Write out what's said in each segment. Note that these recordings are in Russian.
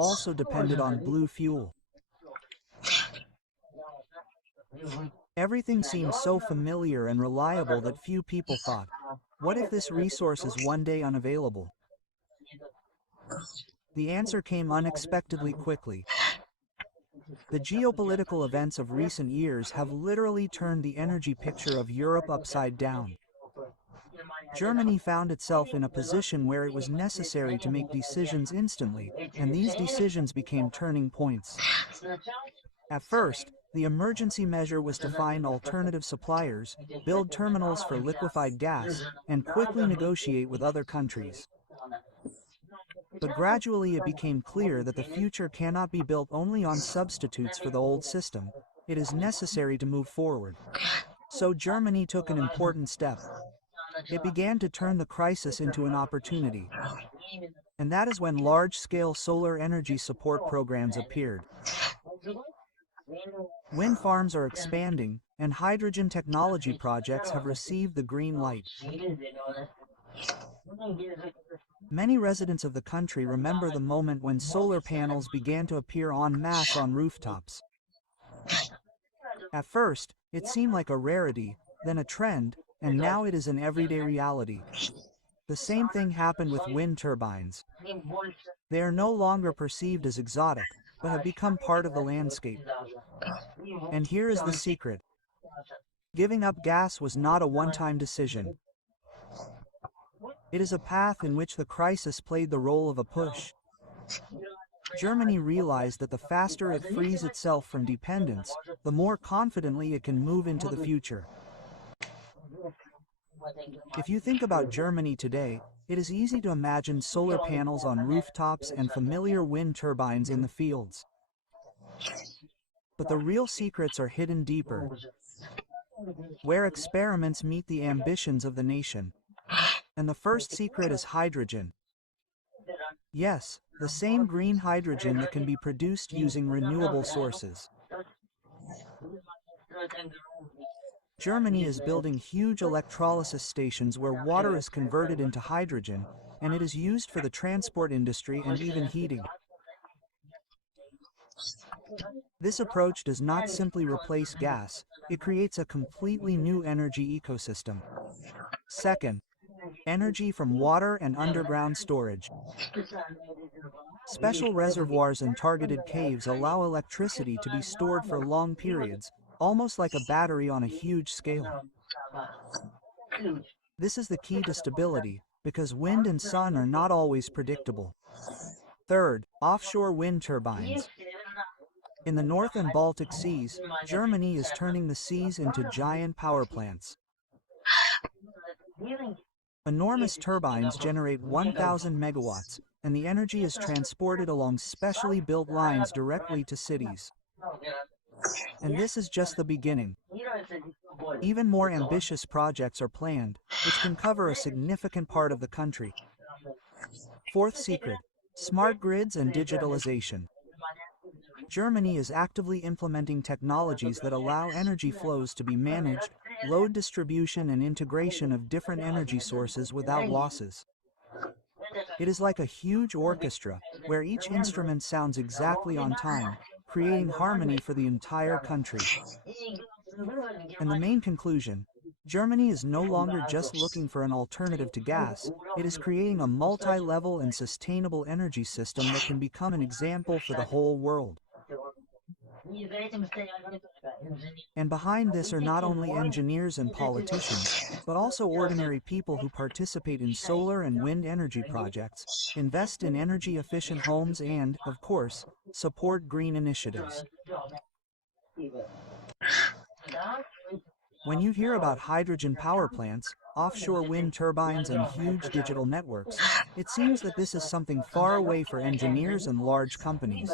also depended on blue fuel. Everything seemed so familiar and reliable that few people thought, what if this resource is one day unavailable? The answer came unexpectedly quickly. The geopolitical events of recent years have literally turned the energy picture of Europe upside down. Germany found itself in a position where it was necessary to make decisions instantly, and these decisions became turning points. At first, the emergency measure was to find alternative suppliers, build terminals for liquefied gas, and quickly negotiate with other countries. But gradually it became clear that the future cannot be built only on substitutes for the old system. It is necessary to move forward. So Germany took an important step. It began to turn the crisis into an opportunity. And that is when large-scale solar energy support programs appeared. Wind farms are expanding, and hydrogen technology projects have received the green light. Many residents of the country remember the moment when solar panels began to appear en masse on rooftops. At first, it seemed like a rarity, then a trend, and now it is an everyday reality. The same thing happened with wind turbines. They are no longer perceived as exotic, but have become part of the landscape. And here is the secret. Giving up gas was not a one-time decision. It is a path in which the crisis played the role of a push. Germany realized that the faster it frees itself from dependence, the more confidently it can move into the future. If you think about Germany today, it is easy to imagine solar panels on rooftops and familiar wind turbines in the fields. But the real secrets are hidden deeper, where experiments meet the ambitions of the nation. And the first secret is hydrogen. Yes, the same green hydrogen that can be produced using renewable sources. Germany is building huge electrolysis stations where water is converted into hydrogen, and it is used for the transport industry and even heating. This approach does not simply replace gas, it creates a completely new energy ecosystem. Second, energy from water and underground storage. Special reservoirs and targeted caves allow electricity to be stored for long periods, almost like a battery on a huge scale. This is the key to stability, because wind and sun are not always predictable. Third, offshore wind turbines. In the North and Baltic Seas, Germany is turning the seas into giant power plants. Enormous turbines generate 1,000 megawatts, and the energy is transported along specially built lines directly to cities. And this is just the beginning. Even more ambitious projects are planned, which can cover a significant part of the country. Fourth secret, smart grids and digitalization. Germany is actively implementing technologies that allow energy flows to be managed, load distribution and integration of different energy sources without losses. It is like a huge orchestra, where each instrument sounds exactly on time, creating harmony for the entire country. And the main conclusion, Germany is no longer just looking for an alternative to gas, it is creating a multi-level and sustainable energy system that can become an example for the whole world. And behind this are not only engineers and politicians, but also ordinary people who participate in solar and wind energy projects, invest in energy-efficient homes and, of course, support green initiatives. When you hear about hydrogen power plants, offshore wind turbines and huge digital networks, it seems that this is something far away for engineers and large companies.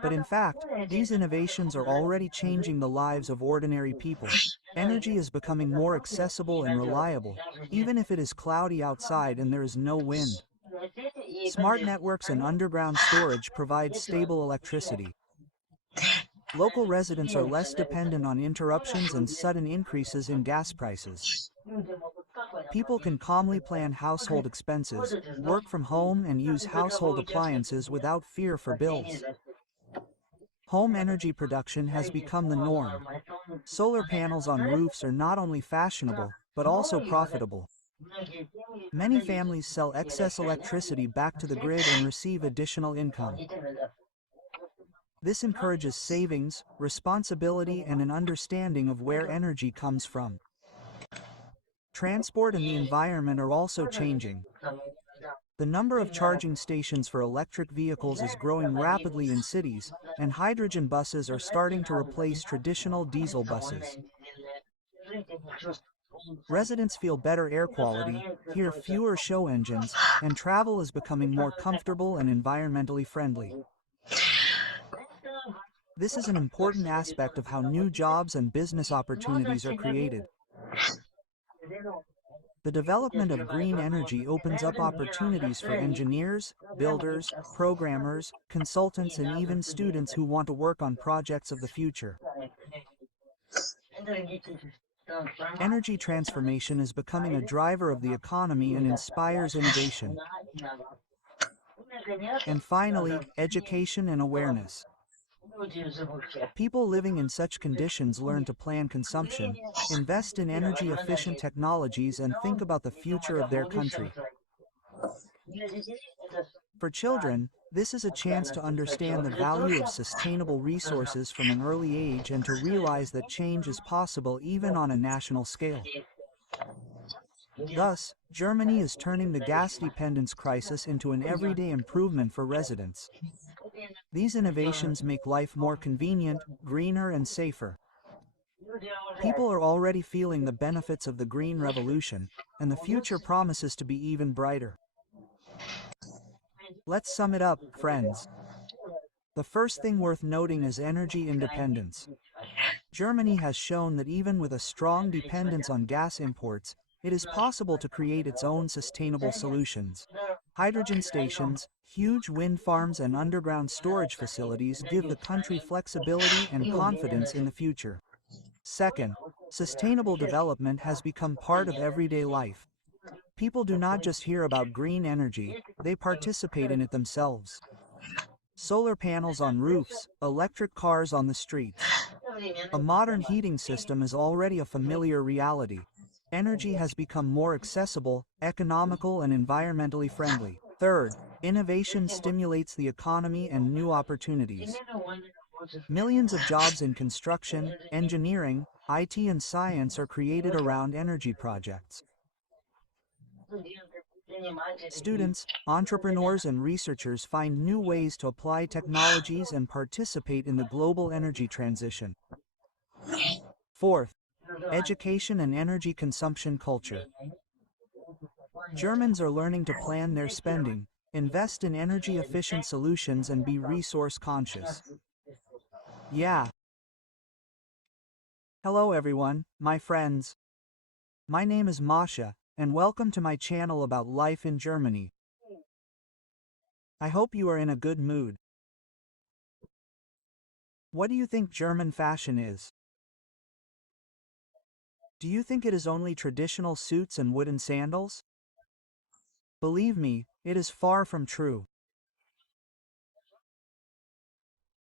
But in fact, these innovations are already changing the lives of ordinary people. Energy is becoming more accessible and reliable, even if it is cloudy outside and there is no wind. Smart networks and underground storage provide stable electricity. Local residents are less dependent on interruptions and sudden increases in gas prices. People can calmly plan household expenses, work from home, and use household appliances without fear for bills. Home energy production has become the norm. Solar panels on roofs are not only fashionable, but also profitable. Many families sell excess electricity back to the grid and receive additional income. This encourages savings, responsibility, and an understanding of where energy comes from. Transport and the environment are also changing. The number of charging stations for electric vehicles is growing rapidly in cities, and hydrogen buses are starting to replace traditional diesel buses. Residents feel better air quality, hear fewer show engines, and travel is becoming more comfortable and environmentally friendly. This is an important aspect of how new jobs and business opportunities are created. The development of green energy opens up opportunities for engineers, builders, programmers, consultants, and even students who want to work on projects of the future. Energy transformation is becoming a driver of the economy and inspires innovation. And finally, education and awareness. People living in such conditions learn to plan consumption, invest in energy-efficient technologies, and think about the future of their country. For children, this is a chance to understand the value of sustainable resources from an early age and to realize that change is possible even on a national scale. Thus, Germany is turning the gas dependence crisis into an everyday improvement for residents. These innovations make life more convenient, greener, and safer. People are already feeling the benefits of the green revolution, and the future promises to be even brighter. Let's sum it up, friends. The first thing worth noting is energy independence. Germany has shown that even with a strong dependence on gas imports, it is possible to create its own sustainable solutions. Hydrogen stations, huge wind farms, and underground storage facilities give the country flexibility and confidence in the future. Second, sustainable development has become part of everyday life. People do not just hear about green energy, they participate in it themselves. Solar panels on roofs, electric cars on the streets. A modern heating system is already a familiar reality. Energy has become more accessible, economical, and environmentally friendly. Third, innovation stimulates the economy and new opportunities. Millions of jobs in construction, engineering, IT, and science are created around energy projects. Students, entrepreneurs, and researchers find new ways to apply technologies and participate in the global energy transition. Fourth, education and energy consumption culture. Germans are learning to plan their spending, invest in energy-efficient solutions, and be resource-conscious. Yeah. Hello everyone, my friends. My name is Masha, and welcome to my channel about life in Germany. I hope you are in a good mood. What do you think German fashion is? Do you think it is only traditional suits and wooden sandals? Believe me, it is far from true.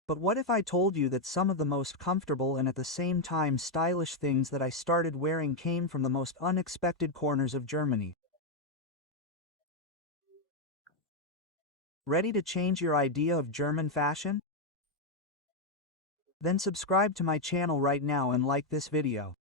But what if I told you that some of the most comfortable and at the same time stylish things that I started wearing came from the most unexpected corners of Germany? Ready to change your idea of German fashion? Then subscribe to my channel right now and like this video.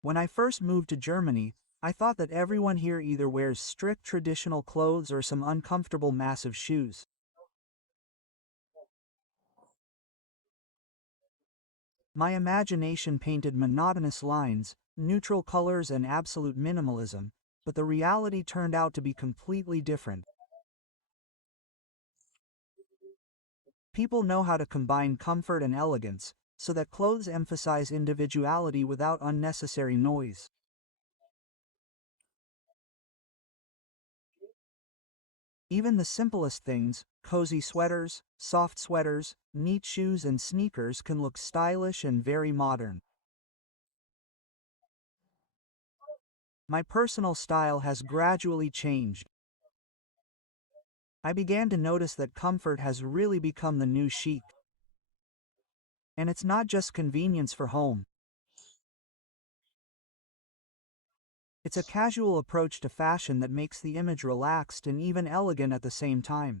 When I first moved to Germany, I thought that everyone here either wears strict traditional clothes or some uncomfortable massive shoes. My imagination painted monotonous lines, neutral colors, and absolute minimalism, but the reality turned out to be completely different. People know how to combine comfort and elegance, so that clothes emphasize individuality without unnecessary noise. Even the simplest things, cozy sweaters, soft sweaters, neat shoes, and sneakers can look stylish and very modern. my personal style has gradually changed. I began to notice that comfort has really become the new chic. And it's not just convenience for home. It's a casual approach to fashion that makes the image relaxed and even elegant at the same time.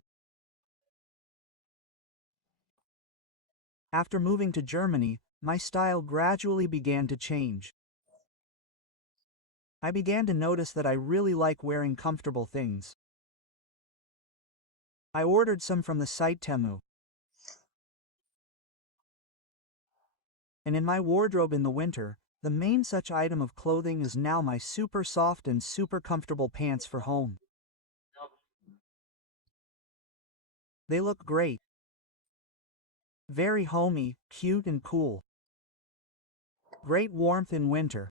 After moving to Germany, my style gradually began to change. I began to notice that I really like wearing comfortable things. I ordered some from the site Temu. And in my wardrobe in the winter, the main such item of clothing is now my super soft and super comfortable pants for home. They look great. Very homey, cute and cool. Great warmth in winter.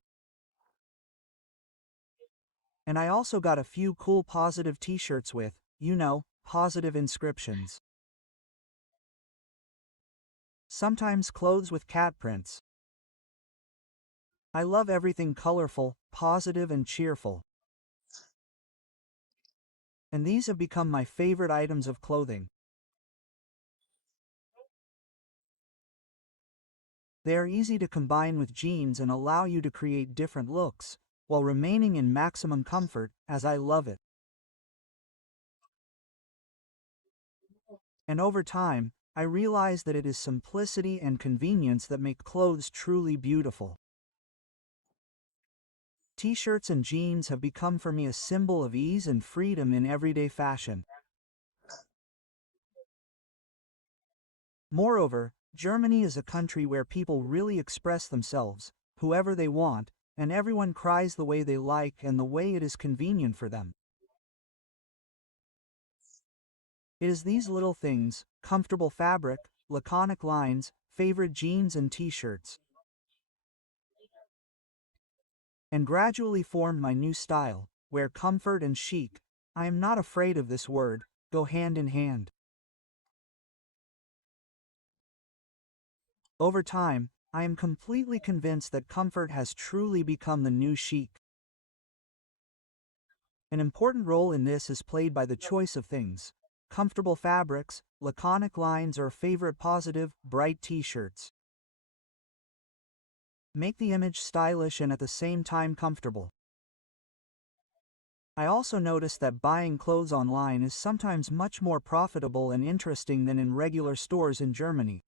And I also got a few cool positive t-shirts with, positive inscriptions. Sometimes clothes with cat prints. I love everything colorful, positive and cheerful. And these have become my favorite items of clothing. They are easy to combine with jeans and allow you to create different looks, while remaining in maximum comfort, as I love it. And over time, I realized that it is simplicity and convenience that make clothes truly beautiful. T-shirts and jeans have become for me a symbol of ease and freedom in everyday fashion. Moreover, Germany is a country where people really express themselves, whoever they want, and everyone cries the way they like and the way it is convenient for them. It is these little things, comfortable fabric, laconic lines, favorite jeans and t-shirts, and gradually formed my new style, where comfort and chic, I am not afraid of this word, go hand in hand. Over time, I am completely convinced that comfort has truly become the new chic. An important role in this is played by the choice of things, comfortable fabrics, laconic lines or favorite positive, bright t-shirts. Make the image stylish and at the same time comfortable. I also noticed that buying clothes online is sometimes much more profitable and interesting than in regular stores in Germany.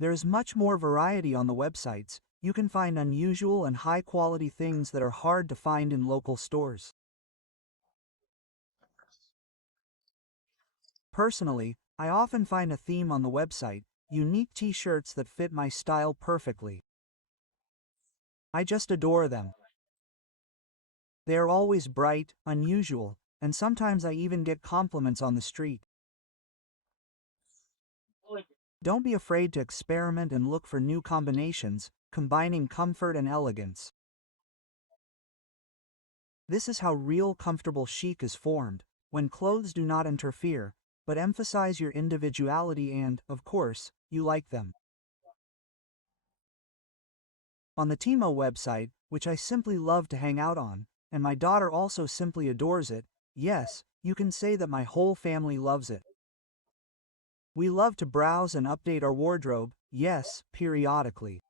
There is much more variety on the websites. You can find unusual and high-quality things that are hard to find in local stores. Personally, I often find a theme on the website, unique t-shirts that fit my style perfectly. I just adore them. They are always bright, unusual, and sometimes I even get compliments on the street. Don't be afraid to experiment and look for new combinations, combining comfort and elegance. This is how real comfortable chic is formed, when clothes do not interfere, but emphasize your individuality and, of course, you like them. On the Temu website, which I simply love to hang out on, and my daughter also simply adores it, yes, you can say that my whole family loves it. We love to browse and update our wardrobe, yes, periodically.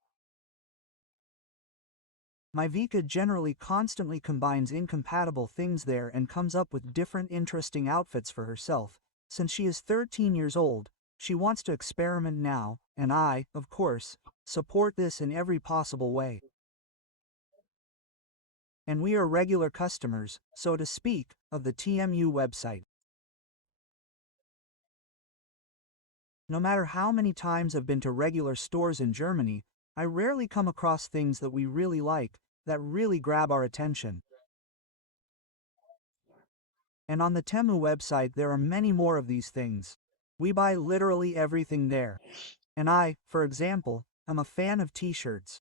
My Vika generally constantly combines incompatible things there and comes up with different interesting outfits for herself. Since she is 13 years old, she wants to experiment now, and I, of course, support this in every possible way. And we are regular customers, so to speak, of the Temu website. No matter how many times I've been to regular stores in Germany, I rarely come across things that we really like, that really grab our attention. And on the Temu website there are many more of these things. We buy literally everything there. And I, for example, am a fan of t-shirts.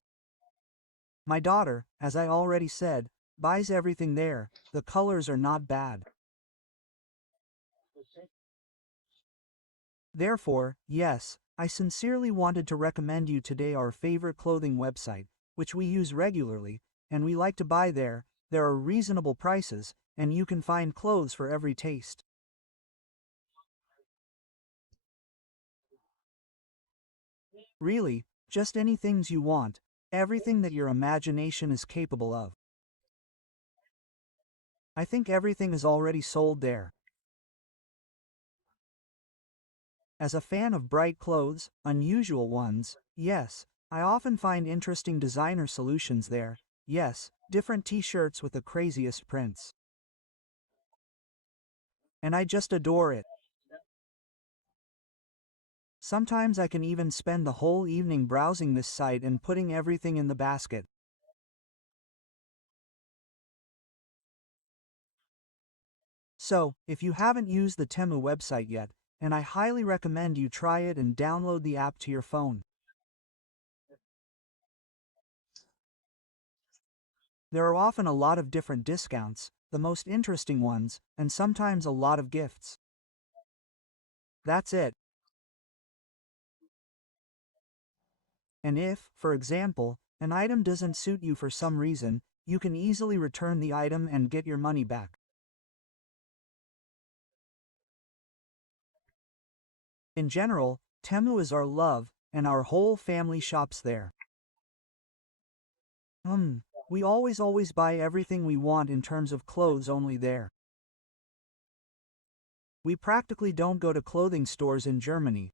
My daughter, as I already said, buys everything there. The colors are not bad. Therefore, yes, I sincerely wanted to recommend you today our favorite clothing website, which we use regularly, and we like to buy there. There are reasonable prices, and you can find clothes for every taste. Really, just any things you want, everything that your imagination is capable of. I think everything is already sold there. As a fan of bright clothes, unusual ones, yes, I often find interesting designer solutions there, yes, different t-shirts with the craziest prints. And I just adore it. Sometimes I can even spend the whole evening browsing this site and putting everything in the basket. So, if you haven't used the Temu website yet, and I highly recommend you try it and download the app to your phone. There are often a lot of different discounts, the most interesting ones, and sometimes a lot of gifts. That's it. And if, for example, an item doesn't suit you for some reason, you can easily return the item and get your money back. In general, Temu is our love, and our whole family shops there. We always buy everything we want in terms of clothes only there. We practically don't go to clothing stores in Germany.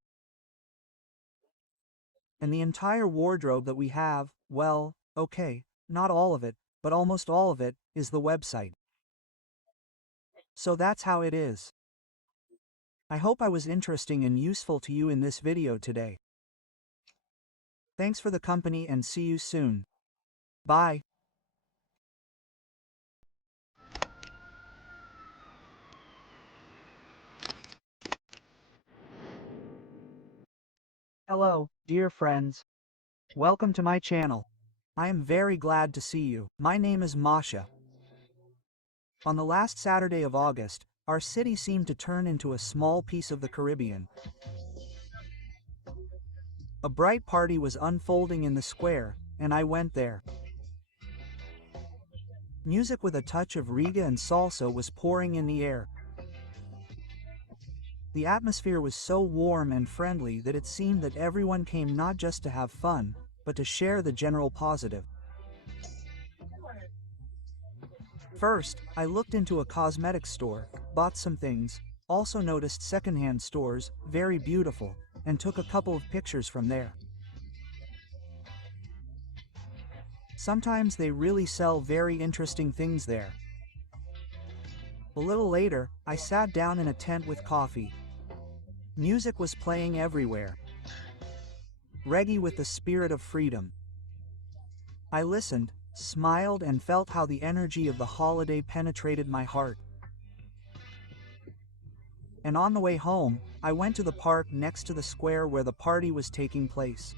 And the entire wardrobe that we have, well, okay, not all of it, but almost all of it, is the website. So that's how it is. I hope I was interesting and useful to you in this video today. Thanks for the company and see you soon. Bye. Hello, dear friends. Welcome to my channel. I am very glad to see you. My name is Masha. On the last Saturday of August, our city seemed to turn into a small piece of the Caribbean. A bright party was unfolding in the square, and I went there. Music with a touch of Riga and salsa was pouring in the air. The atmosphere was so warm and friendly that it seemed that everyone came not just to have fun, but to share the general positive. First, I looked into a cosmetics store, bought some things, also noticed secondhand stores, very beautiful, and took a couple of pictures from there. Sometimes they really sell very interesting things there. A little later, I sat down in a tent with coffee. Music was playing everywhere. Reggae with the spirit of freedom. I listened, smiled, and felt how the energy of the holiday penetrated my heart. And on the way home, I went to the park next to the square where the party was taking place.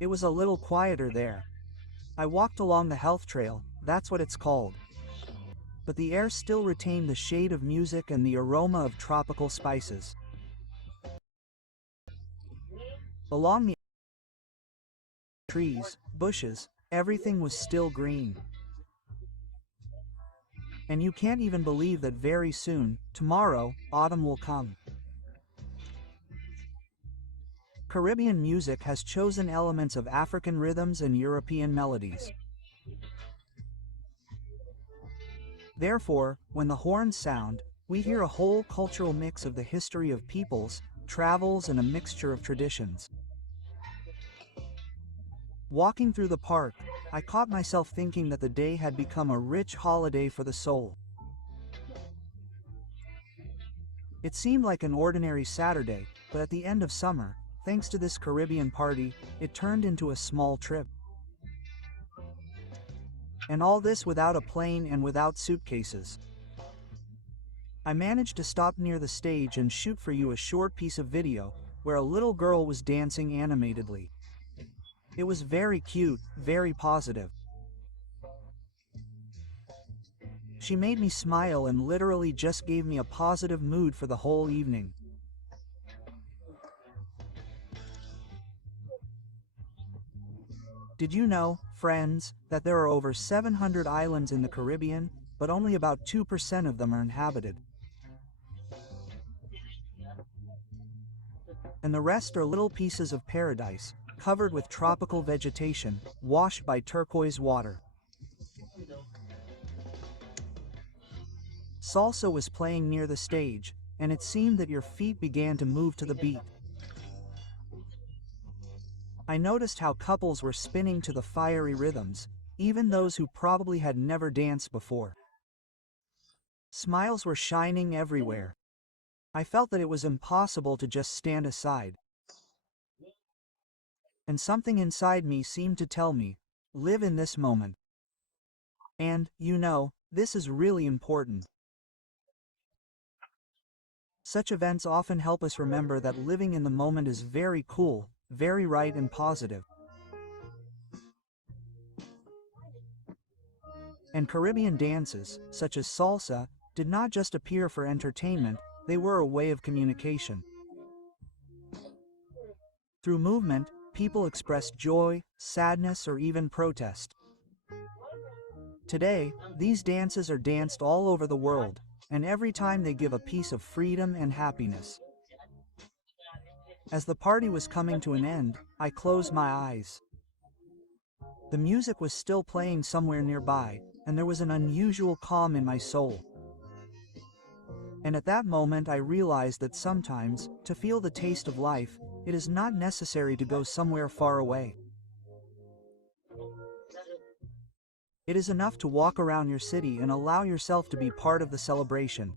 It was a little quieter there. I walked along the health trail, that's what it's called. But the air still retained the shade of music and the aroma of tropical spices. Along the trees, bushes, everything was still green. And you can't even believe that very soon, tomorrow, autumn will come. Caribbean music has chosen elements of African rhythms and European melodies. Therefore, when the horns sound, we hear a whole cultural mix of the history of peoples, travels, and a mixture of traditions. Walking through the park, I caught myself thinking that the day had become a rich holiday for the soul. It seemed like an ordinary Saturday, but at the end of summer, thanks to this Caribbean party, it turned into a small trip. And all this without a plane and without suitcases. I managed to stop near the stage and shoot for you a short piece of video, where a little girl was dancing animatedly. It was very cute, very positive. She made me smile and literally just gave me a positive mood for the whole evening. Did you know, friends, that there are over 700 islands in the Caribbean, but only about 2% of them are inhabited. And the rest are little pieces of paradise, covered with tropical vegetation, washed by turquoise water. Salsa was playing near the stage, and it seemed that your feet began to move to the beat. I noticed how couples were spinning to the fiery rhythms, even those who probably had never danced before. Smiles were shining everywhere. I felt that it was impossible to just stand aside. And something inside me seemed to tell me, live in this moment. And, you know, this is really important. Such events often help us remember that living in the moment is very cool, very right and positive. And Caribbean dances, such as salsa, did not just appear for entertainment, they were a way of communication. Through movement, people expressed joy, sadness, or even protest. Today, these dances are danced all over the world, and every time they give a piece of freedom and happiness. As the party was coming to an end, I closed my eyes. The music was still playing somewhere nearby, and there was an unusual calm in my soul. And at that moment I realized that sometimes, to feel the taste of life, it is not necessary to go somewhere far away. It is enough to walk around your city and allow yourself to be part of the celebration.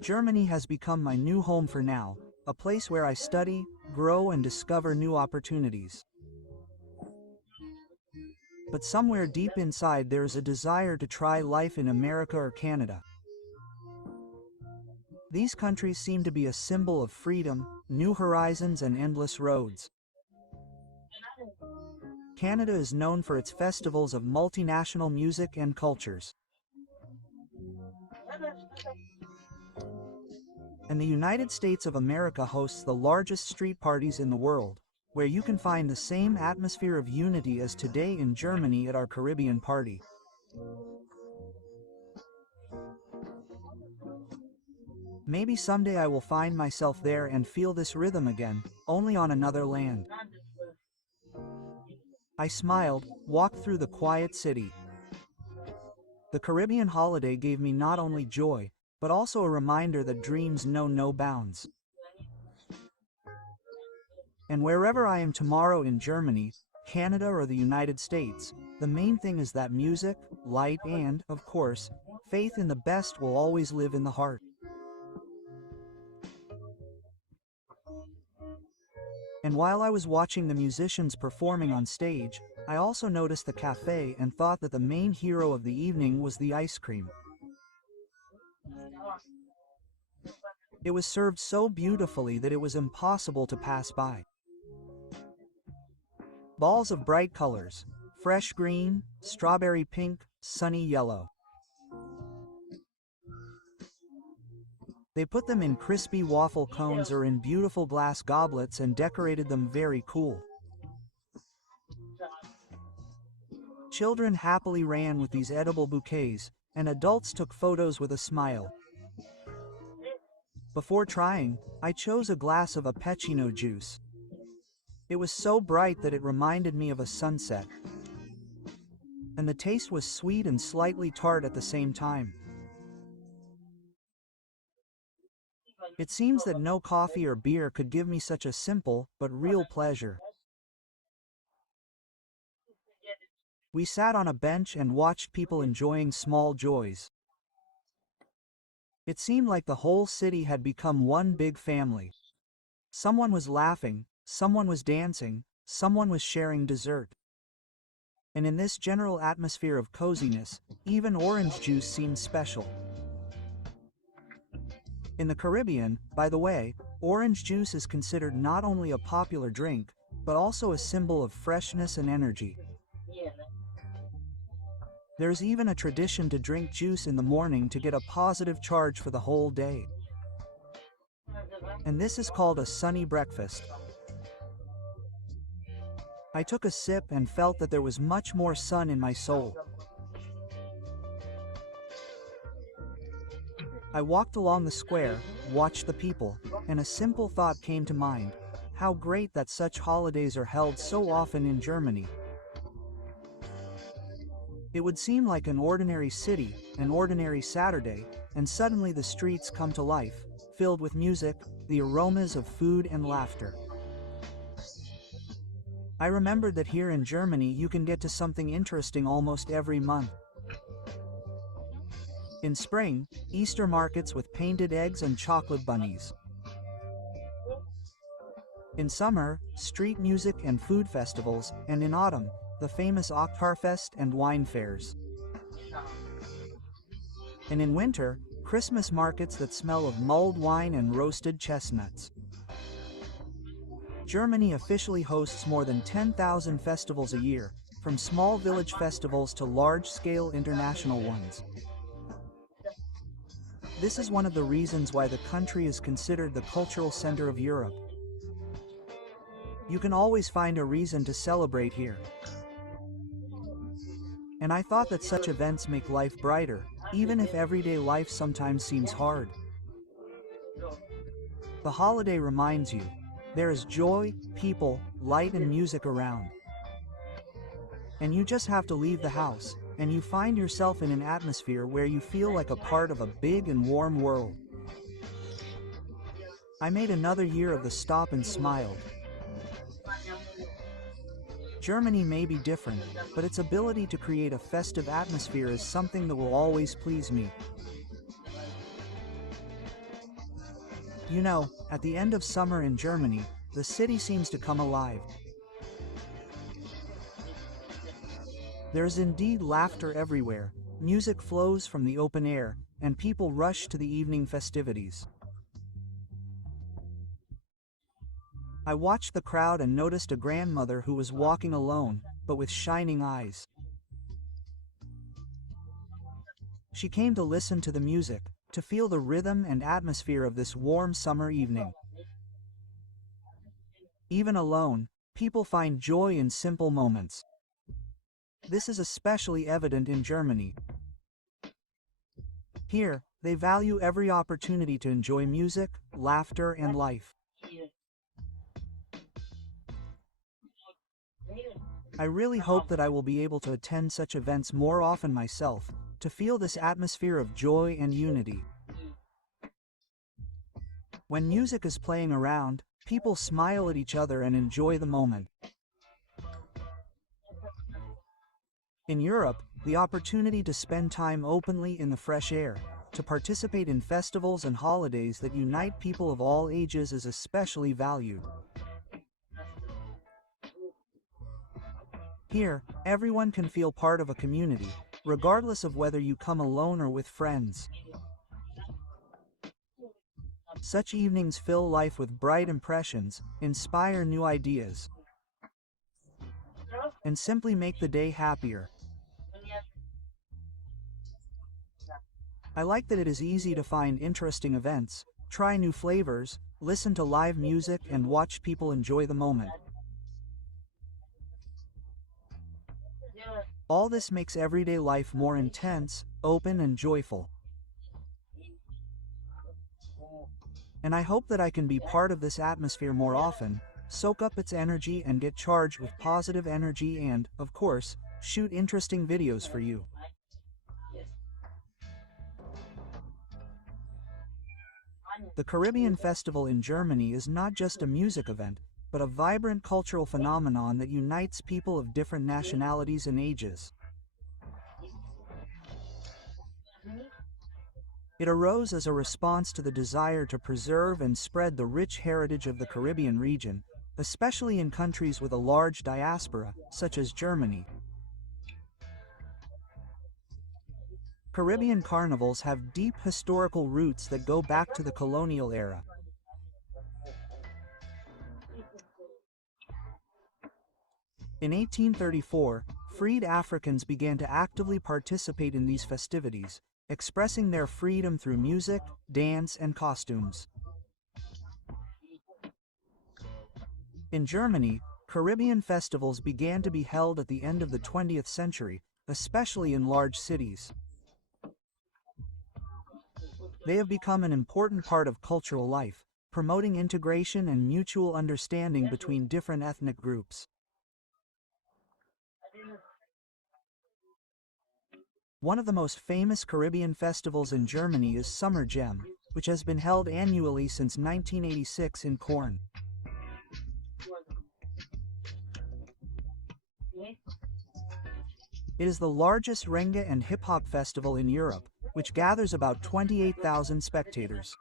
Germany has become my new home for now, a place where I study, grow, and discover new opportunities. But somewhere deep inside there is a desire to try life in America or Canada. These countries seem to be a symbol of freedom, new horizons, and endless roads. Canada is known for its festivals of multinational music and cultures. And the United States of America hosts the largest street parties in the world, where you can find the same atmosphere of unity as today in Germany at our Caribbean party. Maybe someday I will find myself there and feel this rhythm again, only on another land. I smiled, walked through the quiet city. The Caribbean holiday gave me not only joy, but also a reminder that dreams know no bounds. And wherever I am tomorrow in Germany, Canada, or the United States, the main thing is that music, light, and, of course, faith in the best will always live in the heart. And while I was watching the musicians performing on stage, I also noticed the cafe and thought that the main hero of the evening was the ice cream. It was served so beautifully that it was impossible to pass by. Balls of bright colors, fresh green, strawberry pink, sunny yellow. They put them in crispy waffle cones or in beautiful glass goblets and decorated them very cool. Children happily ran with these edible bouquets, and adults took photos with a smile. Before trying, I chose a glass of Apechino juice. It was so bright that it reminded me of a sunset. And the taste was sweet and slightly tart at the same time. It seems that no coffee or beer could give me such a simple, but real pleasure. We sat on a bench and watched people enjoying small joys. It seemed like the whole city had become one big family. Someone was laughing, someone was dancing, someone was sharing dessert. And in this general atmosphere of coziness, even orange juice seemed special. In the Caribbean, by the way, orange juice is considered not only a popular drink, but also a symbol of freshness and energy. There's even a tradition to drink juice in the morning to get a positive charge for the whole day. And this is called a sunny breakfast. I took a sip and felt that there was much more sun in my soul. I walked along the square, watched the people, and a simple thought came to mind. How great that such holidays are held so often in Germany. It would seem like an ordinary city, an ordinary Saturday, and suddenly the streets come to life, filled with music, the aromas of food and laughter. I remembered that here in Germany you can get to something interesting almost every month. In spring, Easter markets with painted eggs and chocolate bunnies. In summer, street music and food festivals, and in autumn, the famous Oktoberfest and wine fairs. And in winter, Christmas markets that smell of mulled wine and roasted chestnuts. Germany officially hosts more than 10,000 festivals a year, from small village festivals to large-scale international ones. This is one of the reasons why the country is considered the cultural center of Europe. You can always find a reason to celebrate here. And I thought that such events make life brighter, even if everyday life sometimes seems hard. The holiday reminds you, there is joy, people, light and music around. And you just have to leave the house, and you find yourself in an atmosphere where you feel like a part of a big and warm world. I made another year of the stop and smiled. Germany may be different, but its ability to create a festive atmosphere is something that will always please me. You know, at the end of summer in Germany, the city seems to come alive. There is indeed laughter everywhere, music flows from the open air, and people rush to the evening festivities. I watched the crowd and noticed a grandmother who was walking alone, but with shining eyes. She came to listen to the music, to feel the rhythm and atmosphere of this warm summer evening. Even alone, people find joy in simple moments. This is especially evident in Germany. Here, they value every opportunity to enjoy music, laughter, and life. I really hope that I will be able to attend such events more often myself, to feel this atmosphere of joy and unity. When music is playing around, people smile at each other and enjoy the moment. In Europe, the opportunity to spend time openly in the fresh air, to participate in festivals and holidays that unite people of all ages is especially valued. Here, everyone can feel part of a community, regardless of whether you come alone or with friends. Such evenings fill life with bright impressions, inspire new ideas, and simply make the day happier. I like that it is easy to find interesting events, try new flavors, listen to live music and watch people enjoy the moment. All this makes everyday life more intense, open and joyful. And I hope that I can be part of this atmosphere more often, soak up its energy and get charged with positive energy and, of course, shoot interesting videos for you. The Caribbean Festival in Germany is not just a music event, but a vibrant cultural phenomenon that unites people of different nationalities and ages. It arose as a response to the desire to preserve and spread the rich heritage of the Caribbean region, especially in countries with a large diaspora, such as Germany. Caribbean carnivals have deep historical roots that go back to the colonial era. In 1834, freed Africans began to actively participate in these festivities, expressing their freedom through music, dance, and costumes. In Germany, Caribbean festivals began to be held at the end of the 20th century, especially in large cities. They have become an important part of cultural life, promoting integration and mutual understanding between different ethnic groups. One of the most famous Caribbean festivals in Germany is Summer Gem, which has been held annually since 1986 in Corn. It is the largest Renga and hip-hop festival in Europe, which gathers about 28,000 spectators.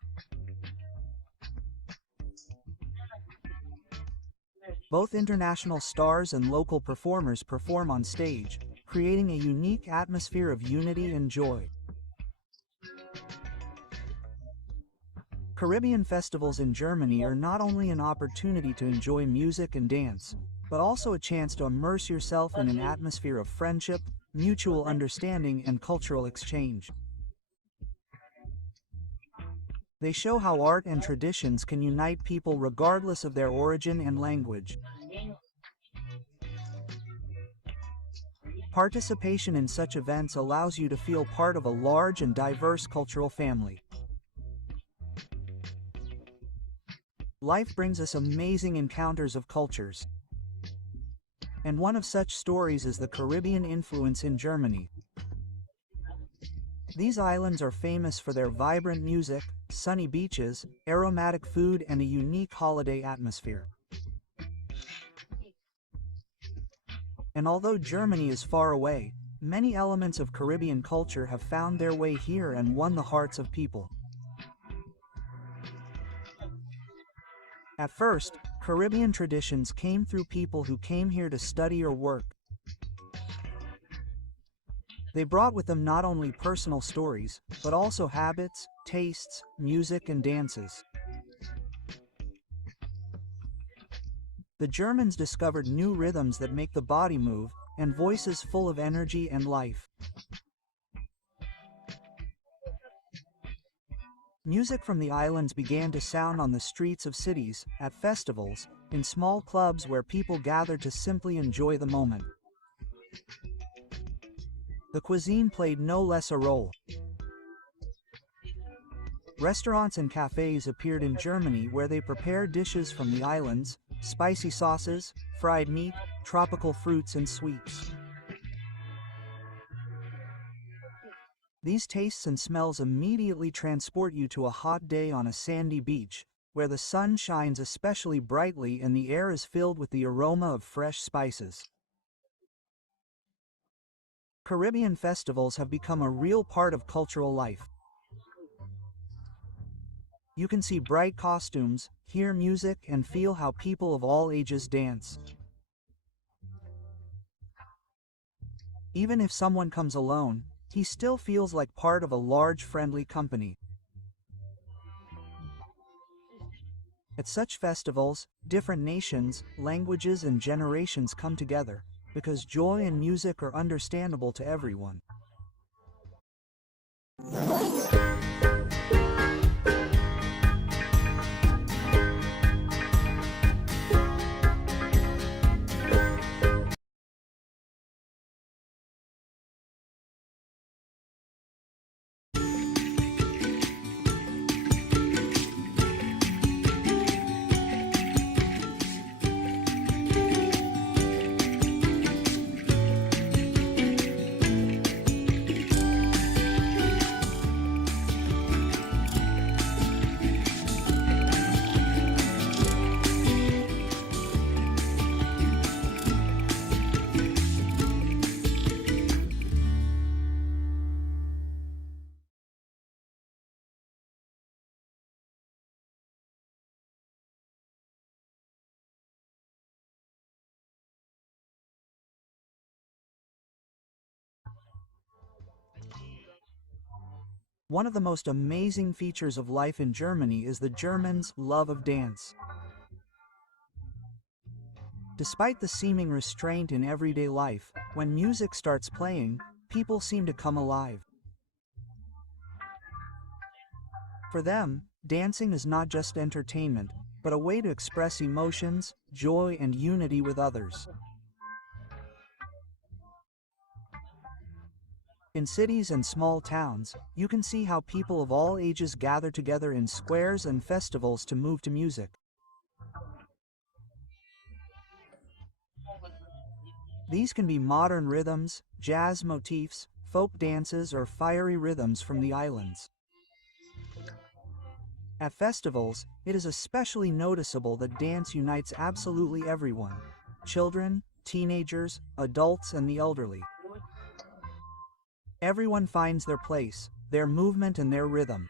Both international stars and local performers perform on stage, creating a unique atmosphere of unity and joy. Caribbean festivals in Germany are not only an opportunity to enjoy music and dance, but also a chance to immerse yourself in an atmosphere of friendship, mutual understanding, and cultural exchange. They show how art and traditions can unite people regardless of their origin and language. Participation in such events allows you to feel part of a large and diverse cultural family. Life brings us amazing encounters of cultures. And one of such stories is the Caribbean influence in Germany. These islands are famous for their vibrant music, sunny beaches, aromatic food, and a unique holiday atmosphere. And although Germany is far away, many elements of Caribbean culture have found their way here and won the hearts of people. At first, Caribbean traditions came through people who came here to study or work. They brought with them not only personal stories, but also habits, tastes, music, and dances. The Germans discovered new rhythms that make the body move, and voices full of energy and life. Music from the islands began to sound on the streets of cities, at festivals, in small clubs where people gathered to simply enjoy the moment. The cuisine played no less a role. Restaurants and cafes appeared in Germany where they prepared dishes from the islands, spicy sauces, fried meat, tropical fruits, and sweets. These tastes and smells immediately transport you to a hot day on a sandy beach, where the sun shines especially brightly and the air is filled with the aroma of fresh spices. Caribbean festivals have become a real part of cultural life. You can see bright costumes, hear music, and feel how people of all ages dance. Even if someone comes alone, he still feels like part of a large friendly company. At such festivals, different nations, languages, and generations come together, because joy and music are understandable to everyone. One of the most amazing features of life in Germany is the Germans' love of dance. Despite the seeming restraint in everyday life, when music starts playing, people seem to come alive. For them, dancing is not just entertainment, but a way to express emotions, joy, and unity with others. In cities and small towns, you can see how people of all ages gather together in squares and festivals to move to music. These can be modern rhythms, jazz motifs, folk dances, or fiery rhythms from the islands. At festivals, it is especially noticeable that dance unites absolutely everyone: children, teenagers, adults, and the elderly. Everyone finds their place, their movement, and their rhythm.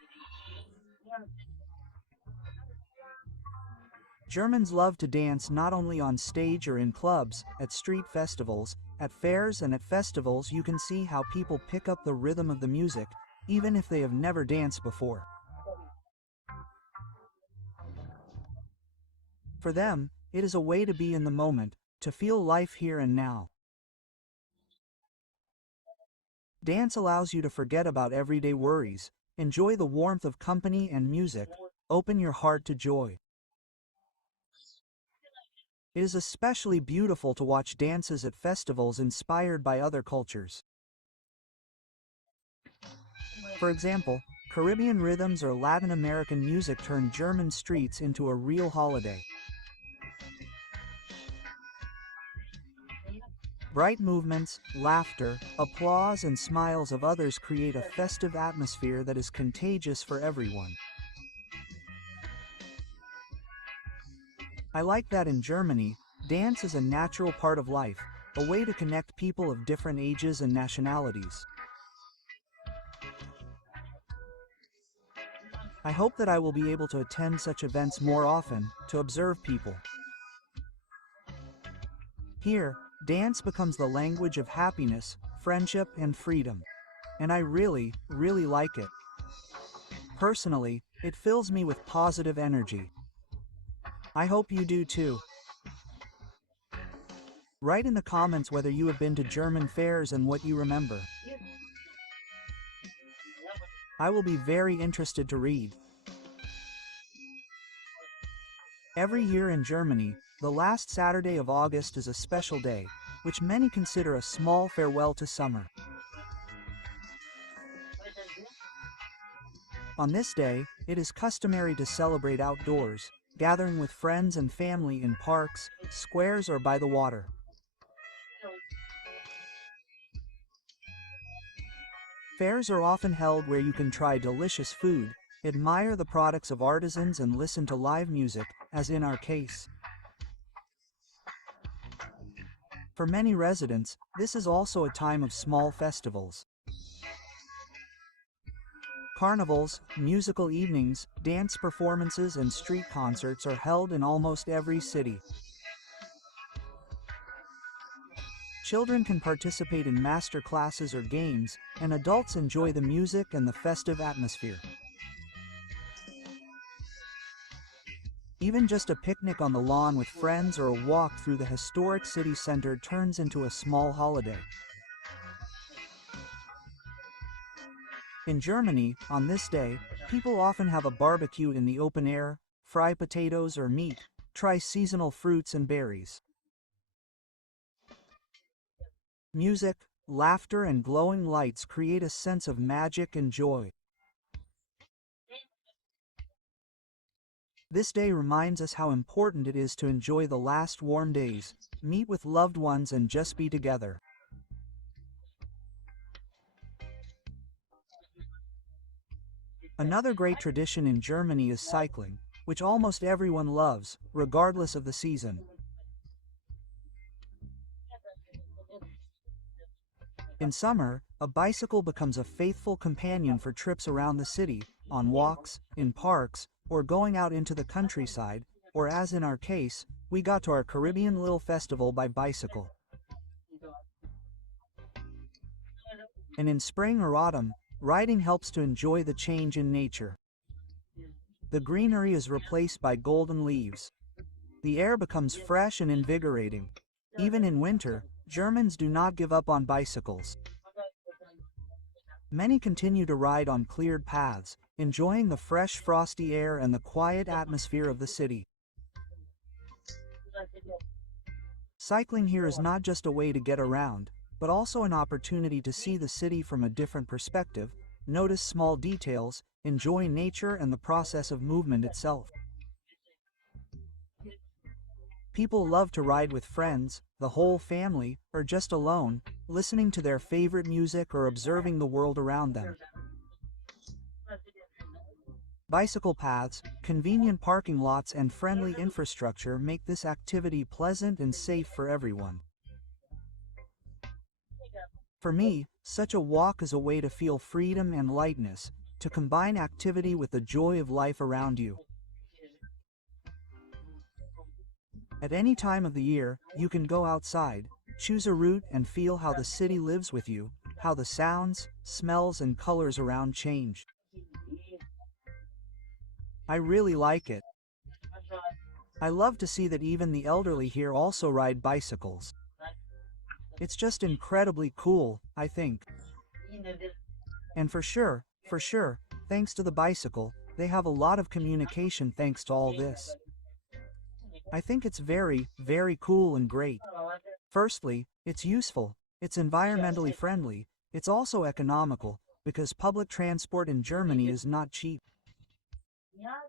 Germans love to dance not only on stage or in clubs, at street festivals, at fairs, and at festivals you can see how people pick up the rhythm of the music, even if they have never danced before. For them, it is a way to be in the moment, to feel life here and now. Dance allows you to forget about everyday worries, enjoy the warmth of company and music, open your heart to joy. It is especially beautiful to watch dances at festivals inspired by other cultures. For example, Caribbean rhythms or Latin American music turn German streets into a real holiday. Bright movements, laughter, applause, and smiles of others create a festive atmosphere that is contagious for everyone. I like that in Germany, dance is a natural part of life, a way to connect people of different ages and nationalities. I hope that I will be able to attend such events more often, to observe people. Here, dance becomes the language of happiness, friendship, and freedom. And I really, really like it. Personally, it fills me with positive energy. I hope you do too. Write in the comments whether you have been to German fairs and what you remember. I will be very interested to read. Every year in Germany, the last Saturday of August is a special day, which many consider a small farewell to summer. On this day, it is customary to celebrate outdoors, gathering with friends and family in parks, squares, or by the water. Fairs are often held where you can try delicious food, admire the products of artisans, and listen to live music, as in our case. For many residents, this is also a time of small festivals. Carnivals, musical evenings, dance performances, and street concerts are held in almost every city. Children can participate in master classes or games, and adults enjoy the music and the festive atmosphere. Even just a picnic on the lawn with friends or a walk through the historic city center turns into a small holiday. In Germany, on this day, people often have a barbecue in the open air, fry potatoes or meat, try seasonal fruits and berries. Music, laughter, and glowing lights create a sense of magic and joy. This day reminds us how important it is to enjoy the last warm days, meet with loved ones, and just be together. Another great tradition in Germany is cycling, which almost everyone loves, regardless of the season. In summer, a bicycle becomes a faithful companion for trips around the city, on walks, in parks, or going out into the countryside, or as in our case, we got to our Caribbean Little Festival by bicycle. And in spring or autumn, riding helps to enjoy the change in nature. The greenery is replaced by golden leaves. The air becomes fresh and invigorating. Even in winter, Germans do not give up on bicycles. Many continue to ride on cleared paths, enjoying the fresh frosty air and the quiet atmosphere of the city. Cycling here is not just a way to get around, but also an opportunity to see the city from a different perspective, notice small details, enjoy nature and the process of movement itself. People love to ride with friends, the whole family, or just alone, listening to their favorite music or observing the world around them. Bicycle paths, convenient parking lots and friendly infrastructure make this activity pleasant and safe for everyone. For me, such a walk is a way to feel freedom and lightness, to combine activity with the joy of life around you. At any time of the year, you can go outside, choose a route and feel how the city lives with you, how the sounds, smells and colors around change. I really like it. I love to see that even the elderly here also ride bicycles. It's just incredibly cool, I think. And for sure, thanks to the bicycle, they have a lot of communication thanks to all this. I think it's very, very cool and great. Firstly, it's useful, it's environmentally friendly, it's also economical, because public transport in Germany is not cheap.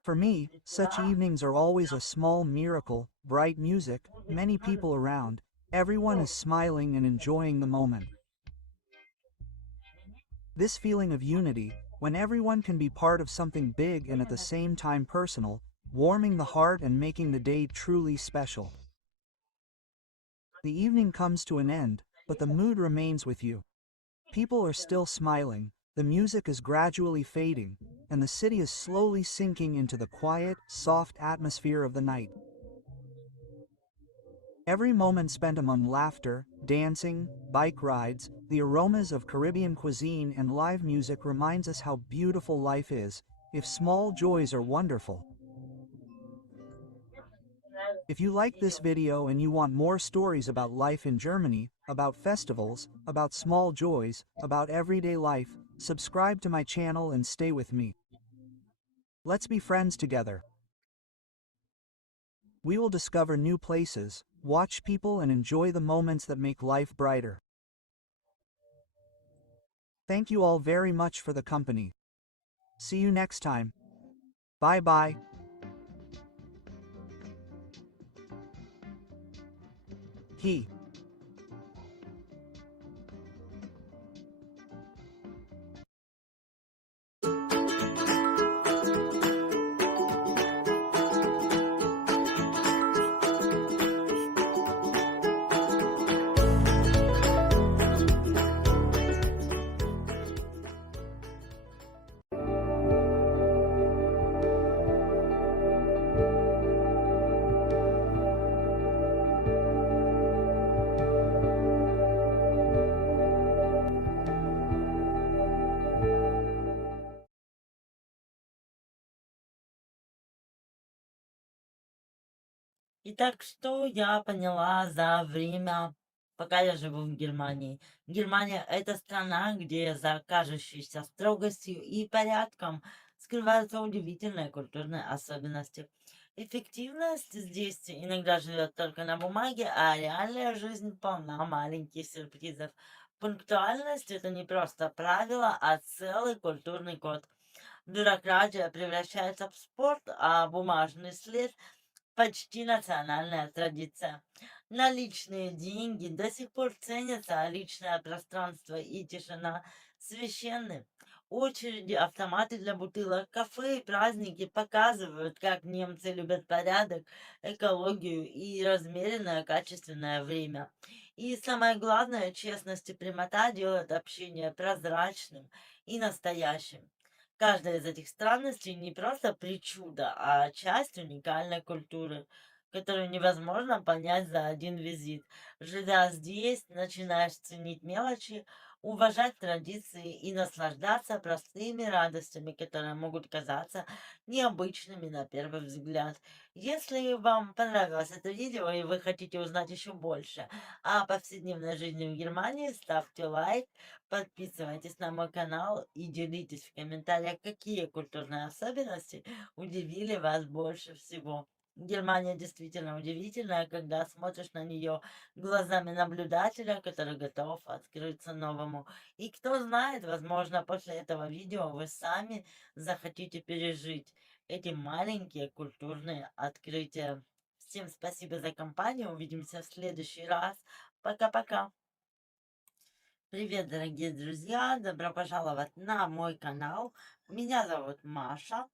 For me, such evenings are always a small miracle, bright music, many people around, everyone is smiling and enjoying the moment. This feeling of unity, when everyone can be part of something big and at the same time personal, warming the heart and making the day truly special. The evening comes to an end, but the mood remains with you. People are still smiling, the music is gradually fading, and the city is slowly sinking into the quiet, soft atmosphere of the night. Every moment spent among laughter, dancing, bike rides, the aromas of Caribbean cuisine and live music reminds us how beautiful life is, if small joys are wonderful. If you like this video and you want more stories about life in Germany, about festivals, about small joys, about everyday life, subscribe to my channel and stay with me. Let's be friends together. We will discover new places, watch people and enjoy the moments that make life brighter. Thank you all very much for the company. See you next time. Bye bye. He. Итак, что я поняла за время, пока я живу в Германии? Германия — это страна, где за кажущейся строгостью и порядком скрываются удивительные культурные особенности. Эффективность здесь иногда живет только на бумаге, а реальная жизнь полна маленьких сюрпризов. Пунктуальность — это не просто правило, а целый культурный код. Бюрократия превращается в спорт, а бумажный след — почти национальная традиция. Наличные деньги до сих пор ценятся, а личное пространство и тишина священны. Очереди, автоматы для бутылок, кафе и праздники показывают, как немцы любят порядок, экологию и размеренное качественное время. И самое главное, честность и прямота делают общение прозрачным и настоящим. Каждая из этих странностей не просто причуда, а часть уникальной культуры, которую невозможно понять за один визит. Живя здесь, начинаешь ценить мелочи, уважать традиции и наслаждаться простыми радостями, которые могут казаться необычными на первый взгляд. Если вам понравилось это видео и вы хотите узнать еще больше о повседневной жизни в Германии, ставьте лайк, подписывайтесь на мой канал и делитесь в комментариях, какие культурные особенности удивили вас больше всего. Германия действительно удивительная, когда смотришь на нее глазами наблюдателя, который готов открыться новому. И кто знает, возможно, после этого видео вы сами захотите пережить эти маленькие культурные открытия. Всем спасибо за компанию. Увидимся в следующий раз. Пока-пока. Привет, дорогие друзья! Добро пожаловать на мой канал. Меня зовут Маша.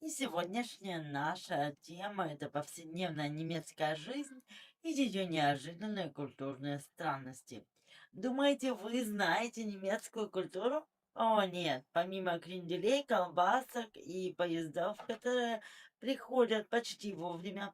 И сегодняшняя наша тема — это повседневная немецкая жизнь и ее неожиданные культурные странности. Думаете, вы знаете немецкую культуру? О нет, помимо кренделей, колбасок и поездов, которые приходят почти вовремя,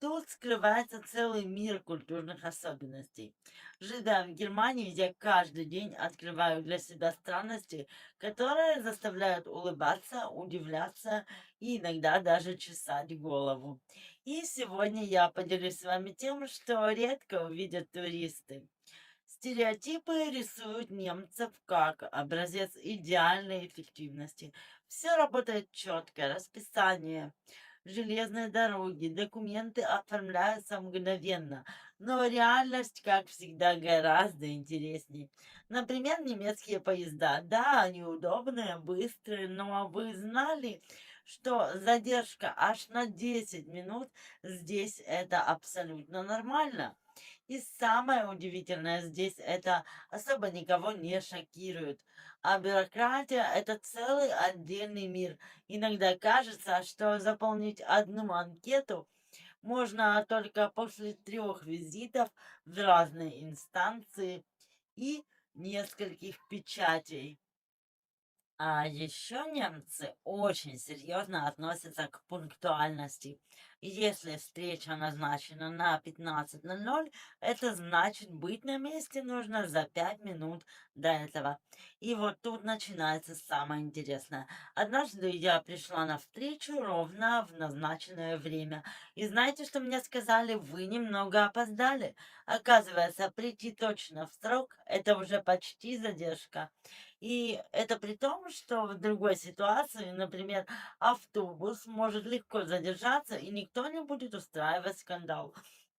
тут скрывается целый мир культурных особенностей. Живя в Германии, я каждый день открываю для себя странности, которые заставляют улыбаться, удивляться и иногда даже чесать голову. И сегодня я поделюсь с вами тем, что редко увидят туристы. Стереотипы рисуют немцев как образец идеальной эффективности. Все работает четко, расписание, железные дороги, документы оформляются мгновенно, но реальность, как всегда, гораздо интереснее. Например, немецкие поезда. Да, они удобные, быстрые, но вы знали, что задержка аж на 10 минут здесь это абсолютно нормально? И самое удивительное здесь это особо никого не шокирует. А бюрократия — это целый отдельный мир. Иногда кажется, что заполнить одну анкету можно только после 3 визитов в разные инстанции и нескольких печатей. А еще немцы очень серьезно относятся к пунктуальности. Если встреча назначена на 15:00, это значит быть на месте нужно за 5 минут до этого. И вот тут начинается самое интересное. Однажды я пришла на встречу ровно в назначенное время. И знаете, что мне сказали? Вы немного опоздали. Оказывается, прийти точно в срок — это уже почти задержка. И это при том, что в другой ситуации, например, автобус может легко задержаться, и никто не будет устраивать скандал.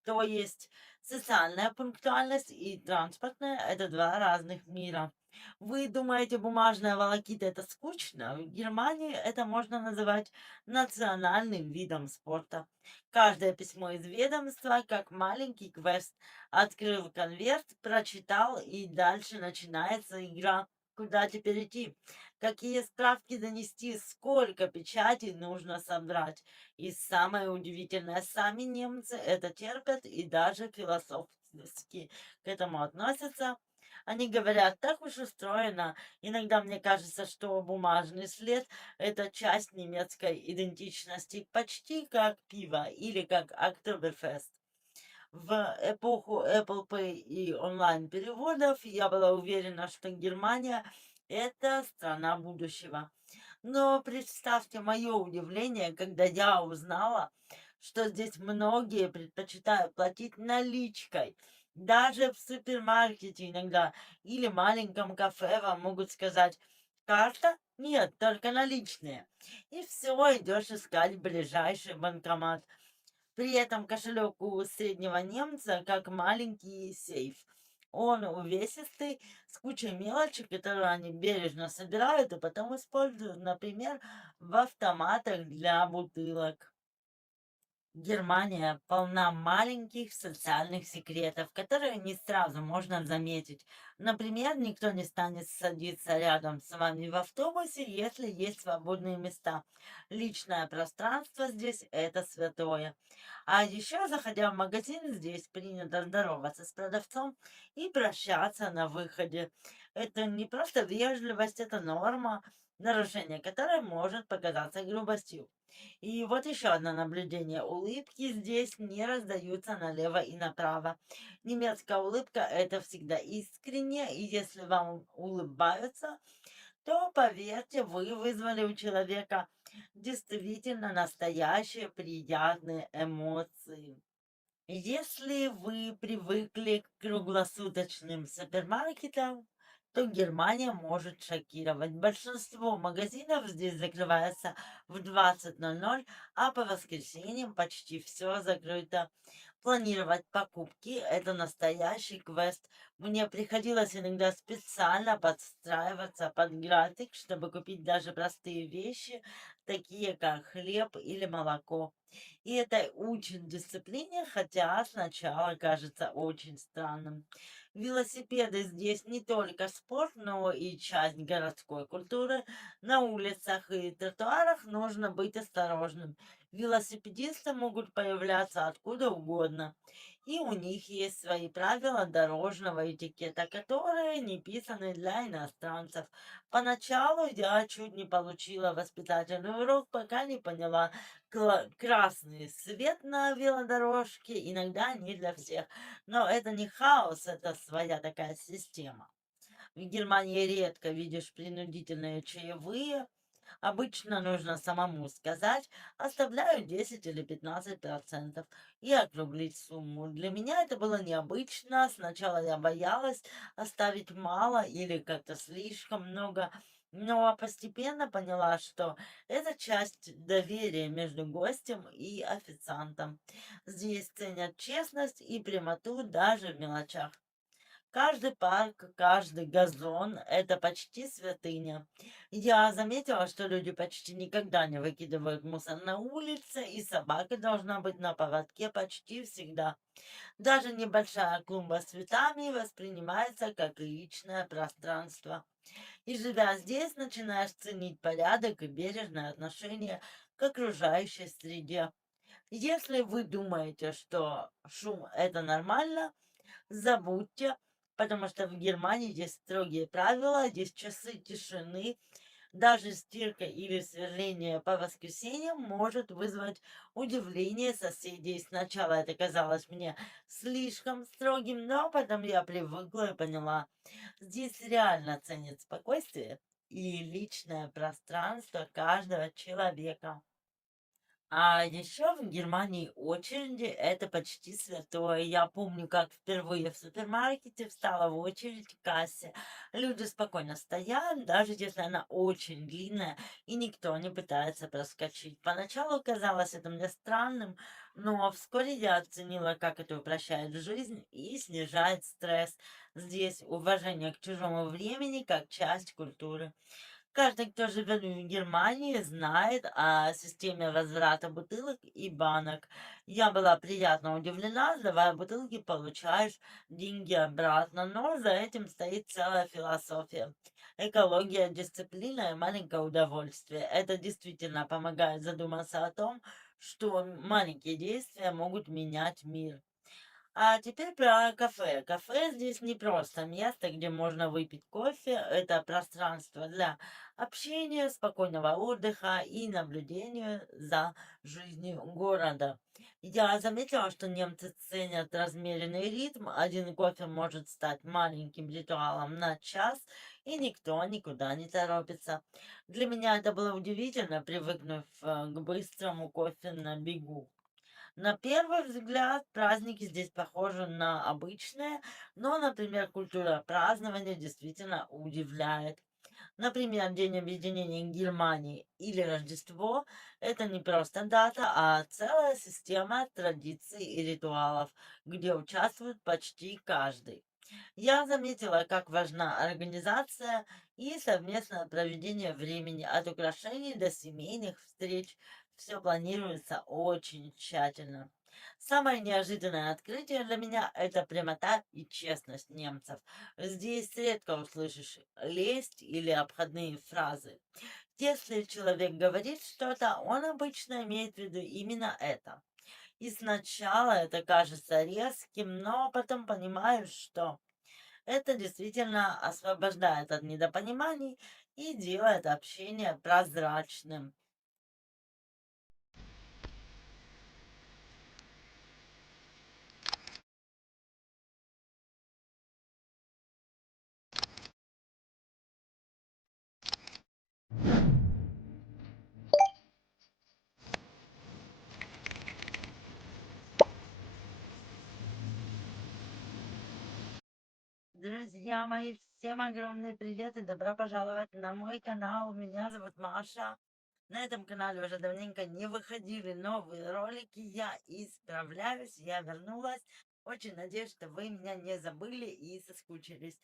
То есть социальная пунктуальность и транспортная — это два разных мира. Вы думаете, бумажная волокита — это скучно? В Германии это можно называть национальным видом спорта. Каждое письмо из ведомства как маленький квест. Открыл конверт, прочитал, и дальше начинается игра. Куда теперь идти? Какие справки занести? Сколько печатей нужно собрать? И самое удивительное, сами немцы это терпят и даже философски к этому относятся. Они говорят, так уж устроено. Иногда мне кажется, что бумажный след — это часть немецкой идентичности, почти как пиво или как Октоберфест. В эпоху Apple Pay и онлайн-переводов я была уверена, что Германия — это страна будущего. Но представьте мое удивление, когда я узнала, что здесь многие предпочитают платить наличкой. Даже в супермаркете иногда или маленьком кафе вам могут сказать: карта? Нет, только наличные. И все, идешь искать ближайший банкомат. При этом кошелек у среднего немца как маленький сейф. Он увесистый, с кучей мелочи, которую они бережно собирают и потом используют, например, в автоматах для бутылок. Германия полна маленьких социальных секретов, которые не сразу можно заметить. Например, никто не станет садиться рядом с вами в автобусе, если есть свободные места. Личное пространство здесь — это святое. А еще, заходя в магазин, здесь принято здороваться с продавцом и прощаться на выходе. Это не просто вежливость, это норма, нарушение которой может показаться грубостью. И вот еще одно наблюдение. Улыбки здесь не раздаются налево и направо. Немецкая улыбка — это всегда искренне, и если вам улыбаются, то, поверьте, вы вызвали у человека действительно настоящие приятные эмоции. Если вы привыкли к круглосуточным супермаркетам, то Германия может шокировать. Большинство магазинов здесь закрывается в 20:00, а по воскресеньям почти все закрыто. Планировать покупки — это настоящий квест. Мне приходилось иногда специально подстраиваться под график, чтобы купить даже простые вещи, такие как хлеб или молоко. И это учит дисциплине, хотя сначала кажется очень странным. Велосипеды здесь не только спорт, но и часть городской культуры. На улицах и тротуарах нужно быть осторожным. Велосипедисты могут появляться откуда угодно, и у них есть свои правила дорожного этикета, которые не писаны для иностранцев. Поначалу я чуть не получила воспитательный урок, пока не поняла, красный свет на велодорожке иногда не для всех. Но это не хаос, это своя такая система. В Германии редко видишь принудительные чаевые. Обычно нужно самому сказать, оставляю 10 или 15% и округлить сумму. Для меня это было необычно. Сначала я боялась оставить мало или как-то слишком много, но постепенно поняла, что это часть доверия между гостем и официантом. Здесь ценят честность и прямоту даже в мелочах. Каждый парк, каждый газон — это почти святыня. Я заметила, что люди почти никогда не выкидывают мусор на улице, и собака должна быть на поводке почти всегда. Даже небольшая клумба с цветами воспринимается как личное пространство. И живя здесь, начинаешь ценить порядок и бережное отношение к окружающей среде. Если вы думаете, что шум — это нормально, забудьте, потому что в Германии есть строгие правила, есть часы тишины. Даже стирка или сверление по воскресеньям может вызвать удивление соседей. Сначала это казалось мне слишком строгим, но потом я привыкла и поняла. Здесь реально ценят спокойствие и личное пространство каждого человека. А еще в Германии очереди — это почти святое. Я помню, как впервые в супермаркете встала в очередь к кассе. Люди спокойно стоят, даже если она очень длинная, и никто не пытается проскочить. Поначалу казалось это мне странным, но вскоре я оценила, как это упрощает жизнь и снижает стресс. Здесь уважение к чужому времени как часть культуры. Каждый, кто живет в Германии, знает о системе возврата бутылок и банок. Я была приятно удивлена, сдавая бутылки, получаешь деньги обратно, но за этим стоит целая философия. Экология, дисциплина и маленькое удовольствие. Это действительно помогает задуматься о том, что маленькие действия могут менять мир. А теперь про кафе. Кафе здесь не просто место, где можно выпить кофе. Это пространство для общения, спокойного отдыха и наблюдения за жизнью города. Я заметила, что немцы ценят размеренный ритм. Один кофе может стать маленьким ритуалом на час, и никто никуда не торопится. Для меня это было удивительно, привыкнув к быстрому кофе на бегу. На первый взгляд праздники здесь похожи на обычные, но, например, культура празднования действительно удивляет. Например, День объединения Германии или Рождество — это не просто дата, а целая система традиций и ритуалов, где участвует почти каждый. Я заметила, как важна организация и совместное проведение времени от украшений до семейных встреч. Все планируется очень тщательно. Самое неожиданное открытие для меня — это прямота и честность немцев. Здесь редко услышишь лесть или обходные фразы. Если человек говорит что-то, он обычно имеет в виду именно это. И сначала это кажется резким, но потом понимаешь, что это действительно освобождает от недопониманий и делает общение прозрачным. Друзья мои, Всем огромный привет и добро пожаловать на мой канал. Меня зовут Маша. На этом канале уже давненько не выходили новые ролики. Я исправляюсь, я вернулась. Очень надеюсь, что вы меня не забыли и соскучились.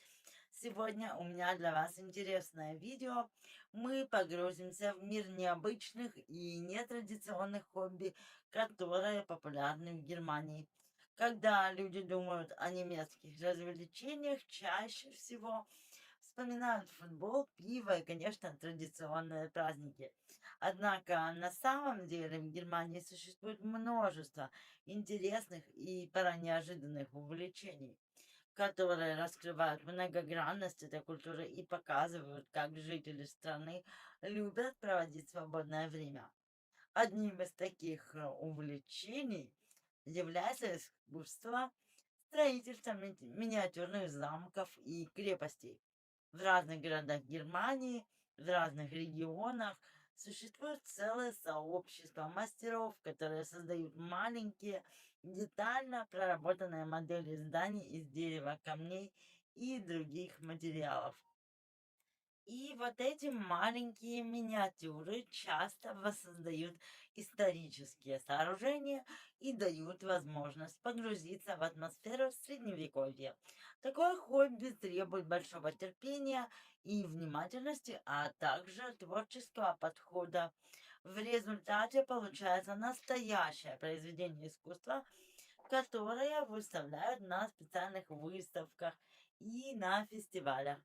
Сегодня у меня для вас интересное видео. Мы погрузимся в мир необычных и нетрадиционных хобби, которые популярны в Германии. Когда люди думают о немецких развлечениях, чаще всего вспоминают футбол, пиво и, конечно, традиционные праздники. Однако на самом деле в Германии существует множество интересных и порой неожиданных увлечений, которые раскрывают многогранность этой культуры и показывают, как жители страны любят проводить свободное время. Одним из таких увлечений является искусство строительства миниатюрных замков и крепостей. В разных городах Германии, в разных регионах существует целое сообщество мастеров, которые создают маленькие, детально проработанные модели зданий из дерева, камней и других материалов. И вот эти маленькие миниатюры часто воссоздают исторические сооружения и дают возможность погрузиться в атмосферу средневековья. Такое хобби требует большого терпения и внимательности, а также творческого подхода. В результате получается настоящее произведение искусства, которое выставляют на специальных выставках и на фестивалях.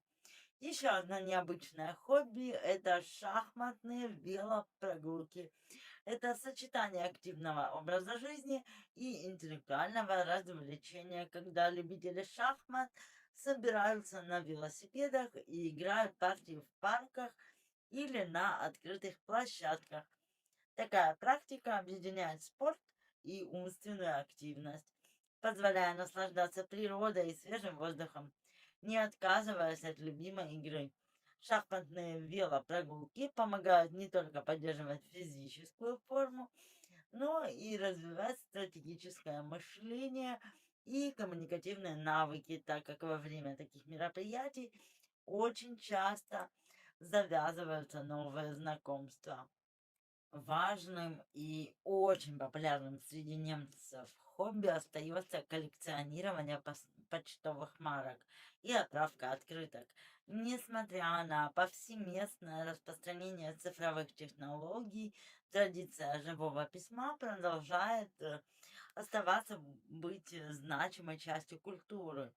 Еще одно необычное хобби — это шахматные велопрогулки. Это сочетание активного образа жизни и интеллектуального развлечения, когда любители шахмат собираются на велосипедах и играют партии в парках или на открытых площадках. Такая практика объединяет спорт и умственную активность, позволяя наслаждаться природой и свежим воздухом, не отказываясь от любимой игры. Шахматные велопрогулки помогают не только поддерживать физическую форму, но и развивать стратегическое мышление и коммуникативные навыки, так как во время таких мероприятий очень часто завязываются новые знакомства. Важным и очень популярным среди немцев хобби остается коллекционирование почтовых марок и отправка открыток. Несмотря на повсеместное распространение цифровых технологий, традиция живого письма продолжает оставаться быть значимой частью культуры.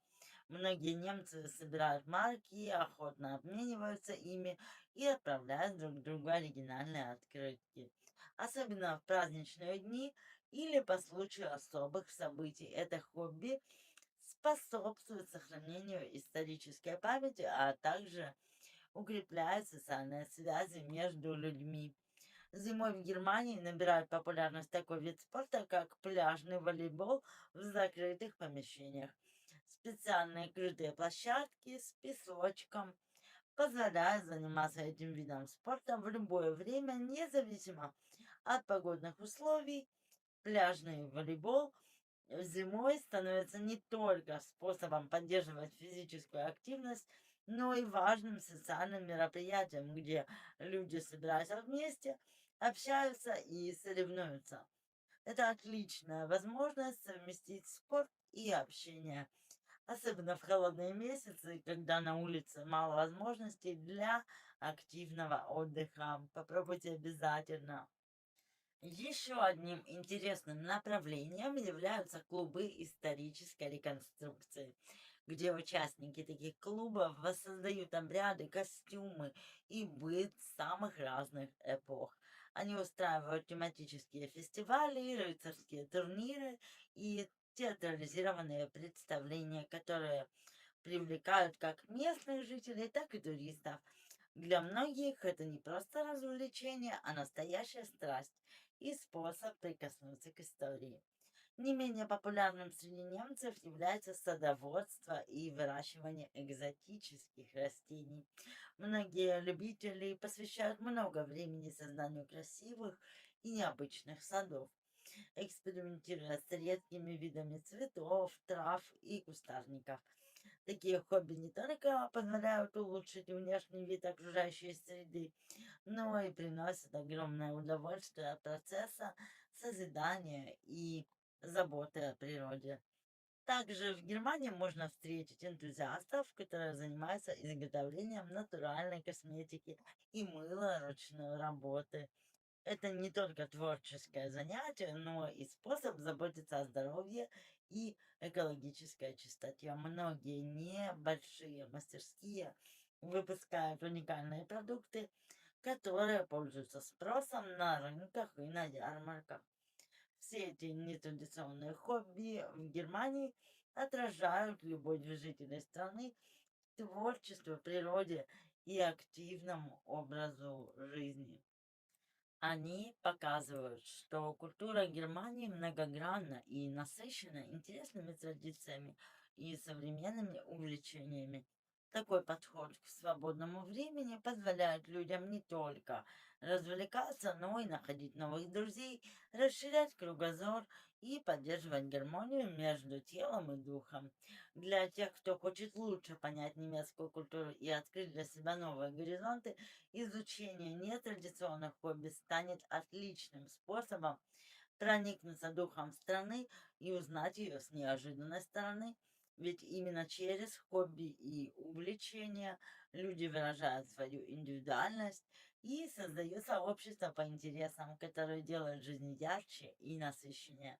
Многие немцы собирают марки, охотно обмениваются ими и отправляют друг другу оригинальные открытки. Особенно в праздничные дни или по случаю особых событий. Это хобби способствует сохранению исторической памяти, а также укрепляет социальные связи между людьми. Зимой в Германии набирает популярность такой вид спорта, как пляжный волейбол в закрытых помещениях. Специальные крытые площадки с песочком позволяют заниматься этим видом спорта в любое время, независимо от погодных условий. Пляжный волейбол зимой становится не только способом поддерживать физическую активность, но и важным социальным мероприятием, где люди собираются вместе, общаются и соревнуются. Это отличная возможность совместить спорт и общение, особенно в холодные месяцы, когда на улице мало возможностей для активного отдыха. Попробуйте обязательно. Еще одним интересным направлением являются клубы исторической реконструкции, где участники таких клубов воссоздают обряды, костюмы и быт самых разных эпох. Они устраивают тематические фестивали, рыцарские турниры и театрализированные представления, которые привлекают как местных жителей, так и туристов. Для многих это не просто развлечение, а настоящая страсть и способ прикоснуться к истории. Не менее популярным среди немцев является садоводство и выращивание экзотических растений. Многие любители посвящают много времени созданию красивых и необычных садов, экспериментируя с редкими видами цветов, трав и кустарников. Такие хобби не только позволяют улучшить внешний вид окружающей среды, но и приносят огромное удовольствие от процесса созидания и заботы о природе. Также в Германии можно встретить энтузиастов, которые занимаются изготовлением натуральной косметики и мыла ручной работы. Это не только творческое занятие, но и способ заботиться о здоровье и экологической чистоте. Многие небольшие мастерские выпускают уникальные продукты, которые пользуются спросом на рынках и на ярмарках. Все эти нетрадиционные хобби в Германии отражают любовь жителей страны к творчеству, природе и активному образу жизни. Они показывают, что культура Германии многогранна и насыщена интересными традициями и современными увлечениями. Такой подход к свободному времени позволяет людям не только развлекаться, но и находить новых друзей, расширять кругозор и поддерживать гармонию между телом и духом. Для тех, кто хочет лучше понять немецкую культуру и открыть для себя новые горизонты, изучение нетрадиционных хобби станет отличным способом проникнуться духом страны и узнать ее с неожиданной стороны. Ведь именно через хобби и увлечения люди выражают свою индивидуальность и создают сообщество по интересам, которое делает жизнь ярче и насыщеннее.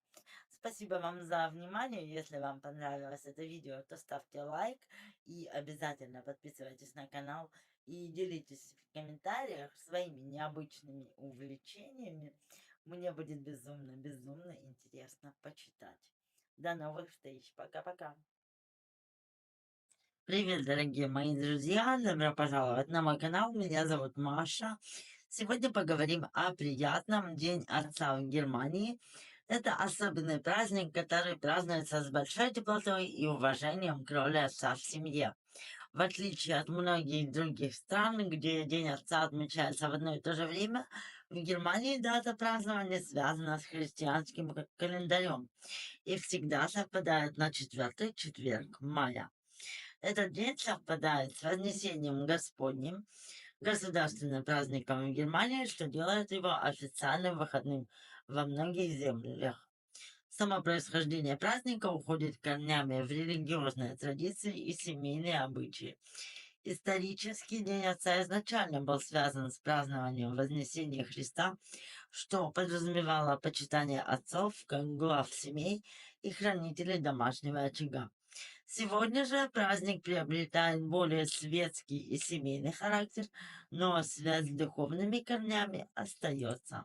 Спасибо вам за внимание. Если вам понравилось это видео, то ставьте лайк и обязательно подписывайтесь на канал и делитесь в комментариях своими необычными увлечениями. Мне будет безумно интересно почитать. До новых встреч. Пока-пока. Привет, дорогие мои друзья! Добро пожаловать на мой канал. Меня зовут Маша. Сегодня поговорим о приятном День Отца в Германии. Это особенный праздник, который празднуется с большой теплотой и уважением к роли отца в семье. В отличие от многих других стран, где День Отца отмечается в одно и то же время, в Германии дата празднования связана с христианским календарем и всегда совпадает на четвертый четверг мая. Этот день совпадает с Вознесением Господним, государственным праздником в Германии, что делает его официальным выходным во многих землях. Само происхождение праздника уходит корнями в религиозные традиции и семейные обычаи. Исторически День Отца изначально был связан с празднованием Вознесения Христа, что подразумевало почитание отцов как глав семей и хранителей домашнего очага. Сегодня же праздник приобретает более светский и семейный характер, но связь с духовными корнями остается.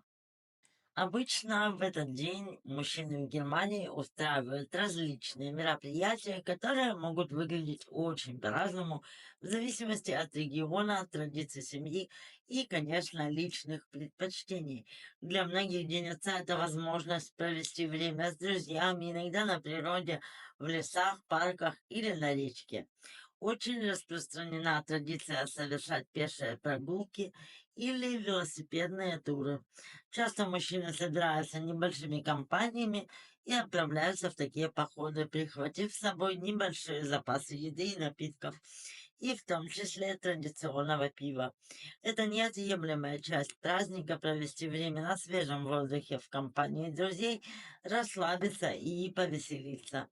Обычно в этот день мужчины в Германии устраивают различные мероприятия, которые могут выглядеть очень по-разному в зависимости от региона, традиций семьи и, конечно, личных предпочтений. Для многих День Отца — это возможность провести время с друзьями, иногда на природе, в лесах, парках или на речке. Очень распространена традиция совершать пешие прогулки или велосипедные туры. Часто мужчины собираются небольшими компаниями и отправляются в такие походы, прихватив с собой небольшие запасы еды и напитков, и в том числе традиционного пива. Это неотъемлемая часть праздника — провести время на свежем воздухе в компании друзей, расслабиться и повеселиться.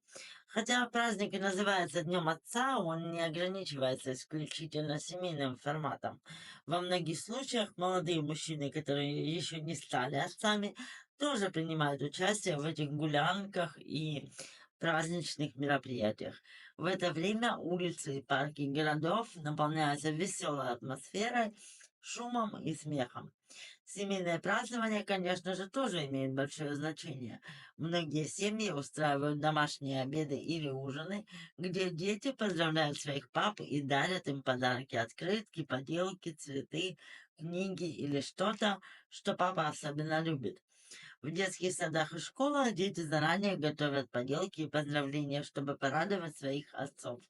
Хотя праздник и называется Днем Отца, он не ограничивается исключительно семейным форматом. Во многих случаях молодые мужчины, которые еще не стали отцами, тоже принимают участие в этих гулянках и праздничных мероприятиях. В это время улицы и парки городов наполняются веселой атмосферой, шумом и смехом. Семейное празднование, конечно же, тоже имеет большое значение. Многие семьи устраивают домашние обеды или ужины, где дети поздравляют своих пап и дарят им подарки, открытки, поделки, цветы, книги или что-то, что папа особенно любит. В детских садах и школах дети заранее готовят поделки и поздравления, чтобы порадовать своих отцов.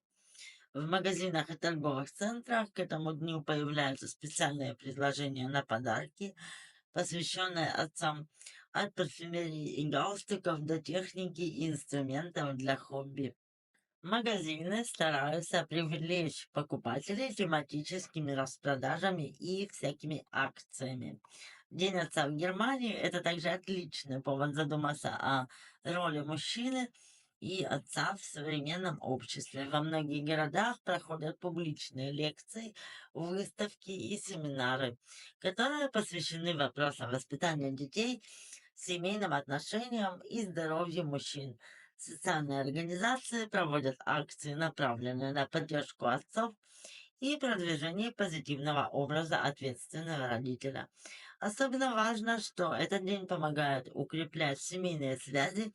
В магазинах и торговых центрах к этому дню появляются специальные предложения на подарки, посвященные отцам, от парфюмерии и галстуков до техники и инструментов для хобби. Магазины стараются привлечь покупателей тематическими распродажами и всякими акциями. День отца в Германии — это также отличный повод задуматься о роли мужчины и отца в современном обществе. Во многих городах проходят публичные лекции, выставки и семинары, которые посвящены вопросам воспитания детей, семейным отношениям и здоровью мужчин. Социальные организации проводят акции, направленные на поддержку отцов и продвижение позитивного образа ответственного родителя. Особенно важно, что этот день помогает укреплять семейные связи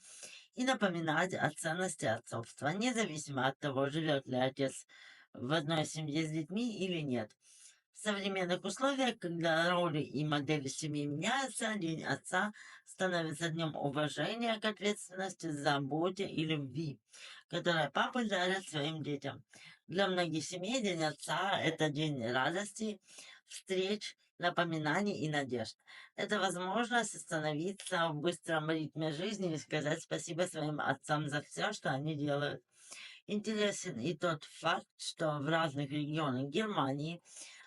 и напоминать о ценности отцовства, независимо от того, живет ли отец в одной семье с детьми или нет. В современных условиях, когда роли и модели семьи меняются, День отца становится днем уважения к ответственности, заботе и любви, которые папы дарят своим детям. Для многих семей День отца — это день радости, встреч, напоминаний и надежд. Это возможность остановиться в быстром ритме жизни и сказать спасибо своим отцам за все, что они делают. Интересен и тот факт, что в разных регионах Германии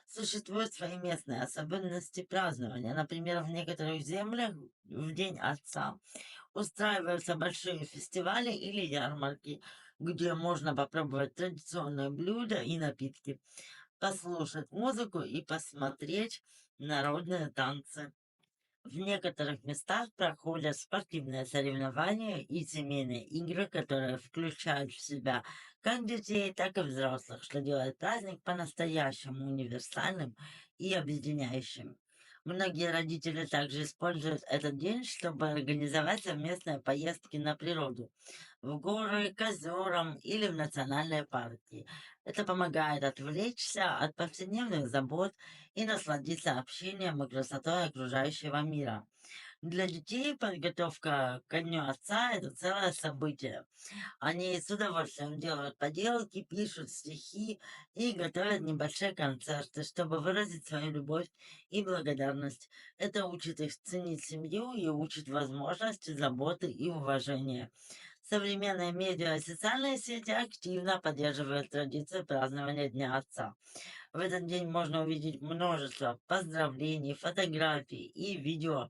существуют свои местные особенности празднования. Например, в некоторых землях в День Отца устраиваются большие фестивали или ярмарки, где можно попробовать традиционные блюда и напитки, послушать музыку и посмотреть народные танцы. В некоторых местах проходят спортивные соревнования и семейные игры, которые включают в себя как детей, так и взрослых, что делает праздник по-настоящему универсальным и объединяющим. Многие родители также используют этот день, чтобы организовать совместные поездки на природу, в горы, к озерам или в национальные парки. Это помогает отвлечься от повседневных забот и насладиться общением и красотой окружающего мира. Для детей подготовка ко Дню Отца — это целое событие. Они с удовольствием делают поделки, пишут стихи и готовят небольшие концерты, чтобы выразить свою любовь и благодарность. Это учит их ценить семью и учит возможности, заботы и уважения. Современные медиа и социальные сети активно поддерживают традицию празднования Дня Отца. В этот день можно увидеть множество поздравлений, фотографий и видео,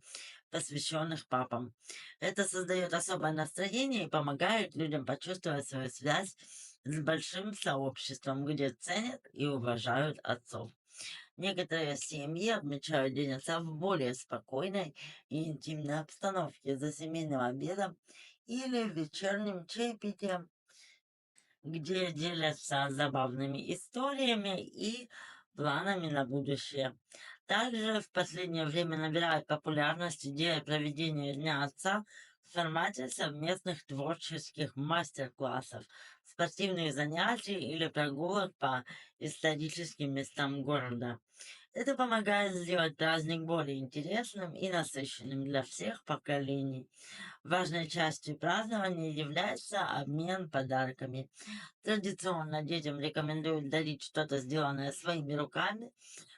посвященных папам. Это создает особое настроение и помогает людям почувствовать свою связь с большим сообществом, где ценят и уважают отцов. Некоторые семьи отмечают День Отца в более спокойной и интимной обстановке за семейным обедом или вечерним чаепитием, где делятся забавными историями и планами на будущее. Также в последнее время набирает популярность идея проведения Дня Отца в формате совместных творческих мастер-классов, спортивных занятий или прогулок по историческим местам города. Это помогает сделать праздник более интересным и насыщенным для всех поколений. Важной частью празднования является обмен подарками. Традиционно детям рекомендуют дарить что-то, сделанное своими руками,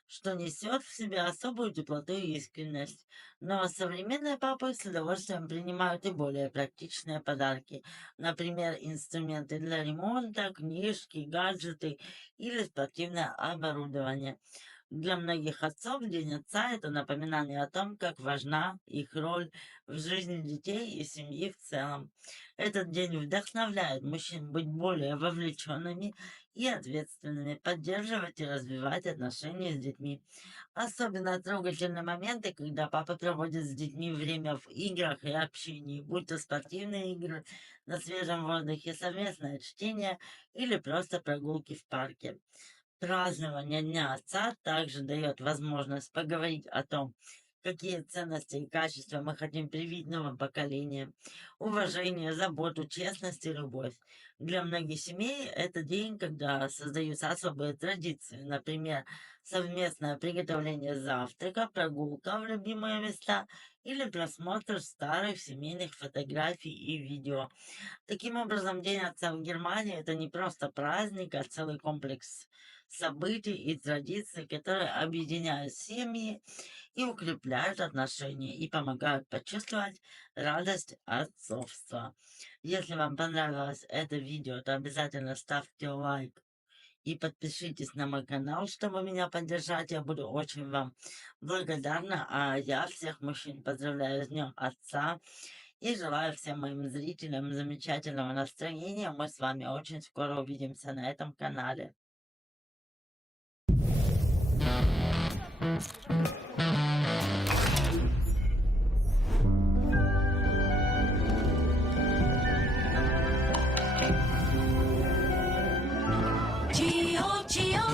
что несет в себе особую теплоту и искренность. Но современные папы с удовольствием принимают и более практичные подарки. Например, инструменты для ремонта, книжки, гаджеты или спортивное оборудование. Для многих отцов День Отца — это напоминание о том, как важна их роль в жизни детей и семьи в целом. Этот день вдохновляет мужчин быть более вовлеченными и ответственными, поддерживать и развивать отношения с детьми. Особенно трогательны моменты, когда папа проводит с детьми время в играх и общении, будь то спортивные игры на свежем воздухе, совместное чтение или просто прогулки в парке. Празднование Дня Отца также дает возможность поговорить о том, какие ценности и качества мы хотим привить новым поколениям. Уважение, заботу, честность и любовь. Для многих семей это день, когда создаются особые традиции. Например, совместное приготовление завтрака, прогулка в любимые места или просмотр старых семейных фотографий и видео. Таким образом, День отца в Германии — это не просто праздник, а целый комплекс событий и традиций, которые объединяют семьи и укрепляют отношения и помогают почувствовать радость отцовства. Если вам понравилось это видео, то обязательно ставьте лайк и подпишитесь на мой канал, чтобы меня поддержать. Я буду очень вам благодарна. А я всех мужчин поздравляю с Днем Отца и желаю всем моим зрителям замечательного настроения. Мы с вами очень скоро увидимся на этом канале.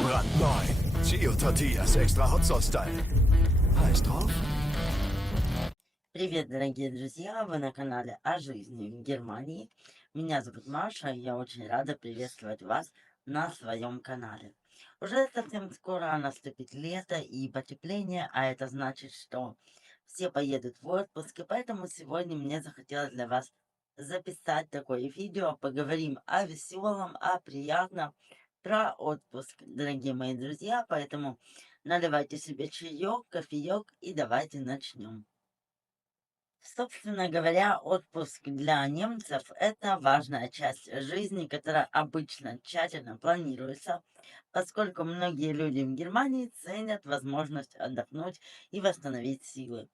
Brandneu. Chio Tortillas extra Hot Sauce Style. Heiß drauf? Привет, дорогие друзья! Вы на канале о жизни в Германии. Меня зовут Маша, и я очень рада приветствовать вас на своем канале. Уже совсем скоро наступит лето и потепление, а это значит, что все поедут в отпуск, и поэтому сегодня мне захотелось для вас записать такое видео. Поговорим о веселом, о приятном, про отпуск, дорогие мои друзья. Поэтому наливайте себе чаек, кофеек и давайте начнем. Собственно говоря, отпуск для немцев — это важная часть жизни, которая обычно тщательно планируется, поскольку многие люди в Германии ценят возможность отдохнуть и восстановить силы.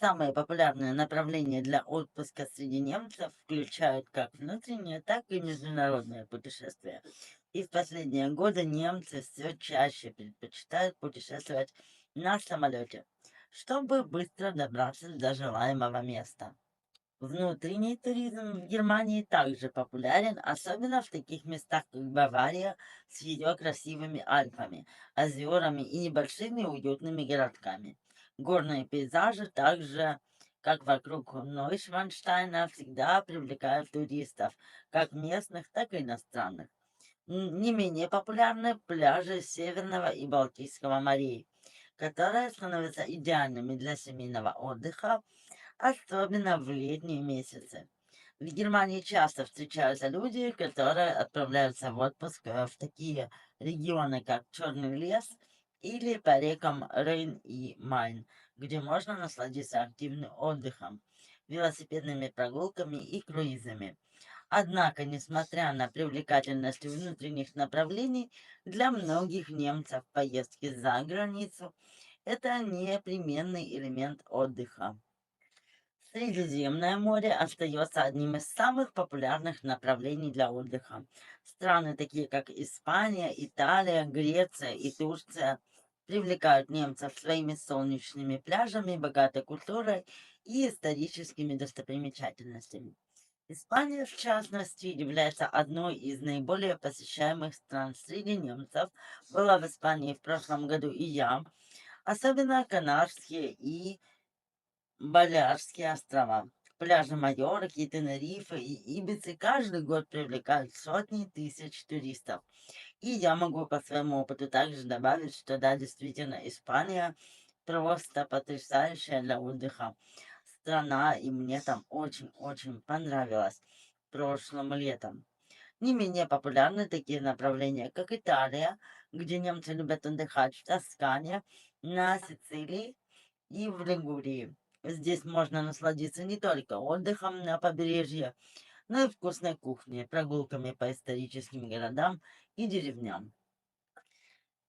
Самые популярные направления для отпуска среди немцев включают как внутренние, так и международные путешествия. И в последние годы немцы все чаще предпочитают путешествовать на самолете, чтобы быстро добраться до желаемого места. Внутренний туризм в Германии также популярен, особенно в таких местах, как Бавария с ее красивыми Альпами, озерами и небольшими уютными городками. Горные пейзажи, также как вокруг Нойшванштайна, всегда привлекают туристов, как местных, так и иностранных. Не менее популярны пляжи Северного и Балтийского морей, которые становятся идеальными для семейного отдыха, особенно в летние месяцы. В Германии часто встречаются люди, которые отправляются в отпуск в такие регионы, как Черный лес или по рекам Рейн и Майн, где можно насладиться активным отдыхом, велосипедными прогулками и круизами. Однако, несмотря на привлекательность внутренних направлений, для многих немцев поездки за границу — это непременный элемент отдыха. Средиземное море остается одним из самых популярных направлений для отдыха. Страны, такие как Испания, Италия, Греция и Турция, привлекают немцев своими солнечными пляжами, богатой культурой и историческими достопримечательностями. Испания, в частности, является одной из наиболее посещаемых стран среди немцев. Была в Испании в прошлом году и я. Особенно Канарские и Балеарские острова. Пляжи Майорки, Тенерифе и Ибицы каждый год привлекают сотни тысяч туристов. И я могу по своему опыту также добавить, что да, действительно, Испания просто потрясающая для отдыха страна, и мне там очень-очень понравилось прошлым летом. Не менее популярны такие направления, как Италия, где немцы любят отдыхать в Тоскане, на Сицилии и в Лигурии. Здесь можно насладиться не только отдыхом на побережье, но и вкусной кухней, прогулками по историческим городам и деревням.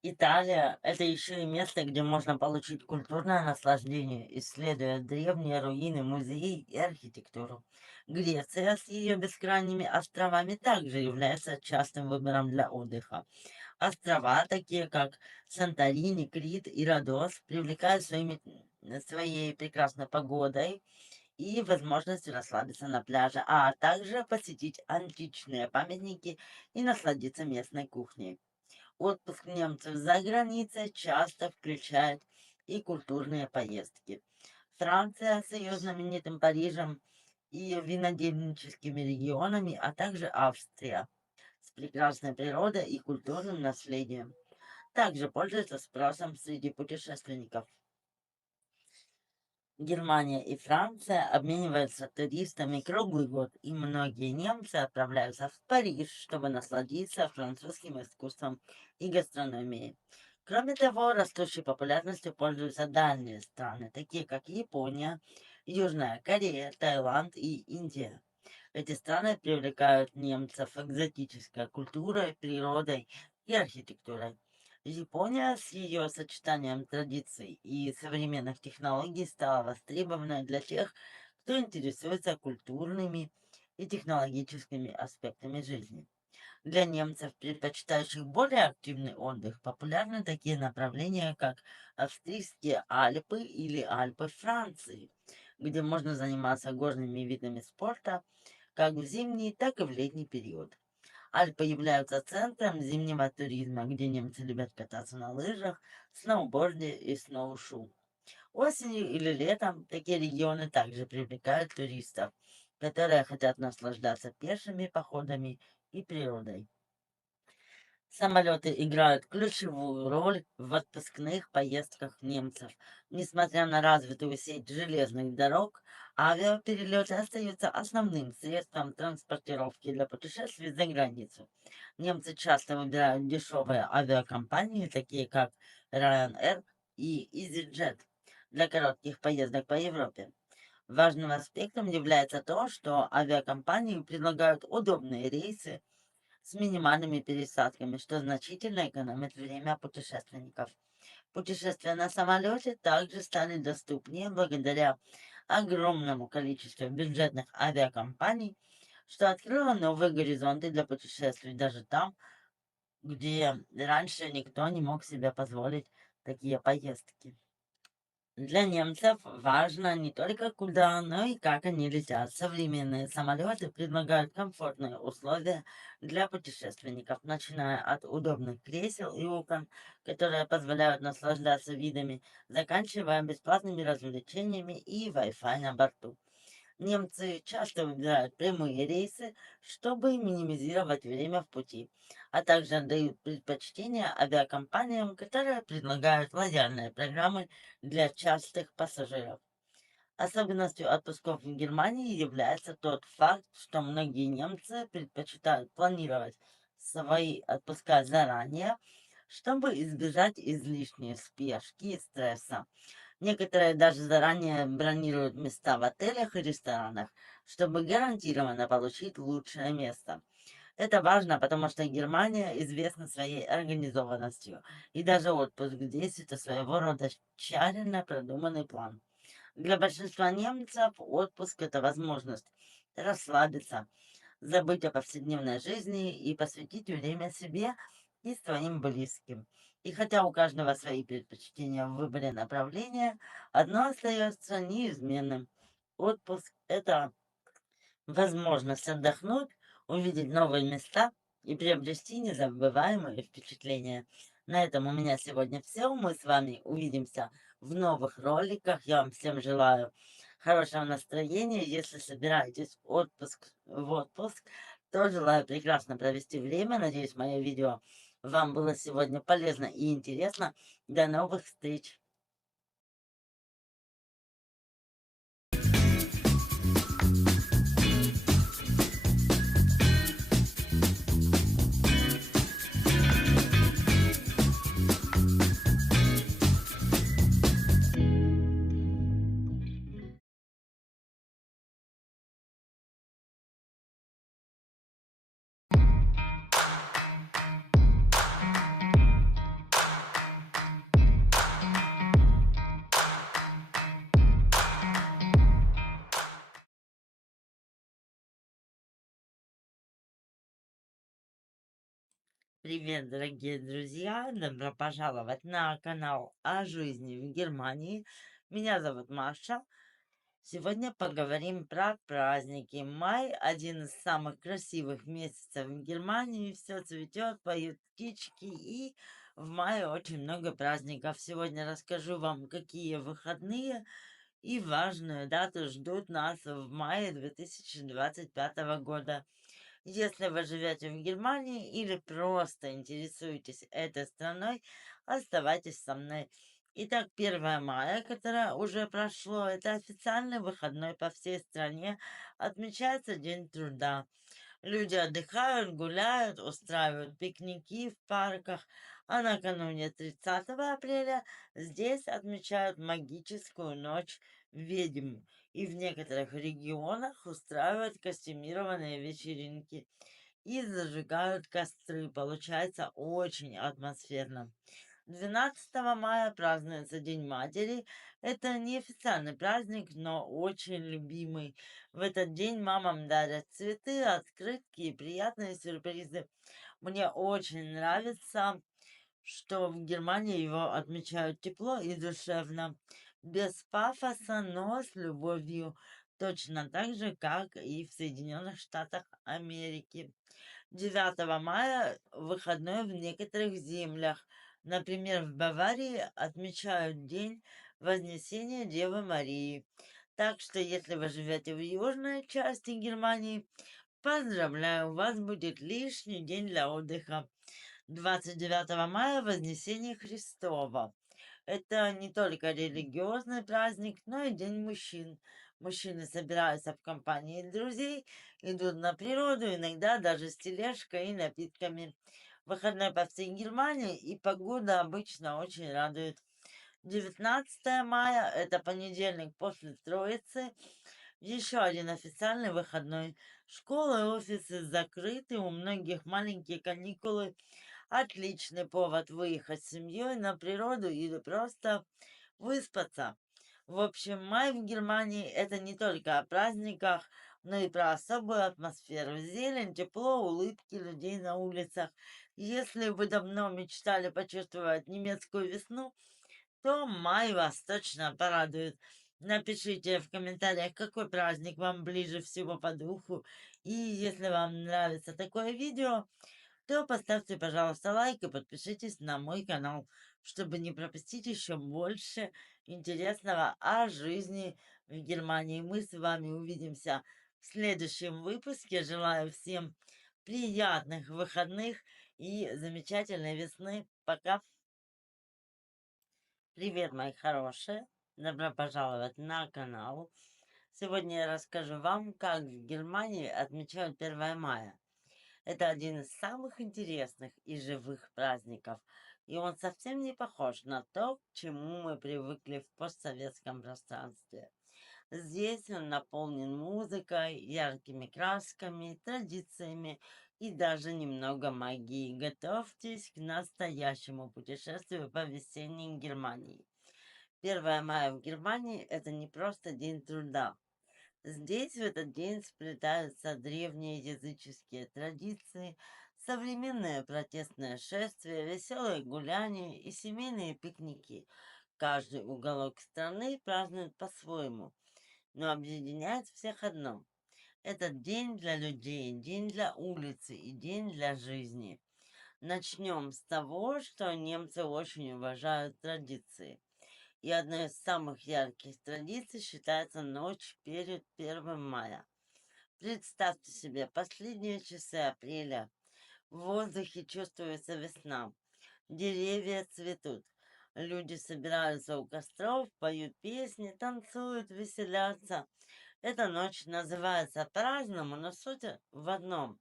Италия — это еще и место, где можно получить культурное наслаждение, исследуя древние руины, музеи и архитектуру. Греция с ее бескрайними островами также является частым выбором для отдыха. Острова, такие как Санторини, Крит и Родос, привлекают своей прекрасной погодой и возможностью расслабиться на пляже, а также посетить античные памятники и насладиться местной кухней. Отпуск немцев за границей часто включает и культурные поездки. Франция с ее знаменитым Парижем и винодельническими регионами, а также Австрия с прекрасной природой и культурным наследием. также пользуется спросом среди путешественников. Германия и Франция обмениваются туристами круглый год, и многие немцы отправляются в Париж, чтобы насладиться французским искусством и гастрономией. Кроме того, растущей популярностью пользуются дальние страны, такие как Япония, Южная Корея, Таиланд и Индия. Эти страны привлекают немцев экзотической культурой, природой и архитектурой. Япония с ее сочетанием традиций и современных технологий стала востребованной для тех, кто интересуется культурными и технологическими аспектами жизни. Для немцев, предпочитающих более активный отдых, популярны такие направления, как австрийские Альпы или Альпы Франции, где можно заниматься горными видами спорта как в зимний, так и в летний период. Альпы являются центром зимнего туризма, где немцы любят кататься на лыжах, сноуборде и сноушу. Осенью или летом такие регионы также привлекают туристов, которые хотят наслаждаться пешими походами и природой. Самолеты играют ключевую роль в отпускных поездках немцев. Несмотря на развитую сеть железных дорог, авиаперелеты остаются основным средством транспортировки для путешествий за границу. Немцы часто выбирают дешевые авиакомпании, такие как Ryanair и EasyJet, для коротких поездок по Европе. Важным аспектом является то, что авиакомпании предлагают удобные рейсы с минимальными пересадками, что значительно экономит время путешественников. Путешествия на самолете также стали доступнее благодаря огромному количеству бюджетных авиакомпаний, что открыло новые горизонты для путешествий даже там, где раньше никто не мог себе позволить такие поездки. Для немцев важно не только куда, но и как они летят. Современные самолеты предлагают комфортные условия для путешественников, начиная от удобных кресел и окон, которые позволяют наслаждаться видами, заканчивая бесплатными развлечениями и Wi-Fi на борту. Немцы часто выбирают прямые рейсы, чтобы минимизировать время в пути, а также отдают предпочтение авиакомпаниям, которые предлагают лояльные программы для частых пассажиров. Особенностью отпусков в Германии является тот факт, что многие немцы предпочитают планировать свои отпуска заранее, чтобы избежать излишней спешки и стресса. Некоторые даже заранее бронируют места в отелях и ресторанах, чтобы гарантированно получить лучшее место. Это важно, потому что Германия известна своей организованностью, и даже отпуск здесь это своего рода тщательно продуманный план. Для большинства немцев отпуск это возможность расслабиться, забыть о повседневной жизни и посвятить время себе и своим близким. И хотя у каждого свои предпочтения в выборе направления, одно остается неизменным. Отпуск– это возможность отдохнуть, увидеть новые места и приобрести незабываемые впечатления. На этом у меня сегодня все. Мы с вами увидимся в новых роликах. Я вам всем желаю хорошего настроения. Если собираетесь в отпуск, то желаю прекрасно провести время. Надеюсь, мое видео вам было сегодня полезно и интересно. До новых встреч! Привет, дорогие друзья! Добро пожаловать на канал о жизни в Германии. Меня зовут Маша. Сегодня поговорим про праздники. Май– один из самых красивых месяцев в Германии. Все цветет, поют птички, и в мае очень много праздников. Сегодня расскажу вам, какие выходные и важную дату ждут нас в мае 2025 года. Если вы живете в Германии или просто интересуетесь этой страной, оставайтесь со мной. Итак, 1 мая, которое уже прошло, это официальный выходной по всей стране, отмечается День труда. Люди отдыхают, гуляют, устраивают пикники в парках, а накануне 30 апреля здесь отмечают магическую ночь ведьм, и в некоторых регионах устраивают костюмированные вечеринки и зажигают костры. Получается очень атмосферно. 12 мая празднуется День матери. Это неофициальный праздник, но очень любимый. В этот день мамам дарят цветы, открытки и приятные сюрпризы. Мне очень нравится, что в Германии его отмечают тепло и душевно, без пафоса, но с любовью. Точно так же, как и в Соединенных Штатах Америки. 9 мая выходной в некоторых землях. Например, в Баварии отмечают День Вознесения Девы Марии. Так что, если вы живете в южной части Германии, поздравляю, у вас будет лишний день для отдыха. 29 мая Вознесение Христово. Это не только религиозный праздник, но и День мужчин. Мужчины собираются в компании друзей, идут на природу, иногда даже с тележкой и напитками. Выходной по всей Германии, и погода обычно очень радует. 19 мая– это понедельник после Троицы, еще один официальный выходной. Школы и офисы закрыты, у многих маленькие каникулы. Отличный повод выехать с семьей на природу или просто выспаться. В общем, май в Германии это не только о праздниках, но и про особую атмосферу. Зелень, тепло, улыбки людей на улицах. Если вы давно мечтали почувствовать немецкую весну, то май вас точно порадует. Напишите в комментариях, какой праздник вам ближе всего по духу. И если вам нравится такое видео, то поставьте, пожалуйста, лайк и подпишитесь на мой канал, чтобы не пропустить еще больше интересного о жизни в Германии. Мы с вами увидимся в следующем выпуске. Желаю всем приятных выходных и замечательной весны. Пока! Привет, мои хорошие! Добро пожаловать на канал. Сегодня я расскажу вам, как в Германии отмечают 1 мая. Это один из самых интересных и живых праздников, и он совсем не похож на то, к чему мы привыкли в постсоветском пространстве. Здесь он наполнен музыкой, яркими красками, традициями и даже немного магией. Готовьтесь к настоящему путешествию по весенней Германии. 1 мая в Германии– это не просто день труда. Здесь в этот день сплетаются древние языческие традиции, современные протестные шествия, веселые гуляния и семейные пикники. Каждый уголок страны празднует по-своему, но объединяет всех одно. Этот день для людей, день для улицы и день для жизни. Начнем с того, что немцы очень уважают традиции. И одной из самых ярких традиций считается ночь перед 1 мая. Представьте себе последние часы апреля. В воздухе чувствуется весна. Деревья цветут. Люди собираются у костров, поют песни, танцуют, веселятся. Эта ночь называется по-разному, но суть в одном–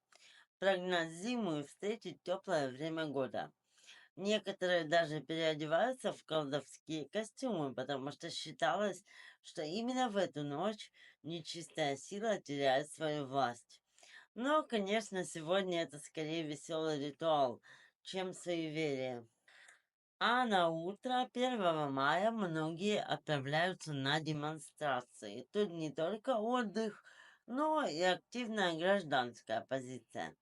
прогнать зиму и встретить теплое время года. Некоторые даже переодеваются в колдовские костюмы, потому что считалось, что именно в эту ночь нечистая сила теряет свою власть. Но, конечно, сегодня это скорее веселый ритуал, чем суеверие. А на утро 1 мая многие отправляются на демонстрации. Тут не только отдых, но и активная гражданская позиция.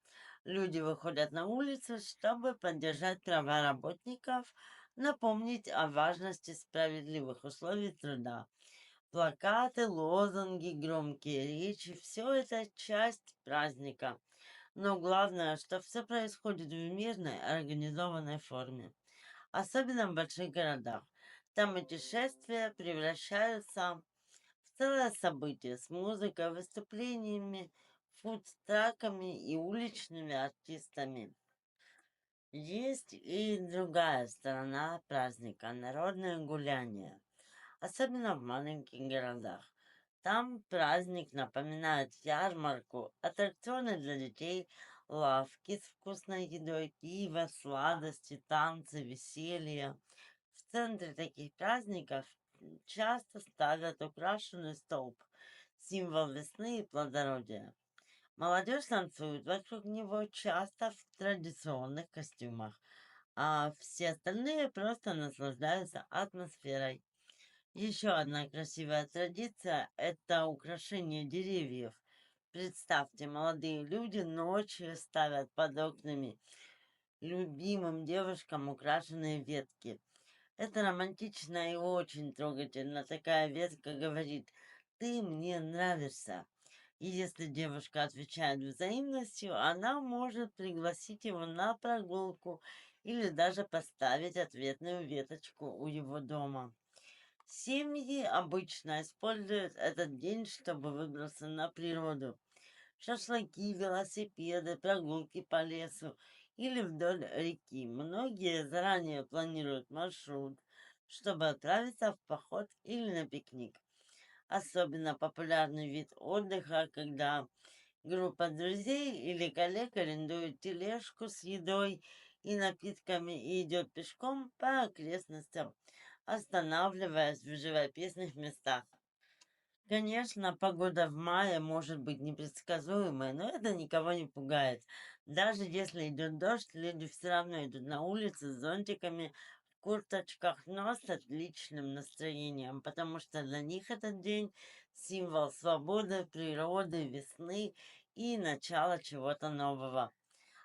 Люди выходят на улицу, чтобы поддержать права работников, напомнить о важности справедливых условий труда. Плакаты, лозунги, громкие речи– все это часть праздника. Но главное, что все происходит в мирной, организованной форме. Особенно в больших городах. Там эти шествия превращаются в целое событие с музыкой, выступлениями, фудтраками и уличными артистами. Есть и другая сторона праздника — народное гуляние, особенно в маленьких городах. Там праздник напоминает ярмарку, аттракционы для детей, лавки с вкусной едой, пиво, сладости, танцы, веселье. В центре таких праздников часто ставят украшенный столб, символ весны и плодородия. Молодежь танцует вокруг него часто в традиционных костюмах, а все остальные просто наслаждаются атмосферой. Еще одна красивая традиция — это украшение деревьев. Представьте, молодые люди ночью ставят под окнами любимым девушкам украшенные ветки. Это романтично и очень трогательно. Такая ветка говорит: «Ты мне нравишься». И если девушка отвечает взаимностью, она может пригласить его на прогулку или даже поставить ответную веточку у его дома. Семьи обычно используют этот день, чтобы выбраться на природу. Шашлыки, велосипеды, прогулки по лесу или вдоль реки. Многие заранее планируют маршрут, чтобы отправиться в поход или на пикник. Особенно популярный вид отдыха, когда группа друзей или коллег арендует тележку с едой и напитками и идет пешком по окрестностям, останавливаясь в живописных местах. Конечно, погода в мае может быть непредсказуемой, но это никого не пугает. Даже если идет дождь, люди все равно идут на улице с зонтиками, в курточках, но с отличным настроением, потому что для них этот день — символ свободы, природы, весны и начала чего-то нового.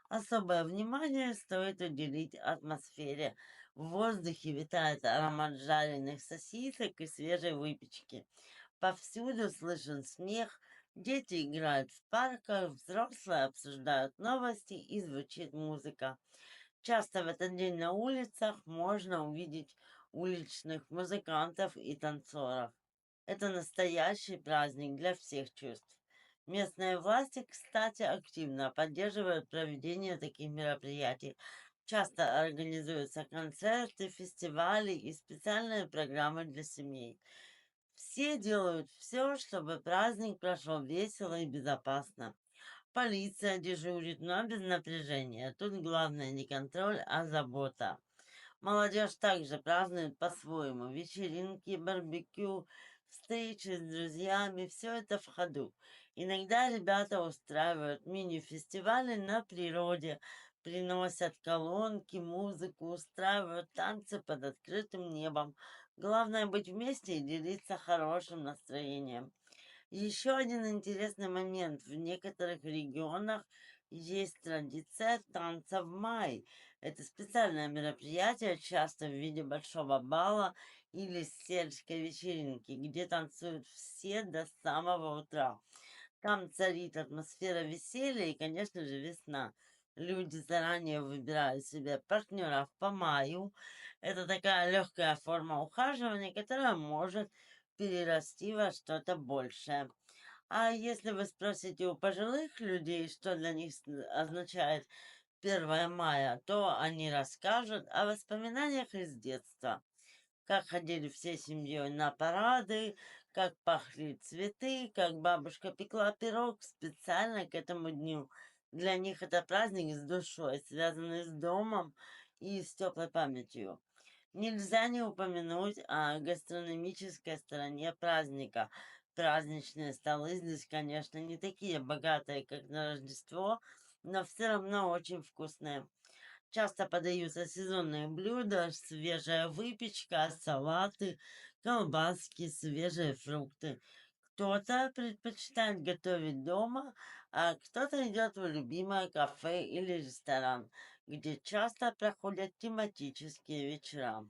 Особое внимание стоит уделить атмосфере. В воздухе витает аромат жареных сосисок и свежей выпечки. Повсюду слышен смех, дети играют в парках, взрослые обсуждают новости и звучит музыка. Часто в этот день на улицах можно увидеть уличных музыкантов и танцоров. Это настоящий праздник для всех чувств. Местные власти, кстати, активно поддерживают проведение таких мероприятий. Часто организуются концерты, фестивали и специальные программы для семей. Все делают все, чтобы праздник прошел весело и безопасно. Полиция дежурит, но без напряжения. Тут главное не контроль, а забота. Молодежь также празднует по-своему. Вечеринки, барбекю, встречи с друзьями — все это в ходу. Иногда ребята устраивают мини-фестивали на природе, приносят колонки, музыку, устраивают танцы под открытым небом. Главное быть вместе и делиться хорошим настроением. Еще один интересный момент. В некоторых регионах есть традиция танца в май. Это специальное мероприятие, часто в виде большого бала или сельской вечеринки, где танцуют все до самого утра. Там царит атмосфера веселья и, конечно же, весна. Люди заранее выбирают себе партнеров по маю. Это такая легкая форма ухаживания, которая может перерасти во что-то большее. А если вы спросите у пожилых людей, что для них означает 1 мая, то они расскажут о воспоминаниях из детства, как ходили всей семьей на парады, как пахли цветы, как бабушка пекла пирог специально к этому дню. Для них это праздник с душой, связанный с домом и с теплой памятью. Нельзя не упомянуть о гастрономической стороне праздника. Праздничные столы здесь, конечно, не такие богатые, как на Рождество, но все равно очень вкусные. Часто подаются сезонные блюда, свежая выпечка, салаты, колбаски, свежие фрукты. Кто-то предпочитает готовить дома, а кто-то идет в любимое кафе или ресторан, где часто проходят тематические вечера.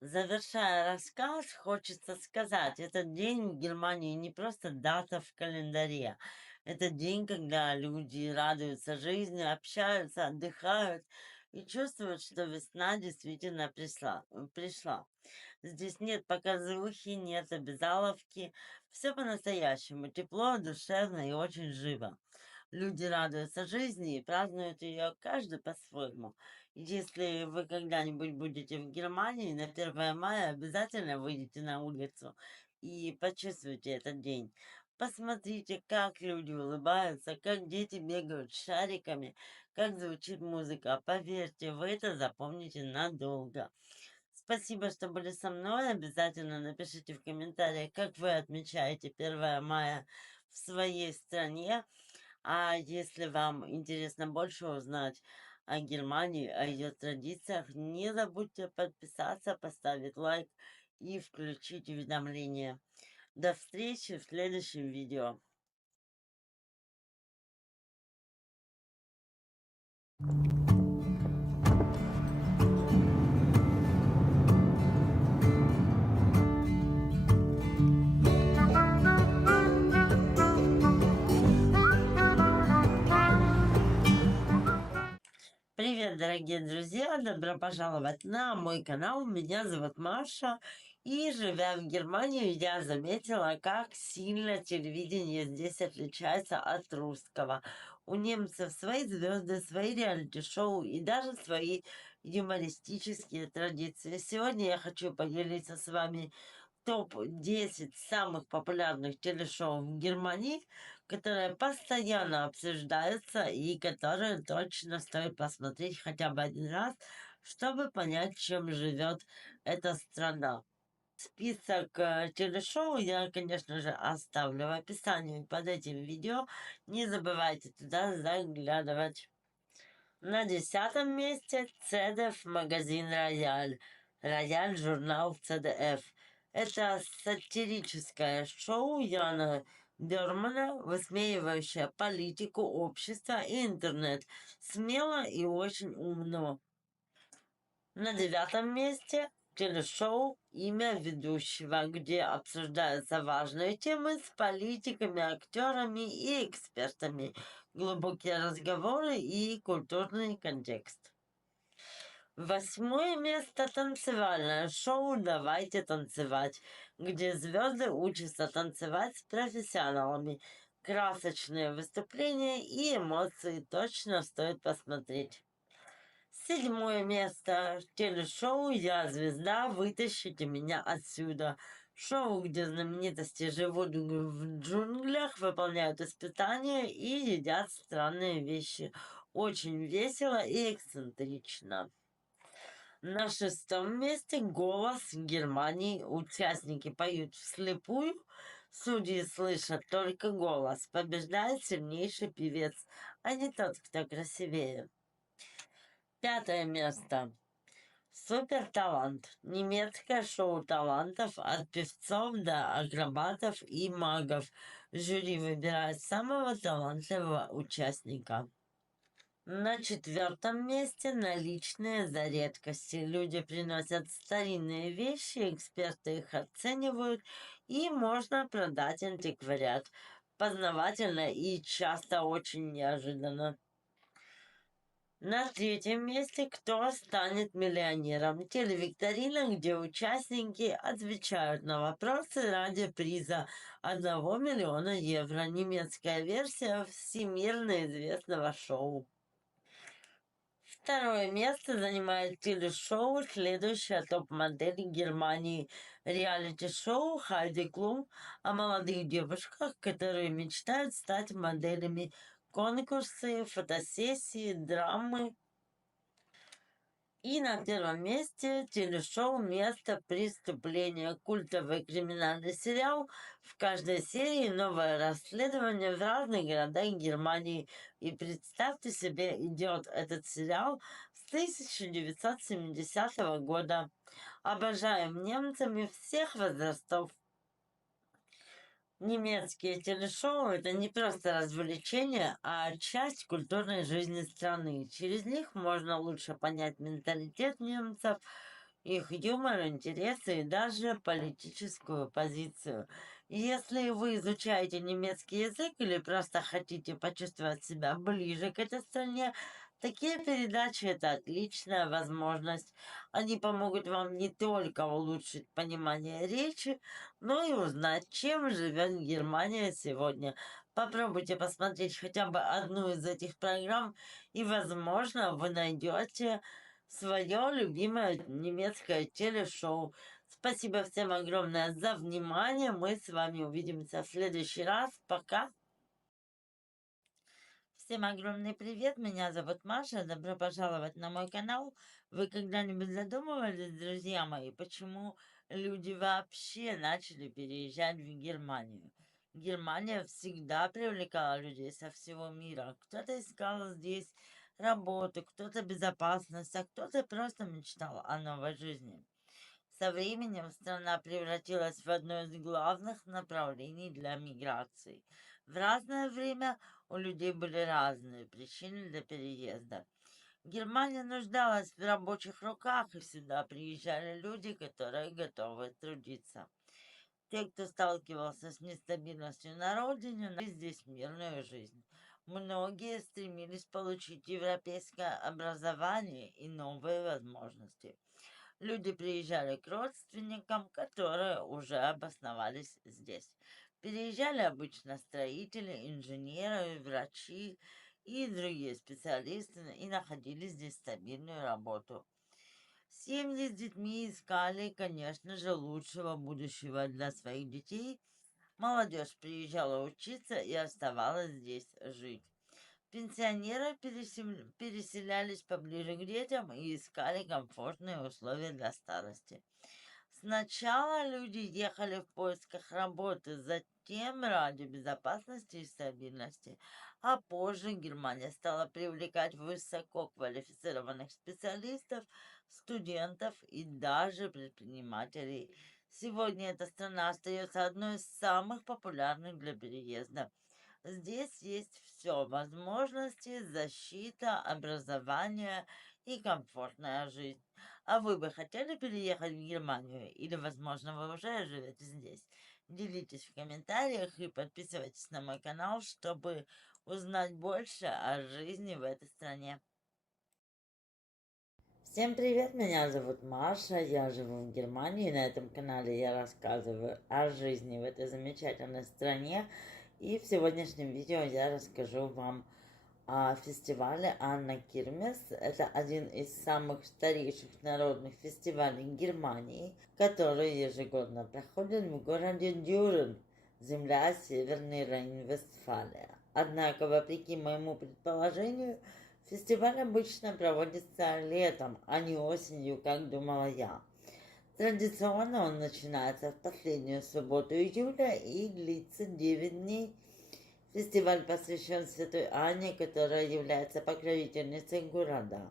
Завершая рассказ, хочется сказать: этот день в Германии не просто дата в календаре. Это день, когда люди радуются жизни, общаются, отдыхают и чувствуют, что весна действительно пришла. Здесь нет показухи, нет обязаловки. Все по-настоящему. Тепло, душевно и очень живо. Люди радуются жизни и празднуют ее каждый по-своему. Если вы когда-нибудь будете в Германии, на 1 мая обязательно выйдите на улицу и почувствуйте этот день. Посмотрите, как люди улыбаются, как дети бегают с шариками, как звучит музыка. Поверьте, вы это запомните надолго. Спасибо, что были со мной. Обязательно напишите в комментариях, как вы отмечаете 1 мая в своей стране. А если вам интересно больше узнать о Германии, о ее традициях, не забудьте подписаться, поставить лайк и включить уведомления. До встречи в следующем видео. Привет, дорогие друзья! Добро пожаловать на мой канал. Меня зовут Маша. И живя в Германии, я заметила, как сильно телевидение здесь отличается от русского. У немцев свои звезды, свои реалити-шоу и даже свои юмористические традиции. Сегодня я хочу поделиться с вами топ-10 самых популярных телешоу в Германии, которые постоянно обсуждаются и которые точно стоит посмотреть хотя бы один раз, чтобы понять, чем живет эта страна. Список телешоу я, конечно же, оставлю в описании под этим видео. Не забывайте туда заглядывать. На 10-м месте CDF магазин «Рояль». «Рояль» журнал CDF. Это сатирическое шоу Яна Бёрмана, высмеивающее политику, общество и интернет. Смело и очень умно. На 9-м месте телешоу «Имя ведущего», где обсуждаются важные темы с политиками, актерами и экспертами, глубокие разговоры и культурный контекст. 8-е место – танцевальное шоу «Давайте танцевать», где звезды учатся танцевать с профессионалами. Красочные выступления и эмоции точно стоит посмотреть. 7-е место – телешоу «Я звезда, вытащите меня отсюда». Шоу, где знаменитости живут в джунглях, выполняют испытания и едят странные вещи. Очень весело и эксцентрично. На 6-м месте «Голос Германии». Участники поют вслепую, судьи слышат только голос. Побеждает сильнейший певец, а не тот, кто красивее. 5-е место. Суперталант. Немецкое шоу талантов от певцов до акробатов и магов. Жюри выбирает самого талантливого участника. На 4-м месте наличные за редкости. Люди приносят старинные вещи, эксперты их оценивают, и можно продать антиквариат. Познавательно и часто очень неожиданно. На 3-м месте «Кто станет миллионером?» Телевикторина, где участники отвечают на вопросы ради приза 1 миллиона евро. Немецкая версия всемирно известного шоу. 2-е место занимает телешоу «Следующая топ-модель Германии». Реалити-шоу Хайди Клум о молодых девушках, которые мечтают стать моделями. Конкурсы, фотосессии, драмы. И на 1-м месте телешоу «Место преступления». Культовый криминальный сериал. В каждой серии новое расследование в разных городах Германии. И представьте себе, идет этот сериал с 1970 года. Обожаем немцами всех возрастов. Немецкие телешоу – это не просто развлечение, а часть культурной жизни страны. Через них можно лучше понять менталитет немцев, их юмор, интересы и даже политическую позицию. Если вы изучаете немецкий язык или просто хотите почувствовать себя ближе к этой стране, Такие передачи– это отличная возможность. Они помогут вам не только улучшить понимание речи, но и узнать, чем живет Германия сегодня. Попробуйте посмотреть хотя бы одну из этих программ, и, возможно, вы найдете свое любимое немецкое телешоу. Спасибо всем огромное за внимание. Мы с вами увидимся в следующий раз. Пока! Всем огромный привет, меня зовут Маша, добро пожаловать на мой канал. Вы когда-нибудь задумывались, друзья мои, почему люди вообще начали переезжать в Германию? Германия всегда привлекала людей со всего мира. Кто-то искал здесь работу, кто-то безопасность, а кто-то просто мечтал о новой жизни. Со временем страна превратилась в одно из главных направлений для миграции. В разное время у людей были разные причины для переезда. Германия нуждалась в рабочих руках, и сюда приезжали люди, которые готовы трудиться. Те, кто сталкивался с нестабильностью на родине, нашли здесь мирную жизнь. Многие стремились получить европейское образование и новые возможности. Люди приезжали к родственникам, которые уже обосновались здесь. Переезжали обычно строители, инженеры, врачи и другие специалисты и находили здесь стабильную работу. Семьи с детьми искали, конечно же, лучшего будущего для своих детей. Молодежь приезжала учиться и оставалась здесь жить. Пенсионеры переселялись поближе к детям и искали комфортные условия для старости. Сначала люди ехали в поисках работы, затем ради безопасности и стабильности, а позже Германия стала привлекать высококвалифицированных специалистов, студентов и даже предпринимателей. Сегодня эта страна остается одной из самых популярных для переезда. Здесь есть все: возможности, защита, образование и комфортная жизнь. А вы бы хотели переехать в Германию? Или, возможно, вы уже живете здесь? Делитесь в комментариях и подписывайтесь на мой канал, чтобы узнать больше о жизни в этой стране. Всем привет, меня зовут Маша, я живу в Германии, на этом канале я рассказываю о жизни в этой замечательной стране, и в сегодняшнем видео я расскажу вам о фестивале Анна Кирмес. Это один из самых старейших народных фестивалей Германии, который ежегодно проходит в городе Дюрен, земля Северной Рейн-Вестфалия. Однако, вопреки моему предположению, фестиваль обычно проводится летом, а не осенью, как думала я. Традиционно он начинается в последнюю субботу июля и длится 9 дней. Фестиваль посвящен Святой Анне, которая является покровительницей города.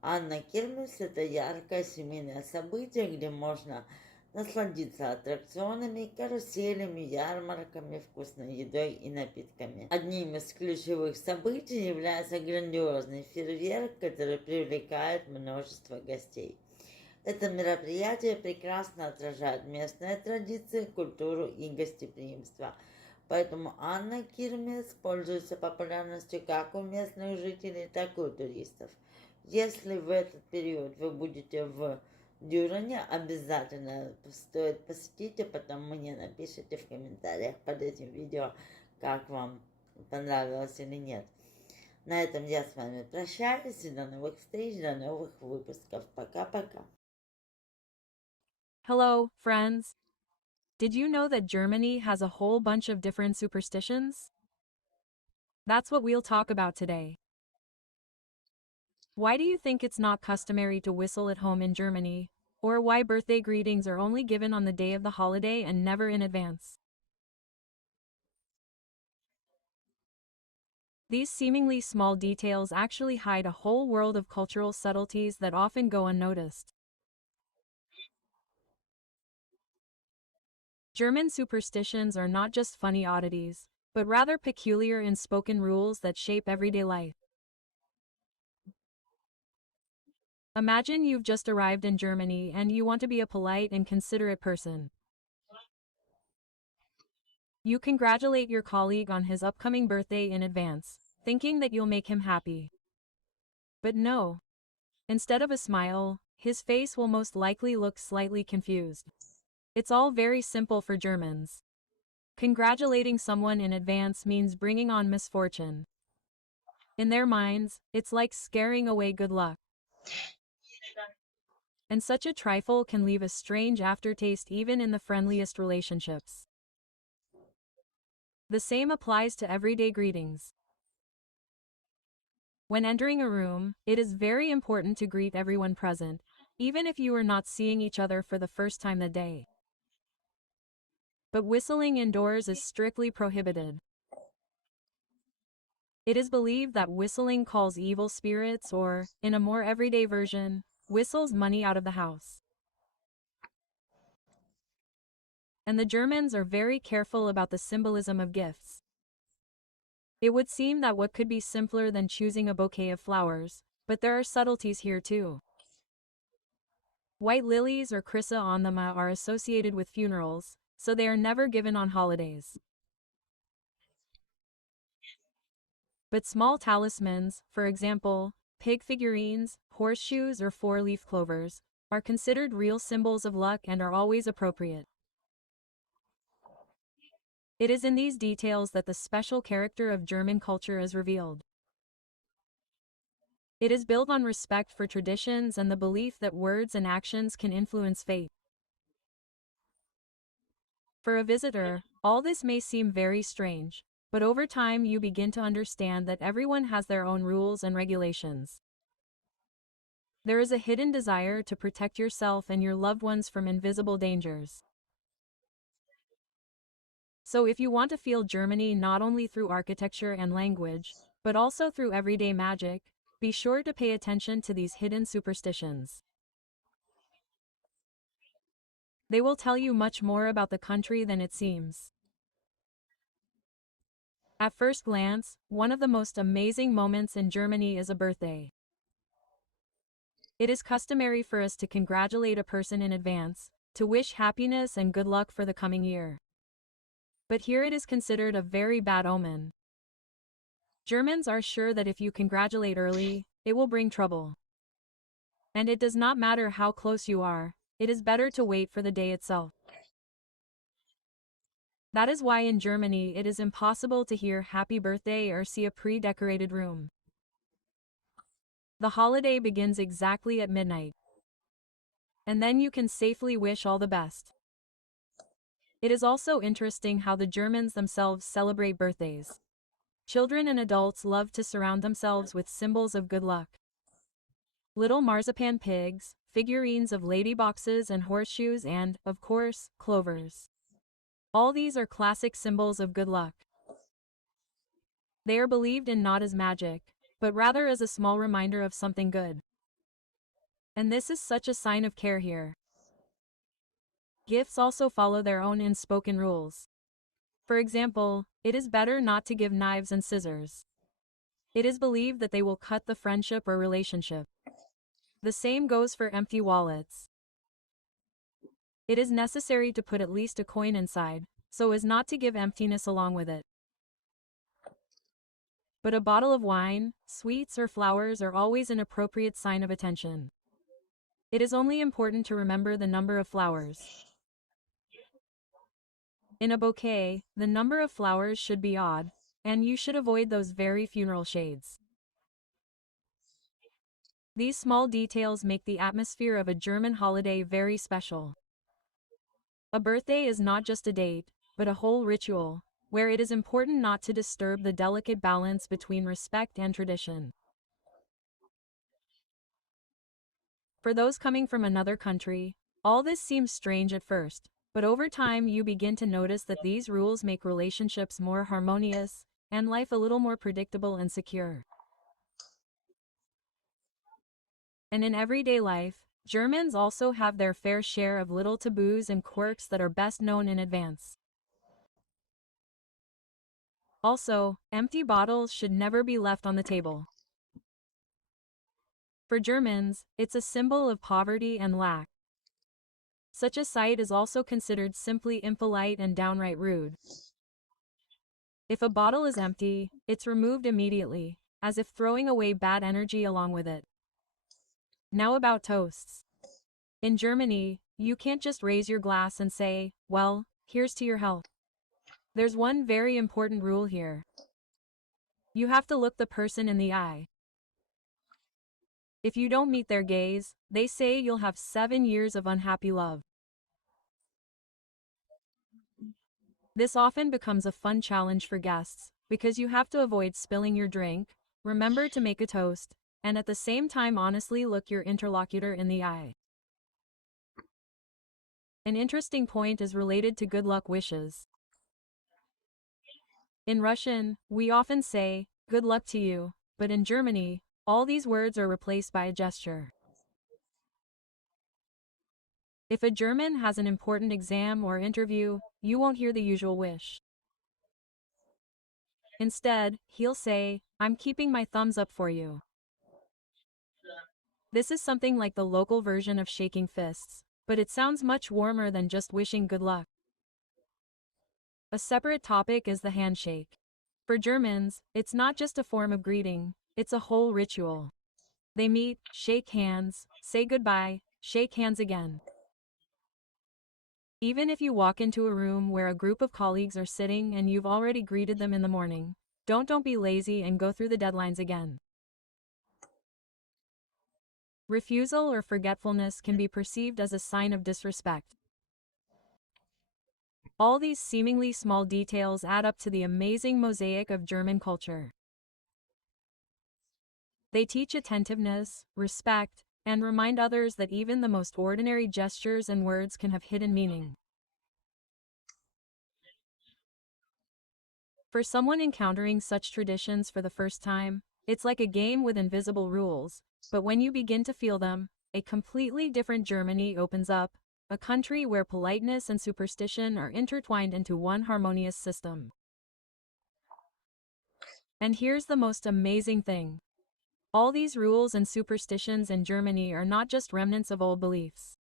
Анна Кирмес – это яркое семейное событие, где можно насладиться аттракционами, каруселями, ярмарками, вкусной едой и напитками. Одним из ключевых событий является грандиозный фейерверк, который привлекает множество гостей. Это мероприятие прекрасно отражает местные традиции, культуру и гостеприимство. Поэтому Анна Кирмес пользуется популярностью как у местных жителей, так и у туристов. Если в этот период вы будете в Дюрене, обязательно стоит посетить, а потом мне напишите в комментариях под этим видео, как вам понравилось или нет. На этом я с вами прощаюсь, и до новых встреч, до новых выпусков. Пока-пока. Hello, friends. Did you know that Germany has a whole bunch of different superstitions? That's what we'll talk about today. Why do you think it's not customary to whistle at home in Germany? Or why birthday greetings are only given on the day of the holiday and never in advance? These seemingly small details actually hide a whole world of cultural subtleties that often go unnoticed. German superstitions are not just funny oddities, but rather peculiar unspoken rules that shape everyday life. Imagine you've just arrived in Germany and you want to be a polite and considerate person. You congratulate your colleague on his upcoming birthday in advance, thinking that you'll make him happy. But no. Instead of a smile, his face will most likely look slightly confused. It's all very simple for Germans. Congratulating someone in advance means bringing on misfortune. In their minds, it's like scaring away good luck. And such a trifle can leave a strange aftertaste even in the friendliest relationships. The same applies to everyday greetings. When entering a room, it is very important to greet everyone present, even if you are not seeing each other for the first time that day. But whistling indoors is strictly prohibited. It is believed that whistling calls evil spirits or, in a more everyday version, whistles money out of the house. And the Germans are very careful about the symbolism of gifts. It would seem that what could be simpler than choosing a bouquet of flowers, but there are subtleties here too. White lilies or chrysanthemum are associated with funerals, so they are never given on holidays. But small talismans, for example, pig figurines, horseshoes or four-leaf clovers, are considered real symbols of luck and are always appropriate. It is in these details that the special character of German culture is revealed. It is built on respect for traditions and the belief that words and actions can influence fate. For a visitor, all this may seem very strange, but over time you begin to understand that everyone has their own rules and regulations. There is a hidden desire to protect yourself and your loved ones from invisible dangers. So if you want to feel Germany not only through architecture and language, but also through everyday magic, be sure to pay attention to these hidden superstitions. They will tell you much more about the country than it seems. At first glance, one of the most amazing moments in Germany is a birthday. It is customary for us to congratulate a person in advance, to wish happiness and good luck for the coming year. But here it is considered a very bad omen. Germans are sure that if you congratulate early, it will bring trouble. And it does not matter how close you are, it is better to wait for the day itself. That is why in Germany it is impossible to hear happy birthday or see a pre-decorated room. The holiday begins exactly at midnight. And then you can safely wish all the best. It is also interesting how the Germans themselves celebrate birthdays. Children and adults love to surround themselves with symbols of good luck. Little marzipan pigs, figurines of ladyboxes and horseshoes and, of course, clovers. All these are classic symbols of good luck. They are believed in not as magic, but rather as a small reminder of something good. And this is such a sign of care here. Gifts also follow their own unspoken rules. For example, it is better not to give knives and scissors. It is believed that they will cut the friendship or relationship. The same goes for empty wallets. It is necessary to put at least a coin inside, so as not to give emptiness along with it. But a bottle of wine, sweets or flowers are always an appropriate sign of attention. It is only important to remember the number of flowers. In a bouquet, the number of flowers should be odd, and you should avoid those very funeral shades. These small details make the atmosphere of a German holiday very special. A birthday is not just a date, but a whole ritual, where it is important not to disturb the delicate balance between respect and tradition. For those coming from another country, all this seems strange at first, but over time you begin to notice that these rules make relationships more harmonious, and life a little more predictable and secure. And in everyday life, Germans also have their fair share of little taboos and quirks that are best known in advance. Also, empty bottles should never be left on the table. For Germans, it's a symbol of poverty and lack. Such a sight is also considered simply impolite and downright rude. If a bottle is empty, it's removed immediately, as if throwing away bad energy along with it. Now about toasts. In Germany, you can't just raise your glass and say, well, here's to your health. There's one very important rule here. You have to look the person in the eye. If you don't meet their gaze, they say you'll have 7 years of unhappy love. This often becomes a fun challenge for guests, because you have to avoid spilling your drink, remember to make a toast, and at the same time honestly look your interlocutor in the eye. An interesting point is related to good luck wishes. In Russian, we often say, good luck to you, but in Germany, all these words are replaced by a gesture. If a German has an important exam or interview, you won't hear the usual wish. Instead, he'll say, I'm keeping my thumbs up for you. This is something like the local version of shaking fists, but it sounds much warmer than just wishing good luck. A separate topic is the handshake. For Germans, it's not just a form of greeting, it's a whole ritual. They meet, shake hands, say goodbye, shake hands again. Even if you walk into a room where a group of colleagues are sitting and you've already greeted them in the morning, don't be lazy and go through the deadlines again. Refusal or forgetfulness can be perceived as a sign of disrespect. All these seemingly small details add up to the amazing mosaic of German culture. They teach attentiveness, respect, and remind others that even the most ordinary gestures and words can have hidden meaning. For someone encountering such traditions for the first time, it's like a game with invisible rules, but when you begin to feel them, a completely different Germany opens up, a country where politeness and superstition are intertwined into one harmonious system. And here's the most amazing thing. All these rules and superstitions in Germany are not just remnants of old beliefs.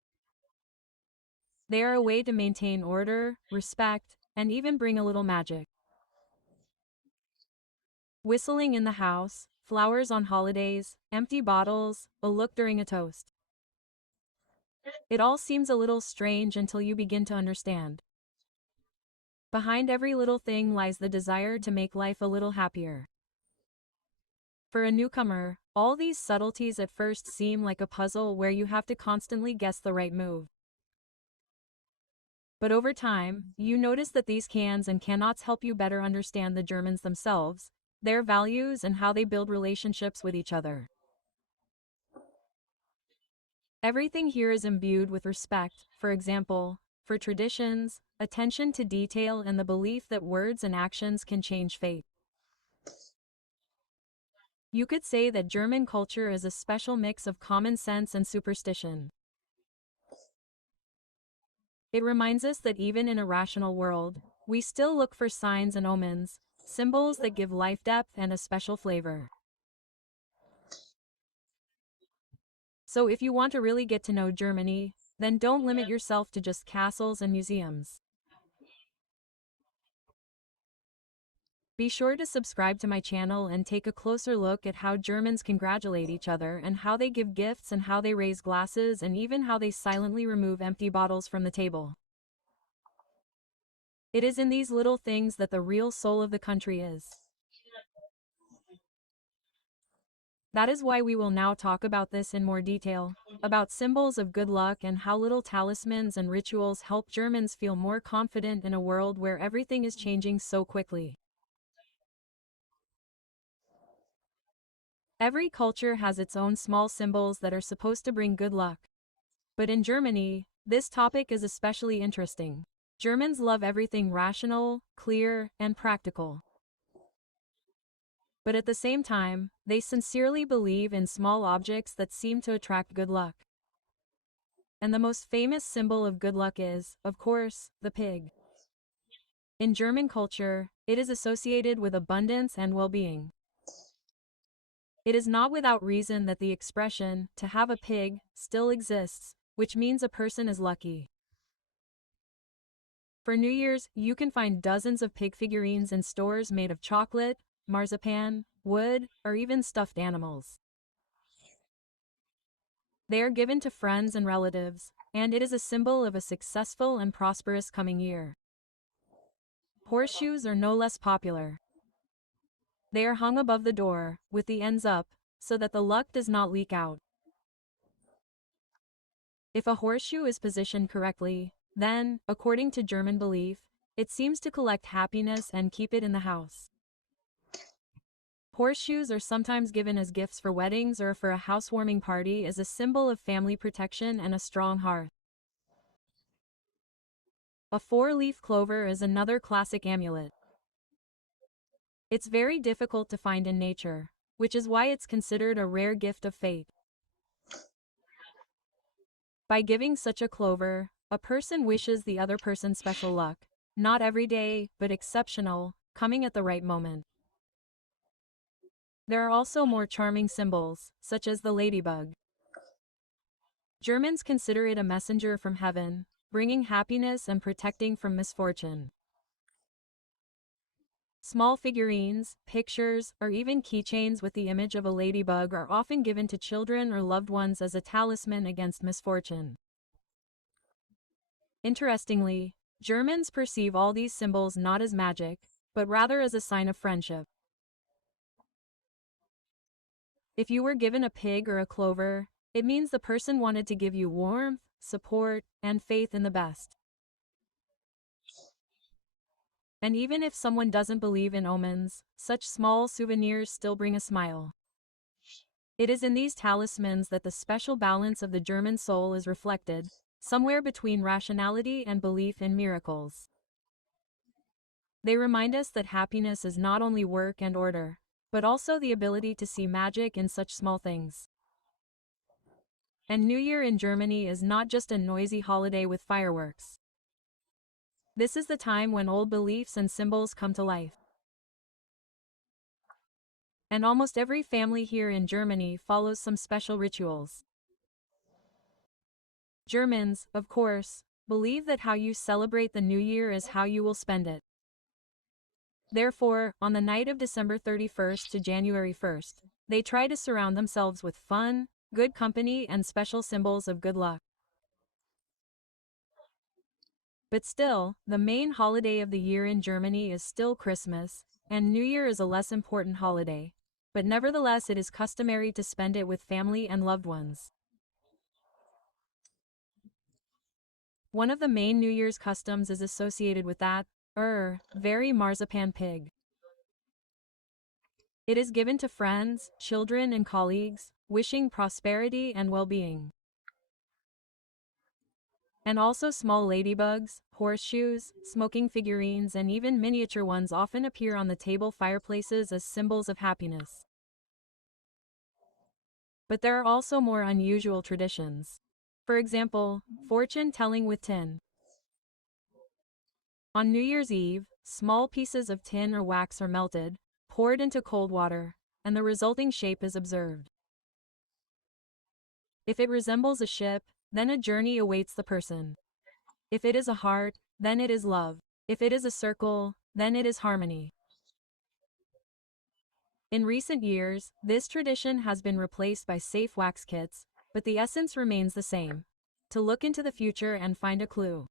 They are a way to maintain order, respect, and even bring a little magic. Whistling in the house, flowers on holidays, empty bottles, a look during a toast. It all seems a little strange until you begin to understand. Behind every little thing lies the desire to make life a little happier. For a newcomer, all these subtleties at first seem like a puzzle where you have to constantly guess the right move. But over time, you notice that these cans and cannots help you better understand the Germans themselves, their values, and how they build relationships with each other. Everything here is imbued with respect, for example, for traditions, attention to detail, and the belief that words and actions can change fate. You could say that German culture is a special mix of common sense and superstition. It reminds us that even in a rational world, we still look for signs and omens, symbols that give life depth and a special flavor. So if you want to really get to know Germany, then don't limit yourself to just castles and museums. Be sure to subscribe to my channel and take a closer look at how Germans congratulate each other and how they give gifts and how they raise glasses and even how they silently remove empty bottles from the table. It is in these little things that the real soul of the country is. That is why we will now talk about this in more detail, about symbols of good luck and how little talismans and rituals help Germans feel more confident in a world where everything is changing so quickly. Every culture has its own small symbols that are supposed to bring good luck. But in Germany, this topic is especially interesting. Germans love everything rational, clear, and practical. But at the same time, they sincerely believe in small objects that seem to attract good luck. And the most famous symbol of good luck is, of course, the pig. In German culture, it is associated with abundance and well-being. It is not without reason that the expression, to have a pig, still exists, which means a person is lucky. For New Year's, you can find dozens of pig figurines in stores made of chocolate, marzipan, wood, or even stuffed animals. They are given to friends and relatives, and it is a symbol of a successful and prosperous coming year. Horseshoes are no less popular. They are hung above the door, with the ends up, so that the luck does not leak out. If a horseshoe is positioned correctly, then, according to German belief, it seems to collect happiness and keep it in the house. Horseshoes are sometimes given as gifts for weddings or for a housewarming party as a symbol of family protection and a strong hearth. A four-leaf clover is another classic amulet. It's very difficult to find in nature, which is why it's considered a rare gift of fate. By giving such a clover, a person wishes the other person special luck, not every day, but exceptional, coming at the right moment. There are also more charming symbols, such as the ladybug. Germans consider it a messenger from heaven, bringing happiness and protecting from misfortune. Small figurines, pictures, or even keychains with the image of a ladybug are often given to children or loved ones as a talisman against misfortune. Interestingly, Germans perceive all these symbols not as magic, but rather as a sign of friendship. If you were given a pig or a clover, it means the person wanted to give you warmth, support, and faith in the best. And even if someone doesn't believe in omens, such small souvenirs still bring a smile. It is in these talismans that the special balance of the German soul is reflected, somewhere between rationality and belief in miracles. They remind us that happiness is not only work and order, but also the ability to see magic in such small things. And New Year in Germany is not just a noisy holiday with fireworks. This is the time when old beliefs and symbols come to life. And almost every family here in Germany follows some special rituals. Germans, of course, believe that how you celebrate the New Year is how you will spend it. Therefore, on the night of December 31st to January 1st, they try to surround themselves with fun, good company, and special symbols of good luck. But still, the main holiday of the year in Germany is still Christmas, and New Year is a less important holiday, but nevertheless it is customary to spend it with family and loved ones. One of the main New Year's customs is associated with that, very marzipan pig. It is given to friends, children, and colleagues, wishing prosperity and well-being. And also small ladybugs, horseshoes, smoking figurines, and even miniature ones often appear on the table fireplaces as symbols of happiness. But there are also more unusual traditions. For example, fortune telling with tin. On New Year's Eve, small pieces of tin or wax are melted, poured into cold water, and the resulting shape is observed. If it resembles a ship, then a journey awaits the person. If it is a heart, then it is love. If it is a circle, then it is harmony. In recent years, this tradition has been replaced by safe wax kits, but the essence remains the same: to look into the future and find a clue.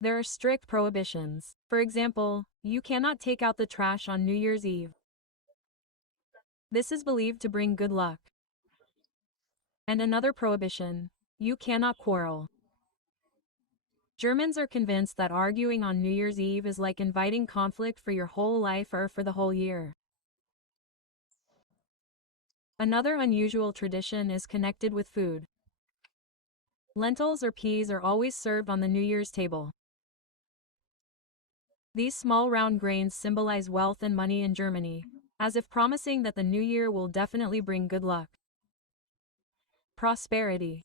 There are strict prohibitions. For example, you cannot take out the trash on New Year's Eve. This is believed to bring good luck. And another prohibition: you cannot quarrel. Germans are convinced that arguing on New Year's Eve is like inviting conflict for your whole life or for the whole year. Another unusual tradition is connected with food. Lentils or peas are always served on the New Year's table. These small round grains symbolize wealth and money in Germany, as if promising that the new year will definitely bring good luck. Prosperity.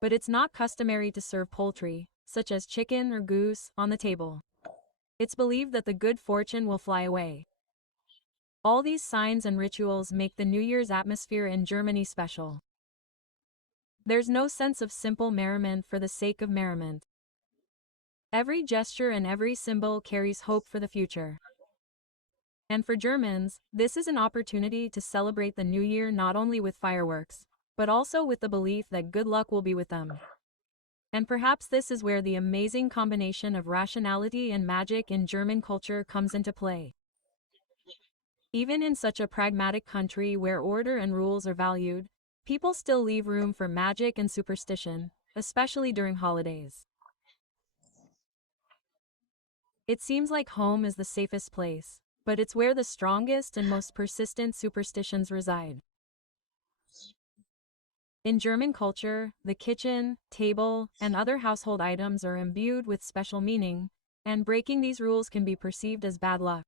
But it's not customary to serve poultry, such as chicken or goose, on the table. It's believed that the good fortune will fly away. All these signs and rituals make the New Year's atmosphere in Germany special. There's no sense of simple merriment for the sake of merriment. Every gesture and every symbol carries hope for the future. And for Germans, this is an opportunity to celebrate the new year not only with fireworks, but also with the belief that good luck will be with them. And perhaps this is where the amazing combination of rationality and magic in German culture comes into play. Even in such a pragmatic country where order and rules are valued, people still leave room for magic and superstition, especially during holidays. It seems like home is the safest place, but it's where the strongest and most persistent superstitions reside. In German culture, the kitchen, table, and other household items are imbued with special meaning, and breaking these rules can be perceived as bad luck.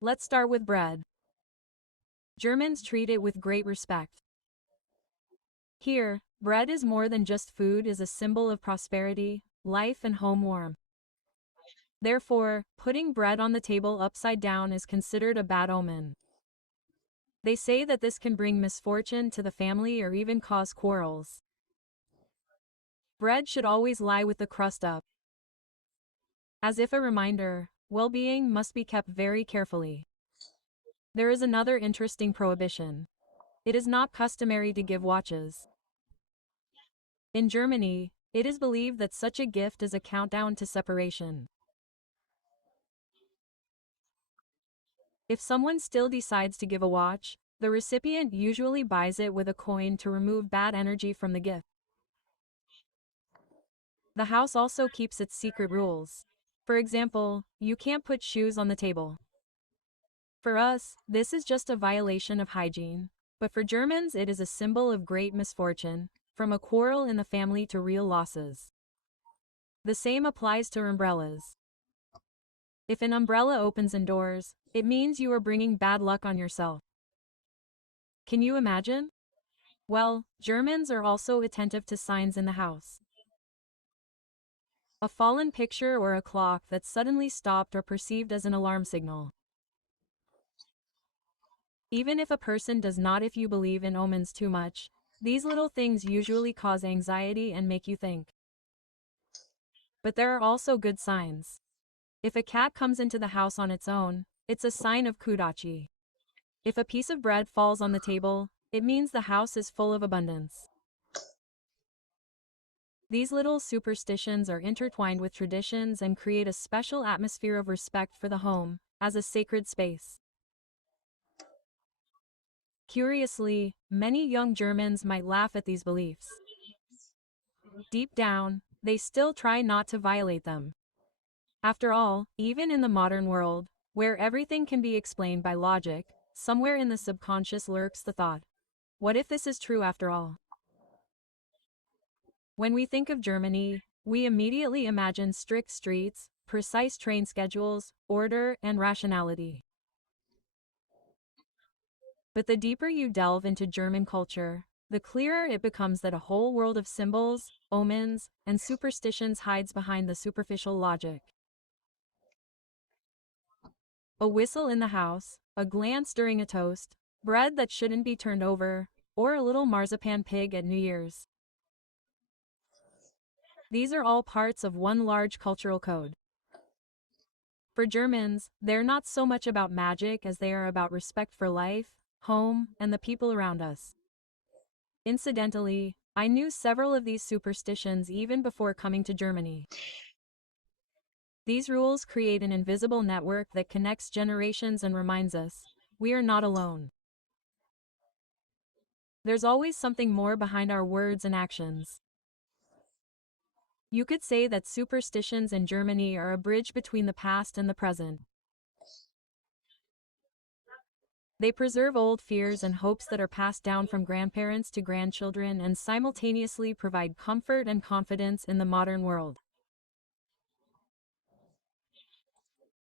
Let's start with bread. Germans treat it with great respect. Here, bread is more than just food, is a symbol of prosperity, life, and home warmth. Therefore, putting bread on the table upside down is considered a bad omen. They say that this can bring misfortune to the family or even cause quarrels. Bread should always lie with the crust up. As if a reminder, well-being must be kept very carefully. There is another interesting prohibition. It is not customary to give watches. In Germany, it is believed that such a gift is a countdown to separation. If someone still decides to give a watch, the recipient usually buys it with a coin to remove bad energy from the gift. The house also keeps its secret rules. For example, you can't put shoes on the table. For us, this is just a violation of hygiene, but for Germans it is a symbol of great misfortune, from a quarrel in the family to real losses. The same applies to umbrellas. If an umbrella opens indoors, it means you are bringing bad luck on yourself. Can you imagine? Well, Germans are also attentive to signs in the house. A fallen picture or a clock that suddenly stopped are perceived as an alarm signal. Even if a person does not, if you believe in omens too much, these little things usually cause anxiety and make you think. But there are also good signs. If a cat comes into the house on its own, it's a sign of kudachi. If a piece of bread falls on the table, it means the house is full of abundance. These little superstitions are intertwined with traditions and create a special atmosphere of respect for the home, as a sacred space. Curiously, many young Germans might laugh at these beliefs. Deep down, they still try not to violate them. After all, even in the modern world, where everything can be explained by logic, somewhere in the subconscious lurks the thought, what if this is true after all? When we think of Germany, we immediately imagine strict streets, precise train schedules, order, and rationality. But the deeper you delve into German culture, the clearer it becomes that a whole world of symbols, omens, and superstitions hides behind the superficial logic. A whistle in the house, a glance during a toast, bread that shouldn't be turned over, or a little marzipan pig at New Year's. These are all parts of one large cultural code. For Germans, they're not so much about magic as they are about respect for life, home, and the people around us. Incidentally, I knew several of these superstitions even before coming to Germany. These rules create an invisible network that connects generations and reminds us, we are not alone. There's always something more behind our words and actions. You could say that superstitions in Germany are a bridge between the past and the present. They preserve old fears and hopes that are passed down from grandparents to grandchildren and simultaneously provide comfort and confidence in the modern world.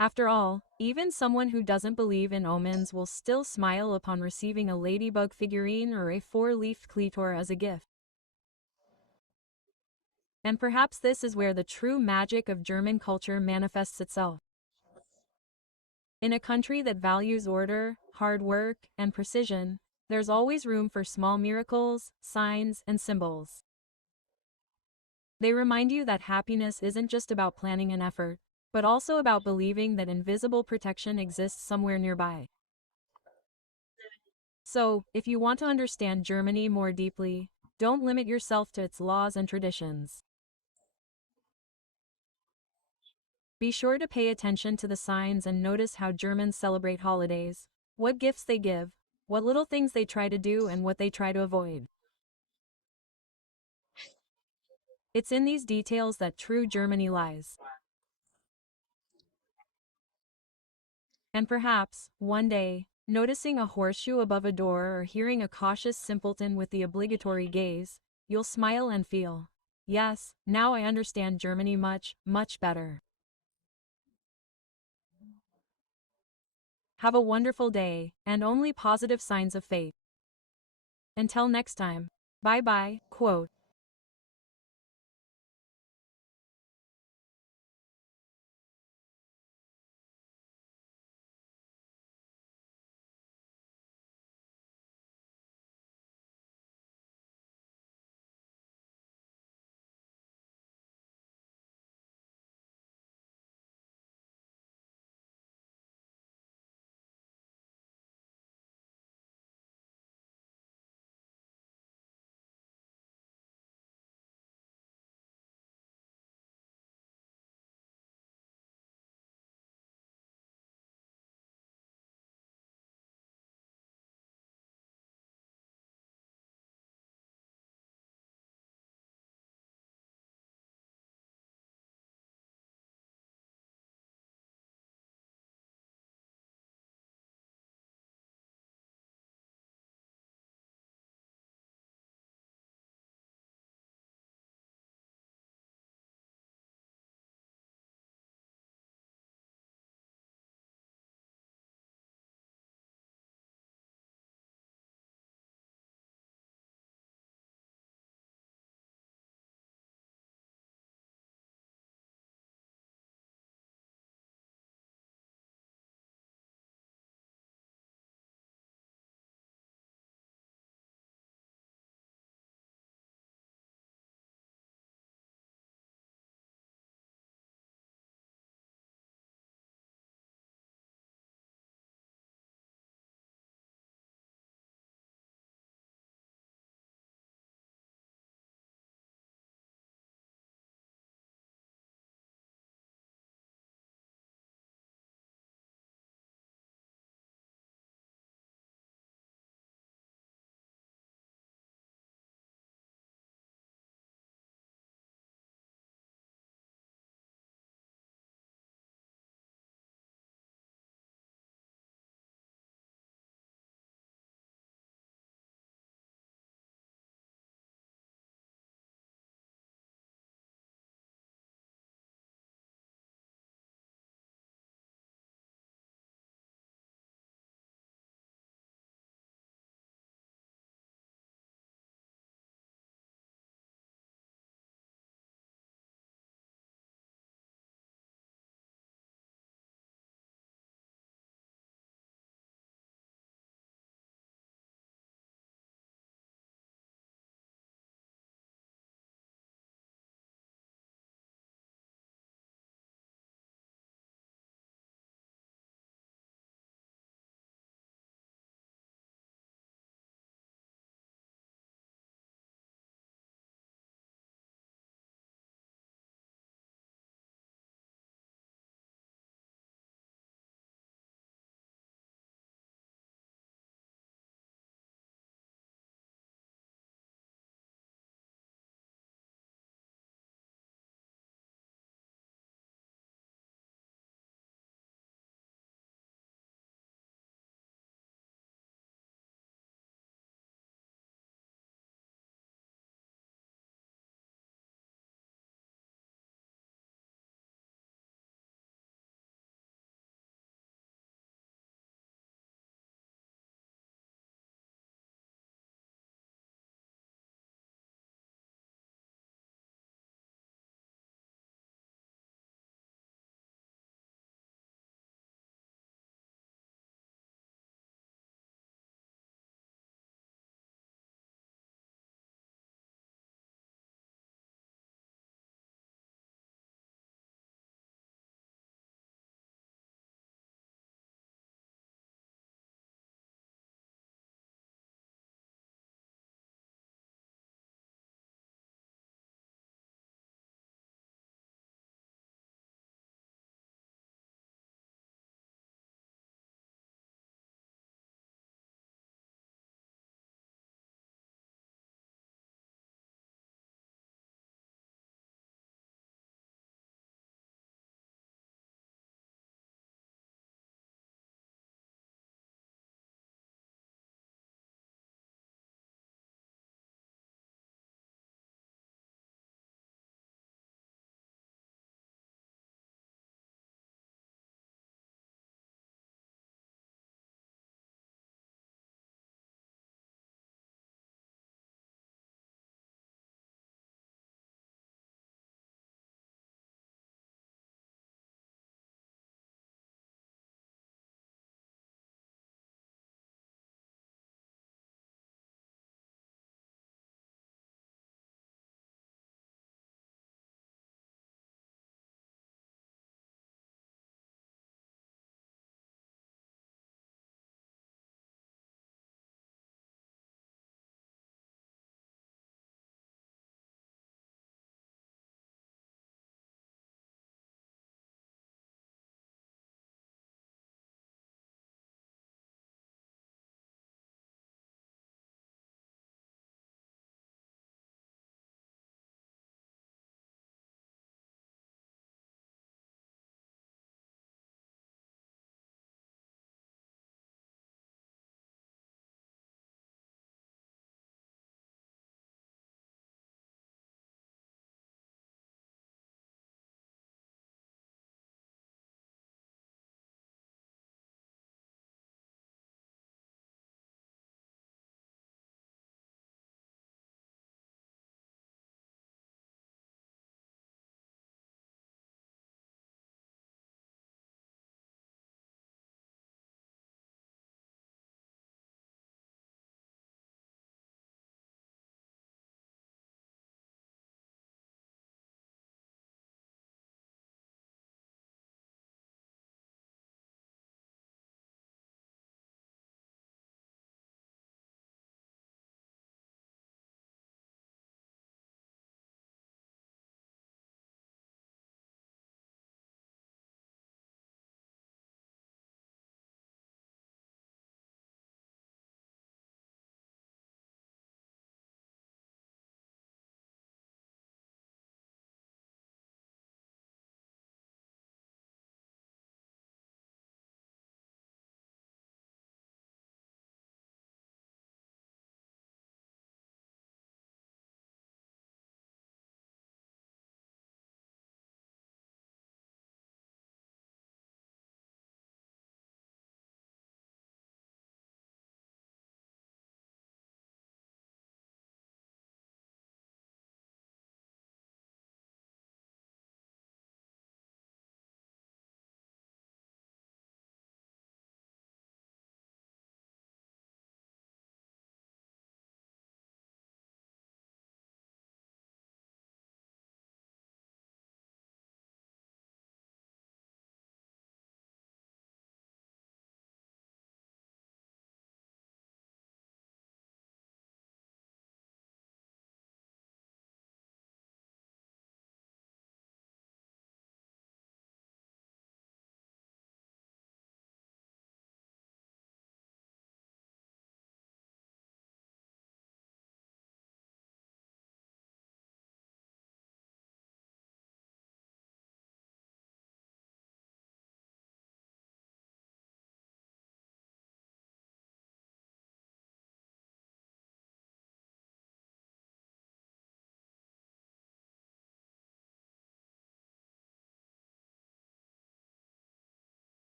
After all, even someone who doesn't believe in omens will still smile upon receiving a ladybug figurine or a four-leafed cleator as a gift. And perhaps this is where the true magic of German culture manifests itself. In a country that values order, hard work, and precision, there's always room for small miracles, signs, and symbols. They remind you that happiness isn't just about planning and effort, but also about believing that invisible protection exists somewhere nearby. So, if you want to understand Germany more deeply, don't limit yourself to its laws and traditions. Be sure to pay attention to the signs and notice how Germans celebrate holidays, what gifts they give, what little things they try to do, and what they try to avoid. It's in these details that true Germany lies. And perhaps, one day, noticing a horseshoe above a door or hearing a cautious simpleton with the obligatory gaze, you'll smile and feel, yes, now I understand Germany much, much better. Have a wonderful day, and only positive signs of fate. Until next time. Bye bye, quote.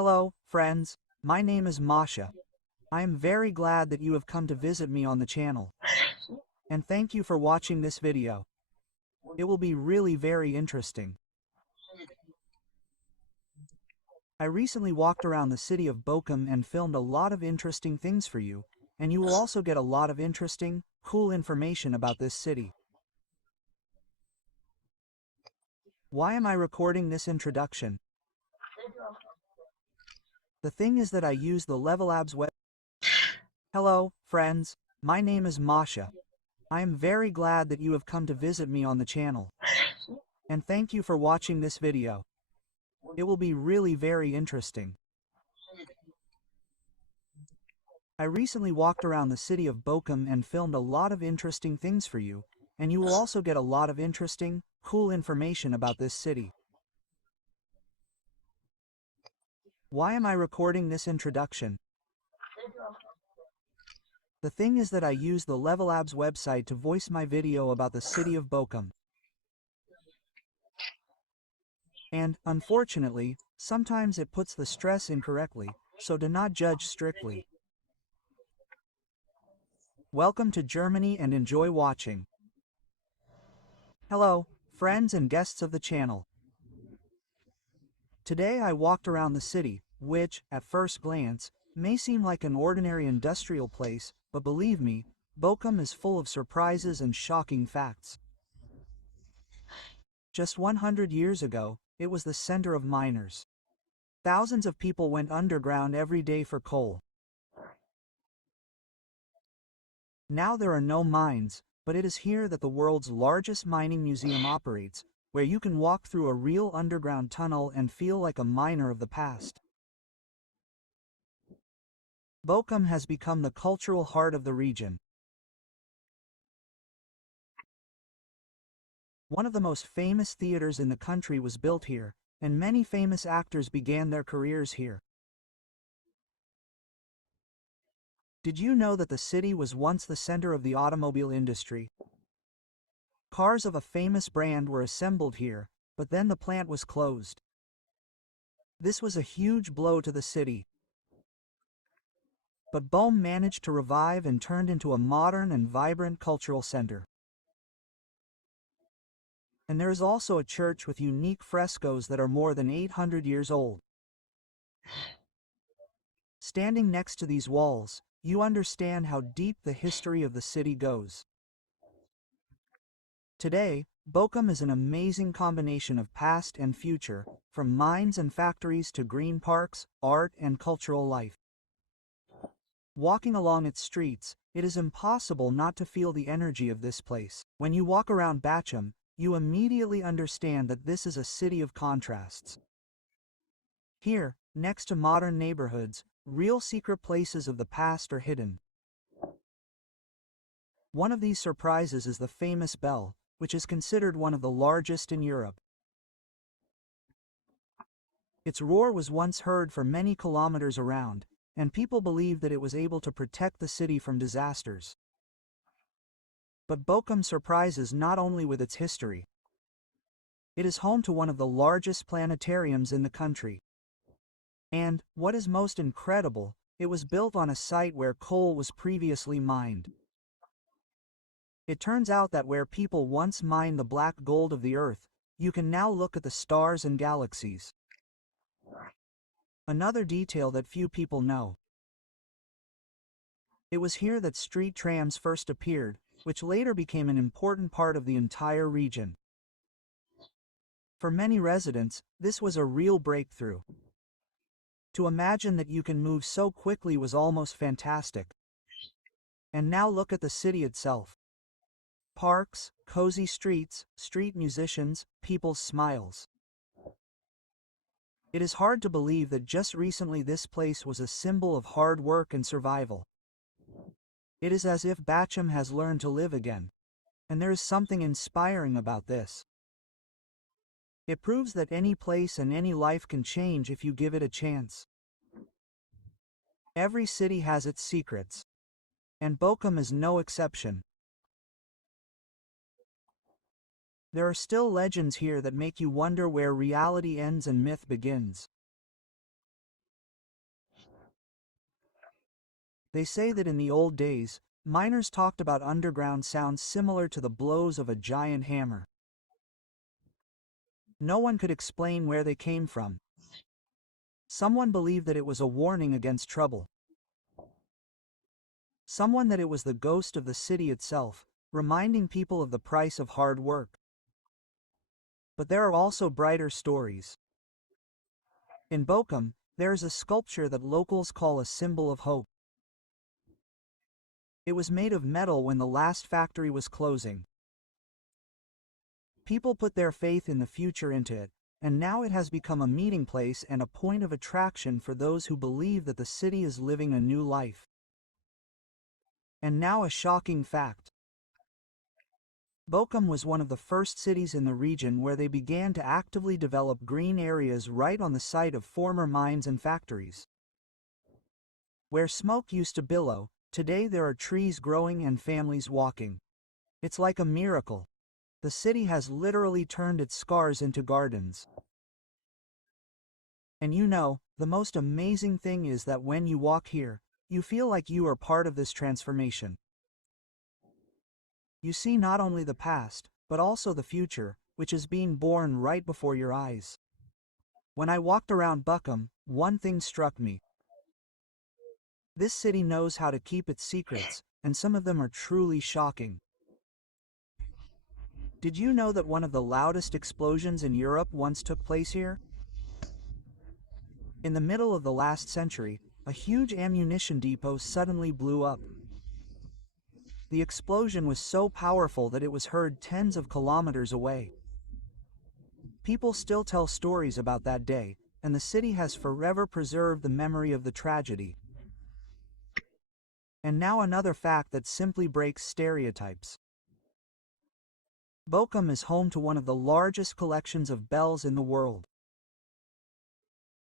Hello, friends. My name is Masha. I am very glad that you have come to visit me on the channel. And thank you for watching this video. It will be really very interesting. I recently walked around the city of Bochum and filmed a lot of interesting things for you, and you will also get a lot of interesting, cool information about this city. Why am I recording this introduction? The thing is that I use the Level Labs web. Hello, friends. My name is Masha. I am very glad that you have come to visit me on the channel. And thank you for watching this video. It will be really very interesting. I recently walked around the city of Bochum and filmed a lot of interesting things for you, and you will also get a lot of interesting, cool information about this city. Why am I recording this introduction? The thing is that I use the Level Labs website to voice my video about the city of Bochum. And, unfortunately, sometimes it puts the stress incorrectly, so do not judge strictly. Welcome to Germany and enjoy watching. Hello, friends and guests of the channel. Today I walked around the city, which, at first glance, may seem like an ordinary industrial place, but believe me, Bochum is full of surprises and shocking facts. Just 100 years ago, it was the center of miners. Thousands of people went underground every day for coal. Now there are no mines, but it is here that the world's largest mining museum operates, where you can walk through a real underground tunnel and feel like a miner of the past. Bochum has become the cultural heart of the region. One of the most famous theaters in the country was built here, and many famous actors began their careers here. Did you know that the city was once the center of the automobile industry? Cars of a famous brand were assembled here, but then the plant was closed. This was a huge blow to the city. But Bochum managed to revive and turned into a modern and vibrant cultural center. And there is also a church with unique frescoes that are more than 800 years old. Standing next to these walls, you understand how deep the history of the city goes. Today, Bochum is an amazing combination of past and future, from mines and factories to green parks, art and cultural life. Walking along its streets, it is impossible not to feel the energy of this place. When you walk around Bochum, you immediately understand that this is a city of contrasts. Here, next to modern neighborhoods, real secret places of the past are hidden. One of these surprises is the famous bell, which is considered one of the largest in Europe. Its roar was once heard for many kilometers around, and people believed that it was able to protect the city from disasters. But Bochum surprises not only with its history. It is home to one of the largest planetariums in the country. And, what is most incredible, it was built on a site where coal was previously mined. It turns out that where people once mined the black gold of the earth, you can now look at the stars and galaxies. Another detail that few people know. It was here that street trams first appeared, which later became an important part of the entire region. For many residents, this was a real breakthrough. To imagine that you can move so quickly was almost fantastic. And now look at the city itself. Parks, cozy streets, street musicians, people's smiles. It is hard to believe that just recently this place was a symbol of hard work and survival. It is as if Bochum has learned to live again. And there is something inspiring about this. It proves that any place and any life can change if you give it a chance. Every city has its secrets. And Bochum is no exception. There are still legends here that make you wonder where reality ends and myth begins. They say that in the old days, miners talked about underground sounds similar to the blows of a giant hammer. No one could explain where they came from. Someone believed that it was a warning against trouble. Someone that it was the ghost of the city itself, reminding people of the price of hard work. But there are also brighter stories. In Bochum, there is a sculpture that locals call a symbol of hope. It was made of metal when the last factory was closing. People put their faith in the future into it, and now it has become a meeting place and a point of attraction for those who believe that the city is living a new life. And now a shocking fact. Bochum was one of the first cities in the region where they began to actively develop green areas right on the site of former mines and factories. Where smoke used to billow, today there are trees growing and families walking. It's like a miracle. The city has literally turned its scars into gardens. And you know, the most amazing thing is that when you walk here, you feel like you are part of this transformation. You see not only the past, but also the future, which is being born right before your eyes. When I walked around Bochum, one thing struck me. This city knows how to keep its secrets, and some of them are truly shocking. Did you know that one of the loudest explosions in Europe once took place here? In the middle of the last century, a huge ammunition depot suddenly blew up. The explosion was so powerful that it was heard tens of kilometers away. People still tell stories about that day, and the city has forever preserved the memory of the tragedy. And now another fact that simply breaks stereotypes. Bochum is home to one of the largest collections of bells in the world.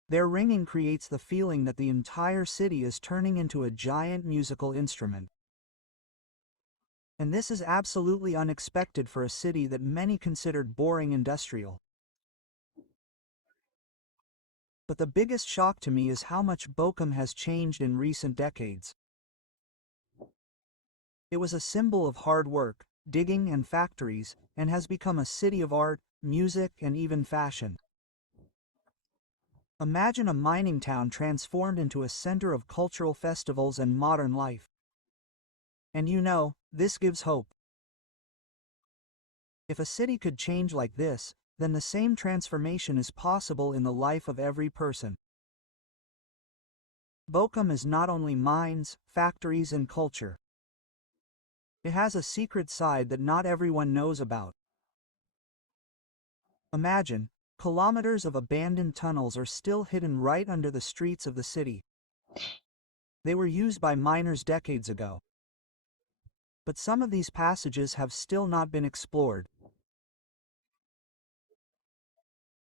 Their ringing creates the feeling that the entire city is turning into a giant musical instrument. And this is absolutely unexpected for a city that many considered boring industrial. But the biggest shock to me is how much Bochum has changed in recent decades. It was a symbol of hard work, digging and factories, and has become a city of art, music, and even fashion. Imagine a mining town transformed into a center of cultural festivals and modern life. And you know, this gives hope. If a city could change like this, then the same transformation is possible in the life of every person. Bochum is not only mines, factories, and culture. It has a secret side that not everyone knows about. Imagine, kilometers of abandoned tunnels are still hidden right under the streets of the city. They were used by miners decades ago. But some of these passages have still not been explored.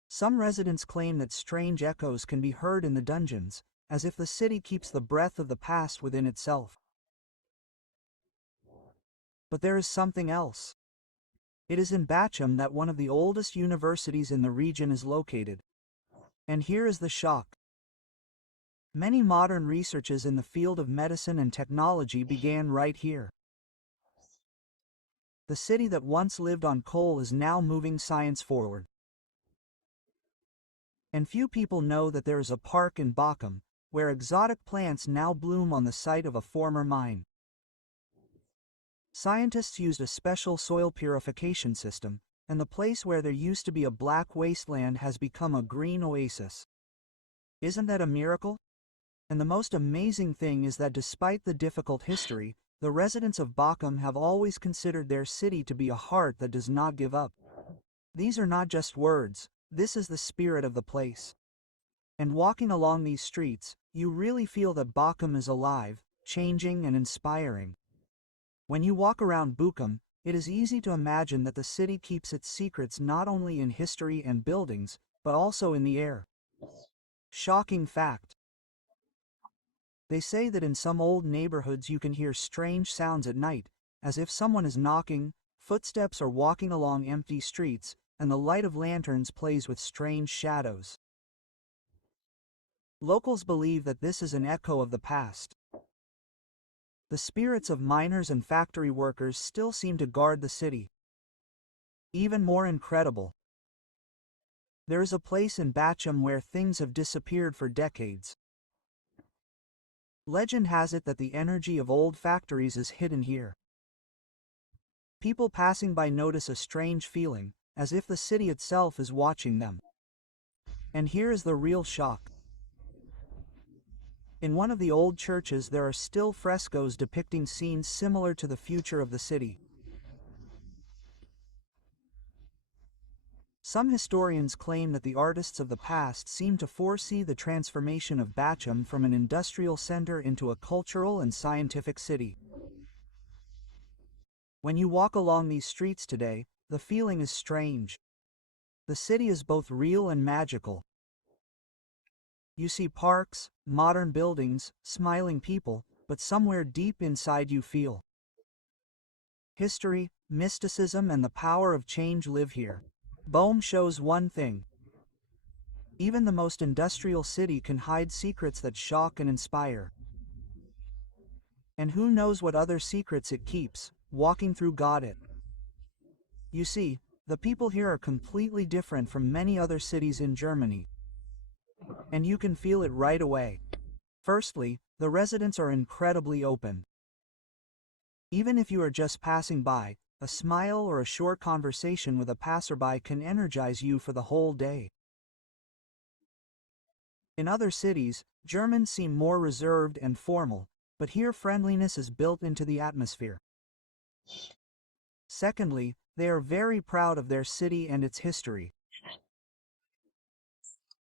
Some residents claim that strange echoes can be heard in the dungeons, as if the city keeps the breath of the past within itself. But there is something else. It is in Bochum that one of the oldest universities in the region is located. And here is the shock. Many modern researches in the field of medicine and technology began right here. The city that once lived on coal is now moving science forward. And few people know that there is a park in Bochum, where exotic plants now bloom on the site of a former mine. Scientists used a special soil purification system, and the place where there used to be a black wasteland has become a green oasis. Isn't that a miracle? And the most amazing thing is that despite the difficult history, the residents of Bochum have always considered their city to be a heart that does not give up. These are not just words, this is the spirit of the place. And walking along these streets, you really feel that Bochum is alive, changing, and inspiring. When you walk around Bochum, it is easy to imagine that the city keeps its secrets not only in history and buildings, but also in the air. Shocking fact. They say that in some old neighborhoods you can hear strange sounds at night, as if someone is knocking, footsteps are walking along empty streets, and the light of lanterns plays with strange shadows. Locals believe that this is an echo of the past. The spirits of miners and factory workers still seem to guard the city. Even more incredible, there is a place in Bachum where things have disappeared for decades. Legend has it that the energy of old factories is hidden here. People passing by notice a strange feeling, as if the city itself is watching them. And here is the real shock. In one of the old churches there are still frescoes depicting scenes similar to the future of the city. Some historians claim that the artists of the past seem to foresee the transformation of Bachum from an industrial center into a cultural and scientific city. When you walk along these streets today, the feeling is strange. The city is both real and magical. You see parks, modern buildings, smiling people, but somewhere deep inside you feel history, mysticism, and the power of change live here. Bohm shows one thing. Even the most industrial city can hide secrets that shock and inspire. And who knows what other secrets it keeps, walking through Godet. You see, the people here are completely different from many other cities in Germany. And you can feel it right away. Firstly, the residents are incredibly open. Even if you are just passing by, a smile or a short conversation with a passerby can energize you for the whole day. In other cities, Germans seem more reserved and formal, but here friendliness is built into the atmosphere. Secondly, they are very proud of their city and its history.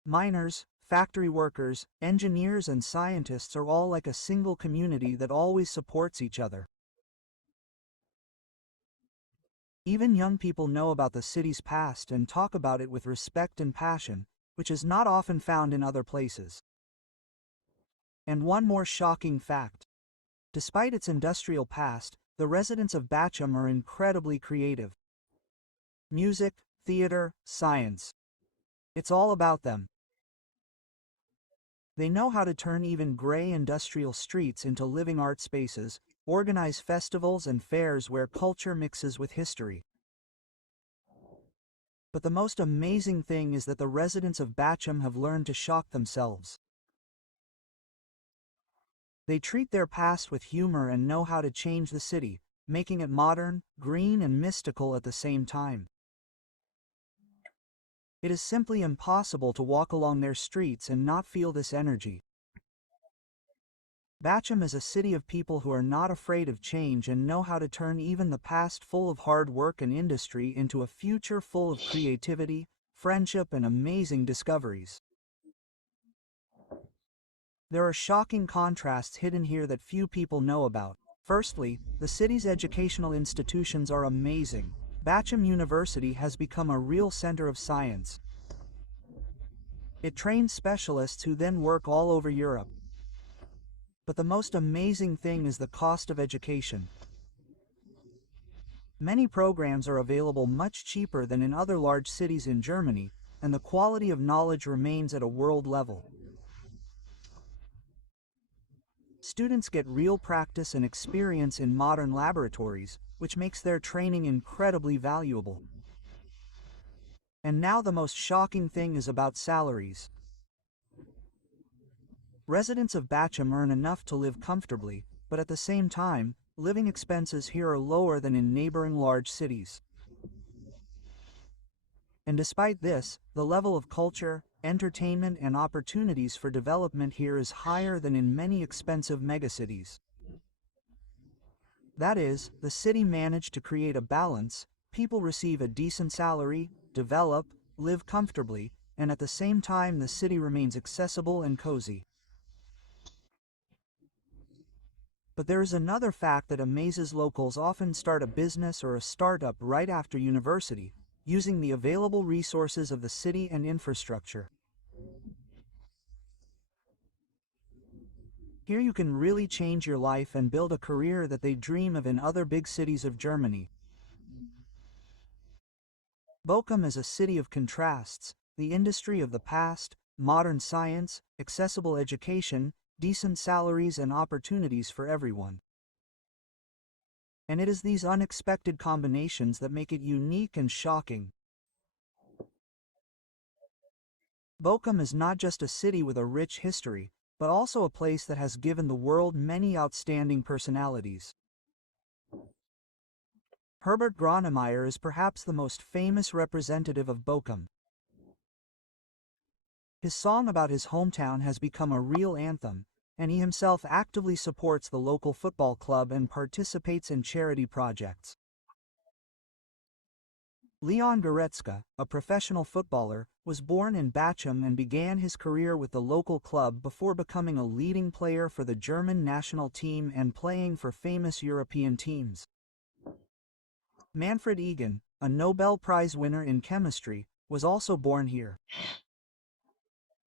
Miners, factory workers, engineers, and scientists are all like a single community that always supports each other. Even young people know about the city's past and talk about it with respect and passion, which is not often found in other places. And one more shocking fact. Despite its industrial past, the residents of Bachum are incredibly creative. Music, theater, science. It's all about them. They know how to turn even gray industrial streets into living art spaces, organize festivals and fairs where culture mixes with history. But the most amazing thing is that the residents of Bachum have learned to shock themselves. They treat their past with humor and know how to change the city, making it modern, green, and mystical at the same time. It is simply impossible to walk along their streets and not feel this energy. Bachum is a city of people who are not afraid of change and know how to turn even the past full of hard work and industry into a future full of creativity, friendship, and amazing discoveries. There are shocking contrasts hidden here that few people know about. Firstly, the city's educational institutions are amazing. Bachum University has become a real center of science. It trains specialists who then work all over Europe. But the most amazing thing is the cost of education. Many programs are available much cheaper than in other large cities in Germany, and the quality of knowledge remains at a world level. Students get real practice and experience in modern laboratories, which makes their training incredibly valuable. And now the most shocking thing is about salaries. Residents of Bachum earn enough to live comfortably, but at the same time, living expenses here are lower than in neighboring large cities. And despite this, the level of culture, entertainment, and opportunities for development here is higher than in many expensive megacities. That is, the city managed to create a balance. People receive a decent salary, develop, live comfortably, and at the same time the city remains accessible and cozy. But there is another fact that amazes locals: often start a business or a startup right after university, using the available resources of the city and infrastructure. Here you can really change your life and build a career that they dream of in other big cities of Germany. Bochum is a city of contrasts: the industry of the past, modern science, accessible education, decent salaries, and opportunities for everyone. And it is these unexpected combinations that make it unique and shocking. Bochum is not just a city with a rich history, but also a place that has given the world many outstanding personalities. Herbert Grönemeyer is perhaps the most famous representative of Bochum. His song about his hometown has become a real anthem, and he himself actively supports the local football club and participates in charity projects. Leon Goretzka, a professional footballer, was born in Bochum and began his career with the local club before becoming a leading player for the German national team and playing for famous European teams. Manfred Egan, a Nobel Prize winner in chemistry, was also born here.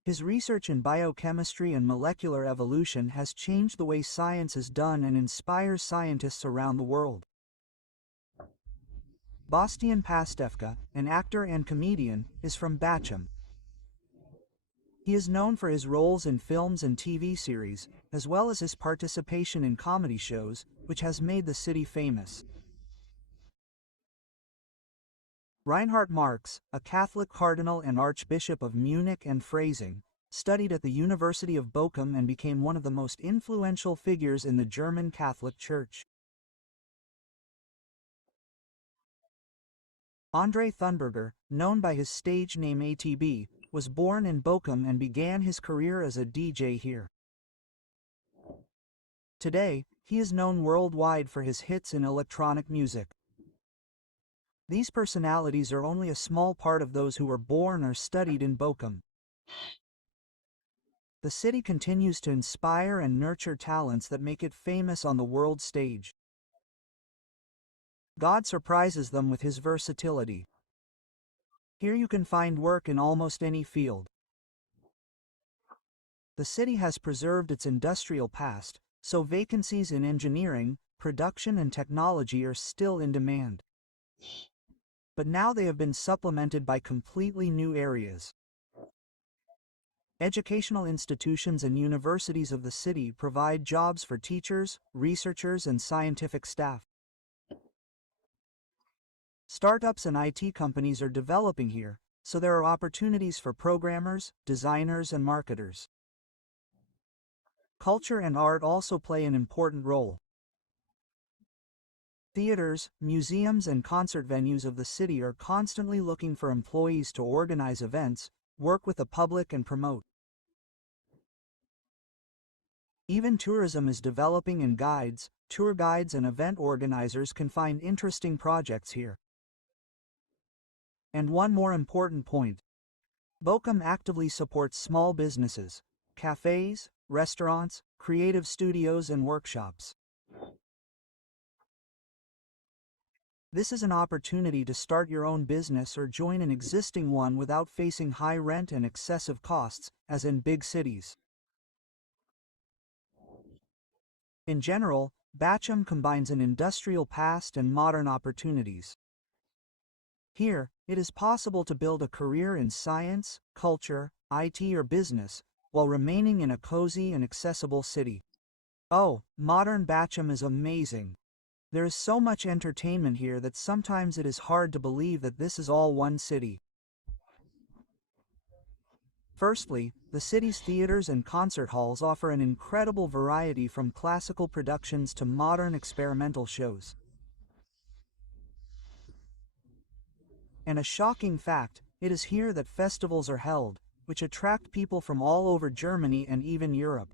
His research in biochemistry and molecular evolution has changed the way science is done and inspires scientists around the world. Bastian Pastewka, an actor and comedian, is from Bochum. He is known for his roles in films and TV series, as well as his participation in comedy shows, which has made the city famous. Reinhard Marx, a Catholic cardinal and Archbishop of Munich and Freising, studied at the University of Bochum and became one of the most influential figures in the German Catholic Church. André Thunberger, known by his stage name ATB, was born in Bochum and began his career as a DJ here. Today, he is known worldwide for his hits in electronic music. These personalities are only a small part of those who were born or studied in Bochum. The city continues to inspire and nurture talents that make it famous on the world stage. God surprises them with his versatility. Here you can find work in almost any field. The city has preserved its industrial past, so vacancies in engineering, production and technology are still in demand. But now they have been supplemented by completely new areas. Educational institutions and universities of the city provide jobs for teachers, researchers, and scientific staff. Startups and IT companies are developing here, so there are opportunities for programmers, designers, and marketers. Culture and art also play an important role. Theaters, museums, and concert venues of the city are constantly looking for employees to organize events, work with the public, and promote. Even tourism is developing, and guides, tour guides, and event organizers can find interesting projects here. And one more important point. Bochum actively supports small businesses, cafes, restaurants, creative studios, and workshops. This is an opportunity to start your own business or join an existing one without facing high rent and excessive costs, as in big cities. In general, Bochum combines an industrial past and modern opportunities. Here, it is possible to build a career in science, culture, IT, or business, while remaining in a cozy and accessible city. Oh, modern Bochum is amazing. There is so much entertainment here that sometimes it is hard to believe that this is all one city. Firstly, the city's theaters and concert halls offer an incredible variety from classical productions to modern experimental shows. And a shocking fact, it is here that festivals are held, which attract people from all over Germany and even Europe.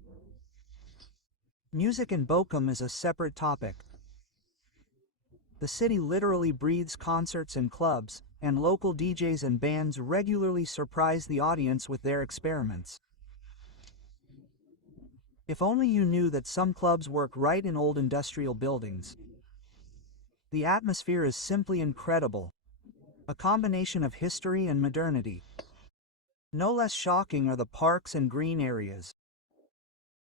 Music in Bochum is a separate topic. The city literally breathes concerts and clubs, and local DJs and bands regularly surprise the audience with their experiments. If only you knew that some clubs work right in old industrial buildings. The atmosphere is simply incredible. A combination of history and modernity. No less shocking are the parks and green areas.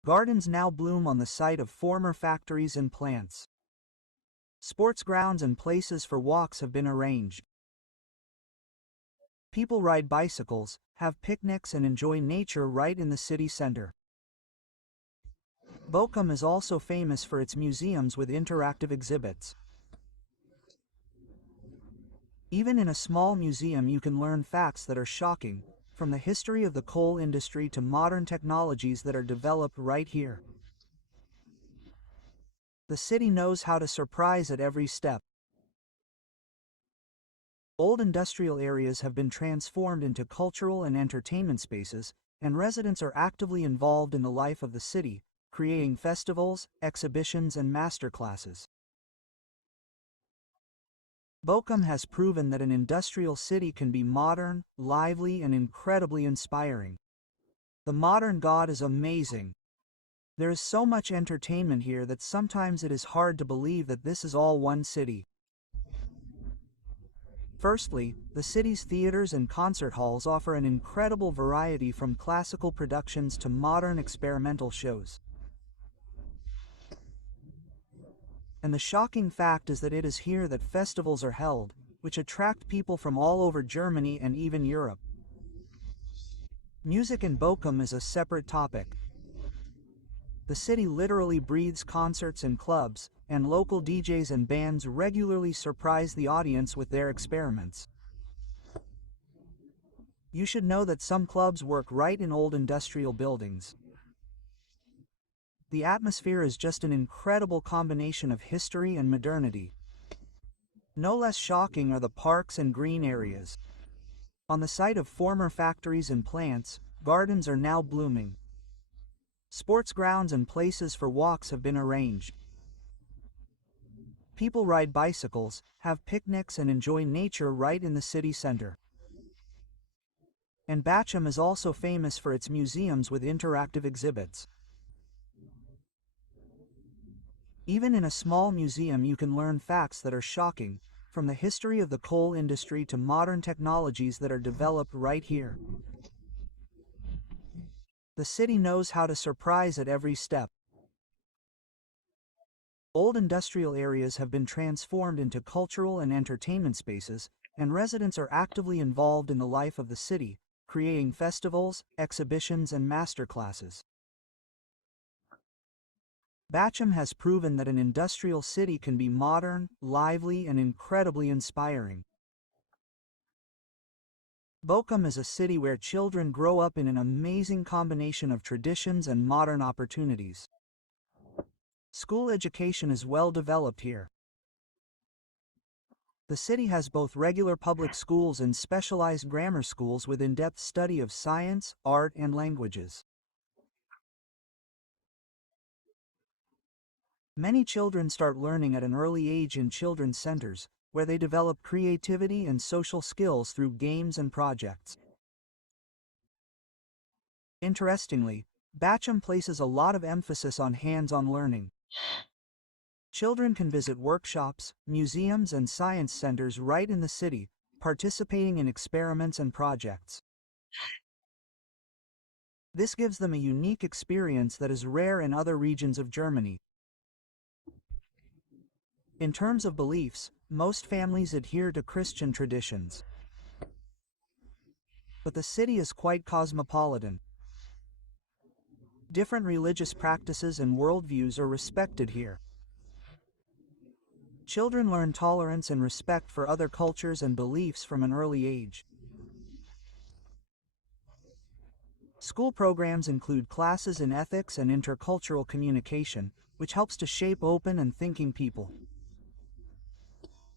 Gardens now bloom on the site of former factories and plants. Sports grounds and places for walks have been arranged. People ride bicycles, have picnics, and enjoy nature right in the city center. Bochum is also famous for its museums with interactive exhibits. Even in a small museum you can learn facts that are shocking, from the history of the coal industry to modern technologies that are developed right here. The city knows how to surprise at every step. Old industrial areas have been transformed into cultural and entertainment spaces, and residents are actively involved in the life of the city, creating festivals, exhibitions, and masterclasses. Bochum has proven that an industrial city can be modern, lively, and incredibly inspiring. The modern God is amazing. There is so much entertainment here that sometimes it is hard to believe that this is all one city. Firstly, the city's theaters and concert halls offer an incredible variety from classical productions to modern experimental shows. And the shocking fact is that it is here that festivals are held, which attract people from all over Germany and even Europe. Music in Bochum is a separate topic. The city literally breathes concerts and clubs, and local DJs and bands regularly surprise the audience with their experiments. You should know that some clubs work right in old industrial buildings. The atmosphere is just an incredible combination of history and modernity. No less shocking are the parks and green areas. On the site of former factories and plants, gardens are now blooming. Sports grounds and places for walks have been arranged. People ride bicycles, have picnics, and enjoy nature right in the city center. And Bochum is also famous for its museums with interactive exhibits. Even in a small museum you can learn facts that are shocking, from the history of the coal industry to modern technologies that are developed right here. The city knows how to surprise at every step. Old industrial areas have been transformed into cultural and entertainment spaces, and residents are actively involved in the life of the city, creating festivals, exhibitions, and masterclasses. Bochum has proven that an industrial city can be modern, lively, and incredibly inspiring. Bochum is a city where children grow up in an amazing combination of traditions and modern opportunities. School education is well developed here. The city has both regular public schools and specialized grammar schools with in-depth study of science, art, and languages. Many children start learning at an early age in children's centers, where they develop creativity and social skills through games and projects. Interestingly, Bochum places a lot of emphasis on hands-on learning. Children can visit workshops, museums, and science centers right in the city, participating in experiments and projects. This gives them a unique experience that is rare in other regions of Germany. In terms of beliefs, most families adhere to Christian traditions. But the city is quite cosmopolitan. Different religious practices and worldviews are respected here. Children learn tolerance and respect for other cultures and beliefs from an early age. School programs include classes in ethics and intercultural communication, which helps to shape open and thinking people.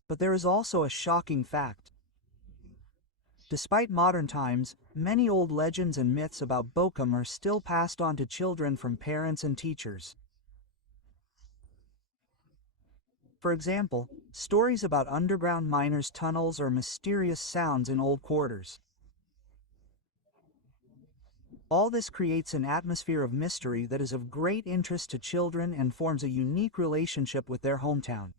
But there is also a shocking fact. Despite modern times, many old legends and myths about Bochum are still passed on to children from parents and teachers. For example, stories about underground miners' tunnels or mysterious sounds in old quarters. All this creates an atmosphere of mystery that is of great interest to children and forms a unique relationship with their hometown.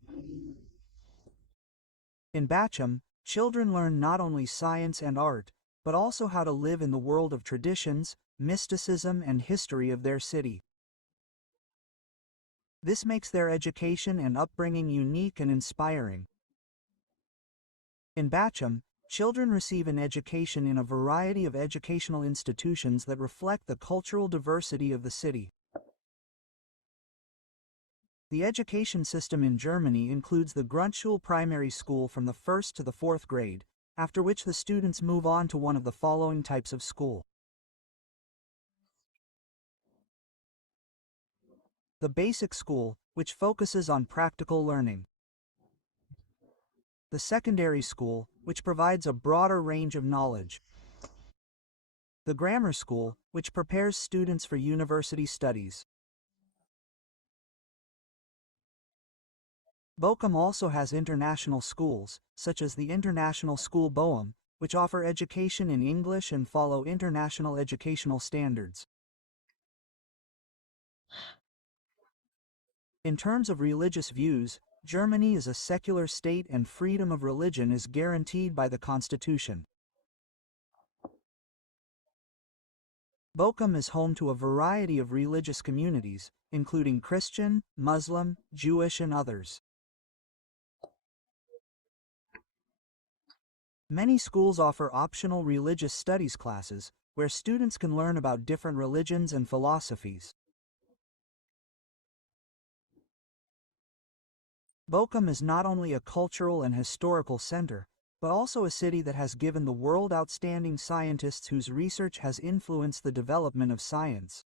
In Bochum, children learn not only science and art, but also how to live in the world of traditions, mysticism, and history of their city. This makes their education and upbringing unique and inspiring. In Bochum, children receive an education in a variety of educational institutions that reflect the cultural diversity of the city. The education system in Germany includes the Grundschule primary school from the 1st to the 4th grade, after which the students move on to one of the following types of school. The basic school, which focuses on practical learning. The secondary school, which provides a broader range of knowledge. The grammar school, which prepares students for university studies. Bochum also has international schools, such as the International School Bochum, which offer education in English and follow international educational standards. In terms of religious views, Germany is a secular state and freedom of religion is guaranteed by the Constitution. Bochum is home to a variety of religious communities, including Christian, Muslim, Jewish and others. Many schools offer optional religious studies classes, where students can learn about different religions and philosophies. Bochum is not only a cultural and historical center, but also a city that has given the world outstanding scientists whose research has influenced the development of science.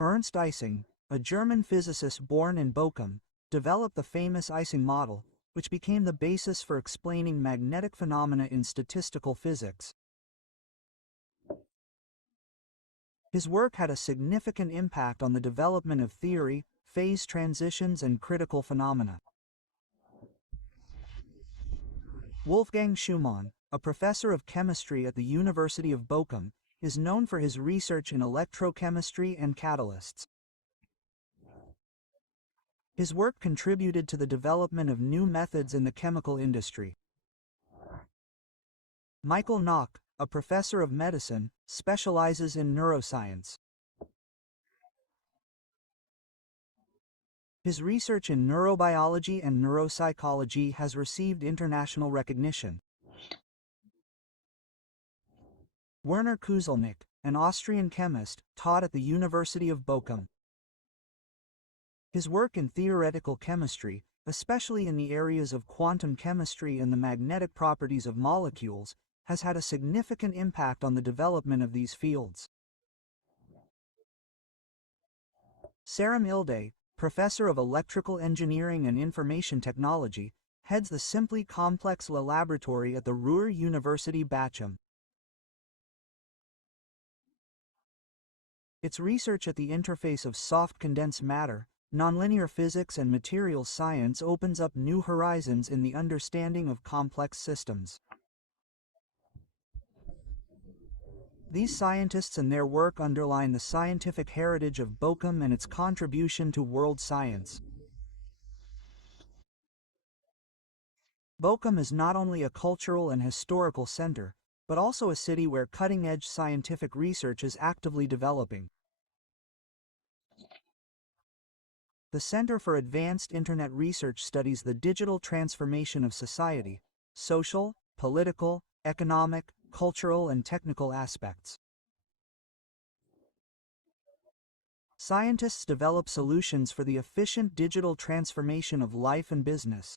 Ernst Ising, a German physicist born in Bochum, developed the famous Ising model, which became the basis for explaining magnetic phenomena in statistical physics. His work had a significant impact on the development of theory, phase transitions and critical phenomena. Wolfgang Schumann, a professor of chemistry at the University of Bochum, is known for his research in electrochemistry and catalysts. His work contributed to the development of new methods in the chemical industry. Michael Nock, a professor of medicine, specializes in neuroscience. His research in neurobiology and neuropsychology has received international recognition. Werner Kuselnik, an Austrian chemist, taught at the University of Bochum. His work in theoretical chemistry, especially in the areas of quantum chemistry and the magnetic properties of molecules, has had a significant impact on the development of these fields. Saram Ilde, professor of electrical engineering and information technology, heads the Simply Complex Laboratory at the Ruhr University Bochum. Its research at the interface of soft condensed matter, nonlinear physics and materials science opens up new horizons in the understanding of complex systems. These scientists and their work underline the scientific heritage of Bochum and its contribution to world science. Bochum is not only a cultural and historical center, but also a city where cutting-edge scientific research is actively developing. The Center for Advanced Internet Research studies the digital transformation of society, social, political, economic, cultural, and technical aspects. Scientists develop solutions for the efficient digital transformation of life and business.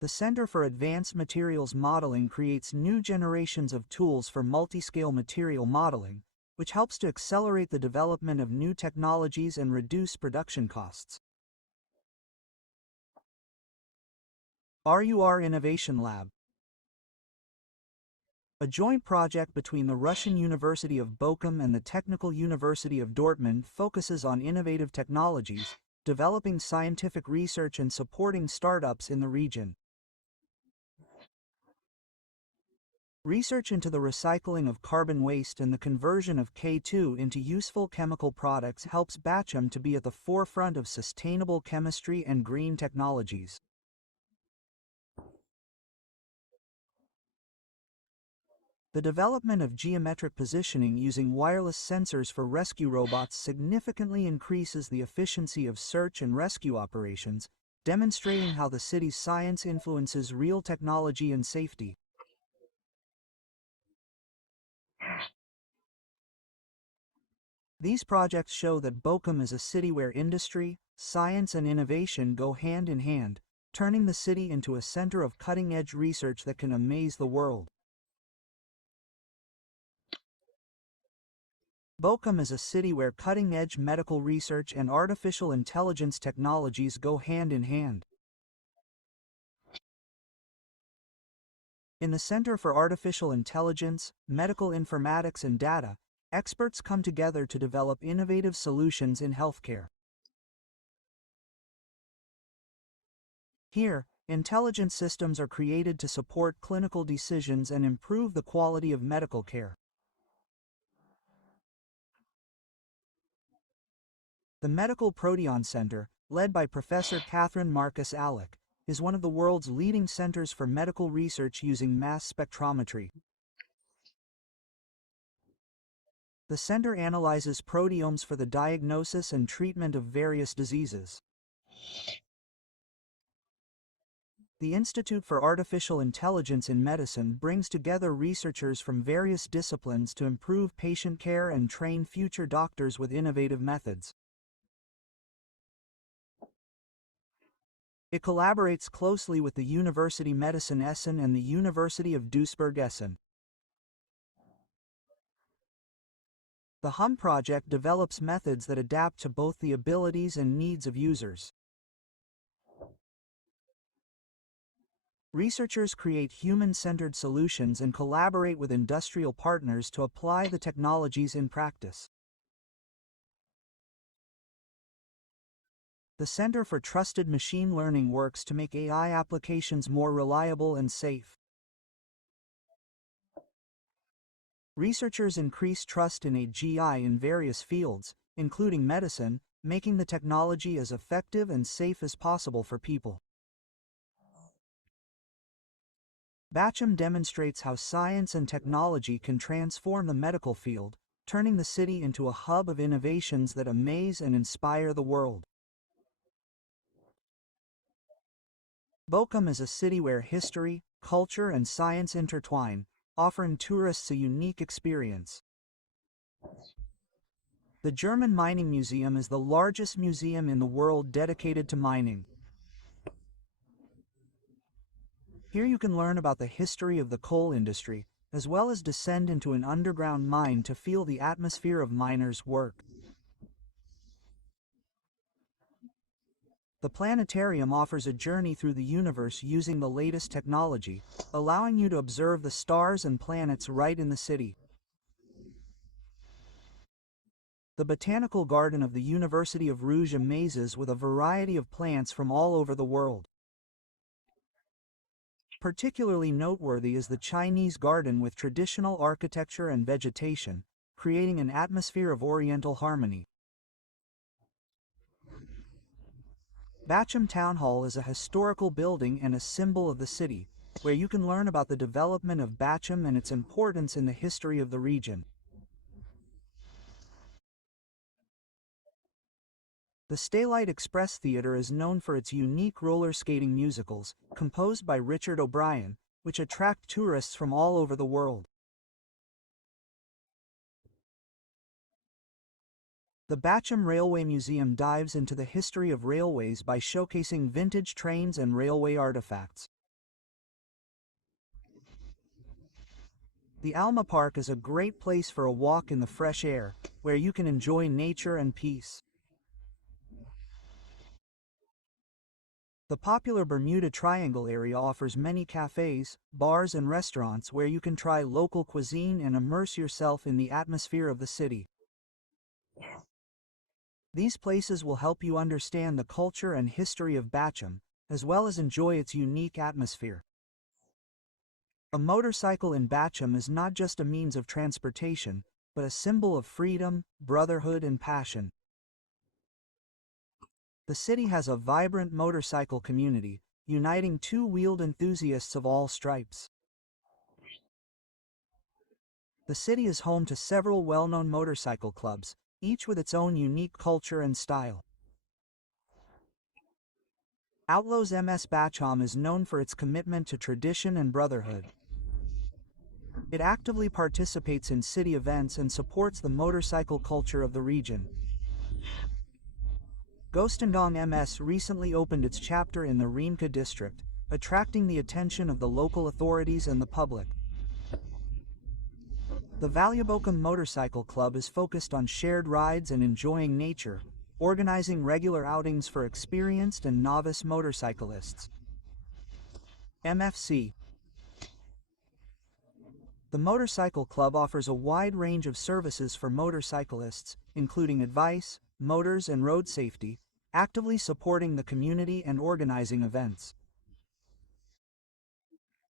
The Center for Advanced Materials Modeling creates new generations of tools for multi-scale material modeling, which helps to accelerate the development of new technologies and reduce production costs. RUR Innovation Lab, a joint project between the Russian University of Bochum and the Technical University of Dortmund, focuses on innovative technologies, developing scientific research and supporting startups in the region. Research into the recycling of carbon waste and the conversion of K2 into useful chemical products helps Bochum to be at the forefront of sustainable chemistry and green technologies. The development of geometric positioning using wireless sensors for rescue robots significantly increases the efficiency of search and rescue operations, demonstrating how the city's science influences real technology and safety. These projects show that Bochum is a city where industry, science and innovation go hand in hand, turning the city into a center of cutting-edge research that can amaze the world. Bochum is a city where cutting-edge medical research and artificial intelligence technologies go hand in hand. In the Center for Artificial Intelligence, Medical Informatics and Data, experts come together to develop innovative solutions in healthcare. Here, intelligent systems are created to support clinical decisions and improve the quality of medical care. The Medical Proteon Center, led by Professor Catherine Marcus Alec, is one of the world's leading centers for medical research using mass spectrometry. The center analyzes proteomes for the diagnosis and treatment of various diseases. The Institute for Artificial Intelligence in Medicine brings together researchers from various disciplines to improve patient care and train future doctors with innovative methods. It collaborates closely with the University Medicine Essen and the University of Duisburg-Essen. The HUM project develops methods that adapt to both the abilities and needs of users. Researchers create human-centered solutions and collaborate with industrial partners to apply the technologies in practice. The Center for Trusted Machine Learning works to make AI applications more reliable and safe. Researchers increase trust in AGI in various fields, including medicine, making the technology as effective and safe as possible for people. Bochum demonstrates how science and technology can transform the medical field, turning the city into a hub of innovations that amaze and inspire the world. Bochum is a city where history, culture, and science intertwine, offering tourists a unique experience. The German Mining Museum is the largest museum in the world dedicated to mining. Here you can learn about the history of the coal industry, as well as descend into an underground mine to feel the atmosphere of miners' work. The planetarium offers a journey through the universe using the latest technology, allowing you to observe the stars and planets right in the city. The Botanical Garden of the University of Rouge amazes with a variety of plants from all over the world. Particularly noteworthy is the Chinese garden with traditional architecture and vegetation, creating an atmosphere of Oriental harmony. Bochum Town Hall is a historical building and a symbol of the city, where you can learn about the development of Bochum and its importance in the history of the region. The Staylight Express Theatre is known for its unique roller skating musicals, composed by Richard O'Brien, which attract tourists from all over the world. The Bochum Railway Museum dives into the history of railways by showcasing vintage trains and railway artifacts. The Alma Park is a great place for a walk in the fresh air, where you can enjoy nature and peace. The popular Bermuda Triangle area offers many cafes, bars and restaurants where you can try local cuisine and immerse yourself in the atmosphere of the city. These places will help you understand the culture and history of Bochum, as well as enjoy its unique atmosphere. A motorcycle in Bochum is not just a means of transportation, but a symbol of freedom, brotherhood, and passion. The city has a vibrant motorcycle community, uniting two-wheeled enthusiasts of all stripes. The city is home to several well-known motorcycle clubs, each with its own unique culture and style. Outlaws MS Bochum is known for its commitment to tradition and brotherhood. It actively participates in city events and supports the motorcycle culture of the region. Gostandong MS recently opened its chapter in the Rimka district, attracting the attention of the local authorities and the public. The Valuebokum Motorcycle Club is focused on shared rides and enjoying nature, organizing regular outings for experienced and novice motorcyclists. MFC. The Motorcycle Club offers a wide range of services for motorcyclists, including advice, motors and road safety, actively supporting the community and organizing events.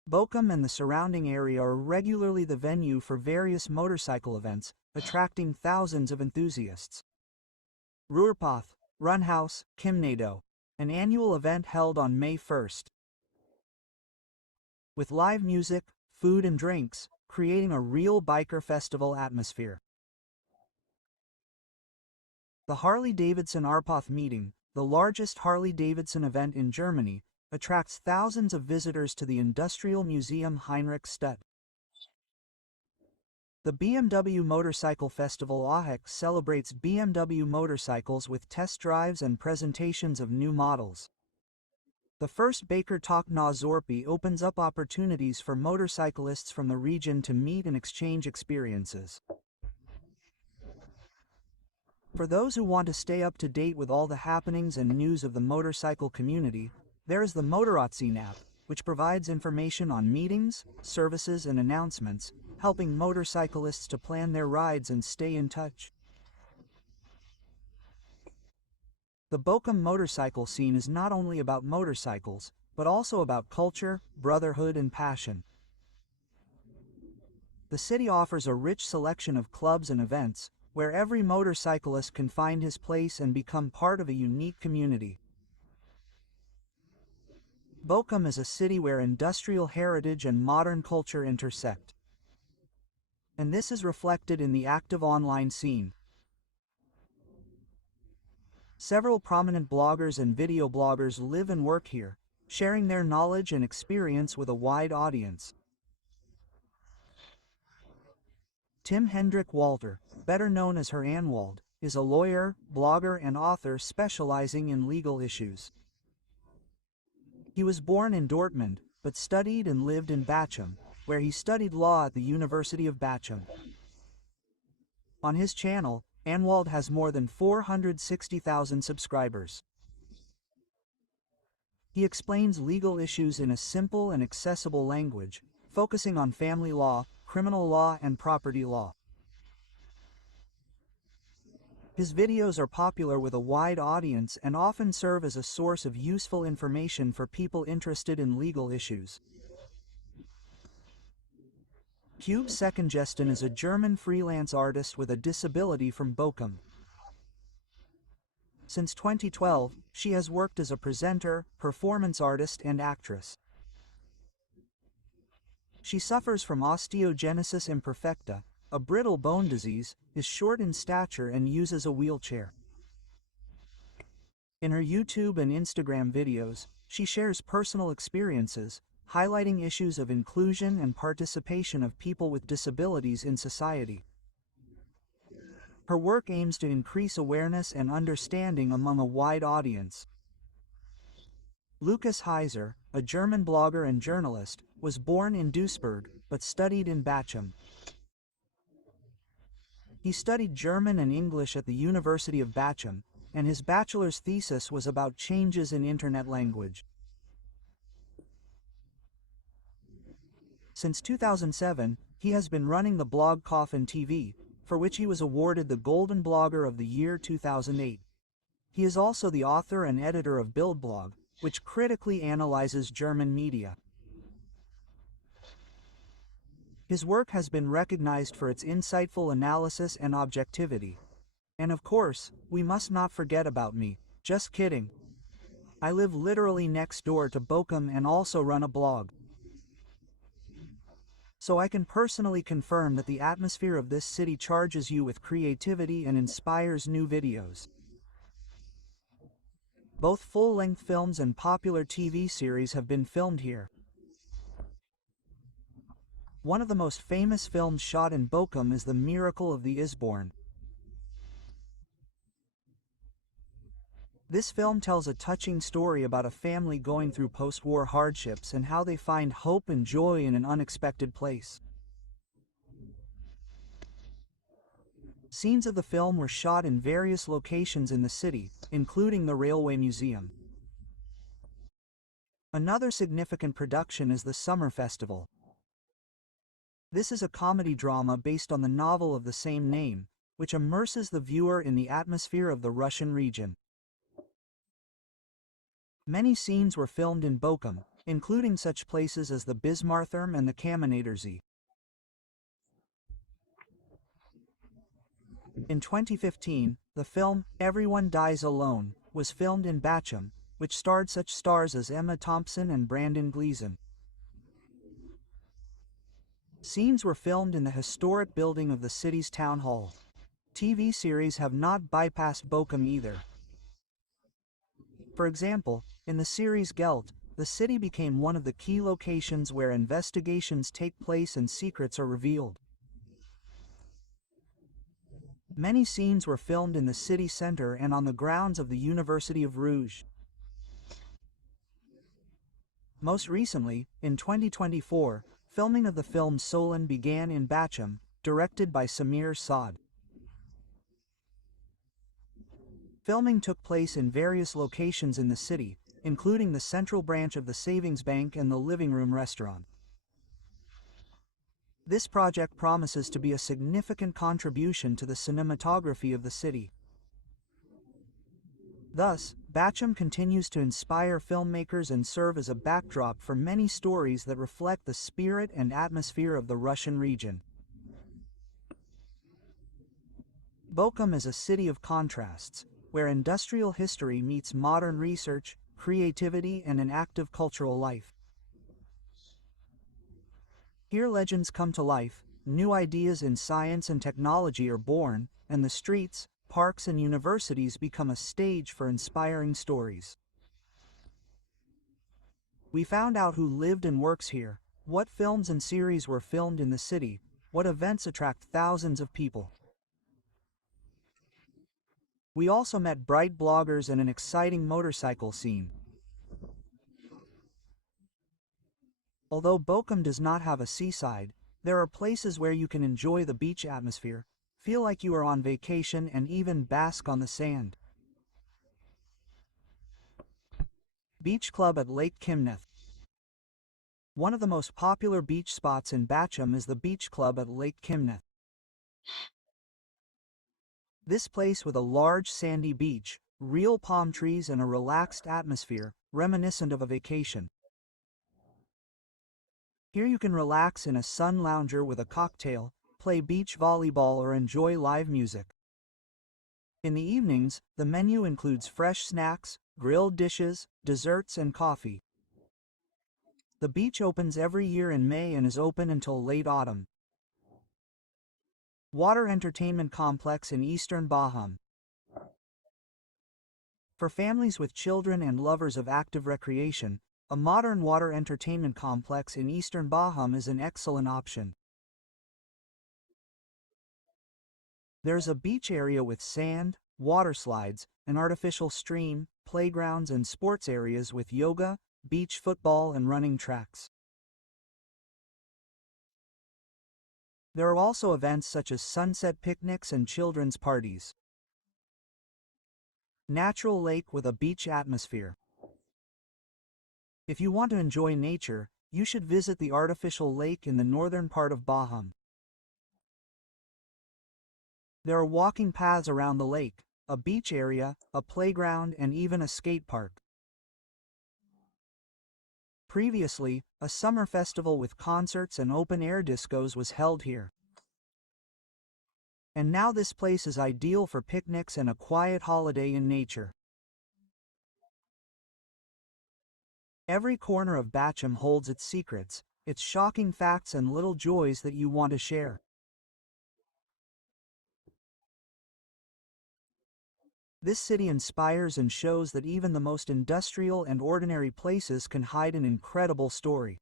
Bochum and the surrounding area are regularly the venue for various motorcycle events, attracting thousands of enthusiasts. Ruhrpath, Runhouse, Kimnado, an annual event held on May 1st. With live music, food and drinks, creating a real biker festival atmosphere. The Harley-Davidson Arpath meeting, the largest Harley-Davidson event in Germany, attracts thousands of visitors to the Industrial Museum Heinrich Stutt. The BMW Motorcycle Festival AHEC celebrates BMW motorcycles with test drives and presentations of new models. The first Baker Talk na Zorpi opens up opportunities for motorcyclists from the region to meet and exchange experiences. For those who want to stay up to date with all the happenings and news of the motorcycle community, there is the Motorrazzine app, which provides information on meetings, services and announcements, helping motorcyclists to plan their rides and stay in touch. The Bochum motorcycle scene is not only about motorcycles, but also about culture, brotherhood and passion. The city offers a rich selection of clubs and events, where every motorcyclist can find his place and become part of a unique community. Bochum is a city where industrial heritage and modern culture intersect. And this is reflected in the active online scene. Several prominent bloggers and video bloggers live and work here, sharing their knowledge and experience with a wide audience. Tim Hendrik Walter, better known as Herr Anwald, is a lawyer, blogger and author specializing in legal issues. He was born in Dortmund, but studied and lived in Bochum, where he studied law at the University of Bochum. On his channel, Anwald has more than 460,000 subscribers. He explains legal issues in a simple and accessible language, focusing on family law, criminal law, and property law. His videos are popular with a wide audience and often serve as a source of useful information for people interested in legal issues. Cube Seckengesten is a German freelance artist with a disability from Bochum. Since 2012, she has worked as a presenter, performance artist and actress. She suffers from osteogenesis imperfecta, a brittle bone disease, is short in stature and uses a wheelchair. In her YouTube and Instagram videos, she shares personal experiences, highlighting issues of inclusion and participation of people with disabilities in society. Her work aims to increase awareness and understanding among a wide audience. Lukas Heiser, a German blogger and journalist, was born in Duisburg, but studied in Bochum. He studied German and English at the University of Bochum, and his bachelor's thesis was about changes in internet language. Since 2007, he has been running the blog Coffin TV, for which he was awarded the Golden Blogger of the Year 2008. He is also the author and editor of Bildblog, which critically analyzes German media. His work has been recognized for its insightful analysis and objectivity. And of course, we must not forget about me. Just kidding. I live literally next door to Bochum and also run a blog. So I can personally confirm that the atmosphere of this city charges you with creativity and inspires new videos. Both full-length films and popular TV series have been filmed here. One of the most famous films shot in Bochum is The Miracle of the Isborn. This film tells a touching story about a family going through post-war hardships and how they find hope and joy in an unexpected place. Scenes of the film were shot in various locations in the city, including the Railway Museum. Another significant production is the Summer Festival. This is a comedy drama based on the novel of the same name, which immerses the viewer in the atmosphere of the Russian region. Many scenes were filmed in Bochum, including such places as the Bismartturm and the Kamenetersee. In 2015, the film Everyone Dies Alone was filmed in Bochum, which starred such stars as Emma Thompson and Brandon Gleeson. Scenes were filmed in the historic building of the city's town hall. TV series have not bypassed Bochum either. For example, in the series Gelt, the city became one of the key locations where investigations take place and secrets are revealed. Many scenes were filmed in the city center and on the grounds of the University of Rouge. Most recently, in 2024, filming of the film Solon began in Bochum, directed by Samir Saad. Filming took place in various locations in the city, including the central branch of the Savings Bank and the Living Room restaurant. This project promises to be a significant contribution to the cinematography of the city. Thus, Bochum continues to inspire filmmakers and serve as a backdrop for many stories that reflect the spirit and atmosphere of the Russian region. Bochum is a city of contrasts, where industrial history meets modern research, creativity, and an active cultural life. Here legends come to life, new ideas in science and technology are born, and the streets, parks, and universities become a stage for inspiring stories. We found out who lived and works here, what films and series were filmed in the city, what events attract thousands of people. We also met bright bloggers and an exciting motorcycle scene. Although Bochum does not have a seaside, there are places where you can enjoy the beach atmosphere, feel like you are on vacation, and even bask on the sand. Beach Club at Lake Kimneth. One of the most popular beach spots in Bochum is the Beach Club at Lake Kimneth. This place with a large sandy beach, real palm trees, and a relaxed atmosphere, reminiscent of a vacation. Here you can relax in a sun lounger with a cocktail, play beach volleyball, or enjoy live music. In the evenings, the menu includes fresh snacks, grilled dishes, desserts, and coffee. The beach opens every year in May and is open until late autumn. Water Entertainment Complex in Eastern Bochum. For families with children and lovers of active recreation, a modern water entertainment complex in Eastern Bochum is an excellent option. There's a beach area with sand, water slides, an artificial stream, playgrounds, and sports areas with yoga, beach football, and running tracks. There are also events such as sunset picnics and children's parties. Natural lake with a beach atmosphere. If you want to enjoy nature, you should visit the artificial lake in the northern part of Bochum. There are walking paths around the lake, a beach area, a playground, and even a skate park. Previously, a summer festival with concerts and open-air discos was held here. And now this place is ideal for picnics and a quiet holiday in nature. Every corner of Bochum holds its secrets, its shocking facts, and little joys that you want to share. This city inspires and shows that even the most industrial and ordinary places can hide an incredible story.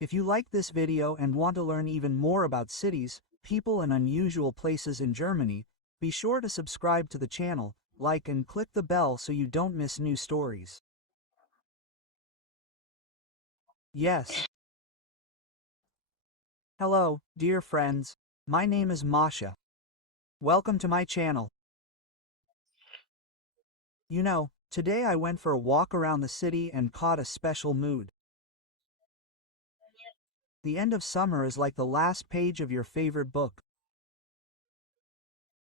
If you like this video and want to learn even more about cities, people and unusual places in Germany, be sure to subscribe to the channel, like and click the bell so you don't miss new stories. Yes. Hello, dear friends. My name is Masha. Welcome to my channel. You know, today I went for a walk around the city and caught a special mood. The end of summer is like the last page of your favorite book.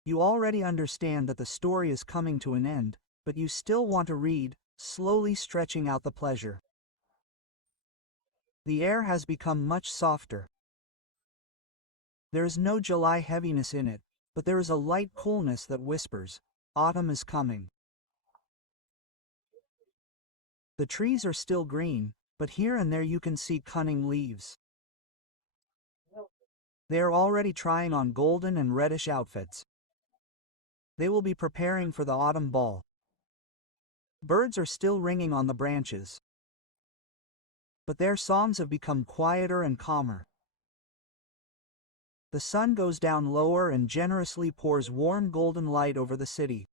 You already understand that the story is coming to an end, but you still want to read, slowly stretching out the pleasure. The air has become much softer. There is no July heaviness in it, but there is a light coolness that whispers, autumn is coming. The trees are still green, but here and there you can see cunning leaves. They are already trying on golden and reddish outfits. They will be preparing for the autumn ball. Birds are still ringing on the branches, but their songs have become quieter and calmer. The sun goes down lower and generously pours warm golden light over the city.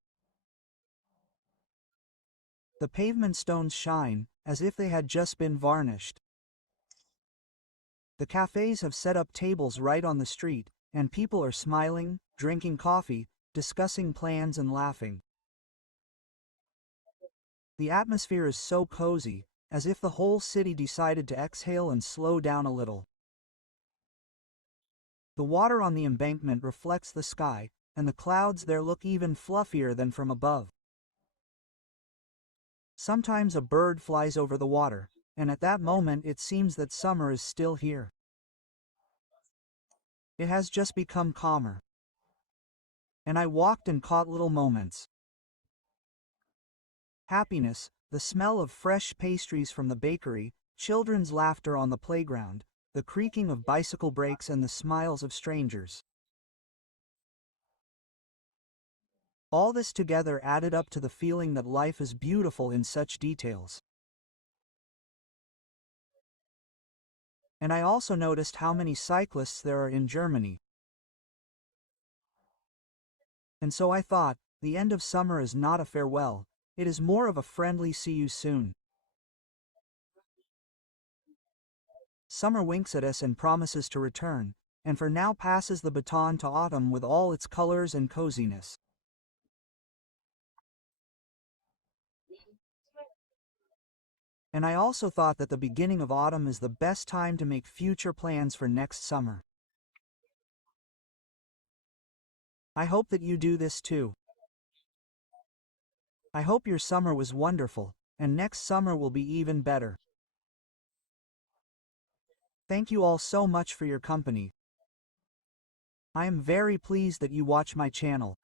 The pavement stones shine, as if they had just been varnished. The cafes have set up tables right on the street, and people are smiling, drinking coffee, discussing plans and laughing. The atmosphere is so cozy, as if the whole city decided to exhale and slow down a little. The water on the embankment reflects the sky, and the clouds there look even fluffier than from above. Sometimes a bird flies over the water, and at that moment it seems that summer is still here. It has just become calmer. And I walked and caught little moments. Happiness, the smell of fresh pastries from the bakery, children's laughter on the playground, the creaking of bicycle brakes and the smiles of strangers. All this together added up to the feeling that life is beautiful in such details. And I also noticed how many cyclists there are in Germany. And so I thought, the end of summer is not a farewell, it is more of a friendly see you soon. Summer winks at us and promises to return, and for now passes the baton to autumn with all its colors and coziness. And I also thought that the beginning of autumn is the best time to make future plans for next summer. I hope that you do this too. I hope your summer was wonderful, and next summer will be even better. Thank you all so much for your company. I am very pleased that you watch my channel.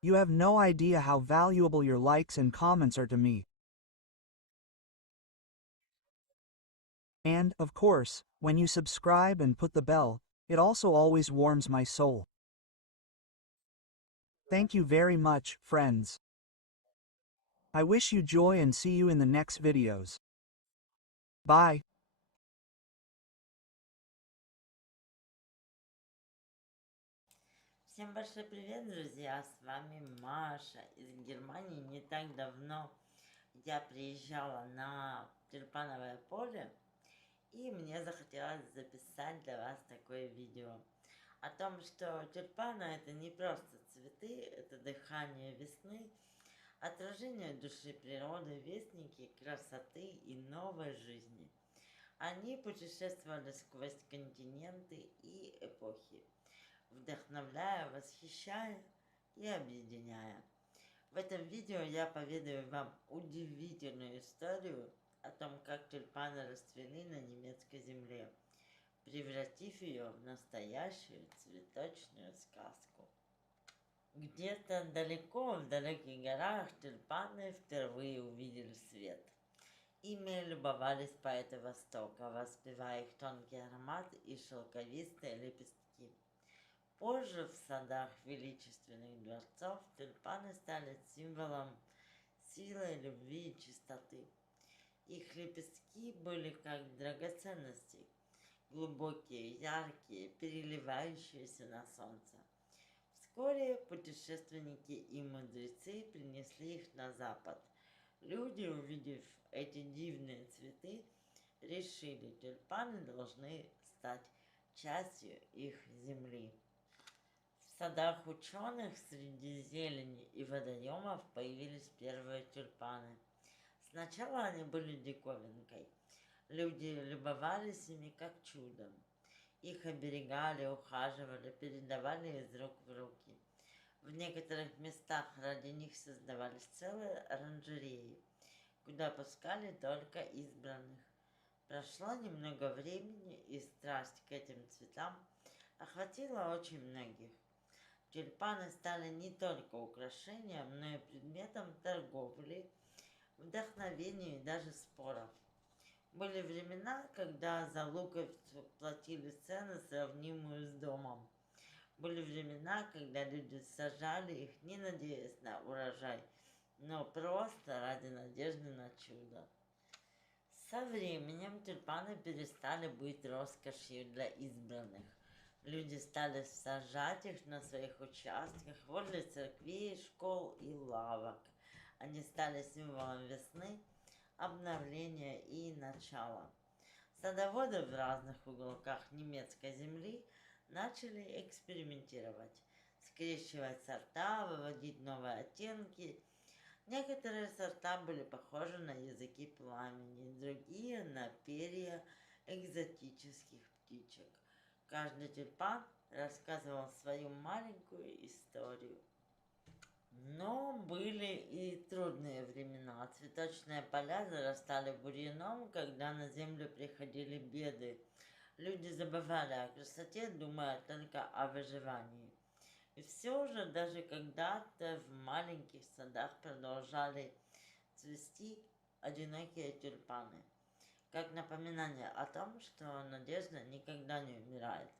You have no idea how valuable your likes and comments are to me. And, of course, when you subscribe and put the bell, it also always warms my soul. Thank you very much, friends. I wish you joy and see you in the next videos. Bye. Всем большой привет, друзья! С вами Маша из Германии. Не так давно я приезжала на тюльпановое поле, и мне захотелось записать для вас такое видео о том, что тюльпаны это не просто цветы, это дыхание весны, отражение души природы, вестники красоты и новой жизни. Они путешествовали сквозь континенты и эпохи, вдохновляя, восхищая и объединяя. В этом видео я поведаю вам удивительную историю о том, как тюльпаны расцвели на немецкой земле, превратив ее в настоящую цветочную сказку. Где-то далеко в далеких горах тюльпаны впервые увидели свет. Ими любовались поэты Востока, воспевая их тонкий аромат и шелковистые лепестки. Позже в садах величественных дворцов тюльпаны стали символом силы, любви и чистоты. Их лепестки были как драгоценности, глубокие, яркие, переливающиеся на солнце. Вскоре путешественники и мудрецы принесли их на запад. Люди, увидев эти дивные цветы, решили, тюльпаны должны стать частью их земли. В садах ученых среди зелени и водоемов появились первые тюльпаны. Сначала они были диковинкой. Люди любовались ими как чудом. Их оберегали, ухаживали, передавали из рук в руки. В некоторых местах ради них создавались целые оранжереи, куда пускали только избранных. Прошло немного времени, и страсть к этим цветам охватила очень многих. Тюльпаны стали не только украшением, но и предметом торговли, вдохновения и даже споров. Были времена, когда за луковицу платили цену, сравнимую с домом. Были времена, когда люди сажали их, не надеясь на урожай, но просто ради надежды на чудо. Со временем тюльпаны перестали быть роскошью для избранных. Люди стали сажать их на своих участках, возле церквей, школ и лавок. Они стали символом весны, обновления и начала. Садоводы в разных уголках немецкой земли начали экспериментировать, скрещивать сорта, выводить новые оттенки. Некоторые сорта были похожи на языки пламени, другие на перья экзотических птичек. Каждый тюльпан рассказывал свою маленькую историю. Но были и трудные времена. Цветочные поля зарастали бурьяном, когда на землю приходили беды. Люди забывали о красоте, думая только о выживании. И все же, даже когда-то в маленьких садах продолжали цвести одинокие тюльпаны, как напоминание о том, что надежда никогда не умирает.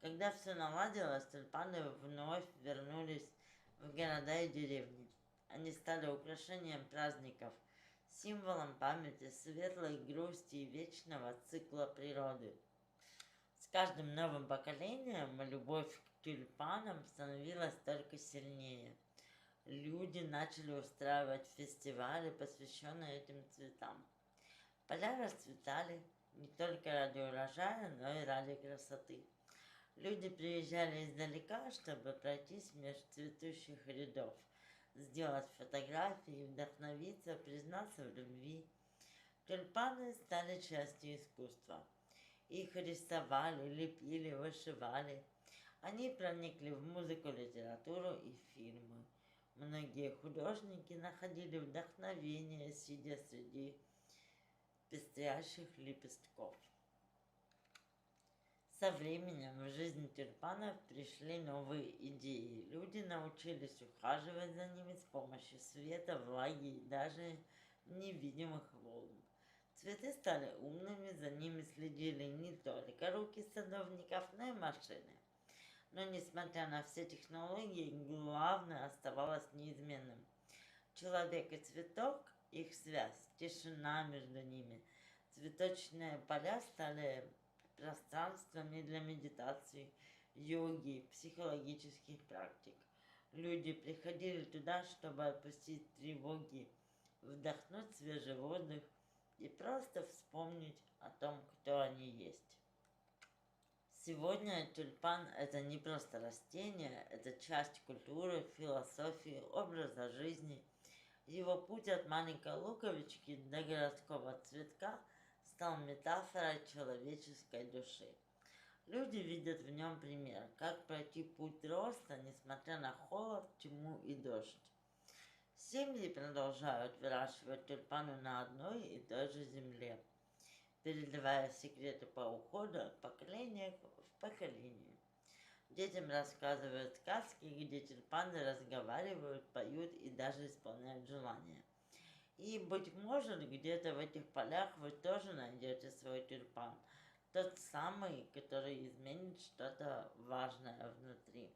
Когда все наладилось, тюльпаны вновь вернулись в города и деревни. Они стали украшением праздников, символом памяти, светлой грусти и вечного цикла природы. С каждым новым поколением любовь к тюльпанам становилась только сильнее. Люди начали устраивать фестивали, посвященные этим цветам. Поля расцветали не только ради урожая, но и ради красоты. Люди приезжали издалека, чтобы пройтись между цветущих рядов, сделать фотографии, вдохновиться, признаться в любви. Тюльпаны стали частью искусства. Их рисовали, лепили, вышивали. Они проникли в музыку, литературу и фильмы. Многие художники находили вдохновение, сидя среди пестрящих лепестков. Со временем в жизнь тюльпанов пришли новые идеи. Люди научились ухаживать за ними с помощью света, влаги и даже невидимых волн. Цветы стали умными, за ними следили не только руки садовников, но и машины. Но несмотря на все технологии, главное оставалось неизменным. Человек и цветок, их связь, тишина между ними. Цветочные поля стали пространствами для медитации, йоги, психологических практик. Люди приходили туда, чтобы отпустить тревоги, вдохнуть свежий воздух и просто вспомнить о том, кто они есть. Сегодня тюльпан – это не просто растение, это часть культуры, философии, образа жизни. Его путь от маленькой луковички до городского цветка стал метафорой человеческой души. Люди видят в нем пример, как пройти путь роста, несмотря на холод, тьму и дождь. Семьи продолжают выращивать тюльпаны на одной и той же земле, передавая секреты по уходу от поколения в поколение. Детям рассказывают сказки, где тюльпаны разговаривают, поют и даже исполняют желания. И, быть может, где-то в этих полях вы тоже найдете свой тюльпан. Тот самый, который изменит что-то важное внутри.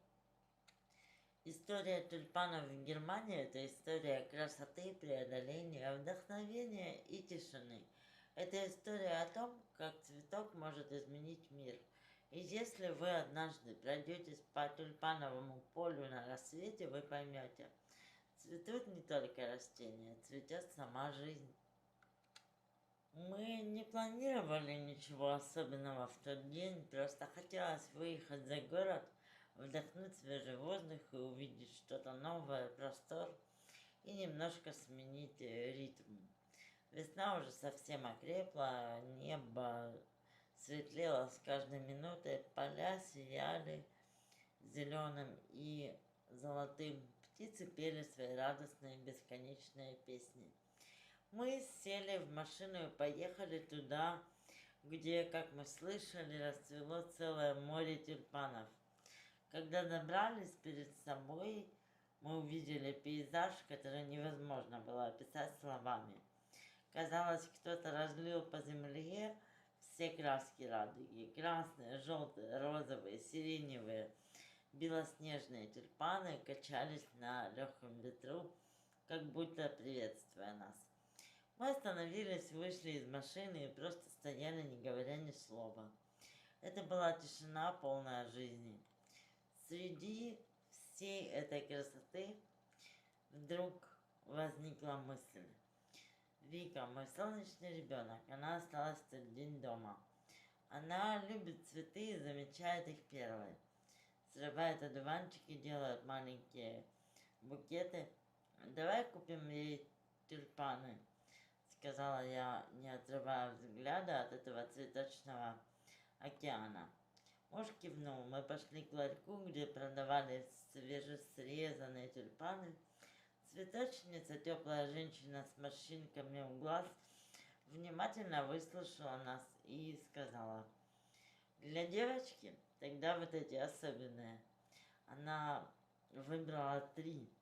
История тюльпанов в Германии – это история красоты, преодоления, вдохновения и тишины. Это история о том, как цветок может изменить мир. И если вы однажды пройдетесь по тюльпановому полю на рассвете, вы поймете, цветут не только растения, цветет сама жизнь. Мы не планировали ничего особенного в тот день, просто хотелось выехать за город, вдохнуть свежий воздух и увидеть что-то новое, простор и немножко сменить ритм. Весна уже совсем окрепла, небо светлело с каждой минутой, поля сияли зеленым и золотым, птицы пели свои радостные бесконечные песни. Мы сели в машину и поехали туда, где, как мы слышали, расцвело целое море тюльпанов. Когда добрались перед собой, мы увидели пейзаж, который невозможно было описать словами. Казалось, кто-то разлил по земле все краски радуги. Красные, желтые, розовые, сиреневые, белоснежные тюльпаны качались на легком ветру, как будто приветствуя нас. Мы остановились, вышли из машины и просто стояли, не говоря ни слова. Это была тишина, полная жизни. Среди всей этой красоты вдруг возникла мысль. Вика, мой солнечный ребенок, она осталась в тот день дома. Она любит цветы и замечает их первой. Срывает одуванчики, делает маленькие букеты. Давай купим ей тюльпаны, сказала я, не отрывая взгляда от этого цветочного океана. Муж кивнул. Мы пошли к ларьку, где продавали свежесрезанные тюльпаны. Цветочница, теплая женщина с морщинками у глаз, внимательно выслушала нас и сказала: «Для девочки тогда вот эти особенные». Она выбрала 3.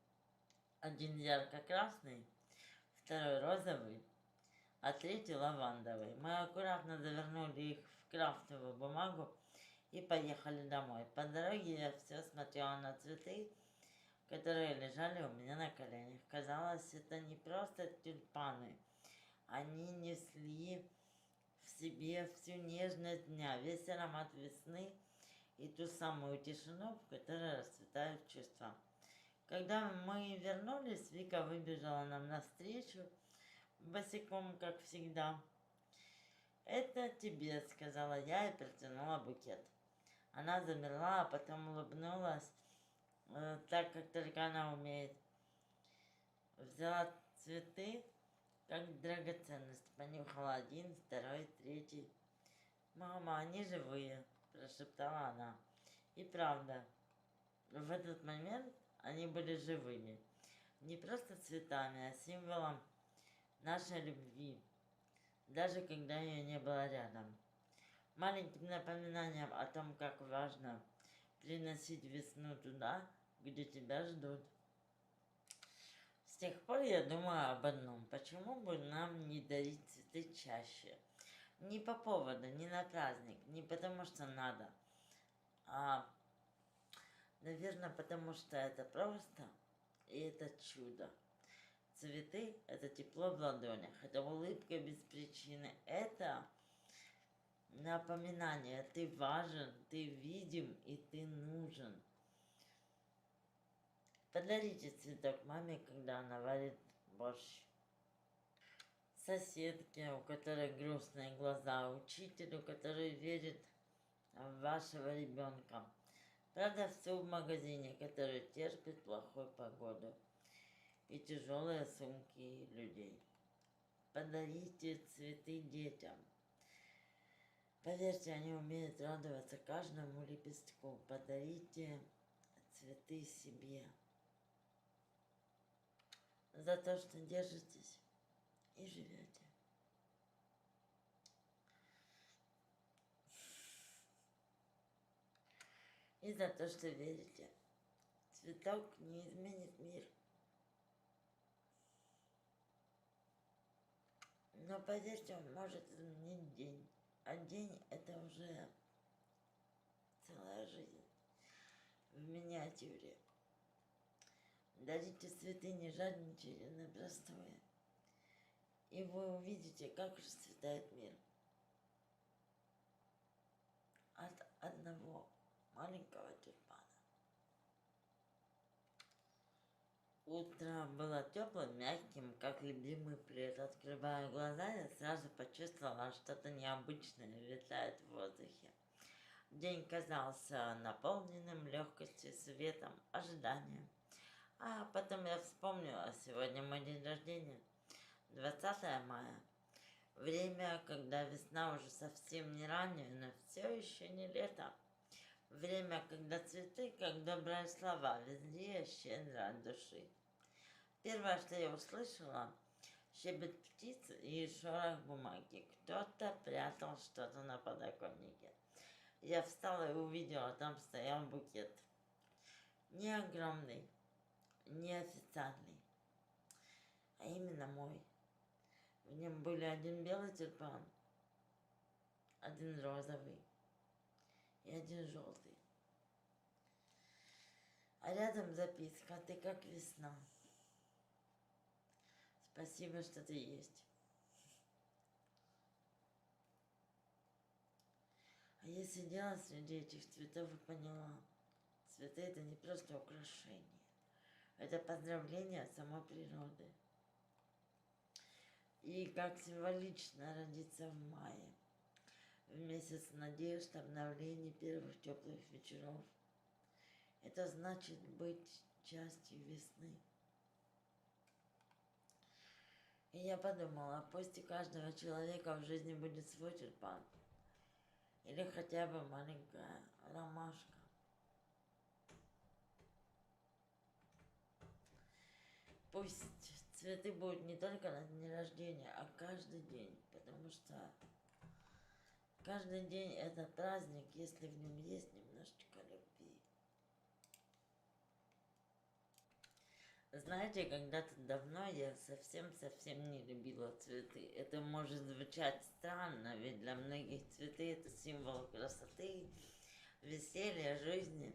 Один ярко-красный, второй розовый, а третий лавандовый. Мы аккуратно завернули их в крафтовую бумагу и поехали домой. По дороге я все смотрела на цветы, которые лежали у меня на коленях. Казалось, это не просто тюльпаны. Они несли в себе всю нежность дня, весь аромат весны и ту самую тишину, в которой расцветают чувства. Когда мы вернулись, Вика выбежала нам навстречу, босиком, как всегда. «Это тебе», — сказала я и протянула букет. Она замерла, а потом улыбнулась, так, как только она умеет. Взяла цветы, как драгоценность, понюхала 1, 2, 3. «Мама, они живые», — прошептала она. И правда, в этот момент они были живыми. Не просто цветами, а символом нашей любви, даже когда ее не было рядом. Маленьким напоминанием о том, как важно приносить весну туда, где тебя ждут. С тех пор я думаю об одном: почему бы нам не дарить цветы чаще? Не по поводу, не на праздник, не потому что надо, а, наверное, потому что это просто и это чудо. Цветы – это тепло в ладонях, это улыбка без причины, это напоминание: ты важен, ты видим и ты нужен. Подарите цветок маме, когда она варит борщ. Соседке, у которой грустные глаза, учителю, который верит в вашего ребенка, продавцу в магазине, который терпит плохую погоду и тяжелые сумки людей. Подарите цветы детям. Поверьте, они умеют радоваться каждому лепестку. Подарите цветы себе. За то, что держитесь и живете. И за то, что верите. Цветок не изменит мир. Но поверьте, он может изменить день. А день — это уже целая жизнь в миниатюре. Дарите цветы, не жадничайте на простое. И вы увидите, как расцветает мир. От одного маленького тюльпана. Утро было теплым, мягким, как любимый плед. Открывая глаза, я сразу почувствовала, что-то необычное витает в воздухе. День казался наполненным легкостью, светом, ожиданием. А потом я вспомнила, сегодня мой день рождения, 20 мая. Время, когда весна уже совсем не ранняя, но все еще не лето. Время, когда цветы, как добрые слова, везде щедро от души. Первое, что я услышала, щебет птиц и шорох бумаги. Кто-то прятал что-то на подоконнике. Я встала и увидела, там стоял букет. Не огромный, не официальный, а именно мой. В нем были один белый тюльпан, один розовый и один желтый. А рядом записка: «Ты как весна. Спасибо, что ты есть». А я сидела среди этих цветов и поняла, цветы — это не просто украшение, это поздравление от самой природы. И как символично родиться в мае, в месяц надежд, обновлений, первых теплых вечеров. Это значит быть частью весны. И я подумала, пусть у каждого человека в жизни будет свой тюльпан. Или хотя бы маленькая ромашка. Пусть цветы будут не только на день рождения, а каждый день, потому что каждый день это праздник, если в нем есть немножечко любви. Знаете, когда-то давно я совсем не любила цветы. Это может звучать странно, ведь для многих цветы — это символ красоты, веселья, жизни.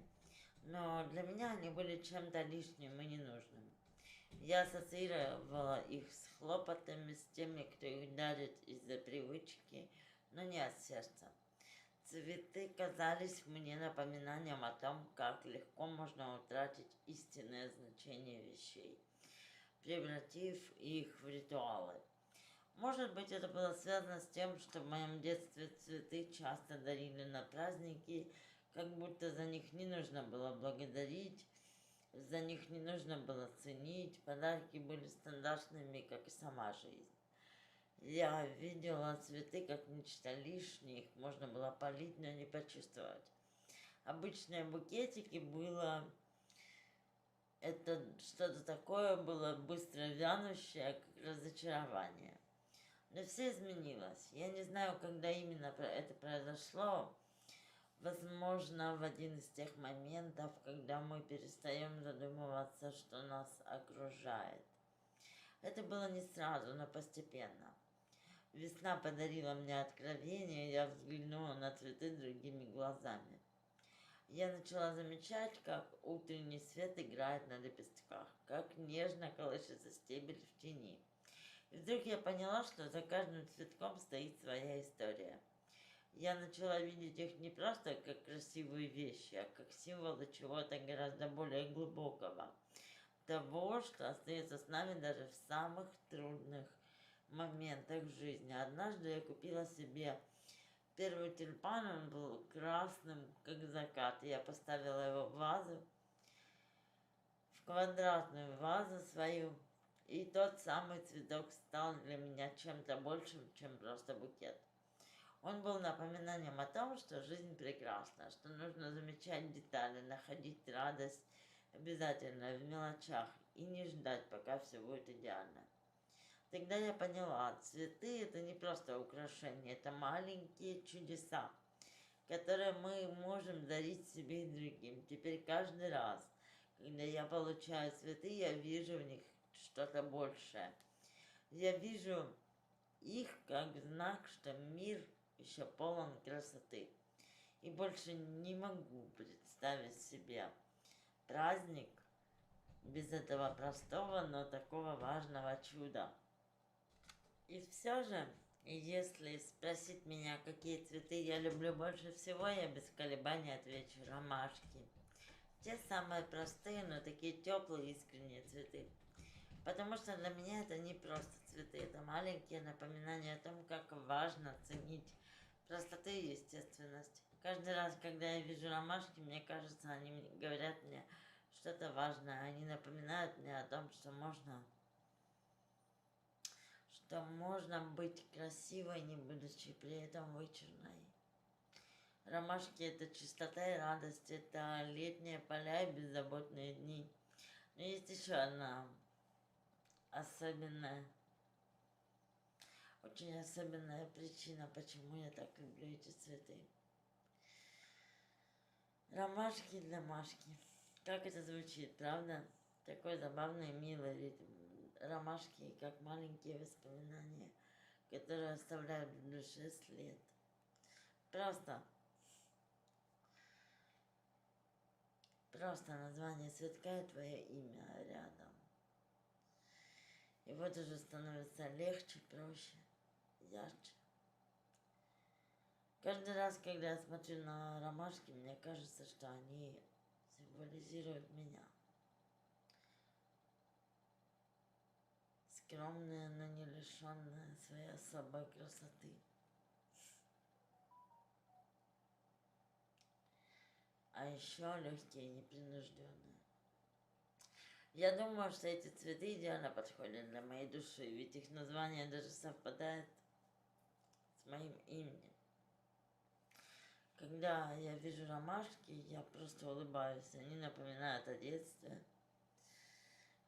Но для меня они были чем-то лишним и ненужным. Я ассоциировала их с хлопотами, с теми, кто их дарит из-за привычки, но не от сердца. Цветы казались мне напоминанием о том, как легко можно утратить истинное значение вещей, превратив их в ритуалы. Может быть, это было связано с тем, что в моем детстве цветы часто дарили на праздники, как будто за них не нужно было благодарить, за них не нужно было ценить, подарки были стандартными, как и сама жизнь. Я видела цветы как нечто лишнее, их можно было полить, но не почувствовать. Обычные букетики было... Это что-то такое было быстро вянущее, как разочарование. Но все изменилось. Я не знаю, когда именно это произошло. Возможно, в один из тех моментов, когда мы перестаем задумываться, что нас окружает. Это было не сразу, но постепенно. Весна подарила мне откровение, я взглянула на цветы другими глазами. Я начала замечать, как утренний свет играет на лепестках, как нежно колышется стебель в тени. И вдруг я поняла, что за каждым цветком стоит своя история. Я начала видеть их не просто как красивые вещи, а как символы чего-то гораздо более глубокого. Того, что остается с нами даже в самых трудных моментах жизни. Однажды я купила себе первый тюльпан, он был красным, как закат. Я поставила его в вазу, в квадратную вазу свою, и тот самый цветок стал для меня чем-то большим, чем просто букет. Он был напоминанием о том, что жизнь прекрасна, что нужно замечать детали, находить радость обязательно в мелочах и не ждать, пока все будет идеально. Тогда я поняла, цветы — это не просто украшения, это маленькие чудеса, которые мы можем дарить себе и другим. Теперь каждый раз, когда я получаю цветы, я вижу в них что-то большее. Я вижу их как знак, что мир еще полон красоты. И больше не могу представить себе праздник без этого простого, но такого важного чуда. И все же, если спросить меня, какие цветы я люблю больше всего, я без колебаний отвечу ромашки. Те самые простые, но такие теплые, искренние цветы. Потому что для меня это не просто цветы, это маленькие напоминания о том, как важно ценить простоту и естественность. Каждый раз, когда я вижу ромашки, мне кажется, они говорят мне что-то важное. Они напоминают мне о том, что можно быть красивой, не будучи при этом вычурной. Ромашки — это чистота и радость, это летние поля и беззаботные дни. Но есть еще одна особенная, очень особенная причина, почему я так люблю эти цветы. Ромашки для Машки. Как это звучит, правда? Такой забавный, милый ритм. Ромашки, как маленькие воспоминания, которые оставляют в душе след. Просто название цветка и твое имя рядом. И вот уже становится легче, проще, ярче. Каждый раз, когда я смотрю на ромашки, мне кажется, что они символизируют меня. Скромная, но не лишенная своей особой красоты. А еще легкие и непринужденные. Я думаю, что эти цветы идеально подходят для моей души, ведь их название даже совпадает с моим именем. Когда я вижу ромашки, я просто улыбаюсь. Они напоминают о детстве,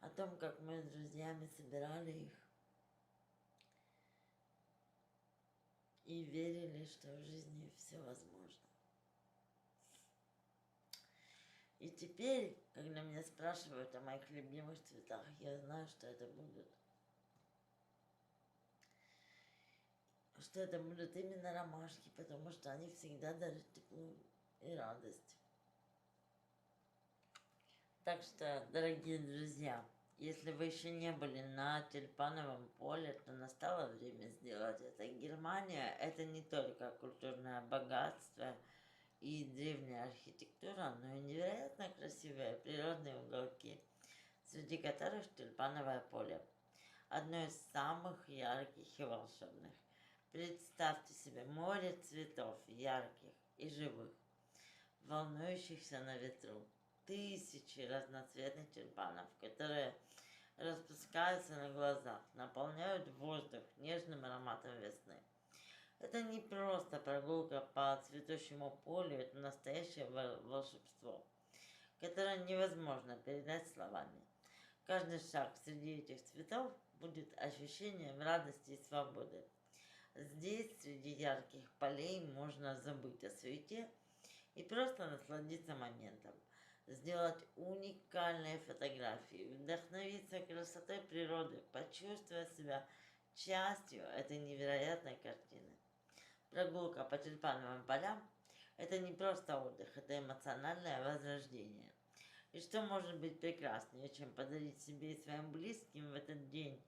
о том, как мы с друзьями собирали их и верили, что в жизни все возможно. И теперь, когда меня спрашивают о моих любимых цветах, я знаю, что это будут именно ромашки, потому что они всегда дарят тепло и радость. Так что, дорогие друзья, если вы еще не были на тюльпановом поле, то настало время сделать это. Германия — это не только культурное богатство и древняя архитектура, но и невероятно красивые природные уголки, среди которых тюльпановое поле. Одно из самых ярких и волшебных. Представьте себе море цветов, ярких и живых, волнующихся на ветру. Тысячи разноцветных тюльпанов, которые распускаются на глазах, наполняют воздух нежным ароматом весны. Это не просто прогулка по цветущему полю, это настоящее волшебство, которое невозможно передать словами. Каждый шаг среди этих цветов будет ощущением радости и свободы. Здесь, среди ярких полей, можно забыть о суете и просто насладиться моментом. Сделать уникальные фотографии, вдохновиться красотой природы, почувствовать себя частью этой невероятной картины. Прогулка по тюльпановым полям – это не просто отдых, это эмоциональное возрождение. И что может быть прекраснее, чем подарить себе и своим близким в этот день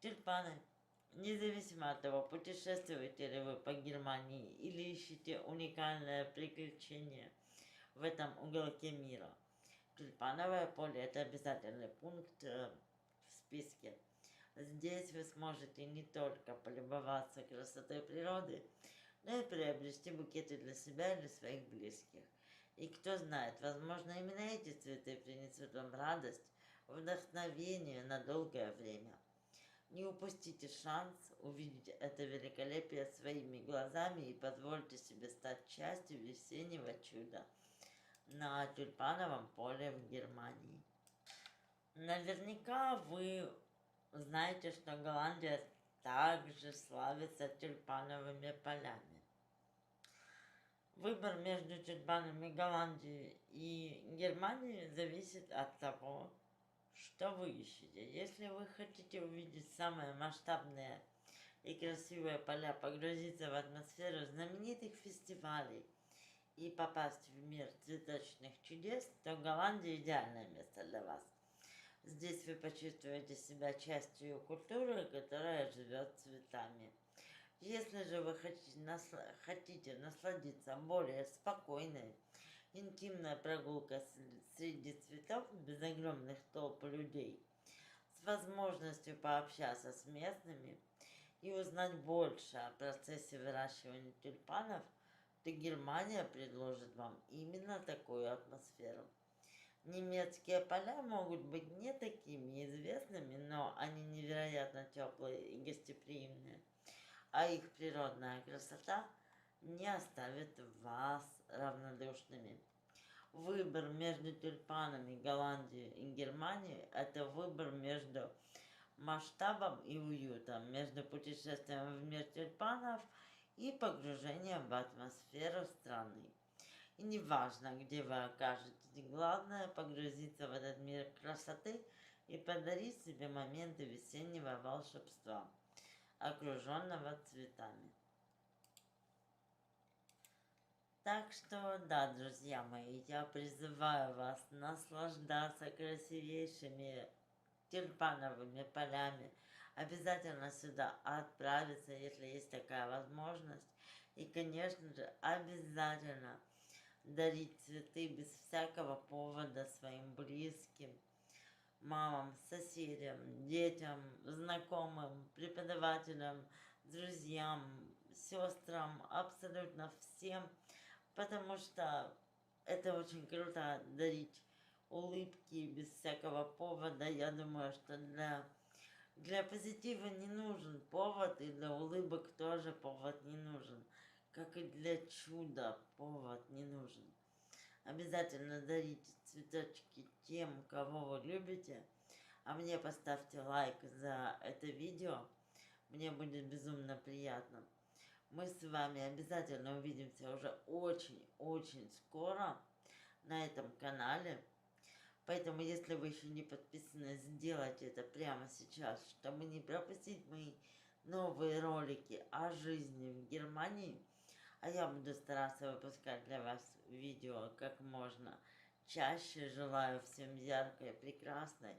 тюльпаны? Независимо от того, путешествуете ли вы по Германии или ищете уникальное приключение в этом уголке мира, тюльпановое поле – это обязательный пункт в списке. Здесь вы сможете не только полюбоваться красотой природы, но и приобрести букеты для себя и для своих близких. И кто знает, возможно, именно эти цветы принесут вам радость, вдохновение на долгое время. Не упустите шанс увидеть это великолепие своими глазами и позвольте себе стать частью весеннего чуда на тюльпановом поле в Германии. Наверняка вы знаете, что Голландия также славится тюльпановыми полями. Выбор между тюльпанами Голландии и Германии зависит от того, что вы ищете. Если вы хотите увидеть самые масштабные и красивые поля, погрузиться в атмосферу знаменитых фестивалей и попасть в мир цветочных чудес, то Голландия идеальное место для вас. Здесь вы почувствуете себя частью культуры, которая живет цветами. Если же вы хотите насладиться более спокойной, интимной прогулкой среди цветов без огромных толп людей, с возможностью пообщаться с местными и узнать больше о процессе выращивания тюльпанов, то Германия предложит вам именно такую атмосферу. Немецкие поля могут быть не такими известными, но они невероятно теплые и гостеприимные, а их природная красота не оставит вас равнодушными. Выбор между тюльпанами Голландии и Германии – это выбор между масштабом и уютом, между путешествием в мир тюльпанов и погружением в атмосферу страны. И неважно, где вы окажетесь, главное погрузиться в этот мир красоты и подарить себе моменты весеннего волшебства, окруженного цветами. Так что, да, друзья мои, я призываю вас наслаждаться красивейшими тюльпановыми полями. Обязательно сюда отправиться, если есть такая возможность. И, конечно же, обязательно дарить цветы без всякого повода своим близким, мамам, соседям, детям, знакомым, преподавателям, друзьям, сестрам, абсолютно всем, потому что это очень круто дарить улыбки без всякого повода. Я думаю, что для позитива не нужен повод, и для улыбок тоже повод не нужен. Как и для чуда повод не нужен. Обязательно дарите цветочки тем, кого вы любите. А мне поставьте лайк за это видео. Мне будет безумно приятно. Мы с вами обязательно увидимся уже очень-очень скоро на этом канале. Поэтому, если вы еще не подписаны, сделайте это прямо сейчас, чтобы не пропустить мои новые ролики о жизни в Германии. А я буду стараться выпускать для вас видео как можно чаще. Желаю всем яркой, прекрасной,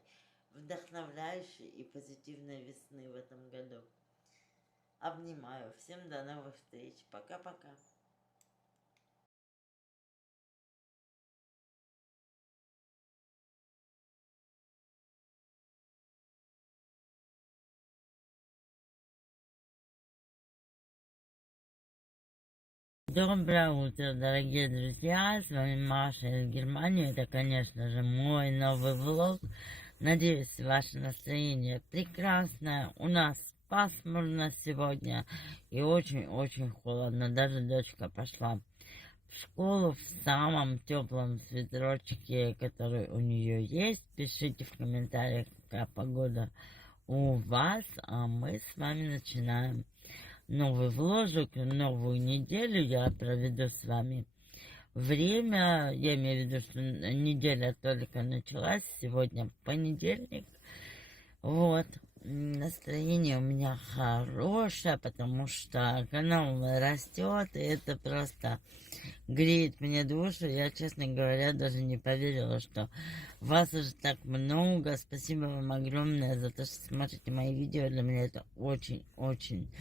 вдохновляющей и позитивной весны в этом году. Обнимаю. Всем до новых встреч. Пока-пока. Доброе утро, дорогие друзья, с вами Маша из Германии, это, конечно же, мой новый влог. Надеюсь, ваше настроение прекрасное, у нас пасмурно сегодня и очень-очень холодно, даже дочка пошла в школу в самом теплом свитерочке, который у нее есть. Пишите в комментариях, какая погода у вас, а мы с вами начинаем новый вложек, новую неделю я проведу с вами время. Я имею в виду, что неделя только началась, сегодня понедельник. Вот, настроение у меня хорошее, потому что канал растет, и это просто греет мне душу. Я, честно говоря, даже не поверила, что вас уже так много. Спасибо вам огромное за то, что смотрите мои видео. Для меня это очень-очень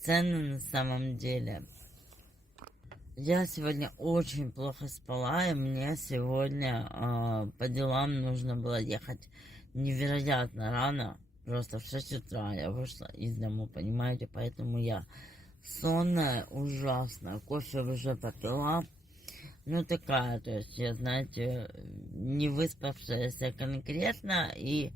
ценно на самом деле. Я сегодня очень плохо спала, и мне сегодня по делам нужно было ехать невероятно рано. Просто в 6 утра я вышла из дома, понимаете, поэтому я сонная ужасно. Кофе уже попила. Ну, такая, то есть, я, знаете, не выспавшаяся конкретно, и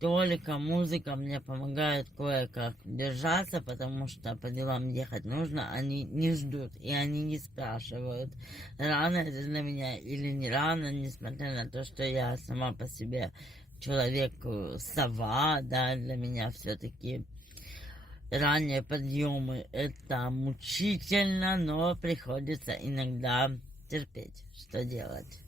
только музыка мне помогает кое-как держаться, потому что по делам ехать нужно, они не ждут, и они не спрашивают, рано это для меня или не рано, несмотря на то, что я сама по себе человек-сова, да, для меня все-таки ранние подъемы это мучительно, но приходится иногда терпеть, что делать.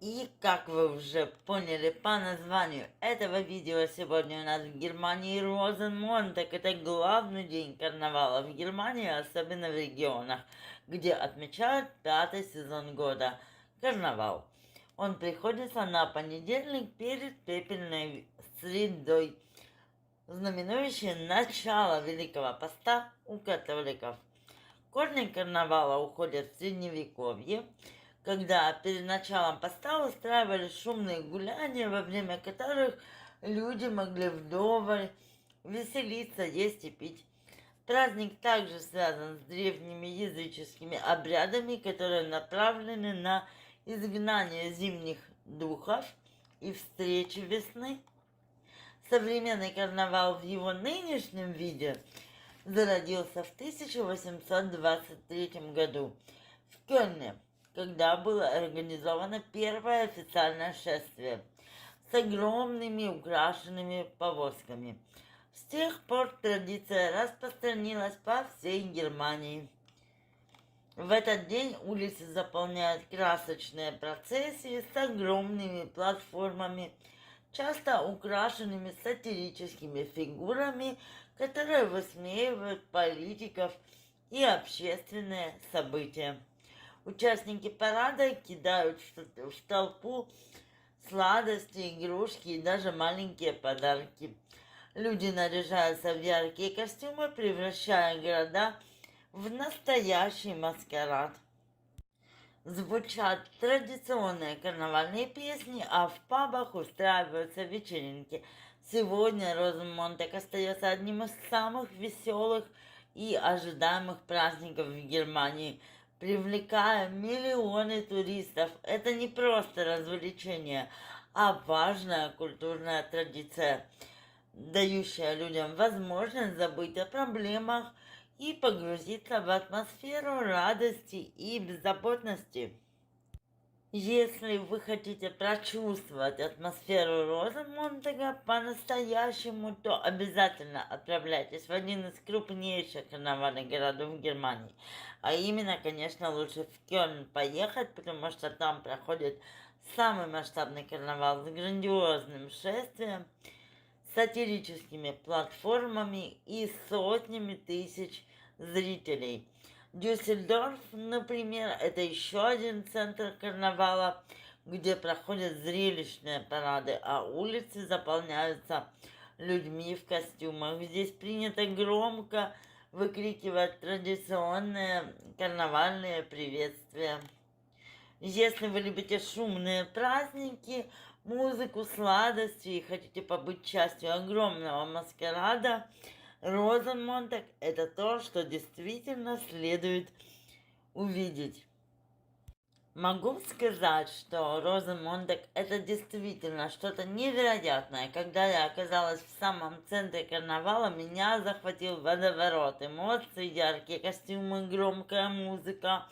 И как вы уже поняли по названию этого видео, сегодня у нас в Германии Розенмонтаг. Это главный день карнавала в Германии, особенно в регионах, где отмечают 5-й сезон года – карнавал. Он приходится на понедельник перед пепельной средой, знаменующей начало Великого Поста у католиков. Корни карнавала уходят в Средневековье, когда перед началом поста устраивали шумные гуляния, во время которых люди могли вдоволь веселиться, есть и пить. Праздник также связан с древними языческими обрядами, которые направлены на изгнание зимних духов и встречи весны. Современный карнавал в его нынешнем виде зародился в 1823 году в Кёльне, когда было организовано первое официальное шествие с огромными украшенными повозками. С тех пор традиция распространилась по всей Германии. В этот день улицы заполняют красочные процессии с огромными платформами, часто украшенными сатирическими фигурами, которые высмеивают политиков и общественные события. Участники парада кидают в толпу сладости, игрушки и даже маленькие подарки. Люди наряжаются в яркие костюмы, превращая города в настоящий маскарад. Звучат традиционные карнавальные песни, а в пабах устраиваются вечеринки. Сегодня Розенмонтаг остается одним из самых веселых и ожидаемых праздников в Германии, привлекая миллионы туристов. Это не просто развлечение, а важная культурная традиция, дающая людям возможность забыть о проблемах и погрузиться в атмосферу радости и беззаботности. Если вы хотите прочувствовать атмосферу Розенмонтага по-настоящему, то обязательно отправляйтесь в один из крупнейших карнавальных городов Германии. А именно, конечно, лучше в Кёльн поехать, потому что там проходит самый масштабный карнавал с грандиозным шествием, сатирическими платформами и сотнями тысяч зрителей. Дюссельдорф, например, это еще один центр карнавала, где проходят зрелищные парады, а улицы заполняются людьми в костюмах. Здесь принято громко выкрикивать традиционные карнавальные приветствия. Если вы любите шумные праздники, музыку, сладости и хотите побыть частью огромного маскарада, Розенмонтаг – это то, что действительно следует увидеть. Могу сказать, что Розенмонтаг – это действительно что-то невероятное. Когда я оказалась в самом центре карнавала, меня захватил водоворот эмоций, яркие костюмы, громкая музыка,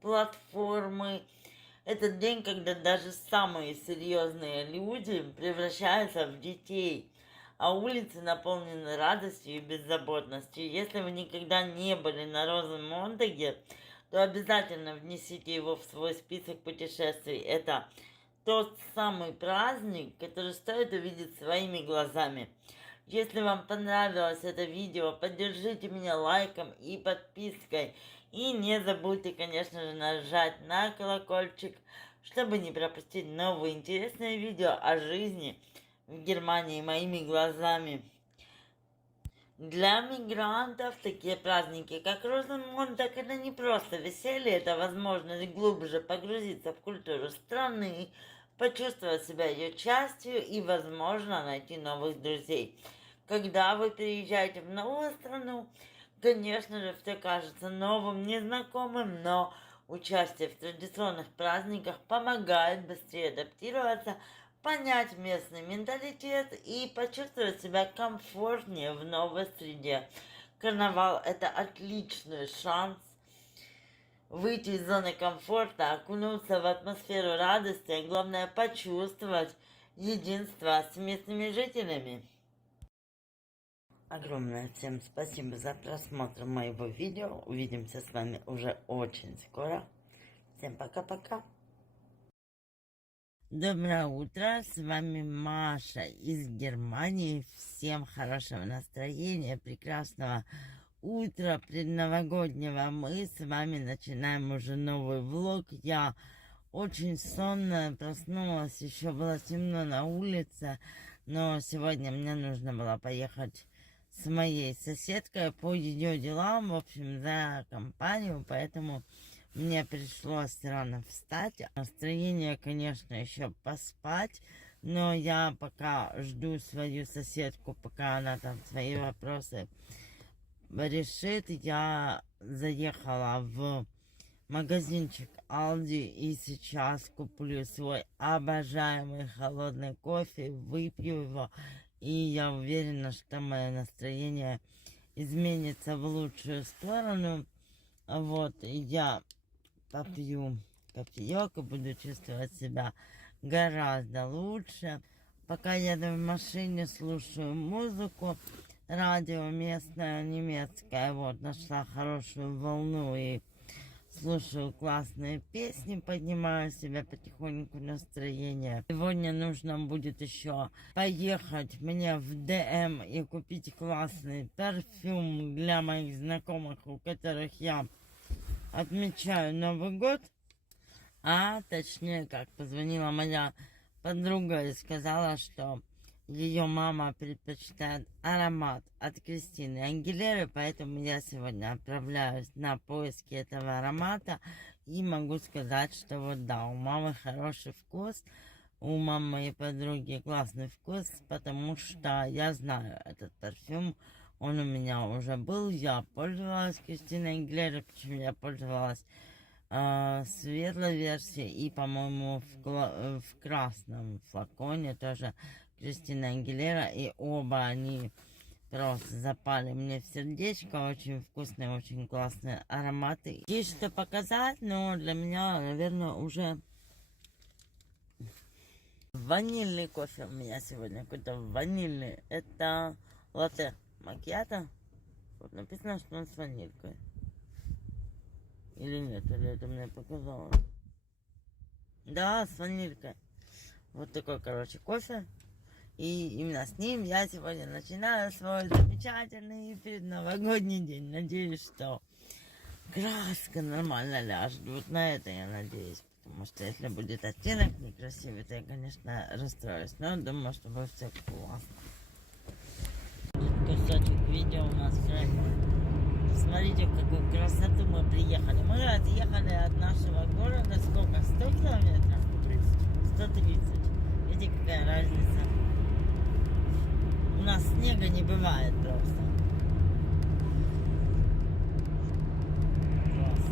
платформы. Это день, когда даже самые серьезные люди превращаются в детей, а улицы наполнены радостью и беззаботностью. Если вы никогда не были на Розенмонтаге, то обязательно внесите его в свой список путешествий. Это тот самый праздник, который стоит увидеть своими глазами. Если вам понравилось это видео, поддержите меня лайком и подпиской. И не забудьте, конечно же, нажать на колокольчик, чтобы не пропустить новые интересные видео о жизни в Германии моими глазами. Для мигрантов такие праздники, как Розенмонтаг, это не просто веселье, это возможность глубже погрузиться в культуру страны, почувствовать себя ее частью и, возможно, найти новых друзей. Когда вы приезжаете в новую страну, конечно же, все кажется новым, незнакомым, но участие в традиционных праздниках помогает быстрее адаптироваться, понять местный менталитет и почувствовать себя комфортнее в новой среде. Карнавал – это отличный шанс выйти из зоны комфорта, окунуться в атмосферу радости, а главное почувствовать единство с местными жителями. Огромное всем спасибо за просмотр моего видео. Увидимся с вами уже очень скоро. Всем пока-пока. Доброе утро, с вами Маша из Германии. Всем хорошего настроения, прекрасного утра предновогоднего. Мы с вами начинаем уже новый влог. Я очень сонная, проснулась, еще было темно на улице, но сегодня мне нужно было поехать с моей соседкой по ее делам, в общем, за компанию, поэтому мне пришлось рано встать. Настроение, конечно, еще поспать, но я пока жду свою соседку, пока она там свои вопросы решит. Я заехала в магазинчик Aldi и сейчас куплю свой обожаемый холодный кофе, выпью его, и я уверена, что мое настроение изменится в лучшую сторону. Вот, и я попью кофеек и буду чувствовать себя гораздо лучше. Пока еду в машине, слушаю музыку, радио местное, немецкое, вот, нашла хорошую волну и слушаю классные песни, поднимаю себя потихоньку настроение. Сегодня нужно будет еще поехать мне в ДМ и купить классный парфюм для моих знакомых, у которых я отмечаю Новый год. А точнее, как позвонила моя подруга и сказала, что ее мама предпочитает аромат от Кристины Агилеры, поэтому я сегодня отправляюсь на поиски этого аромата. И могу сказать, что вот да, у мамы хороший вкус, у мамы моей подруги классный вкус, потому что я знаю этот парфюм. Он у меня уже был, я пользовалась Кристиной Агилерой, причем я пользовалась светлой версией и, по-моему, в красном флаконе тоже Кристина Агилера, и оба они просто запали мне в сердечко. Очень вкусные, очень классные ароматы. Есть что показать, но для меня, наверное, уже ванильный кофе у меня сегодня, какой-то ванильный. Это латте макьято. Вот написано, что он с ванилькой. Или нет, или это мне показалось. Да, с ванилькой. Вот такой, короче, кофе. И именно с ним я сегодня начинаю свой замечательный предновогодний день. Надеюсь, что краска нормально ляжет. Вот на это я надеюсь. Потому что если будет оттенок некрасивый, то я, конечно, расстроюсь. Но думаю, что будет все классно. Кусочек видео у нас уже. Смотрите, в какую красоту мы приехали. Мы отъехали от нашего города сколько? 100 километров? 130. Видите, какая разница? У нас снега не бывает просто. Класс.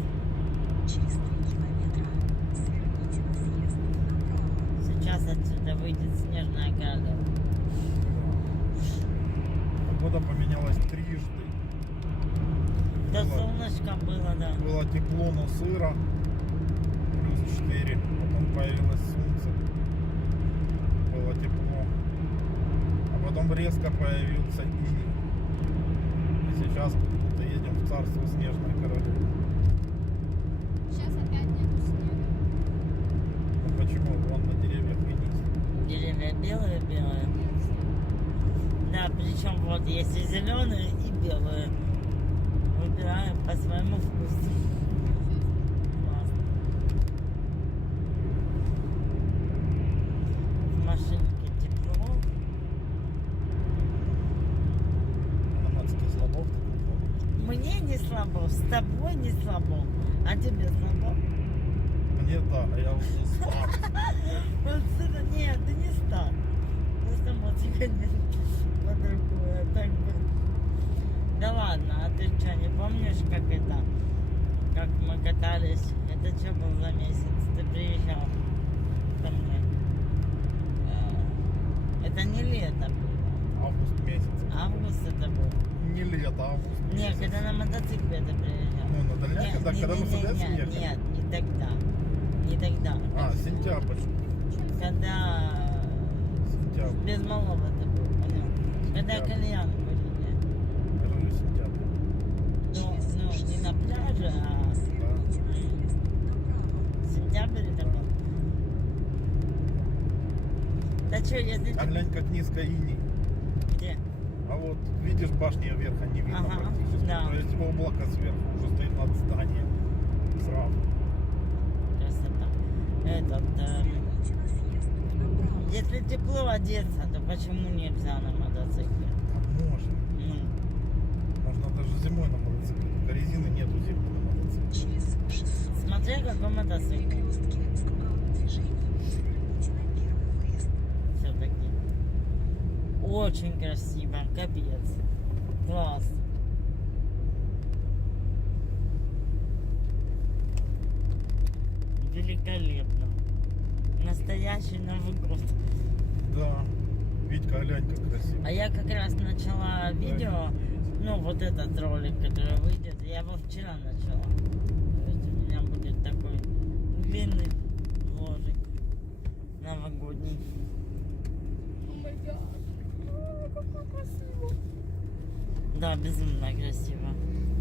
Сейчас отсюда выйдет снежная королева. Погода поменялась трижды. Да, солнышко было, да. Было тепло, но сыро. Плюс 4. Потом появилось солнце. Было тепло. А потом резко появился иней. И сейчас будто едем в царство снежной королевы. Сейчас опять нету снега. Ну почему? Вон на деревьях иней. Деревья белые-белые. Да, причем вот есть и зеленые, и белые. Выбираем по своему вкусу. Классно. В машинке тепло. На адских слабов Мне не слабо, с тобой не слабо. А тебе слабо? Мне да, а я уже стар. Вот это нет, ты не стал. Просто вот тебя не по-другому, так бы. Да ладно, а ты что, не помнишь, как это? Как мы катались? Это что был за месяц? Ты приезжал ко мне. Это не лето было. Август месяц. Август это был. Не лето, август Нет, месяц. когда на мотоцикле ты приезжал. Ну, на дальняк, Нет, когда мы сюда нет, ехали? нет, не тогда. Не тогда. А, сентябрь. Когда Сентябрь. без малого это был, понял? Когда Сентябрь. кальян курили. Говорю, сентябрь. Ну, не на пляже, а Да. сентябрь это был. что, если... А глянь, как низко иней. Где? А вот видишь, башни вверха не видно Ага, практически. да. То есть облако сверху уже стоит над зданием. Сразу. Красота. Если тепло одеться, то почему нельзя на мотоцикле? А можно. Ну, Можно даже зимой на мотоцикле. Только резины нету зимой на мотоцикле. смотря какой мотоцикл. Все-таки. Очень красиво, капец. Класс. Великолепно. Настоящий Новый год. Да. Витька, глянь, как красиво. А я как раз начала видео, ну вот этот ролик, который выйдет, я его вчера начала. То есть у меня будет такой длинный вложик новогодний. О май гад. О, как красиво. Да, безумно красиво.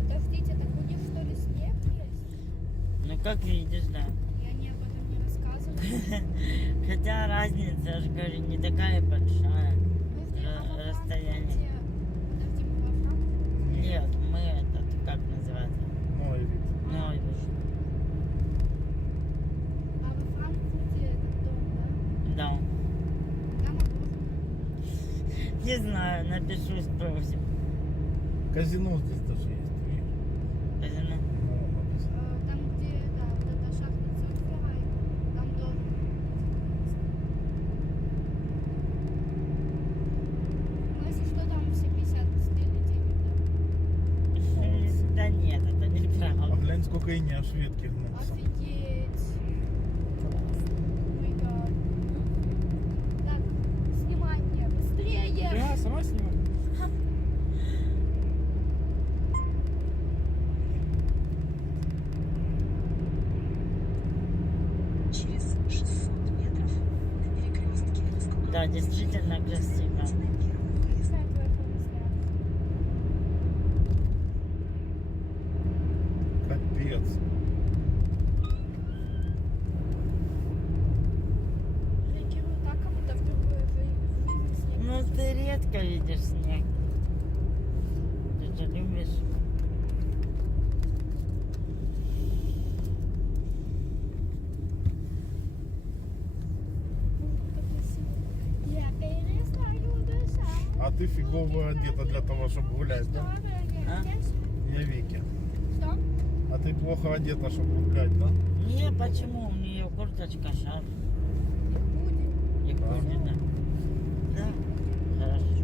Подождите, так у них что ли снег есть? Ну как видишь, да. И они об этом не рассказывали. Хотя разница, я же говорю, не такая большая. Подожди, а во Расстояние. Франкфурте- Подожди, мы во Франкфурте? Нет, мы этот, как называется? Мой вид. Ну, видишь. А во Франкфурте этот дом, Да. да? Там обложено. Не знаю, напишу, спросим. Казино здесь даже есть. Видишь? Казино. Ну, написано. Там, где, да, вот эта шахта Церквера, там тоже. Ну, если что, там все 50 слили денег, Молодцы. Да нет, это А неправда. глянь, сколько и не аж ветки да? гнулся. Офигеть. О май гад. Так, снимай мне, быстрее! Да, сама снимай. Да, действительно красиво. Какая твоя помысля? Капец. Реагирую так, как будто впервые в жизни снег. Ну, ты редко видишь снег. Ты же любишь. Как красиво. Я перестаю дышать. А ты фигово одета для того, чтобы гулять, да? А? Я Вики. Что? А ты плохо одета, чтобы гулять, да? Не, почему? У нее курточка, шарф. И будет. И будет, да. Да. Хорошо.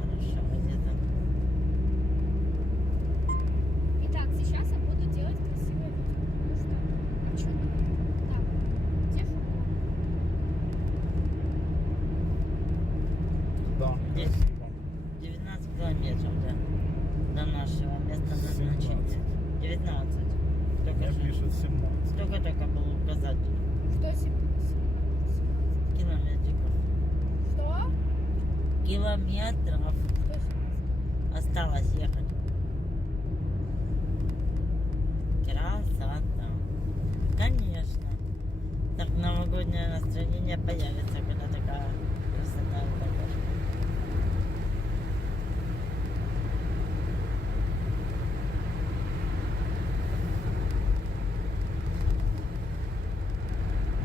Хорошо одета. Итак, сейчас я буду делать красивое видео. Ну что? А что не? Так, где футбол? Да, Здесь. красиво. 19 километров, да. До нашего места назначения. 19. Только Мне что. пишет 17. Только был указатель. Что 17? Километриков. Что? Километров. Что 17? Осталось ехать. Красота. Конечно. Так новогоднее настроение появится, когда такая красота и такая.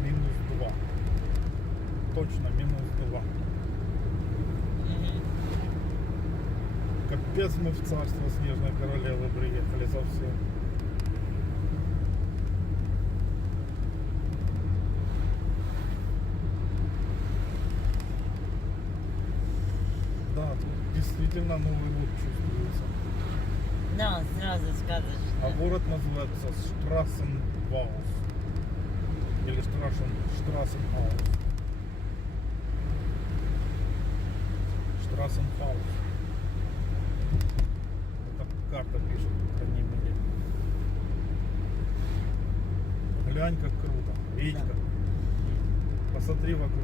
Минус 2. Точно, минус 2. Мгм. Капец, мы в царство Снежной Королевы приехали совсем. Да, тут действительно Новый год чувствуется. Да, сразу А сказочно. город называется Штрассенбаус. Или Штрассенхаус. Штрассенхаус. Это карта пишет, по крайней мере. Глянь, как круто. Витька, посмотри вокруг.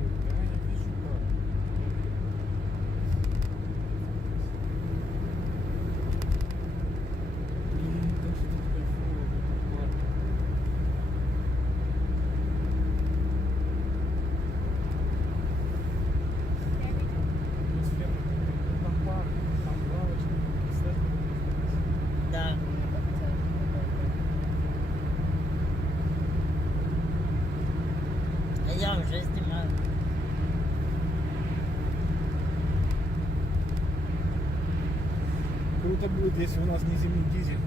Круто будет, если у нас не зимний дизель.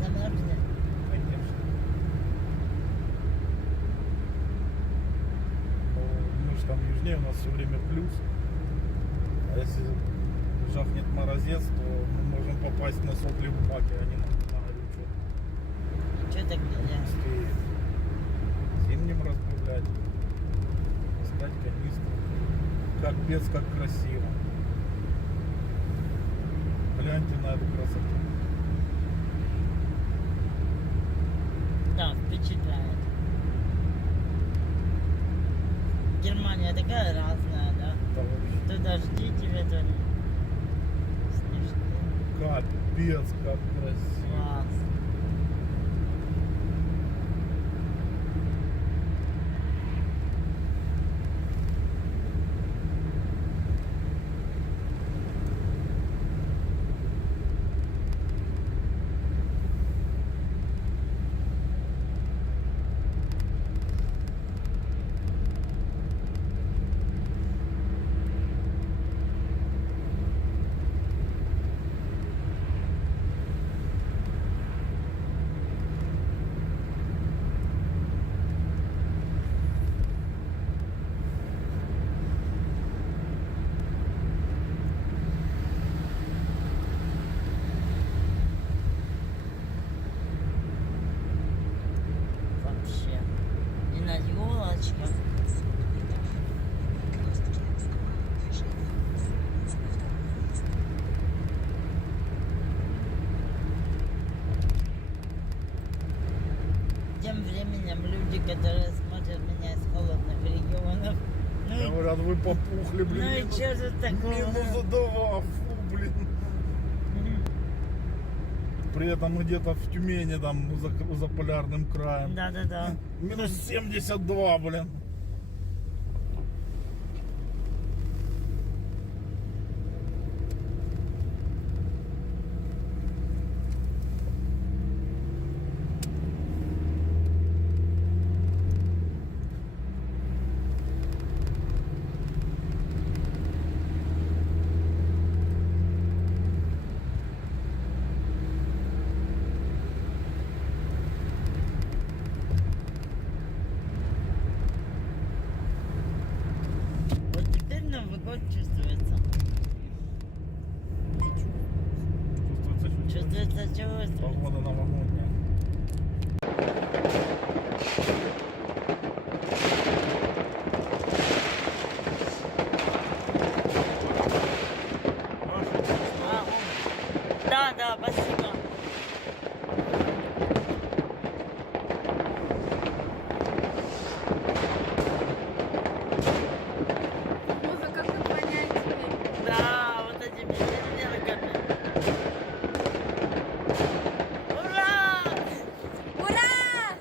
Замерзнет. Конечно. Мы же там южнее, у нас все время плюс. А если жахнет морозец, то мы можем попасть на сопли в баке, а не на горючую. Что так нельзя? Успеет. Зимним разбавлять. Искать канистру. Капец, как красиво. Гляньте на эту красоту. Да, впечатляет. Германия такая разная, да? Да вообще. То дожди тебе, то снежки. Капец, как красиво. Класс. Вообще. И на елочках. Тем временем люди, которые смотрят меня из холодных регионов, ну, Говорят, вы попухли, блин. ну и что же такого? Минус 2, фу, блин. При этом мы где-то в Тюмени, там, за полярным краем. Да-да-да. Минус 72, блин. Вот теперь Новый год чувствуется. Чувствуется, Чувствуется. Погода новогодняя. А, да, да, спасибо. Ой, как вы поняете? Да, вот этими зеркалами. Ура! Ура!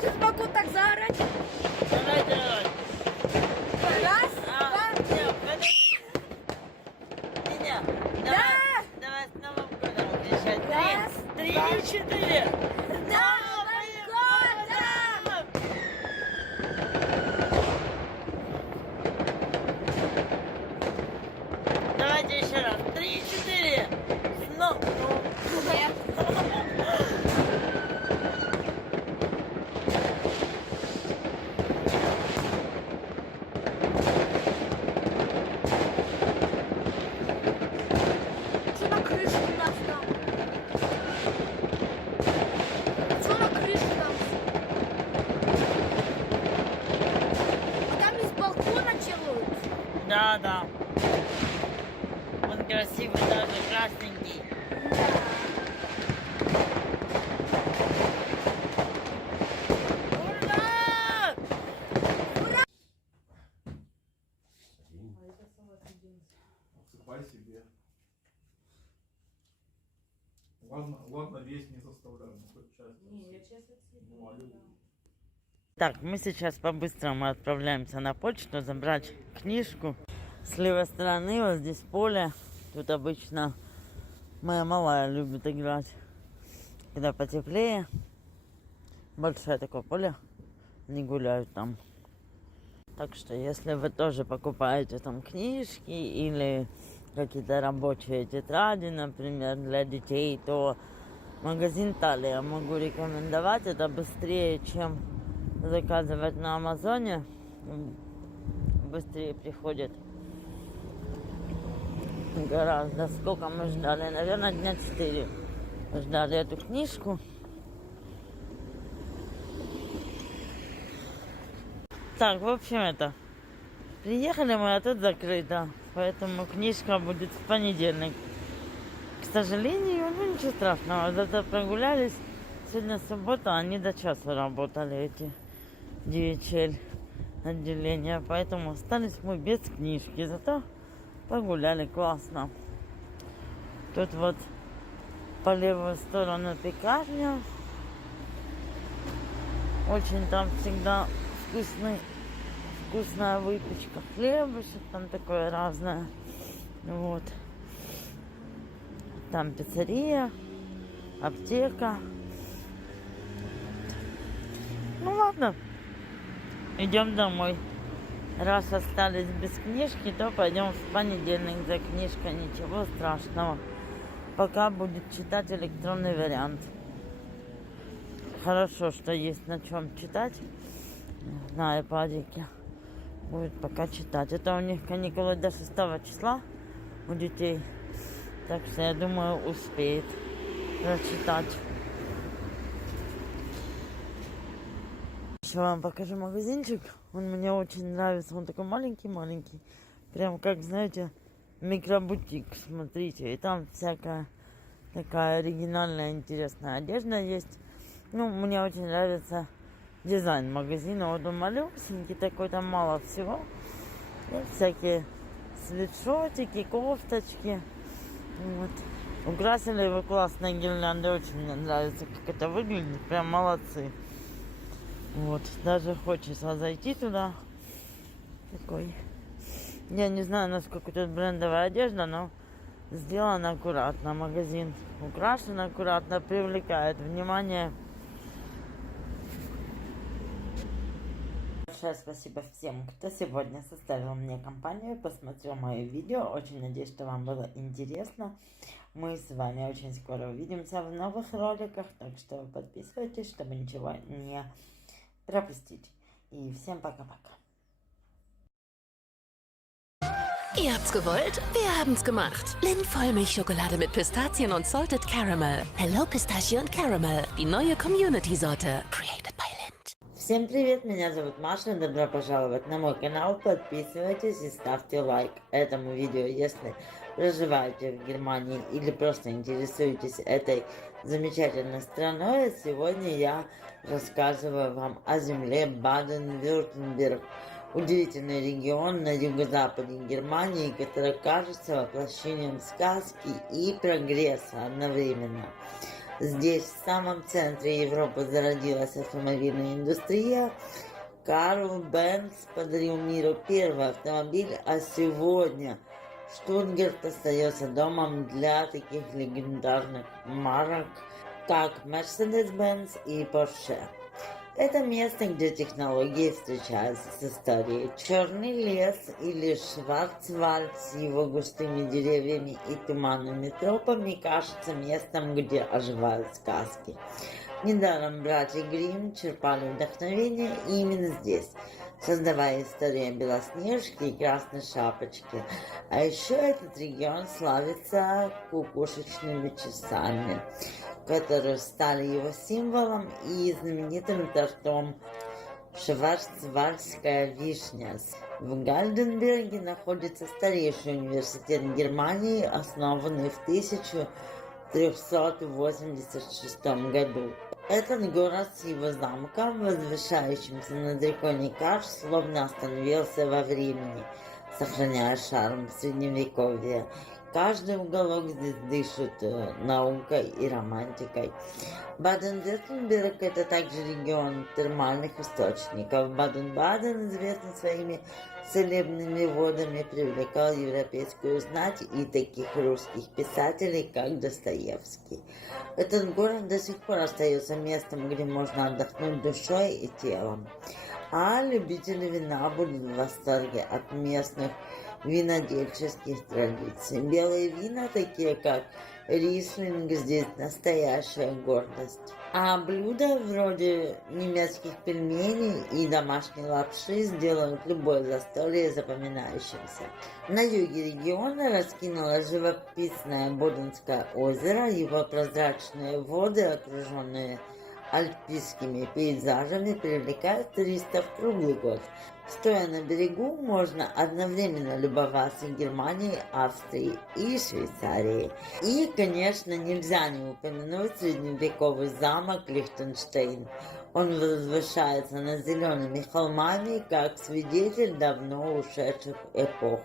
Сейчас могу так заорать. Давай, давай. Раз, А, два, нет, подожди. Меня. Давай, давай с Новым годом кричать. Раз, Три, два. 4. Новым годом! Давайте еще раз. 3, 4. Ну. Нет. Что на крыше у нас там? Что на крыше там? А там из балкона делают. Да, да. Он красивый, даже красненький. Ура! Отсыпай себе. Ладно, весь не заставляю, ну хоть часть. Ну, а люди- Так, мы сейчас по-быстрому отправляемся на почту забрать книжку. С левой стороны вот здесь поле. Тут обычно моя малая любит играть. Когда потеплее, большое такое поле, они гуляют там. Так что, если вы тоже покупаете там книжки или какие-то рабочие тетради, например, для детей, то магазин Талия могу рекомендовать. Это быстрее, чем заказывать на Амазоне. Быстрее приходит гораздо. Сколько мы ждали? Наверное, дня 4 ждали эту книжку. Так, в общем, это. Приехали мы, а тут закрыто. Поэтому книжка будет в понедельник. К сожалению, ну ничего страшного. Зато прогулялись. Сегодня суббота, они до часу работали, эти DHL отделения. Поэтому остались мы без книжки. Зато погуляли классно. Тут вот по левую сторону пекарня. Очень там всегда вкусная выпечка, хлебушек там такое разное. Вот. Там пиццерия, аптека. Ну ладно, идем домой. Раз остались без книжки, то пойдем в понедельник за книжкой. Ничего страшного. Пока будет читать электронный вариант. Хорошо, что есть на чем читать. На iPad'ике. Будет пока читать. Это у них каникулы до 6 числа у детей. Так что я думаю, успеет прочитать. Еще вам покажу магазинчик. Он мне очень нравится. Он такой маленький-маленький. Прям как, знаете, микробутик. Смотрите. И там всякая такая оригинальная, интересная одежда есть. Ну, мне очень нравится дизайн магазина. Вот он малюсенький такой, там мало всего. И всякие свитшотики, кофточки. Вот. Украсили его классной гирляндой. Очень мне нравится, как это выглядит. Прям молодцы. Вот. Даже хочется зайти туда. Такой. Я не знаю, насколько тут брендовая одежда, но сделано аккуратно. Магазин украшен аккуратно, привлекает внимание. Большое спасибо всем, кто сегодня составил мне компанию, посмотрел мое видео. Очень надеюсь, что вам было интересно. Мы с вами очень скоро увидимся в новых роликах, так что подписывайтесь, чтобы ничего не пропустить. И всем пока-пока. Ihr habt's gewollt, wir haben's gemacht. Lind Vollmilchschokolade mit Pistazien und Salted Caramel. Hello Pistachio und Caramel, die neue Community-Sorte. Created by Lind. Всем привет, меня зовут Маша, добро пожаловать на мой канал, подписывайтесь и ставьте лайк этому видео, если проживаете в Германии или просто интересуетесь этой замечательной страной. Сегодня я рассказываю вам о земле Баден-Вюртемберг. Удивительный регион на юго-западе Германии, который кажется воплощением сказки и прогресса одновременно. Здесь, в самом центре Европы, зародилась автомобильная индустрия. Карл Бенц подарил миру первый автомобиль, а сегодня Штутгарт остается домом для таких легендарных марок, как Mercedes-Benz и Porsche. Это место, где технологии встречаются с историей. Черный лес или Шварцвальд с его густыми деревьями и туманными тропами кажется местом, где оживают сказки. Недаром братья Гримм черпали вдохновение именно здесь, создавая историю Белоснежки и Красной Шапочки. А еще этот регион славится кукушечными часами, которые стали его символом, и знаменитым тортом Шварцвальдская вишня. В Гальденберге находится старейший университет Германии, основанный в 1386 году. Этот город с его замком, возвышающимся над рекой Некар, словно остановился во времени, сохраняя шарм средневековья. Каждый уголок здесь дышит наукой и романтикой. Баден-Вюртемберг – это также регион термальных источников. Баден-Баден, известный своими целебными водами, привлекал европейскую знать и таких русских писателей, как Достоевский. Этот город до сих пор остается местом, где можно отдохнуть душой и телом. А любители вина будут в восторге от местных винодельческих традиций. Белые вина, такие как рислинг, здесь настоящая гордость. А блюда вроде немецких пельменей и домашней лапши сделают любое застолье запоминающимся. На юге региона раскинулось живописное Боденское озеро, его прозрачные воды, окруженные альпийскими пейзажами, привлекают туристов круглый год. Стоя на берегу, можно одновременно любоваться Германией, Австрией и Швейцарией. И, конечно, нельзя не упомянуть средневековый замок Лихтенштейн. Он возвышается над зелеными холмами, как свидетель давно ушедших эпох.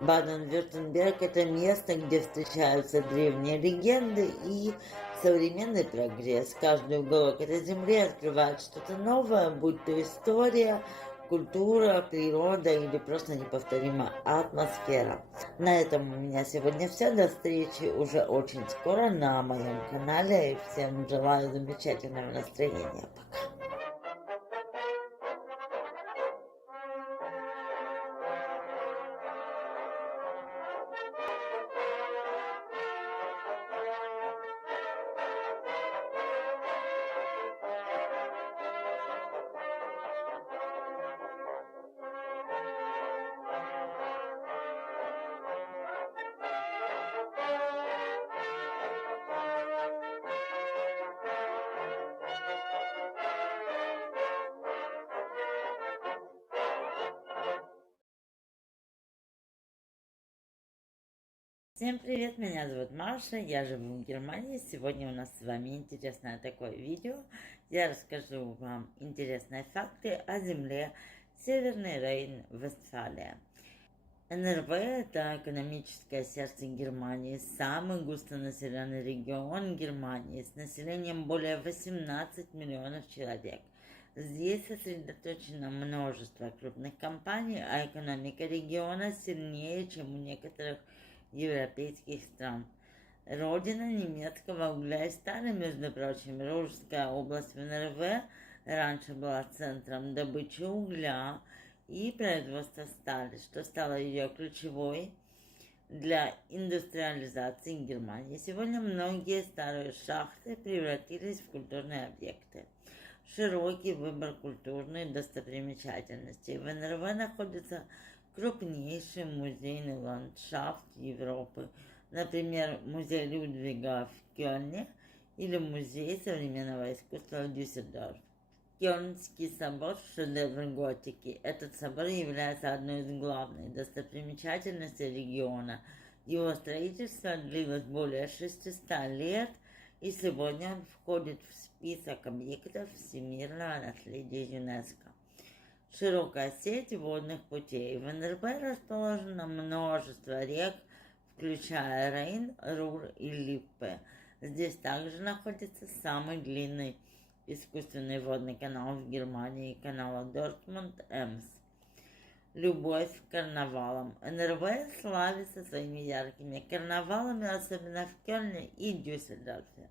Баден-Вюртемберг – это место, где встречаются древние легенды и современный прогресс. Каждый уголок этой земли открывает что-то новое, будь то история, культура, природа или просто неповторимая атмосфера. На этом у меня сегодня все. До встречи уже очень скоро на моем канале. И всем желаю замечательного настроения. Пока. Всем привет, меня зовут Маша, я живу в Германии. Сегодня у нас с вами интересное такое видео. Я расскажу вам интересные факты о земле Северный Рейн-Вестфалия. НРВ – это экономическое сердце Германии, самый густонаселенный регион Германии с населением более 18 миллионов человек. Здесь сосредоточено множество крупных компаний, а экономика региона сильнее, чем у некоторых европейских стран. Родина немецкого угля и стали, между прочим, Рижская область в НРВ раньше была центром добычи угля и производства стали, что стало ее ключевой для индустриализации Германии. Сегодня многие старые шахты превратились в культурные объекты. Широкий выбор культурных достопримечательностей. В НРВ находится крупнейший музейный ландшафт Европы, например, музей Людвига в Кёльне или музей современного искусства в Дюссельдорфе. Кёльнский собор – шедевр готики. Этот собор является одной из главных достопримечательностей региона. Его строительство длилось более 600 лет, и сегодня он входит в список объектов всемирного наследия ЮНЕСКО. Широкая сеть водных путей. В НРВ расположено множество рек, включая Рейн, Рур и Липпе. Здесь также находится самый длинный искусственный водный канал в Германии, канал Дортмунд-Эмс. Любовь к карнавалам. НРВ славится своими яркими карнавалами, особенно в Кёльне и Дюссельдорфе.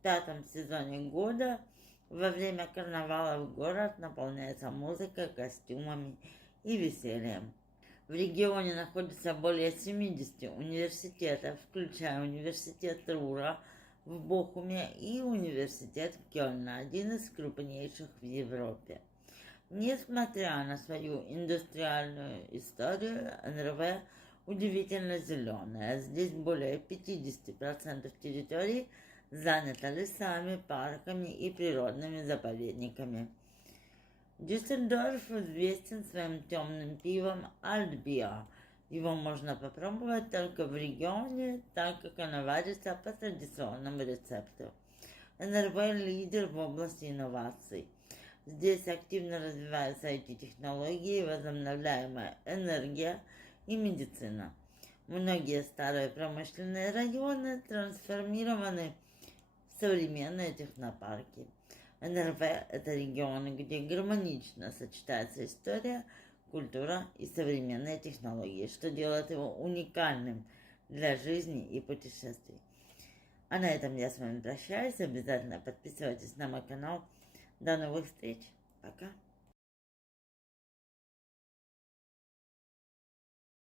В 5-м сезоне года во время карнавала город наполняется музыкой, костюмами и весельем. В регионе находится более 70 университетов, включая университет Рура в Бохуме и университет Кёльна, один из крупнейших в Европе. Несмотря на свою индустриальную историю, НРВ удивительно зеленая. Здесь более 50% территории занято лесами, парками и природными заповедниками. Дюссельдорф известен своим темным пивом Альтбиа. Его можно попробовать только в регионе, так как оно варится по традиционному рецепту. НРВ лидер в области инноваций. Здесь активно развиваются IT-технологии, возобновляемая энергия и медицина. Многие старые промышленные районы трансформированы в современные технопарки. НРВ – это регионы, где гармонично сочетается история, культура и современные технологии, что делает его уникальным для жизни и путешествий. А на этом я с вами прощаюсь. Обязательно подписывайтесь на мой канал. До новых встреч. Пока.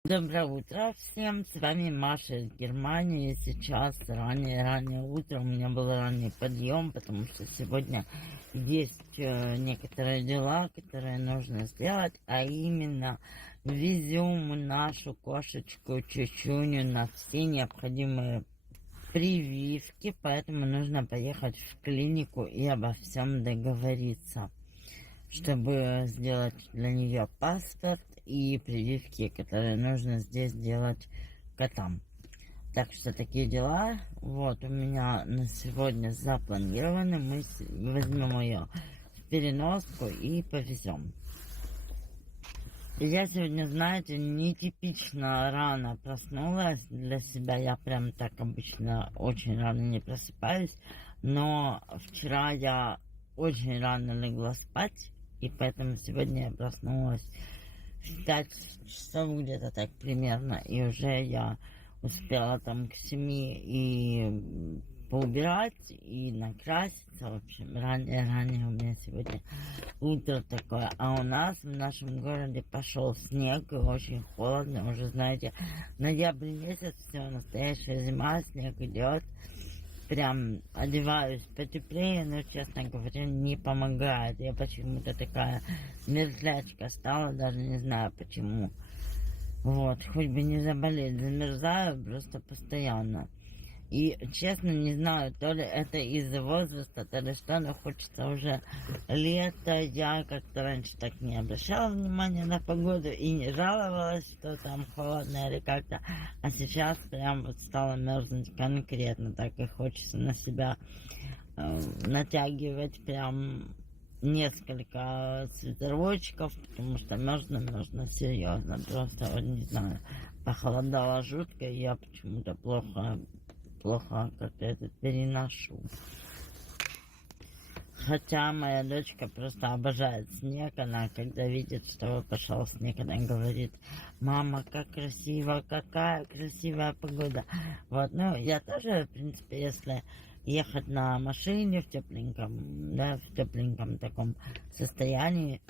Доброе утро всем, с вами Маша из Германии. Сейчас раннее утро, у меня был ранний подъем, потому что сегодня есть некоторые дела, которые нужно сделать, а именно везем нашу кошечку Чучуню на все необходимые прививки, поэтому нужно поехать в клинику и обо всем договориться, чтобы сделать для нее паспорт и прививки, которые нужно здесь делать котам. Так что такие дела. Вот у меня на сегодня запланированы. Мы возьмем ее в переноску и повезем. Я сегодня, знаете, нетипично рано проснулась для себя. Я прям так обычно очень рано не просыпаюсь. Но вчера я очень рано легла спать. И поэтому сегодня я проснулась в 5 часов где-то так примерно. И уже я успела там к 7 и поубирать, и накраситься. В общем, ранее у меня сегодня утро такое. А у нас в нашем городе пошел снег, и очень холодно. Уже, знаете, ноябрь месяц, все, настоящая зима, снег идет. Прям одеваюсь потеплее, но, честно говоря, не помогает. Я почему-то такая мерзлячка стала, даже не знаю почему. Вот, хоть бы не заболеть, замерзаю просто постоянно. И, честно, не знаю, то ли это из-за возраста, то ли что, но хочется уже лето. Я как-то раньше так не обращала внимания на погоду и не жаловалась, что там холодно или как-то. А сейчас прям вот стало мерзнуть конкретно, так и хочется на себя натягивать прям несколько свитерочков, потому что мерзну серьезно. Просто, вот не знаю, похолодало жутко, и я почему-то плохо как-то это переношу. Хотя моя дочка просто обожает снег. Она, когда видит, что пошел снег, она говорит: мама, как красиво, какая красивая погода. Вот, ну, я тоже, в принципе, если ехать на машине в тепленьком, да, в тепленьком таком состоянии,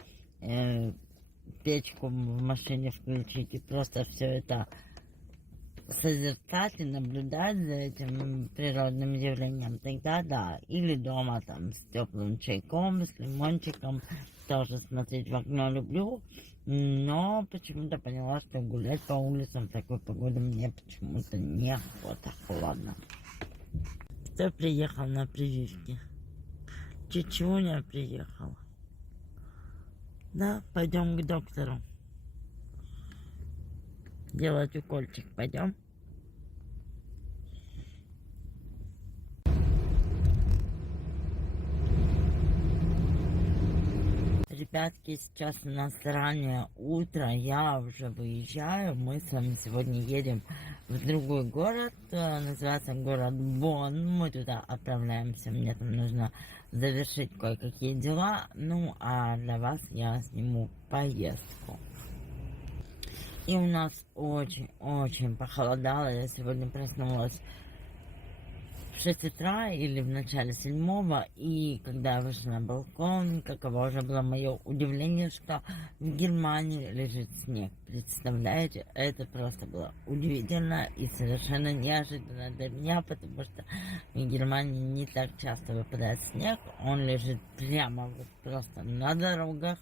печку в машине включить и просто все это созерцать и наблюдать за этим природным явлением, тогда да. Или дома там с теплым чайком, с лимончиком, тоже смотреть в окно люблю, но почему-то поняла, что гулять по улицам в такой погоде мне почему-то неохота, холодно. Кто приехал на прививки? Чучуня приехала. Да, пойдем к доктору. Делать укольчик, пойдем. Ребятки, сейчас у нас раннее утро, я уже выезжаю. Мы с вами сегодня едем в другой город, называется город Бонн. Мы туда отправляемся, мне там нужно завершить кое-какие дела. Ну, а для вас я сниму поездку. И у нас очень похолодало. Я сегодня проснулась в 6 утра или в начале 7. И когда я вышла на балкон, каково уже было мое удивление, что в Германии лежит снег. Представляете, это просто было удивительно и совершенно неожиданно для меня, потому что в Германии не так часто выпадает снег. Он лежит прямо вот просто на дорогах.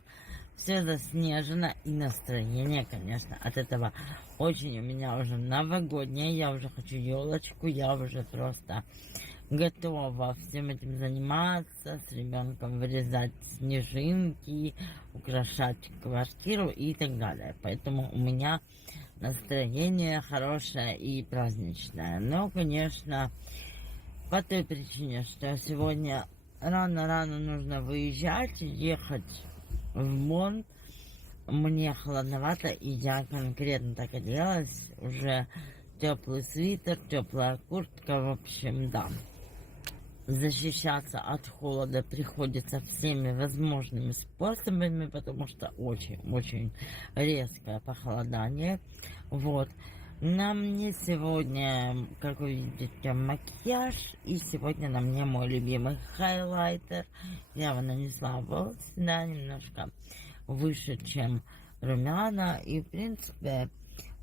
Все заснежено, и настроение, конечно, от этого очень у меня уже новогоднее. Я уже хочу елочку, я уже просто готова всем этим заниматься, с ребенком вырезать снежинки, украшать квартиру и так далее. Поэтому у меня настроение хорошее и праздничное. Но, конечно, по той причине, что сегодня рано нужно выезжать, ехать в Бонн, мне холодновато, и я конкретно так оделась. Уже теплый свитер, теплая куртка, в общем, да. Защищаться от холода приходится всеми возможными способами, потому что очень резкое похолодание. Вот. На мне сегодня, как вы видите, макияж, и сегодня на мне мой любимый хайлайтер. Я его нанесла в волосы, да, немножко выше, чем румяна, и в принципе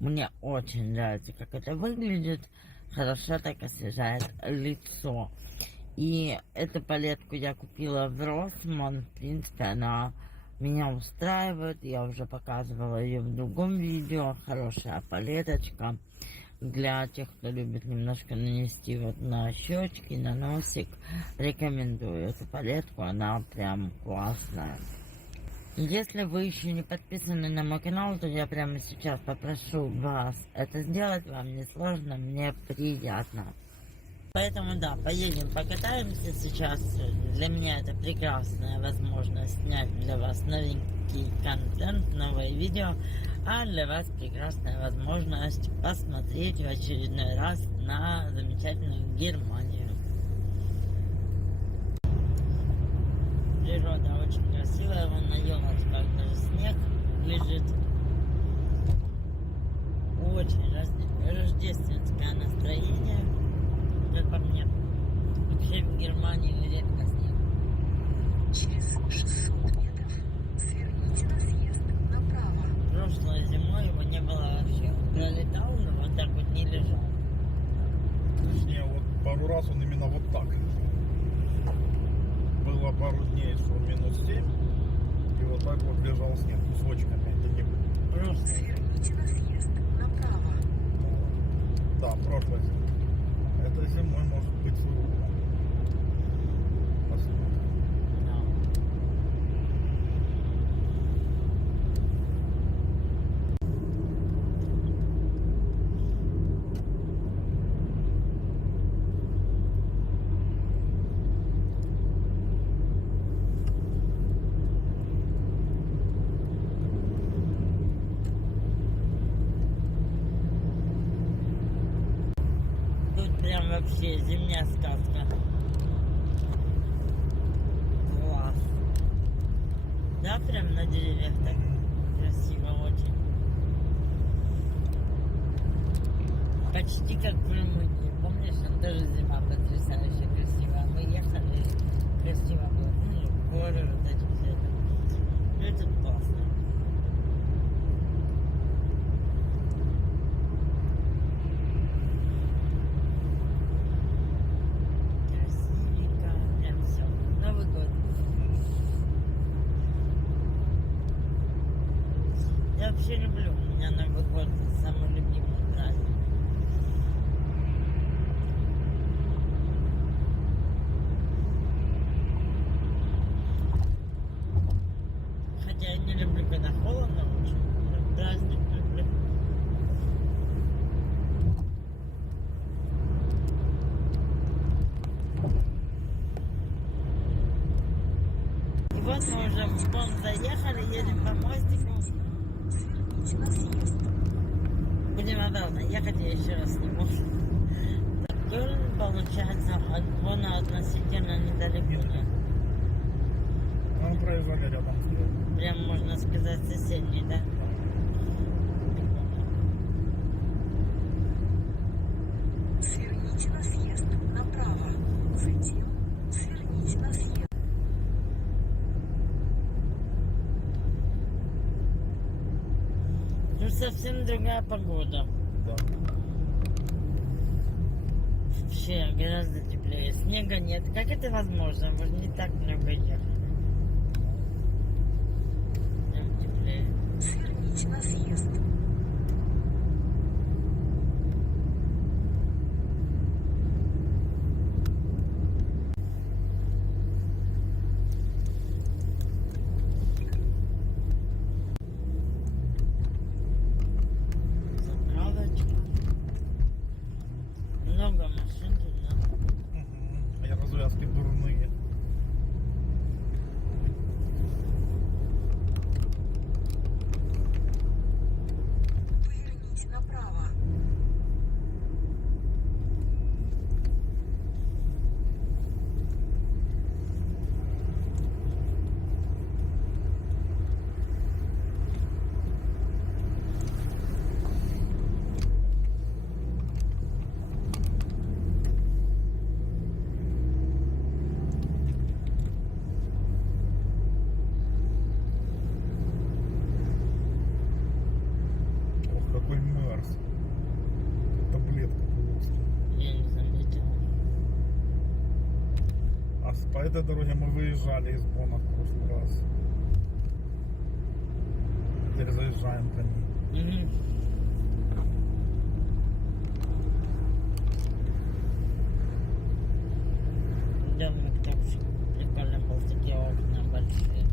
Мне очень нравится, как это выглядит. Хорошо так освежает лицо. И эту палетку я купила в Rossmann. В принципе, она меня устраивает. Я уже показывала ее в другом видео. Хорошая палеточка. Для тех, кто любит немножко нанести вот на щечки, на носик. Рекомендую эту палетку. Она прям классная. Если вы еще не подписаны на мой канал, то я прямо сейчас попрошу вас это сделать. Вам не сложно, мне приятно. Поэтому да, поедем покатаемся сейчас. Для меня это прекрасная возможность снять для вас новенький контент, новые видео. А для вас прекрасная возможность посмотреть в очередной раз на замечательную Германию. Природа очень красивая, вон на елочках даже снег лежит. Очень рождественское настроение, как по мне. Вообще в Германии редко снег. Через 600 метров сверните на съезд направо. Прошлой зимой его не было вообще. Пролетал, но вот так вот не лежал. Точнее, вот пару раз он именно вот так. Было пару дней, что минус 7, и вот так вот лежал снег кусочками. Это не... Просто. Сверните на съезд направо. Да, прошлой зимой. Это зимой может быть сложно. Посмотрим. Да. Тут прям вообще зимняя сказка. Класс. Да, прям на деревьях так красиво очень. Почти как в Румынии. Помнишь, там тоже зима потрясающе красивая. Мы ехали, красиво было. Ну, горы вот эти все. Ну, это классно. Красивенько, прям все. Новый год. Я вообще люблю. У меня Новый год самый любимый праздник. Хотя я не люблю, когда холодно очень. Но праздник люблю. И вот мы уже в Бонн заехали, едем по мостику. Сверните на съезд. Будем обратно ехать, я еще раз сниму. Кёльн, получается, от Бонна относительно недалеко, да? Ну, проезжали рядом с ним. Прям можно сказать соседний, да? Сверните на съезд направо. Затем сверните на съезд. Тут совсем другая погода. Да. Вообще гораздо теплее. Снега нет. Как это возможно? Мы же не так много ехали. Прям теплее. Сверните на съезд. Заправочка. Много машин тут, да? Угу. А развязки дурные. По этой дороге мы выезжали из Бона в прошлый раз. Теперь заезжаем по ней. Мгм. Домик тоже прикольно был, такие окна большие.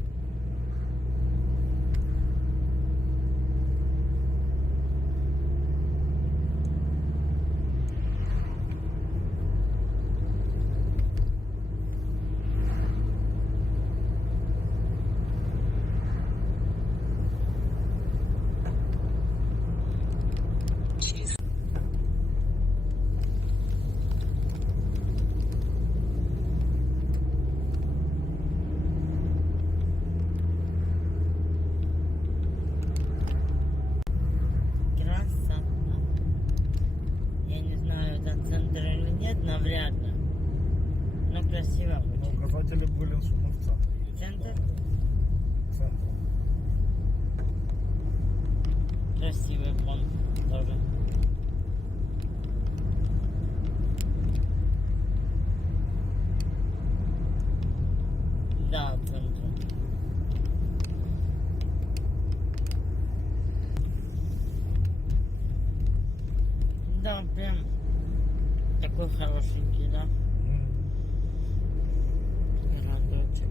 Через Красота. Я не знаю, это центр или нет, навряд ли. Но красиво Но очень. указатели были, что мы в центре. Центр? Центр. Красивый вон тоже. Да, центр. Да, прям такой хорошенький, да? Городочек.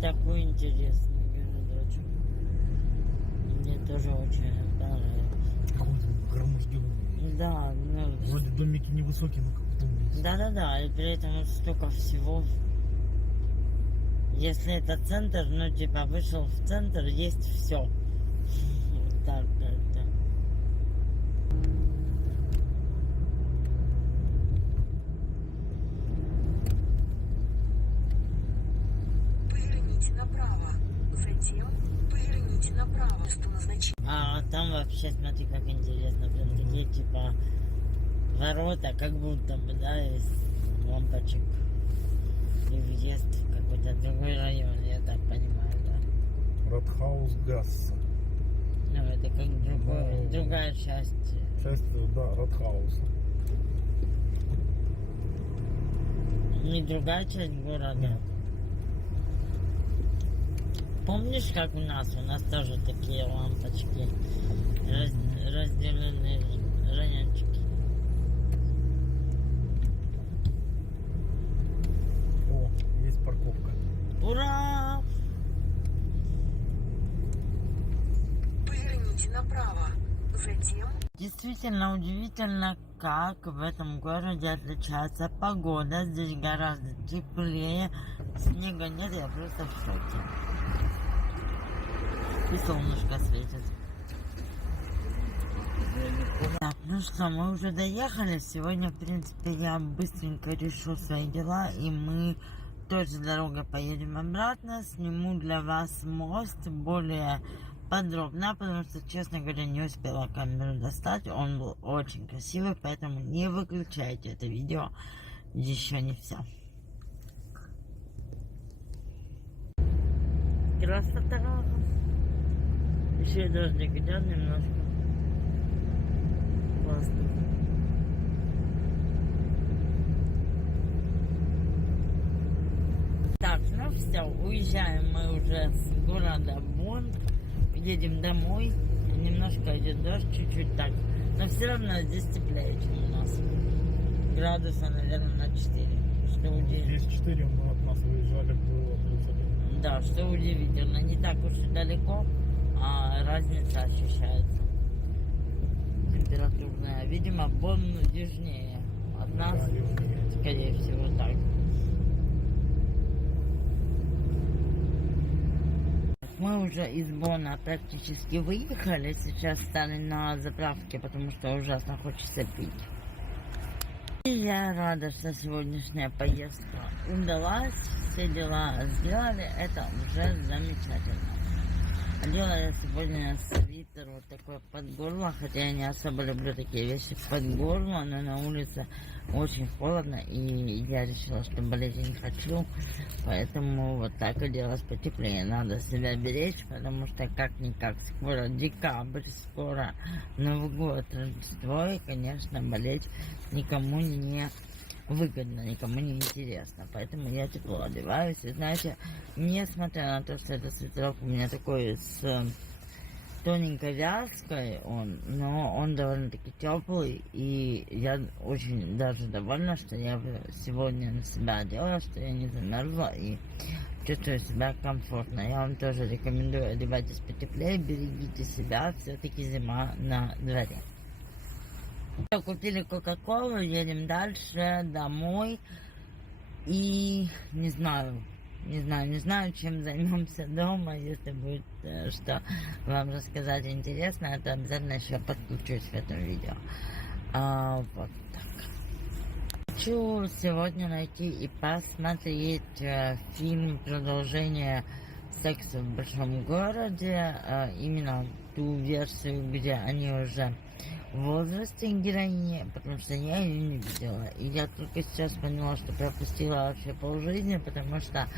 Такой интересный городочек. Мне тоже очень понравился. Какой-то громождённый. Да, ну, Вроде домики невысокие, но как домики. да-да-да, и при этом вот столько всего. Если это центр, ну типа вышел в центр, есть все. Вот так как-то. поверните направо. Затем поверните направо. Место назначения. А там вообще, смотри, как интересно, прям такие типа ворота, как будто бы, да, из лампочек. И въезд в какой-то другой район, я так понимаю, да. Радхаус Гасса. Ну, это как Ну, другая часть. Часть, да, Радхауса. Не другая часть города. Нет. Помнишь, как у нас? У нас тоже такие лампочки. Разделенные райончики. О, есть парковка. Ура! Поверните направо. Затем Действительно удивительно, как в этом городе отличается погода. Здесь гораздо теплее. Снега нет, я просто в шоке. И солнышко светит. Так, ну что, мы уже доехали. Сегодня, в принципе, я быстренько решу свои дела, и мы той же дорогой поедем обратно. Сниму для вас мост более подробно, потому что, честно говоря, не успела камеру достать. Он был очень красивый, поэтому не выключайте это видео. Еще не все. Красота. Еще и дождик идет немножко. Классно. Так, ну все, уезжаем мы уже с города Бонн. Едем домой. Немножко идет дождь, чуть-чуть так. Но все равно здесь теплее, чем у нас. Градуса, наверное, на 4. Что удивительно. Здесь 4, мы от нас выезжали, было 31. Да, что удивительно. Не так уж и далеко, а разница ощущается. Температурная. Видимо, Бонн южнее от нас. Да, южнее. Скорее всего, так. Мы уже из Бонна практически выехали. Сейчас стали на заправке, потому что ужасно хочется пить. И я рада, что сегодняшняя поездка удалась. Все дела сделали. Это уже замечательно. Одела я сегодня свитер вот такой под горло, хотя я не особо люблю такие вещи под горло, но на улице очень холодно, и я решила, что болеть я не хочу, поэтому вот так оделась потеплее. Надо себя беречь, потому что как-никак скоро декабрь, скоро Новый год, Рождество, и, конечно, болеть никому не выгодно, никому не интересно, поэтому я тепло одеваюсь. И знаете, несмотря на то, что этот свитерок у меня такой с тоненькой вязкой, но он довольно-таки теплый, и я очень даже довольна, что я сегодня на себя одела, что я не замерзла и чувствую себя комфортно. Я вам тоже рекомендую: одевайтесь потеплее, берегите себя, все-таки зима на дворе. Купили кока-колу, едем дальше, домой. И не знаю, чем займемся дома. Если будет что вам рассказать интересно, то обязательно еще подключусь в этом видео. Вот так. Хочу сегодня найти и посмотреть фильм продолжение «Секса в большом городе», именно ту версию, где они уже в возрасте героини, потому что я ее не видела. И я только сейчас поняла, что пропустила вообще полжизни, потому что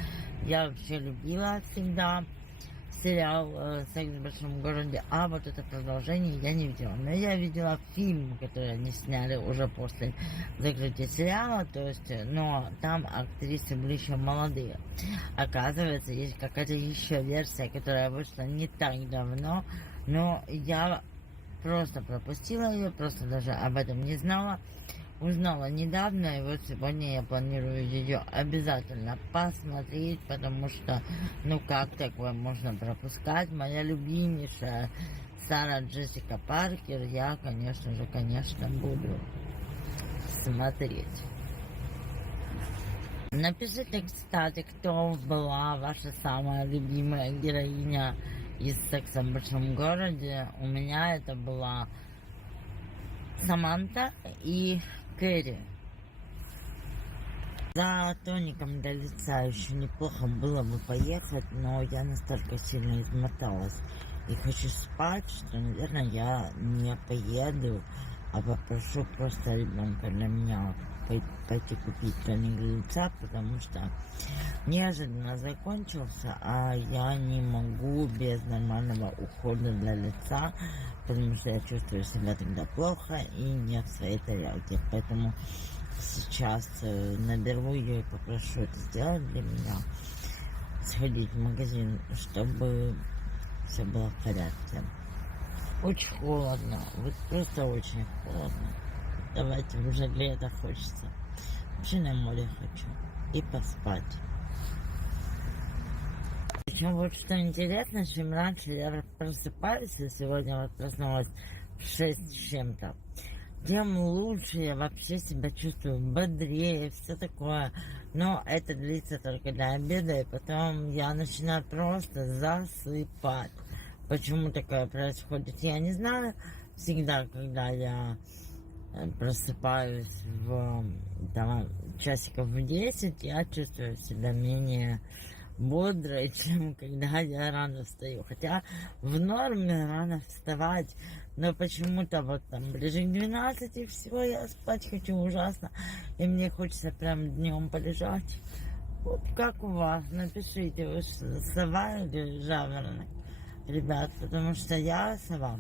я вообще любила всегда сериал «Секс в большом городе», а вот это продолжение я не видела. Но я видела фильм, который они сняли уже после закрытия сериала, то есть, но там актрисы были еще молодые. Оказывается, есть какая-то еще версия, которая вышла не так давно, но я просто пропустила ее, просто даже об этом не знала. Узнала недавно, и вот сегодня я планирую ее обязательно посмотреть, потому что, ну как такое можно пропускать? Моя любимейшая Сара Джессика Паркер, я, конечно же, буду смотреть. Напишите, кстати, кто была ваша самая любимая героиня из «Секса в большом городе». У меня это была Саманта и Кэрри. За тоником для лица еще неплохо было бы поехать, но я настолько сильно измоталась и хочу спать, что, наверное, я не поеду, а попрошу просто ребенка для меня пойти купить тоник для лица, потому что неожиданно закончился, а я не могу без нормального ухода для лица, потому что я чувствую себя тогда плохо и не в своей тарелке. Поэтому сейчас наберу ее и попрошу это сделать для меня, сходить в магазин, чтобы все было в порядке. Очень холодно, вот просто очень холодно. Давайте, уже лето хочется. Вообще на море хочу. И поспать. Причем вот что интересно, чем раньше я просыпаюсь, и сегодня вот проснулась в 6 с чем-то, тем лучше я вообще себя чувствую, бодрее, все такое. Но это длится только до обеда, и потом я начинаю просто засыпать. Почему такое происходит, я не знаю. Всегда, когда я просыпаюсь в часиков в 10, я чувствую себя менее бодрой, чем когда я рано встаю. Хотя в норме рано вставать, но почему-то вот там ближе к 12 все, я спать хочу ужасно, и мне хочется прям днем полежать. Вот как у вас? Напишите, вы сова или жаворонок, ребят, потому что я сова.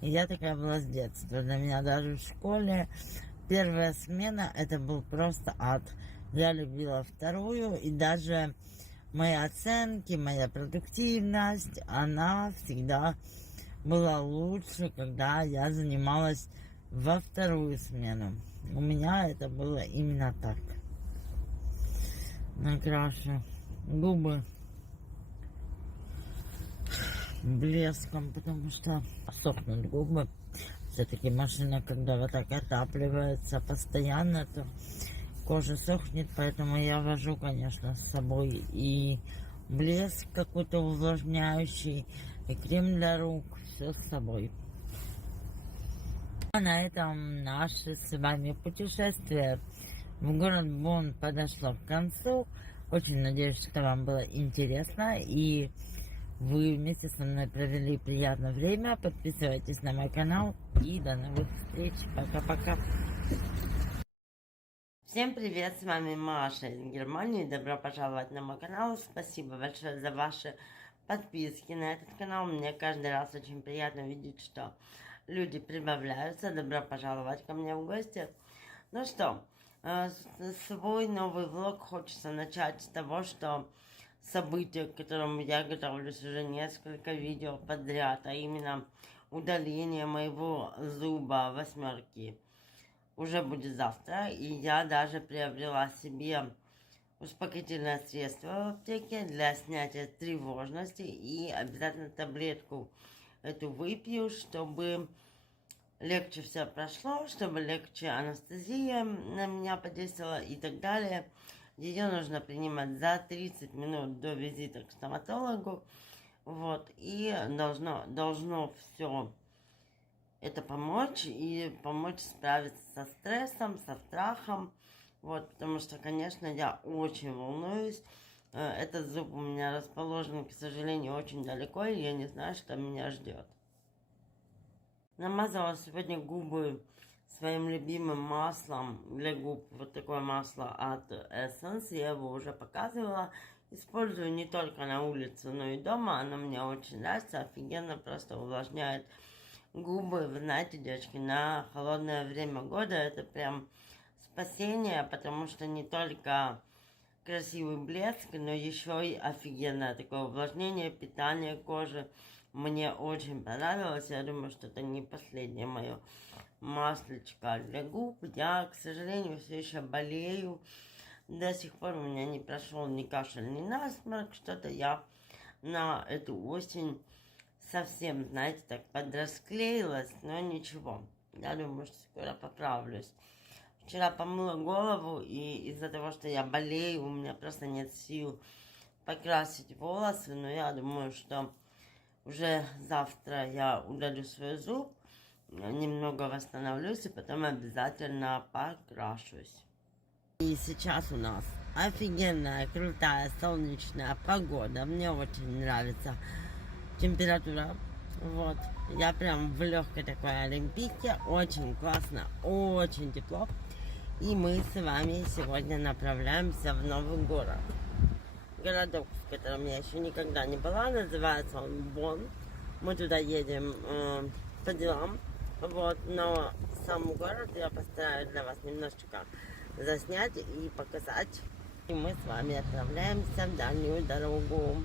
И я такая была с детства. Для меня даже в школе первая смена это был просто ад. Я любила вторую, и даже мои оценки, моя продуктивность, она всегда была лучше, когда я занималась во вторую смену. У меня это было именно так. Накрашу губы блеском, потому что сохнут губы. Все-таки машина, когда вот так отапливается постоянно, то кожа сохнет, поэтому я вожу, конечно, с собой и блеск какой-то увлажняющий, и крем для рук, все с собой. А на этом наше с вами путешествие в город Бонн подошло к концу. Очень надеюсь, что вам было интересно, и вы вместе со мной провели приятное время. Подписывайтесь на мой канал и до новых встреч. Пока-пока. Всем привет, с вами Маша из Германии. Добро пожаловать на мой канал. Спасибо большое за ваши подписки на этот канал. Мне каждый раз очень приятно видеть, что люди прибавляются. Добро пожаловать ко мне в гости. Ну что, свой новый влог хочется начать с того, что событие, к которому я готовлюсь уже несколько видео подряд, а именно удаление моего зуба 8, уже будет завтра. И я даже приобрела себе успокоительное средство в аптеке для снятия тревожности. И обязательно таблетку эту выпью, чтобы легче все прошло, чтобы легче анестезия на меня подействовала и так далее. Ее нужно принимать за 30 минут до визита к стоматологу. Вот, и должно все это помочь и помочь справиться со стрессом, со страхом. Вот, потому что, конечно, я очень волнуюсь. Этот зуб у меня расположен, к сожалению, очень далеко, и я не знаю, что меня ждет. Намазала сегодня губы своим любимым маслом для губ. Вот такое масло от Essence. Я его уже показывала. Использую не только на улице, но и дома. Оно мне очень нравится. Офигенно просто увлажняет губы. Вы знаете, девочки, на холодное время года это прям спасение, потому что не только красивый блеск, но еще и офигенное такое увлажнение, питание кожи. Мне очень понравилось. Я думаю, что это не последнее мое маслечко для губ. Я, к сожалению, все еще болею. До сих пор у меня не прошел ни кашель, ни насморк. Что-то я на эту осень совсем, знаете, так подрасклеилась, но ничего. Я думаю, что скоро поправлюсь. Вчера помыла голову, и из-за того, что я болею, у меня просто нет сил покрасить волосы. Но я думаю, что уже завтра я удалю свой зуб, немного восстановлюсь и потом обязательно покрашусь. И сейчас у нас офигенная, крутая, солнечная погода. Мне очень нравится температура. Вот, я прям в легкой такой олимпийке. Очень классно, очень тепло. И мы с вами сегодня направляемся в новый город. Городок, в котором я еще никогда не была, называется он Бонн. Мы туда едем по делам, вот, но сам город я постараюсь для вас немножечко заснять и показать. И мы с вами отправляемся в дальнюю дорогу.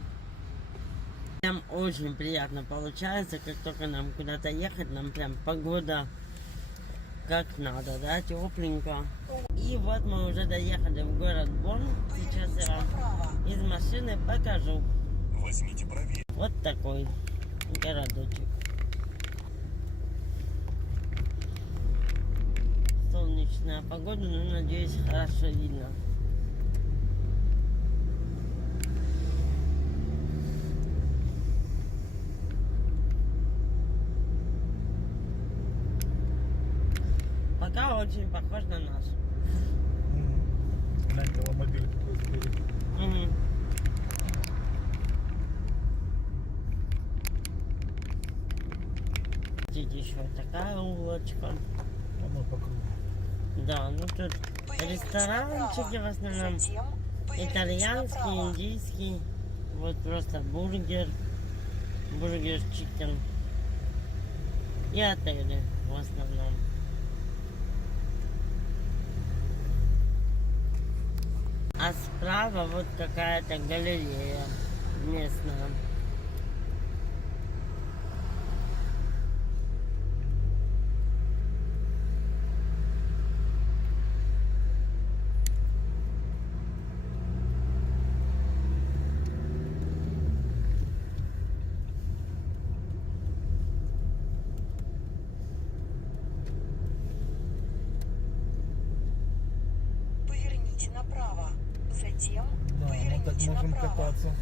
Прям очень приятно получается, как только нам куда-то ехать, нам прям погода как надо, да, тепленько. И вот мы уже доехали в город Бонн. Сейчас я вам из машины покажу. Возьмите правее. Вот такой городочек. Солнечная погода, но, надеюсь, хорошо видно. Пока очень похож на наш. Глянь, голомобиль какой спереди. Угу. Здесь еще такая улочка. Оно по кругу. Да, ну тут ресторанчики в основном. Итальянский, индийский. Вот просто бургер. Бургер чикен. И отели в основном. А справа вот какая-то галерея местная. Поверните направо. Затем Да, мы так поверните можем направо. кататься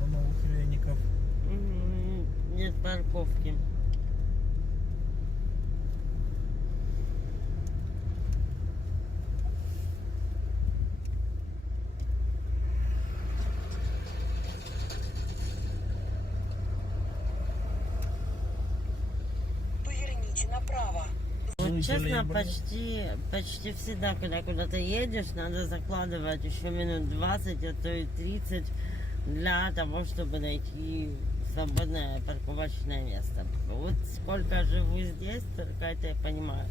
на новых веников. Нет парковки. Поверните направо. Вот Жители, честно, блин. почти всегда, когда куда-то едешь, надо закладывать еще минут 20, а то и 30 для того, чтобы найти свободное парковочное место. Вот сколько живу здесь, только это я понимаю,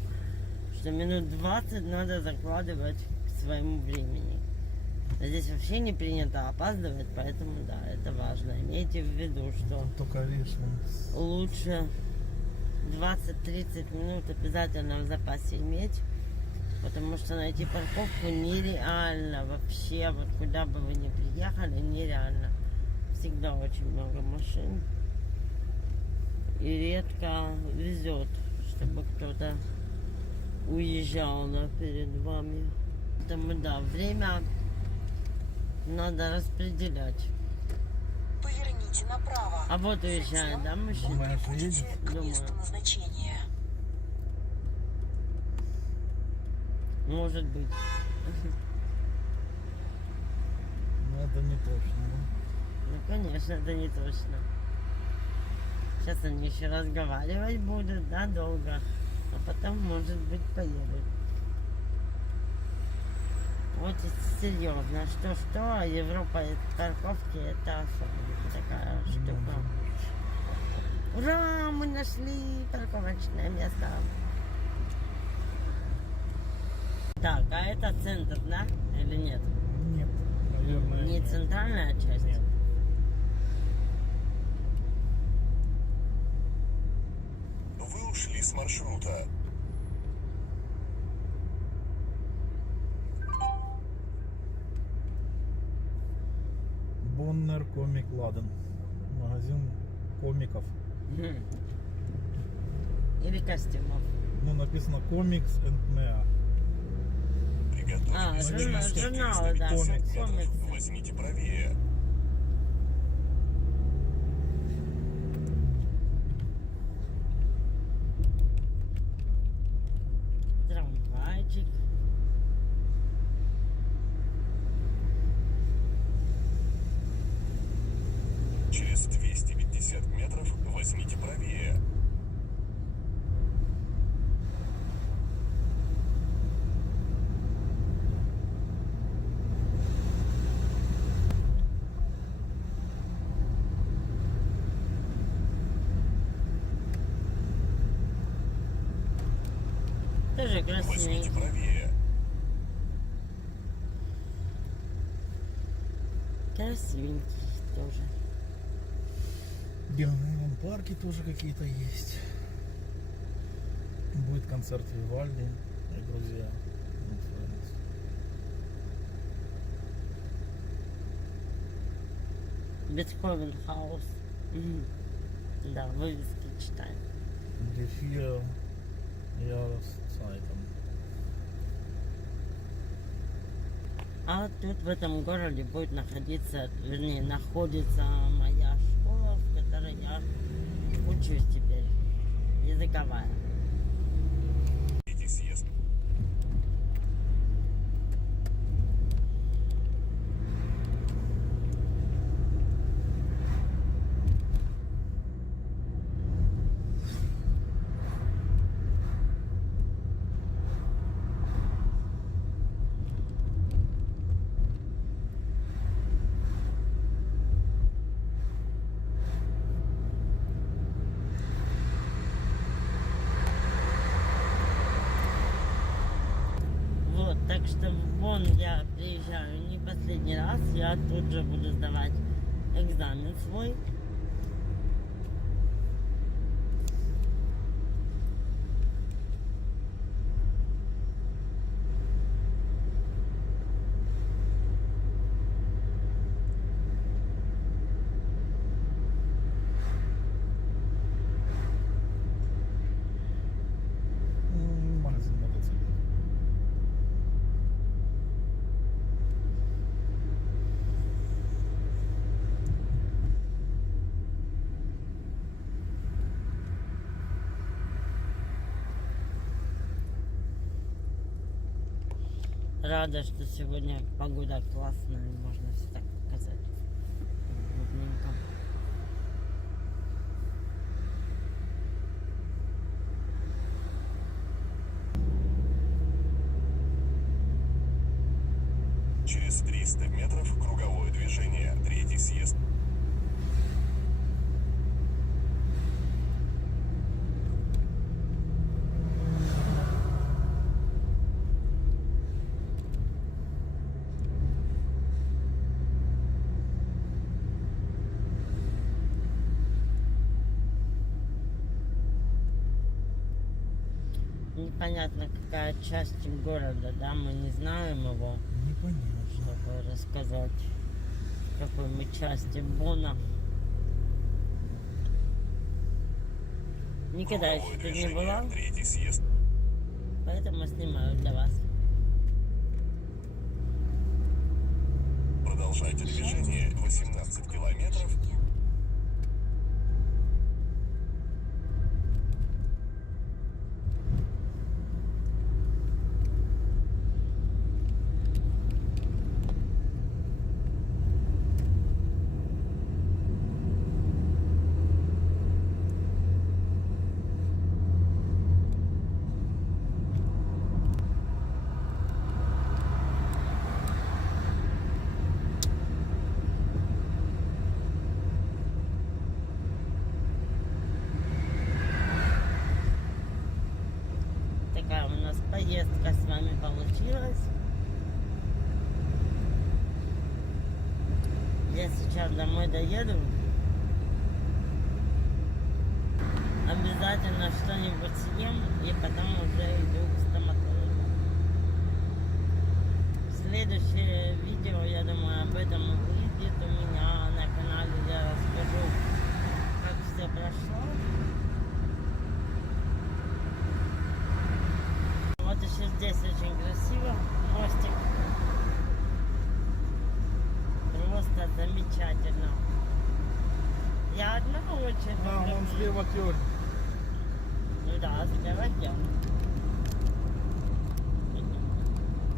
что минут 20 надо закладывать к своему времени. А здесь вообще не принято опаздывать, поэтому да, это важно. Имейте в виду, что Только видишь, лучше 20-30 минут обязательно в запасе иметь, потому что найти парковку нереально вообще, вот куда бы вы ни приехали, нереально. Всегда очень много машин и редко везет, чтобы кто-то уезжал перед вами. Поэтому да, время надо распределять. Поверните направо. А вот уезжает, да, мужчина? Думаешь, Будете едет? к Думаю. месту назначения. Может быть. ну это не точно. Ну, конечно, это не точно. Сейчас они еще разговаривать будут, да, долго. А потом, может быть, поедут. Вот и серьезно. Что-что, а Европа и парковки это особенно такая штука. Ура, мы нашли парковочное место. Так, а это центр, да? Или нет? Нет, наверное. Не нет. центральная часть? Нет. Вы ушли с маршрута. Боннер Комик Ладен. Магазин комиков. Мгм. Или костюмов. Ну, написано Comics and Mea. Приготовьтесь через журналы, да. 150 метров. Комиксы. Возьмите правее. Трамвайчик. Через 250 метров возьмите правее. Тоже Возьмите красивенький. правее. Красивенький тоже. Вон парки тоже какие-то есть. Будет концерт Вивальди и друзья. Вот, Бетховен хаус. Мгм. Да, вывески читаем. Die vier Jahreszeiten. А вот тут в этом городе будет находиться, вернее, находится моя школа, в которой я учусь теперь. Языковая. Иди съезд. Вот, так что вон я приезжаю не последний раз, я тут же буду сдавать экзамен свой. Магазин мотоциклов. Рада, что сегодня погода классная, можно все так показать. Удобненько. Через 300 метров круговое движение. Третий съезд. Непонятно, какая часть города, да, мы не знаем его, Непонятно. чтобы рассказать, в какой мы части Бона. Никогда еще тут не была, Третий съезд. поэтому снимаю для вас. Продолжайте движение 18 километров. Такая у нас поездка с вами получилась. Я сейчас домой доеду. Обязательно что-нибудь съем и потом уже иду к стоматологу. Следующее видео, я думаю, об этом выйдет у меня на канале. Я расскажу, как все прошло. Вот еще здесь очень красиво, мостик. Просто замечательно. Я одна очень Да, люблю. вон слева тёрь. Ну да, слева я.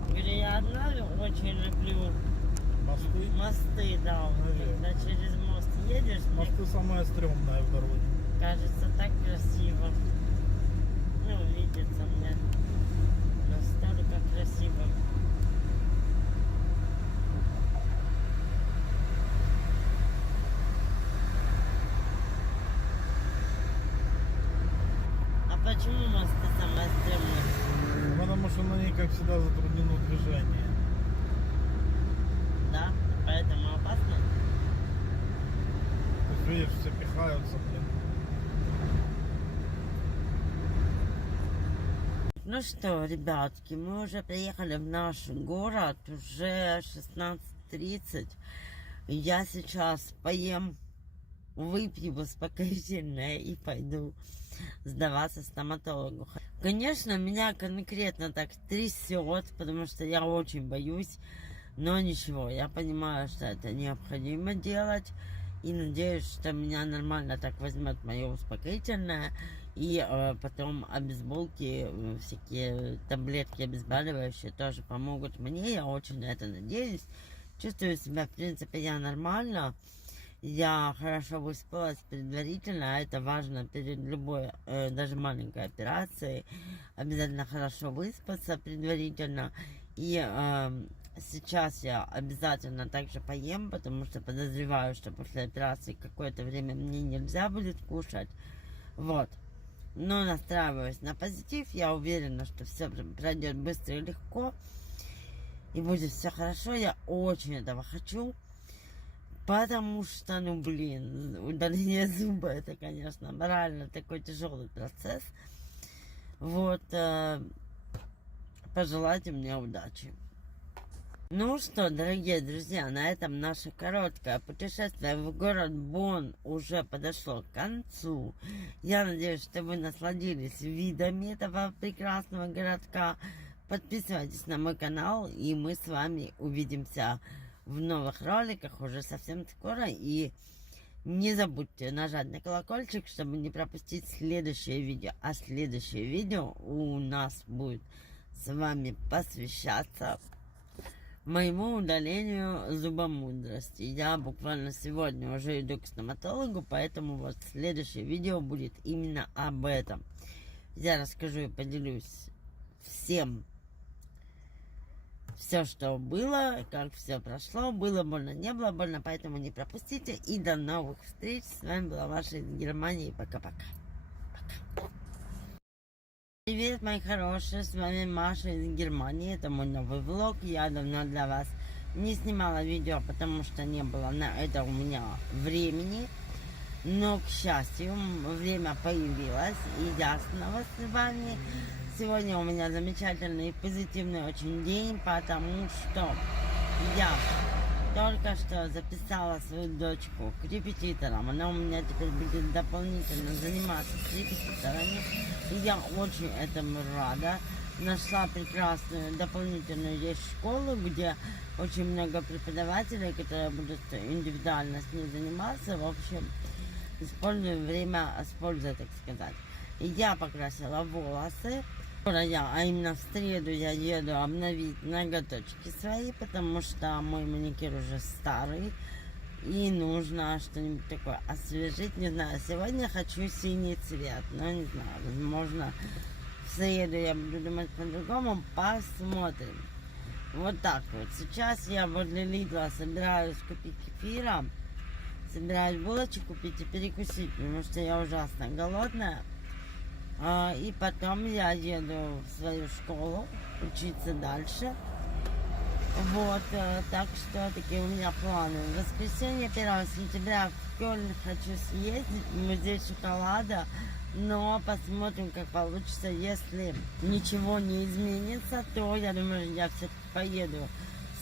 Говорю, я одна очень люблю Мосты. мосты, да. Наверное. Когда через мост едешь, мне Мосты самое стрёмное в дороге. кажется так красиво. Ну, видится мне настолько красиво. А почему мосты самые стрёмные? Потому что на ней, как всегда, затруднено движение. Да? Поэтому опасно? То есть, видишь, все пихаются, блин. Ну что, ребятки, мы уже приехали в наш город, уже 16:30. Я сейчас поем, выпью успокоительное и пойду сдаваться стоматологу. Конечно, меня конкретно так трясет, потому что я очень боюсь, но ничего, я понимаю, что это необходимо делать. И надеюсь, что меня нормально так возьмет мое успокоительное. И потом обезболки, всякие таблетки обезболивающие тоже помогут мне. Я очень на это надеюсь. Чувствую себя, в принципе, я нормально. Я хорошо выспалась предварительно, а это важно перед любой, даже маленькой операцией. Обязательно хорошо выспаться предварительно. И сейчас я обязательно также поем, потому что подозреваю, что после операции какое-то время мне нельзя будет кушать. Вот. Но настраиваюсь на позитив. Я уверена, что все пройдет быстро и легко. И будет все хорошо. Я очень этого хочу. Потому что, ну блин, удаление зуба это, конечно, морально такой тяжелый процесс. Вот, пожелайте мне удачи. Ну что, дорогие друзья, на этом наше короткое путешествие в город Бонн уже подошло к концу. Я надеюсь, что вы насладились видами этого прекрасного городка. Подписывайтесь на мой канал, и мы с вами увидимся в новых роликах уже совсем скоро. И не забудьте нажать на колокольчик, чтобы не пропустить следующее видео. А следующее видео у нас будет с вами посвящаться моему удалению зубомудрости. Я буквально сегодня уже иду к стоматологу, поэтому вот следующее видео будет именно об этом. Я расскажу и поделюсь всем все, что было, как все прошло, было больно, не было больно, поэтому не пропустите. И до новых встреч. С вами была ваша из Германии. Пока-пока. Привет, мои хорошие, с вами Маша из Германии, это мой новый влог, я давно для вас не снимала видео, потому что не было на это у меня времени, но, к счастью, время появилось, и я снова с вами. Сегодня у меня замечательный, позитивный очень день, потому что я только что записала свою дочку к репетиторам. Она у меня теперь будет дополнительно заниматься с репетиторами. И я очень этому рада. Нашла прекрасную дополнительную есть школу, где очень много преподавателей, которые будут индивидуально с ней заниматься. В общем, использую время с пользой, так сказать. И я покрасила волосы. А именно в среду я еду обновить ноготочки свои, потому что мой маникюр уже старый. И нужно что-нибудь такое освежить. Не знаю, сегодня хочу синий цвет. Но не знаю, возможно, в среду я буду думать по-другому. Посмотрим. Вот так вот. Сейчас я возле Лидла собираюсь купить кефира. Собираюсь булочек купить и перекусить, потому что я ужасно голодная. И потом я еду в свою школу учиться дальше. Вот, так что такие у меня планы. В воскресенье 1 сентября в Кёльн хочу съездить, в музей шоколада. Но посмотрим, как получится. Если ничего не изменится, то я думаю, я все-таки поеду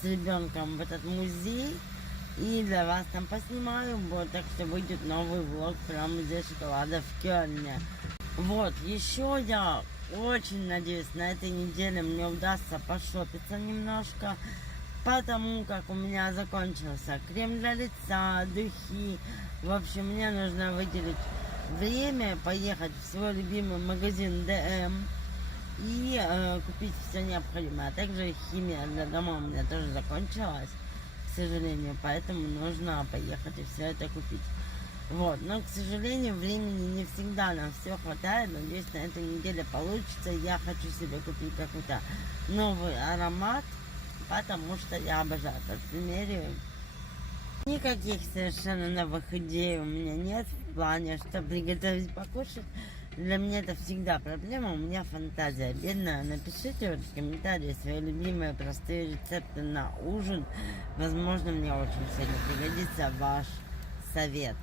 с ребенком в этот музей. И для вас там поснимаю. Вот, так что выйдет новый влог про музей шоколада в Кёльне. Вот, еще я очень надеюсь, на этой неделе мне удастся пошопиться немножко, потому как у меня закончился крем для лица, духи. В общем, мне нужно выделить время, поехать в свой любимый магазин ДМ и купить все необходимое. А также химия для дома у меня тоже закончилась, к сожалению, поэтому нужно поехать и все это купить. Вот, но, к сожалению, времени не всегда нам все хватает. Надеюсь, на этой неделе получится. Я хочу себе купить какой-то новый аромат, потому что я обожаю парфюмерию. Никаких совершенно новых идей у меня нет в плане, что приготовить покушать. Для меня это всегда проблема, у меня фантазия бедная. Напишите вот в комментарии свои любимые простые рецепты на ужин. Возможно, мне очень сильно пригодится ваш совет.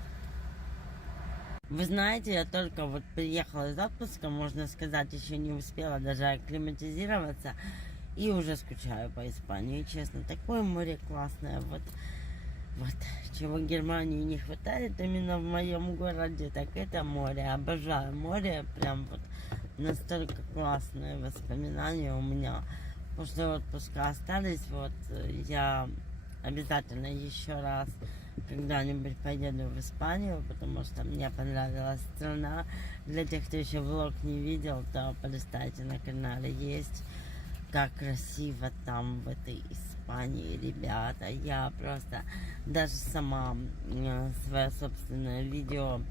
Вы знаете, я только вот приехала из отпуска, можно сказать, еще не успела даже акклиматизироваться. И уже скучаю по Испании, честно. Такое море классное. Вот чего Германии не хватает именно в моем городе, так это море. Обожаю море. Прям вот настолько классные воспоминания у меня после отпуска остались. Вот я обязательно еще раз когда-нибудь поеду в Испанию, потому что мне понравилась страна. Для тех, кто еще влог не видел, то полистайте на канале, есть как красиво там в этой Испании, ребята. Я просто даже сама свое собственное видео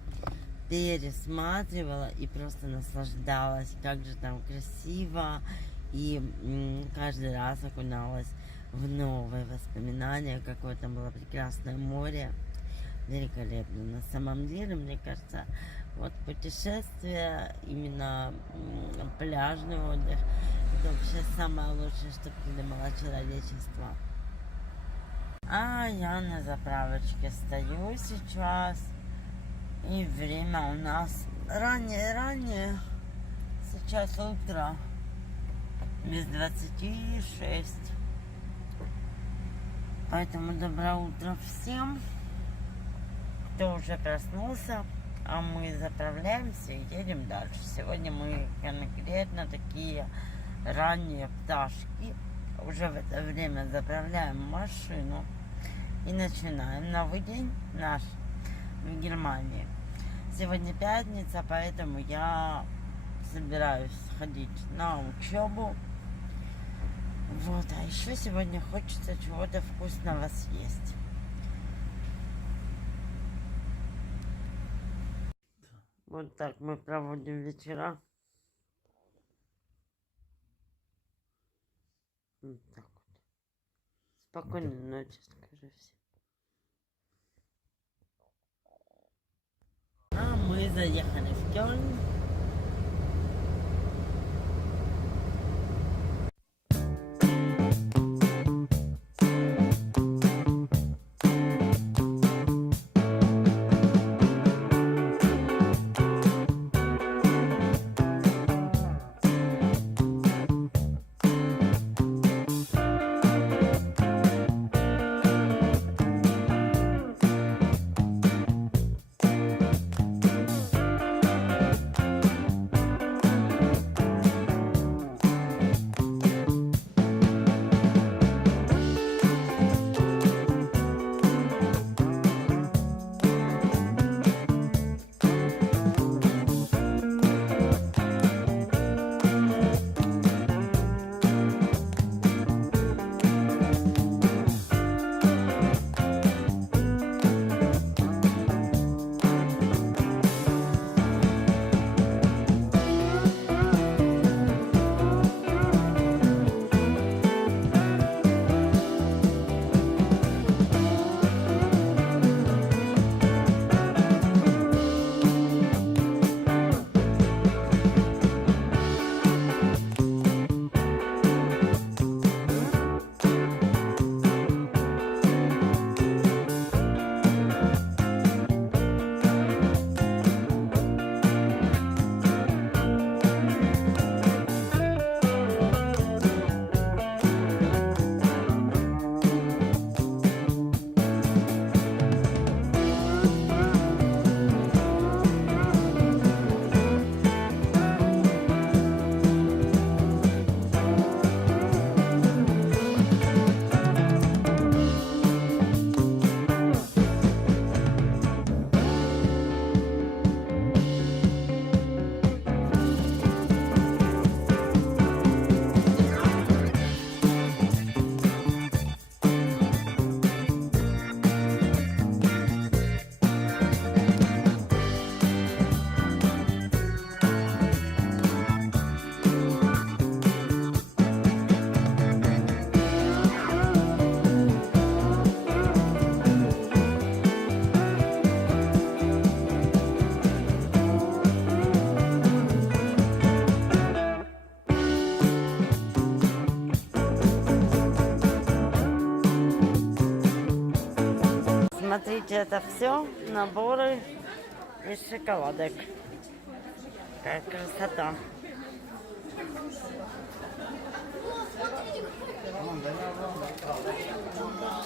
пересматривала и просто наслаждалась, как же там красиво, и каждый раз окуналась в новые воспоминания, какое там было прекрасное море, великолепно. На самом деле, мне кажется, вот путешествие, именно пляжный отдых, это вообще самое лучшее, что придумало человечество. А я на заправочке стою сейчас, и время у нас раннее, сейчас утро, без 26. Поэтому доброе утро всем, кто уже проснулся, а мы заправляемся и едем дальше. Сегодня мы конкретно такие ранние пташки. Уже в это время заправляем машину и начинаем новый день наш в Германии. Сегодня пятница, поэтому я собираюсь сходить на учебу. Вот, а еще сегодня хочется чего-то вкусного съесть. Вот так мы проводим вечера. Вот так вот. Спокойной ночи, скажи всем. А мы заехали в Кёльн. Смотрите, это все наборы из шоколадок. Какая красота.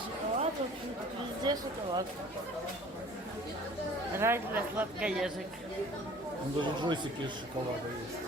Шоколад, в общем, везде шоколад. Рай для сладкоежек. Даже джойстики из шоколада есть.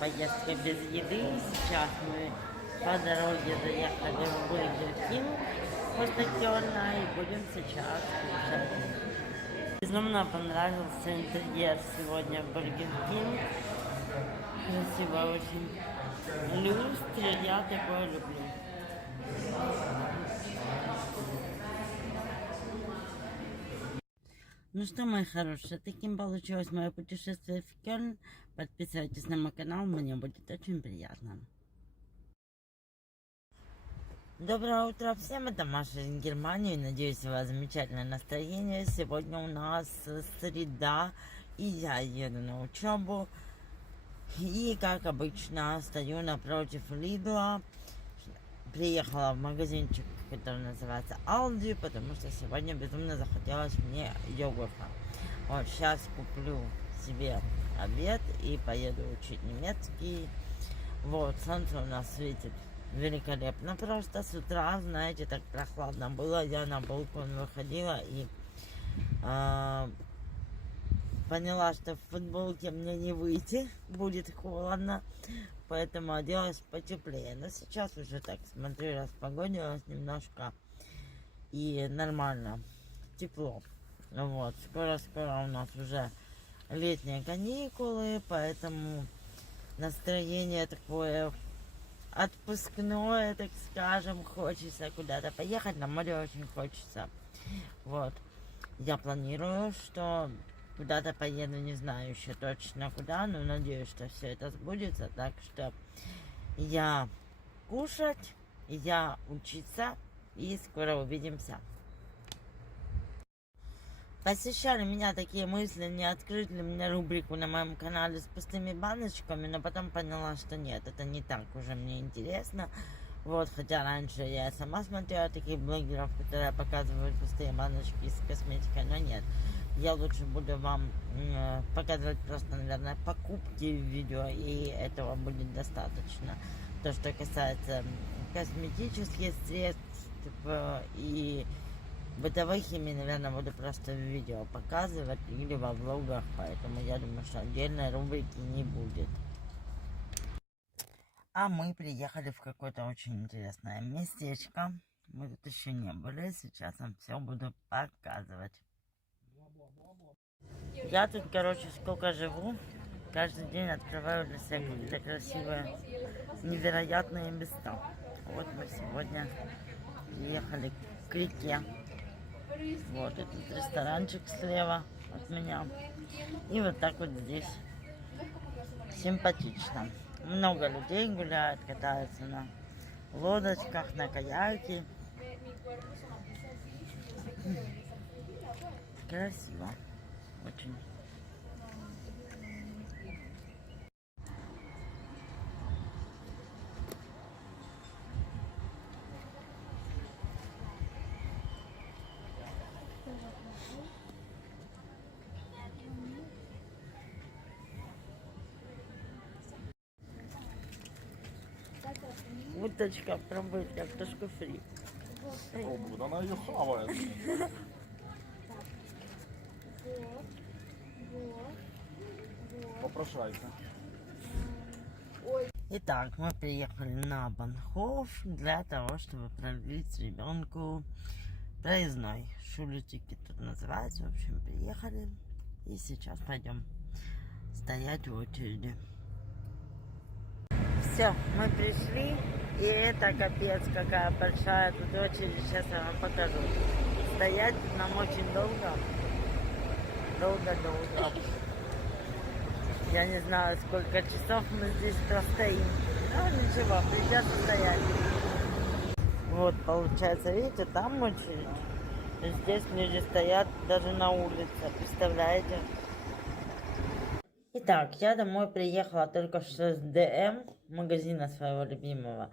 поездка без еды. Сейчас мы по дороге заехали в Бургер Кинг постационно и будем сейчас кушать. Безумно понравился интерьер сегодня в Бургер Кинг. Красиво очень. Люстры, я такое люблю. Ну что, мои хорошие, таким получилось мое путешествие в Кёльн. Подписывайтесь на мой канал, мне будет очень приятно. Доброе утро всем, это Маша из Германии. Надеюсь, у вас замечательное настроение. Сегодня у нас среда, и я еду на учебу. И, как обычно, стою напротив Лидла. Приехала в магазинчик, который называется Aldi, потому что сегодня безумно захотелось мне йогурта. Вот, сейчас куплю себе обед и поеду учить немецкий. Вот, солнце у нас светит великолепно. Просто с утра, знаете, так прохладно было. Я на балкон выходила и поняла, что в футболке мне не выйти, будет холодно, поэтому оделась потеплее. Но сейчас уже так, смотрю, распогодилось немножко и нормально, тепло. Вот, скоро у нас уже летние каникулы, поэтому настроение такое отпускное, так скажем, хочется куда-то поехать, на море очень хочется. Вот, я планирую, что куда-то поеду, не знаю еще точно куда, но надеюсь, что все это сбудется. Так что я кушать, я учиться, и скоро увидимся. Посещали меня такие мысли, не открыть ли мне рубрику на моем канале с пустыми баночками, но потом поняла, что нет, это не так уже мне интересно. Вот, хотя раньше я сама смотрела таких блогеров, которые показывают пустые баночки с косметикой, но нет. Я лучше буду вам показывать просто, наверное, покупки в видео, и этого будет достаточно. То, что касается косметических средств и бытовой химии, наверное, буду просто в видео показывать или во влогах, поэтому я думаю, что отдельной рубрики не будет. А мы приехали в какое-то очень интересное местечко. Мы тут еще не были, сейчас вам все буду показывать. Я тут, короче, сколько живу, каждый день открываю для себя какие-то красивые, невероятные места. Вот мы сегодня ехали к реке. Вот этот ресторанчик слева от меня. И вот так вот здесь симпатично. Много людей гуляют, катаются на лодочках, на каяке. Красиво. Очень. Уточка, пробует картошку фри. Пробует, она ее хавает. Попрошайка. Итак, мы приехали на Банхоф для того, чтобы продлить ребенку проездной. Шулетики тут называется. В общем, приехали. И сейчас пойдем стоять в очереди. Все, мы пришли. И это капец, какая большая тут очередь. Сейчас я вам покажу. Стоять нам очень долго. Долго. Я не знаю, сколько часов мы здесь простоим. Но ничего, придется стоять. Вот, получается, видите, там очередь. Здесь люди стоят даже на улице, представляете? Итак, я домой приехала только что с ДМ, магазина своего любимого.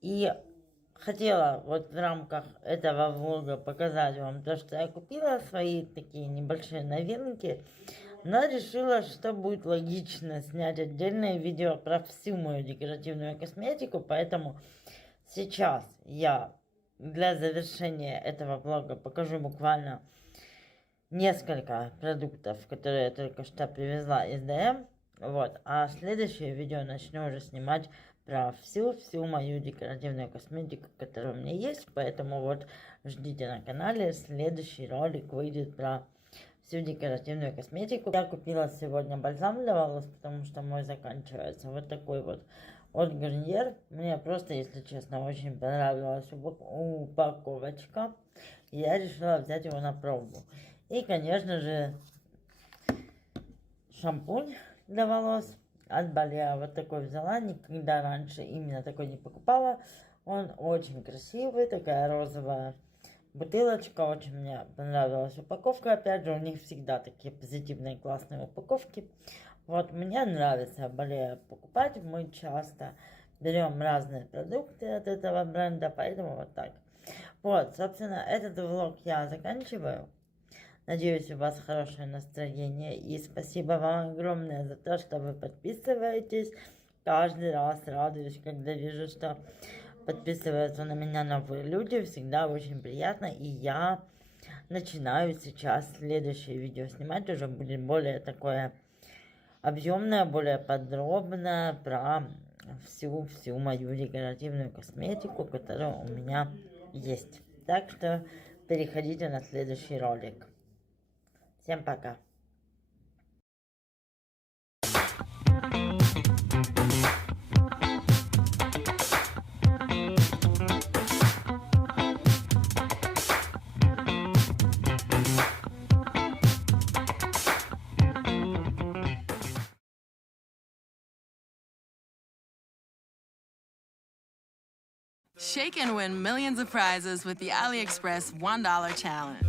И хотела вот в рамках этого влога показать вам то, что я купила, свои такие небольшие новинки. Но решила, что будет логично снять отдельное видео про всю мою декоративную косметику. Поэтому сейчас я для завершения этого влога покажу буквально несколько продуктов, которые я только что привезла из ДМ. Вот, а следующее видео начну уже снимать про всю мою декоративную косметику, которая у меня есть, поэтому вот ждите на канале, следующий ролик выйдет про всю декоративную косметику. Я купила сегодня бальзам для волос, потому что мой заканчивается. Вот такой вот от Garnier. Мне просто, если честно, очень понравилась упаковочка. И я решила взять его на пробу. И, конечно же, шампунь для волос от Балеа. Вот такой взяла. Никогда раньше именно такой не покупала. Он очень красивый. Такая розовая бутылочка. Очень мне понравилась упаковка. Опять же, у них всегда такие позитивные классные упаковки. Вот, мне нравится Балеа покупать. Мы часто берем разные продукты от этого бренда. Поэтому вот так. Вот, собственно, этот влог я заканчиваю. Надеюсь, у вас хорошее настроение. И спасибо вам огромное за то, что вы подписываетесь. Каждый раз радуюсь, когда вижу, что подписываются на меня новые люди. Всегда очень приятно. И я начинаю сейчас следующее видео снимать. Уже будет более такое объемное, более подробное про всю мою декоративную косметику, которая у меня есть. Так что переходите на следующий ролик. Всем пока. Shake and win millions of prizes with the AliExpress $1 challenge.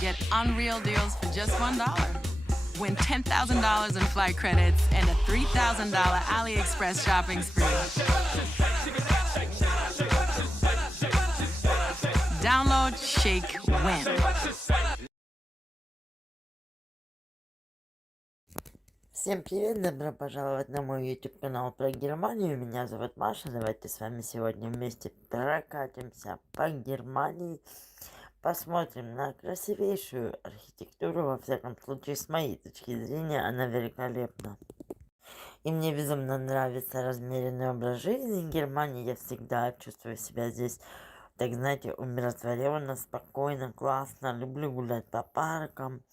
Get unreal deals for just $1. Win $10,000 in flight credits and a $3,000 AliExpress shopping spree. Download, shake, win. Всем привет, добро пожаловать на мой YouTube канал про Германию. Меня зовут Маша. Давайте с вами сегодня вместе прокатимся по Германии. Посмотрим на красивейшую архитектуру. Во всяком случае, с моей точки зрения, она великолепна. И мне безумно нравится размеренный образ жизни в Германии. Я всегда чувствую себя здесь, так знаете, умиротворенно, спокойно, классно. Люблю гулять по паркам.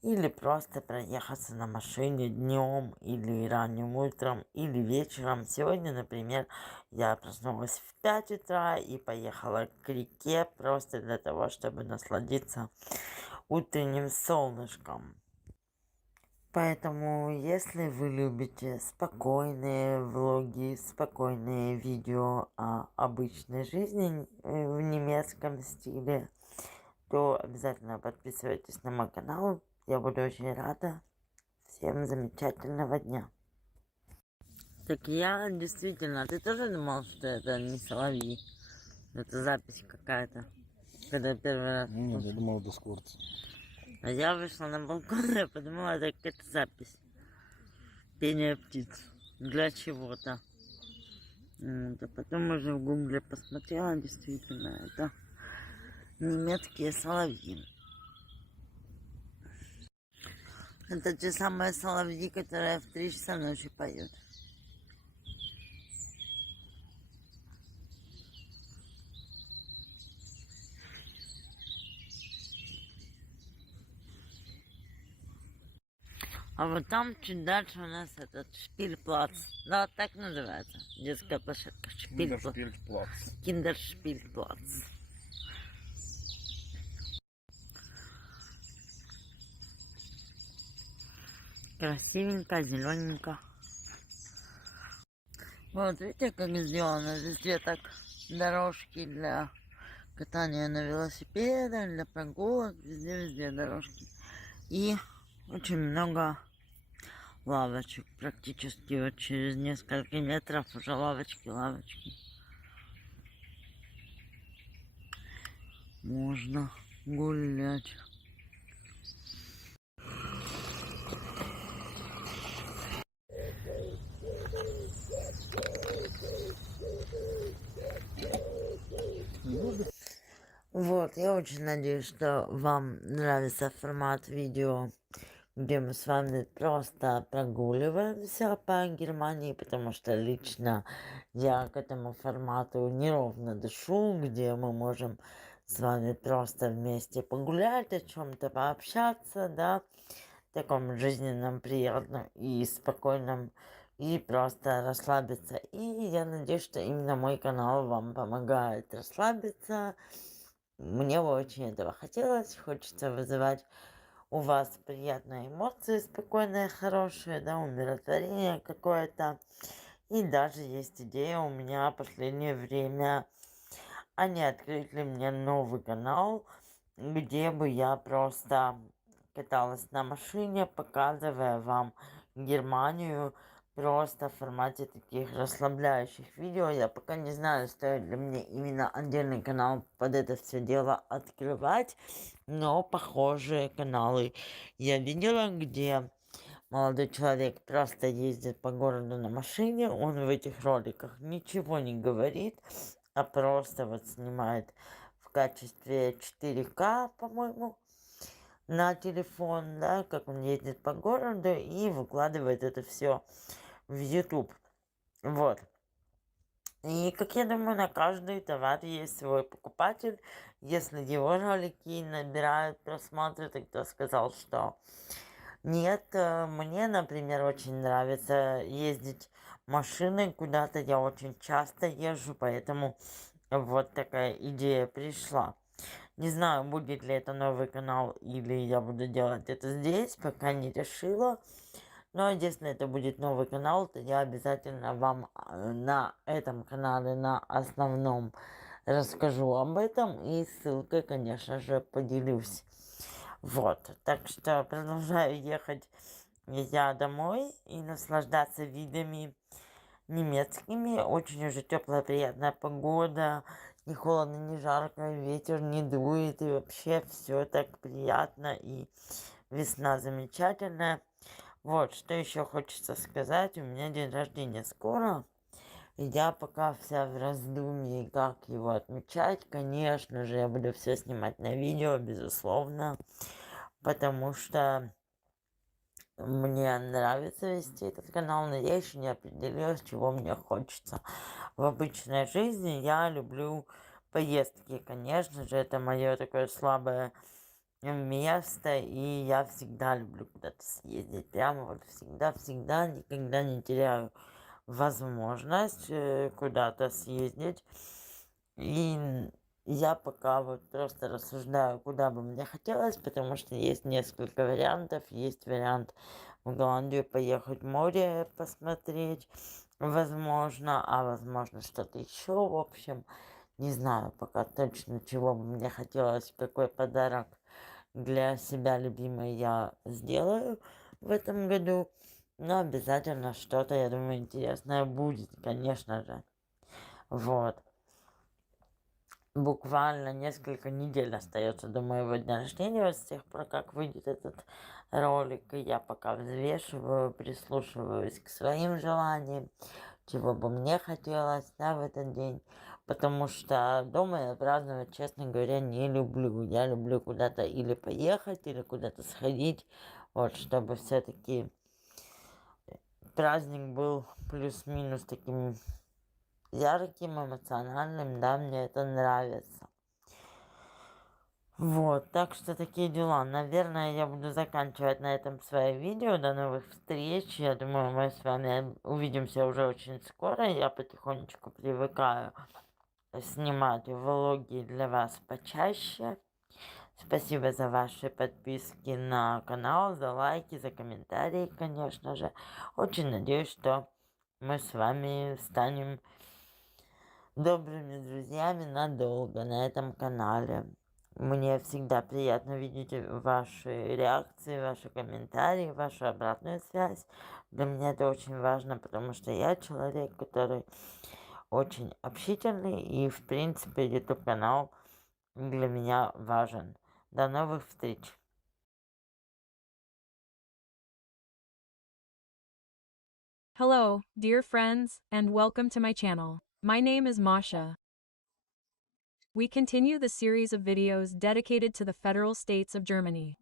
Или просто проехаться на машине днем, или ранним утром, или вечером. Сегодня, например, я проснулась в 5 утра и поехала к реке просто для того, чтобы насладиться утренним солнышком. Поэтому, если вы любите спокойные влоги, спокойные видео о обычной жизни в немецком стиле, то обязательно подписывайтесь на мой канал. Я буду очень рада. Всем замечательного дня. Так я действительно, ты тоже думал, что это не соловьи? Это запись какая-то. Когда первый раз... Нет, я думал, Дискорд. А я вышла на балкон и подумала, это какая-то запись. Пение птиц. Для чего-то. А потом уже в гугле посмотрела, действительно, это немецкие соловьи. Это те самые соловьи, которые в 3 часа ночи поют. А вот там чуть дальше у нас этот Шпильплац. Да, так называется. Детская площадка. Шпильплац. Киндершпильплац. Красивенько, зелененько. Вот видите, как сделано везде так дорожки для катания на велосипедах, для прогулок, везде дорожки. И очень много лавочек, практически вот через несколько метров уже лавочки. Можно гулять. Вот, я очень надеюсь, что вам нравится формат видео, где мы с вами просто прогуливаемся по Германии, потому что лично я к этому формату неровно дышу, где мы можем с вами просто вместе погулять, о чем-то пообщаться, да, в таком жизненном, приятном и спокойном, и просто расслабиться. И я надеюсь, что именно мой канал вам помогает расслабиться. Мне бы очень этого хотелось, хочется вызывать у вас приятные эмоции, спокойные, хорошие, да, умиротворение какое-то. И даже есть идея у меня в последнее время, а не открыть ли мне новый канал, где бы я просто каталась на машине, показывая вам Германию просто в формате таких расслабляющих видео. Я пока не знаю, стоит ли мне именно отдельный канал под это все дело открывать, но похожие каналы я видела, где молодой человек просто ездит по городу на машине, он в этих роликах ничего не говорит, а просто вот снимает в качестве 4К, по-моему, на телефон, да, как он ездит по городу и выкладывает это все в YouTube. Вот. И, как я думаю, на каждый товар есть свой покупатель. Если его ролики набирают просмотры, то кто сказал, что нет. Мне, например, очень нравится ездить машиной куда-то. Я очень часто езжу, поэтому вот такая идея пришла. Не знаю, будет ли это новый канал или я буду делать это здесь, пока не решила. Но если это будет новый канал, то я обязательно вам на этом канале, на основном, расскажу об этом и ссылкой, конечно же, поделюсь. Вот, так что продолжаю ехать я домой и наслаждаться видами немецкими. Очень уже теплая, приятная погода, не холодно, не жарко, ветер не дует, и вообще все так приятно, и весна замечательная. Вот, что еще хочется сказать, у меня день рождения скоро, и я пока вся в раздумье, как его отмечать. Конечно же, я буду все снимать на видео, безусловно, потому что мне нравится вести этот канал, но я еще не определилась, чего мне хочется. В обычной жизни я люблю поездки, конечно же, это мое такое слабое место, и я всегда люблю куда-то съездить. Прямо вот всегда, никогда не теряю возможность куда-то съездить. И я пока вот просто рассуждаю, куда бы мне хотелось, потому что есть несколько вариантов. Есть вариант в Голландию поехать, море посмотреть, возможно, а возможно что-то еще. В общем, не знаю пока точно, чего бы мне хотелось, какой подарок для себя любимой я сделаю в этом году. Но обязательно что-то, я думаю, интересное будет, конечно же. Вот. Буквально несколько недель остается до моего дня рождения, вот с тех пор, как выйдет этот ролик, и я пока взвешиваю, прислушиваюсь к своим желаниям, чего бы мне хотелось, да, в этот день, потому что дома я праздновать, честно говоря, не люблю. Я люблю куда-то или поехать, или куда-то сходить, вот, чтобы все-таки праздник был плюс-минус таким ярким, эмоциональным, да, мне это нравится. Вот, так что такие дела. Наверное, я буду заканчивать на этом свое видео. До новых встреч. Я думаю, мы с вами увидимся уже очень скоро. Я потихонечку привыкаю снимать влоги для вас почаще. Спасибо за ваши подписки на канал, за лайки, за комментарии, конечно же. Очень надеюсь, что мы с вами станем добрыми друзьями надолго на этом канале. Мне всегда приятно видеть ваши реакции, ваши комментарии, вашу обратную связь. Для меня это очень важно, потому что я человек, который очень общительный, и, в принципе, YouTube канал для меня важен. До новых встреч! Hello, dear friends, and welcome to my channel. My name is Masha. We continue the series of videos dedicated to the federal states of Germany.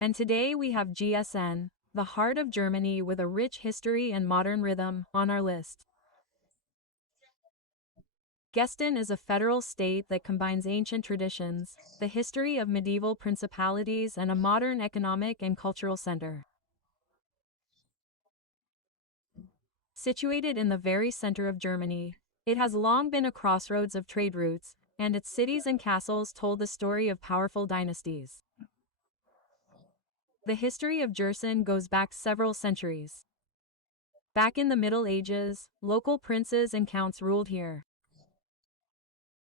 And today we have GSN, the heart of Germany with a rich history and modern rhythm, on our list. Gießen is a federal state that combines ancient traditions, the history of medieval principalities, and a modern economic and cultural center. Situated in the very center of Germany, it has long been a crossroads of trade routes, and its cities and castles told the story of powerful dynasties. The history of Gießen goes back several centuries. Back in the Middle Ages, local princes and counts ruled here.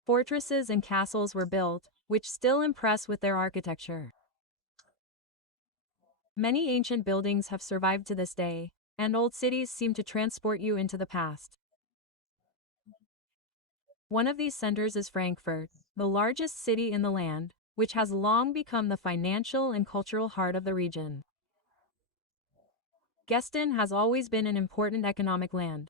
Fortresses and castles were built, which still impress with their architecture. Many ancient buildings have survived to this day, and old cities seem to transport you into the past. One of these centers is Frankfurt, the largest city in the land, which has long become the financial and cultural heart of the region. Gießen has always been an important economic land.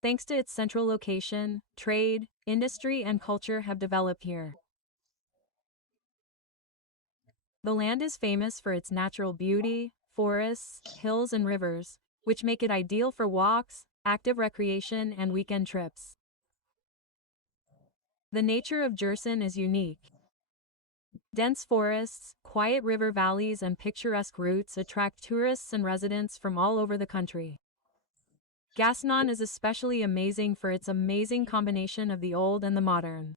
Thanks to its central location, trade, industry, and culture have developed here. The land is famous for its natural beauty, forests, hills, and rivers, which make it ideal for walks, active recreation, and weekend trips. The nature of Gießen is unique. Dense forests, quiet river valleys, and picturesque routes attract tourists and residents from all over the country. Gießen is especially amazing for its amazing combination of the old and the modern.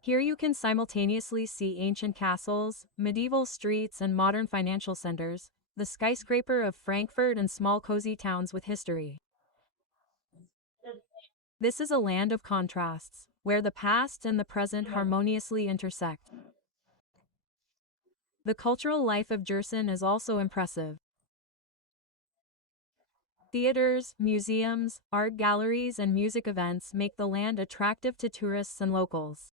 Here you can simultaneously see ancient castles, medieval streets, and modern financial centers, the skyscraper of Frankfurt, and small cozy towns with history. This is a land of contrasts, where the past and the present harmoniously intersect. The cultural life of Gießen is also impressive. Theaters, museums, art galleries, and music events make the land attractive to tourists and locals.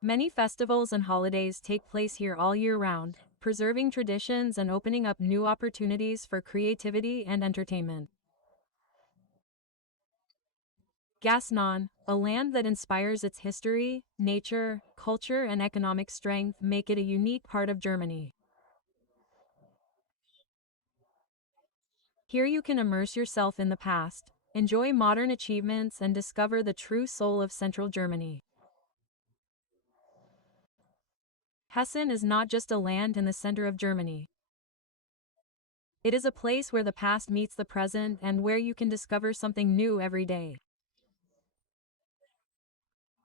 Many festivals and holidays take place here all year round, preserving traditions and opening up new opportunities for creativity and entertainment. Gießen, a land that inspires its history, nature, culture, and economic strength, make it a unique part of Germany. Here you can immerse yourself in the past, enjoy modern achievements, and discover the true soul of central Germany. Hessen is not just a land in the center of Germany. It is a place where the past meets the present and where you can discover something new every day.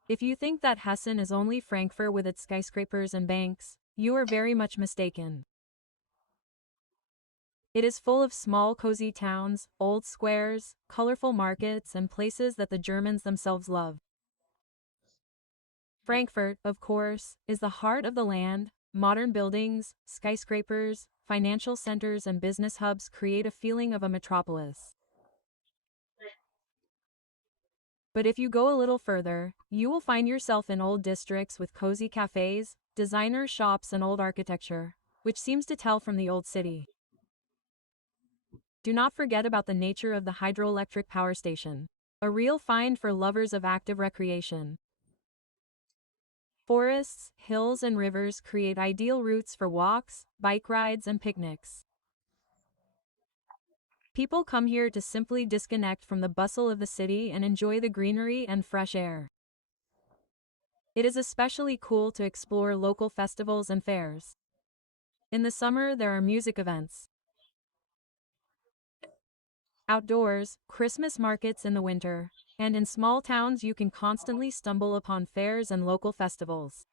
If you think that Hessen is only Frankfurt with its skyscrapers and banks, you are very much mistaken. It is full of small cozy towns, old squares, colorful markets, and places that the Germans themselves love. Frankfurt, of course, is the heart of the land. Modern buildings, skyscrapers, financial centers, and business hubs create a feeling of a metropolis. But if you go a little further, you will find yourself in old districts with cozy cafes, designer shops, and old architecture, which seems to tell from the old city. Do not forget about the nature of the hydroelectric power station, a real find for lovers of active recreation. Forests, hills, and rivers create ideal routes for walks, bike rides, and picnics. People come here to simply disconnect from the bustle of the city and enjoy the greenery and fresh air. It is especially cool to explore local festivals and fairs. In the summer, there are music events. Outdoors, Christmas markets in the winter, and in small towns you can constantly stumble upon fairs and local festivals.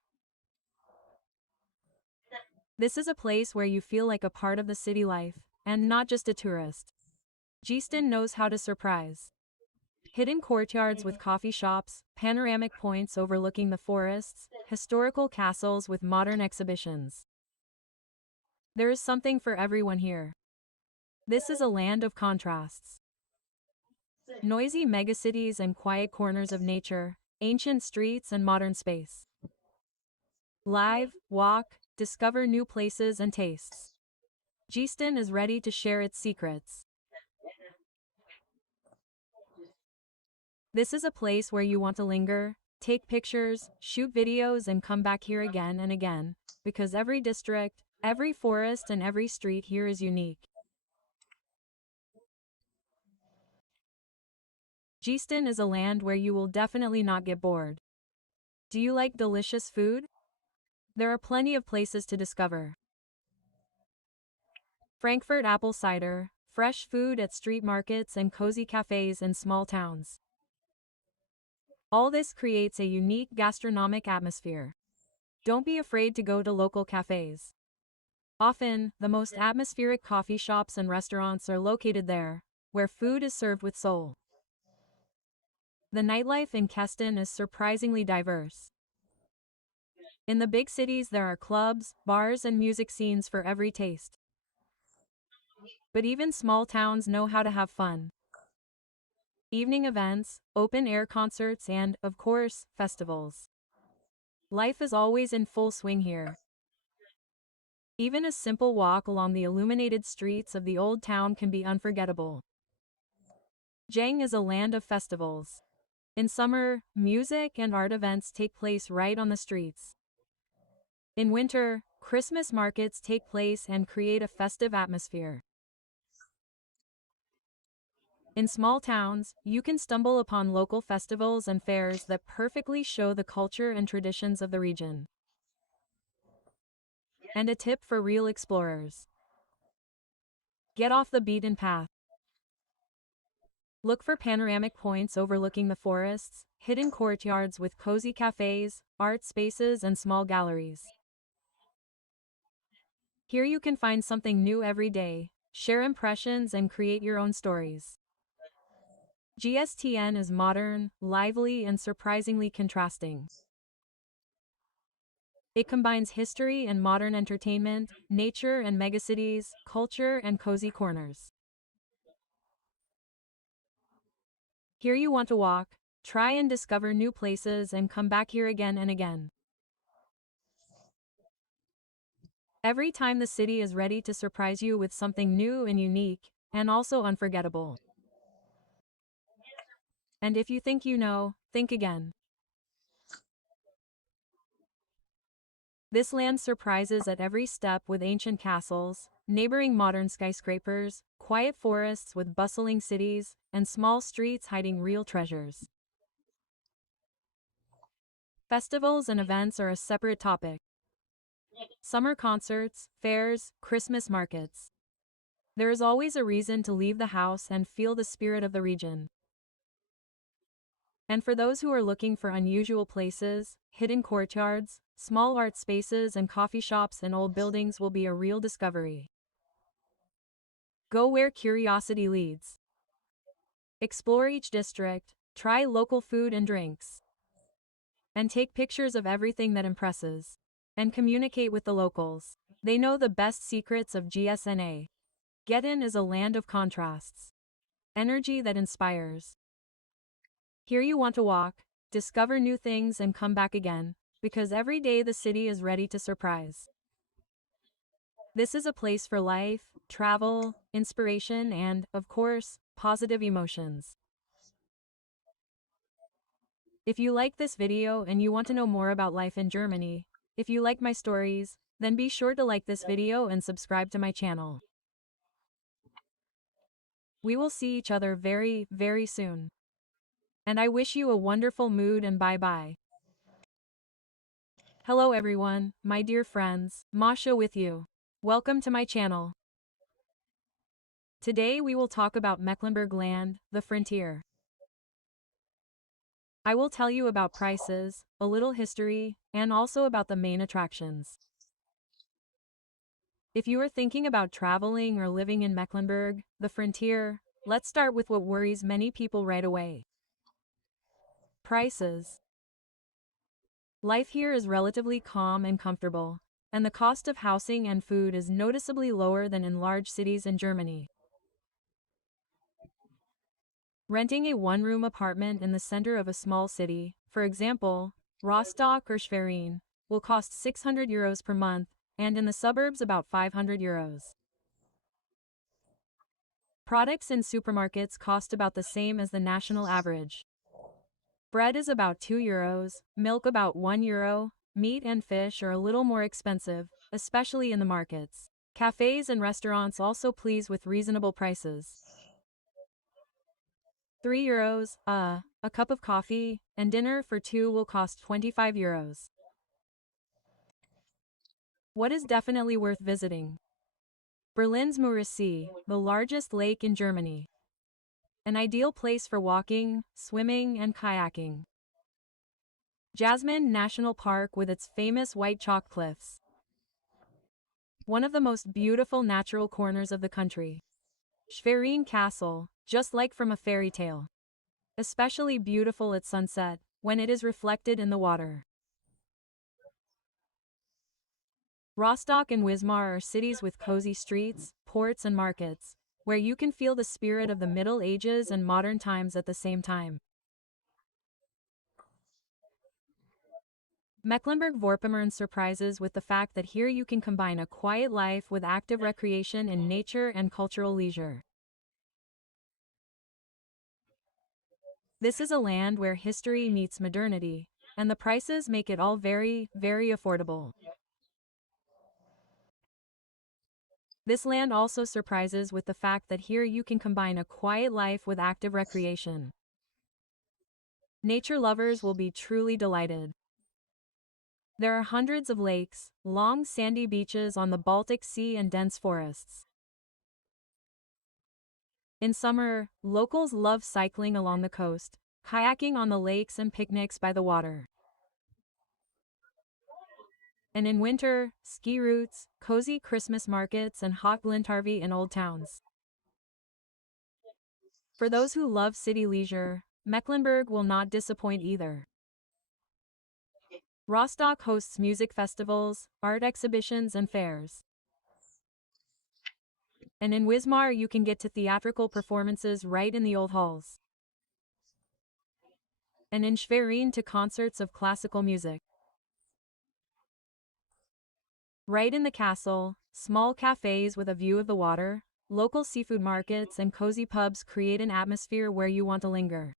This is a place where you feel like a part of the city life, and not just a tourist. Gießen knows how to surprise. Hidden courtyards with coffee shops, panoramic points overlooking the forests, historical castles with modern exhibitions. There is something for everyone here. This is a land of contrasts. Noisy megacities and quiet corners of nature, ancient streets and modern space. Live, walk, discover new places and tastes. Gießen is ready to share its secrets. This is a place where you want to linger, take pictures, shoot videos, and come back here again and again, because every district, every forest, and every street here is unique. Geeston is a land where you will definitely not get bored. Do you like delicious food? There are plenty of places to discover. Frankfurt apple cider, fresh food at street markets, and cozy cafes in small towns. All this creates a unique gastronomic atmosphere. Don't be afraid to go to local cafes. Often, the most atmospheric coffee shops and restaurants are located there, where food is served with soul. The nightlife in Keston is surprisingly diverse. In the big cities, there are clubs, bars, and music scenes for every taste. But even small towns know how to have fun. Evening events, open-air concerts, and, of course, festivals. Life is always in full swing here. Even a simple walk along the illuminated streets of the old town can be unforgettable. Jang is a land of festivals. In summer, music and art events take place right on the streets. In winter, Christmas markets take place and create a festive atmosphere. In small towns, you can stumble upon local festivals and fairs that perfectly show the culture and traditions of the region. And a tip for real explorers: get off the beaten path. Look for panoramic points overlooking the forests, hidden courtyards with cozy cafes, art spaces, and small galleries. Here you can find something new every day, share impressions, and create your own stories. GSTN is modern, lively, and surprisingly contrasting. It combines history and modern entertainment, nature and megacities, culture and cozy corners. Here you want to walk, try and discover new places, and come back here again and again. Every time the city is ready to surprise you with something new and unique, and also unforgettable. And if you think you know, think again. This land surprises at every step with ancient castles, neighboring modern skyscrapers, quiet forests with bustling cities, and small streets hiding real treasures. Festivals and events are a separate topic. Summer concerts, fairs, Christmas markets. There is always a reason to leave the house and feel the spirit of the region. And for those who are looking for unusual places, hidden courtyards, small art spaces, and coffee shops in old buildings will be a real discovery. Go where curiosity leads. Explore each district, try local food and drinks, and take pictures of everything that impresses. And communicate with the locals. They know the best secrets of GSNA. Getin is a land of contrasts. Energy that inspires. Here you want to walk, discover new things, and come back again, because every day the city is ready to surprise. This is a place for life, travel, inspiration, and, of course, positive emotions. If you like this video and you want to know more about life in Germany, if you like my stories, then be sure to like this video and subscribe to my channel. We will see each other very, very soon. And I wish you a wonderful mood, and bye-bye. Hello everyone, my dear friends, Masha with you. Welcome to my channel. Today we will talk about Mecklenburg land, the frontier. I will tell you about prices, a little history, and also about the main attractions. If you are thinking about traveling or living in Mecklenburg, the frontier, let's start with what worries many people right away. Prices. Life here is relatively calm and comfortable, and the cost of housing and food is noticeably lower than in large cities in Germany. Renting a one-room apartment in the center of a small city, for example, Rostock or Schwerin, will cost €600 per month, and in the suburbs about €500. Products in supermarkets cost about the same as the national average. Bread is about €2, milk about €1, meat and fish are a little more expensive, especially in the markets. Cafes and restaurants also please with reasonable prices. €3, a cup of coffee, and dinner for two will cost €25. What is definitely worth visiting? Berlin's Muursee, the largest lake in Germany. An ideal place for walking, swimming, and kayaking. Jasmine National Park with its famous white chalk cliffs. One of the most beautiful natural corners of the country. Schwerin Castle, just like from a fairy tale. Especially beautiful at sunset, when it is reflected in the water. Rostock and Wismar are cities with cozy streets, ports, and markets, where you can feel the spirit of the Middle Ages and modern times at the same time. Mecklenburg-Vorpommern surprises with the fact that here you can combine a quiet life with active recreation in nature and cultural leisure. This is a land where history meets modernity, and the prices make it all very, very affordable. This land also surprises with the fact that here you can combine a quiet life with active recreation. Nature lovers will be truly delighted. There are hundreds of lakes, long sandy beaches on the Baltic Sea, and dense forests. In summer, locals love cycling along the coast, kayaking on the lakes, and picnics by the water. And in winter, ski routes, cozy Christmas markets, and hot Glentarvie in old towns. For those who love city leisure, Mecklenburg will not disappoint either. Rostock hosts music festivals, art exhibitions, and fairs. And in Wismar you can get to theatrical performances right in the old halls. And in Schwerin to concerts of classical music. Right in the castle, small cafes with a view of the water, local seafood markets, and cozy pubs create an atmosphere where you want to linger.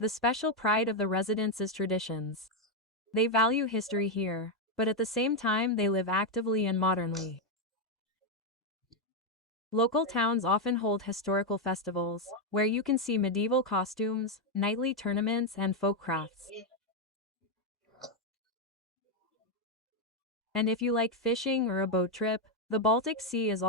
The special pride of the residents is traditions. They value history here, but at the same time they live actively and modernly. Local towns often hold historical festivals, where you can see medieval costumes, nightly tournaments, and folk crafts. And if you like fishing or a boat trip, the Baltic Sea is all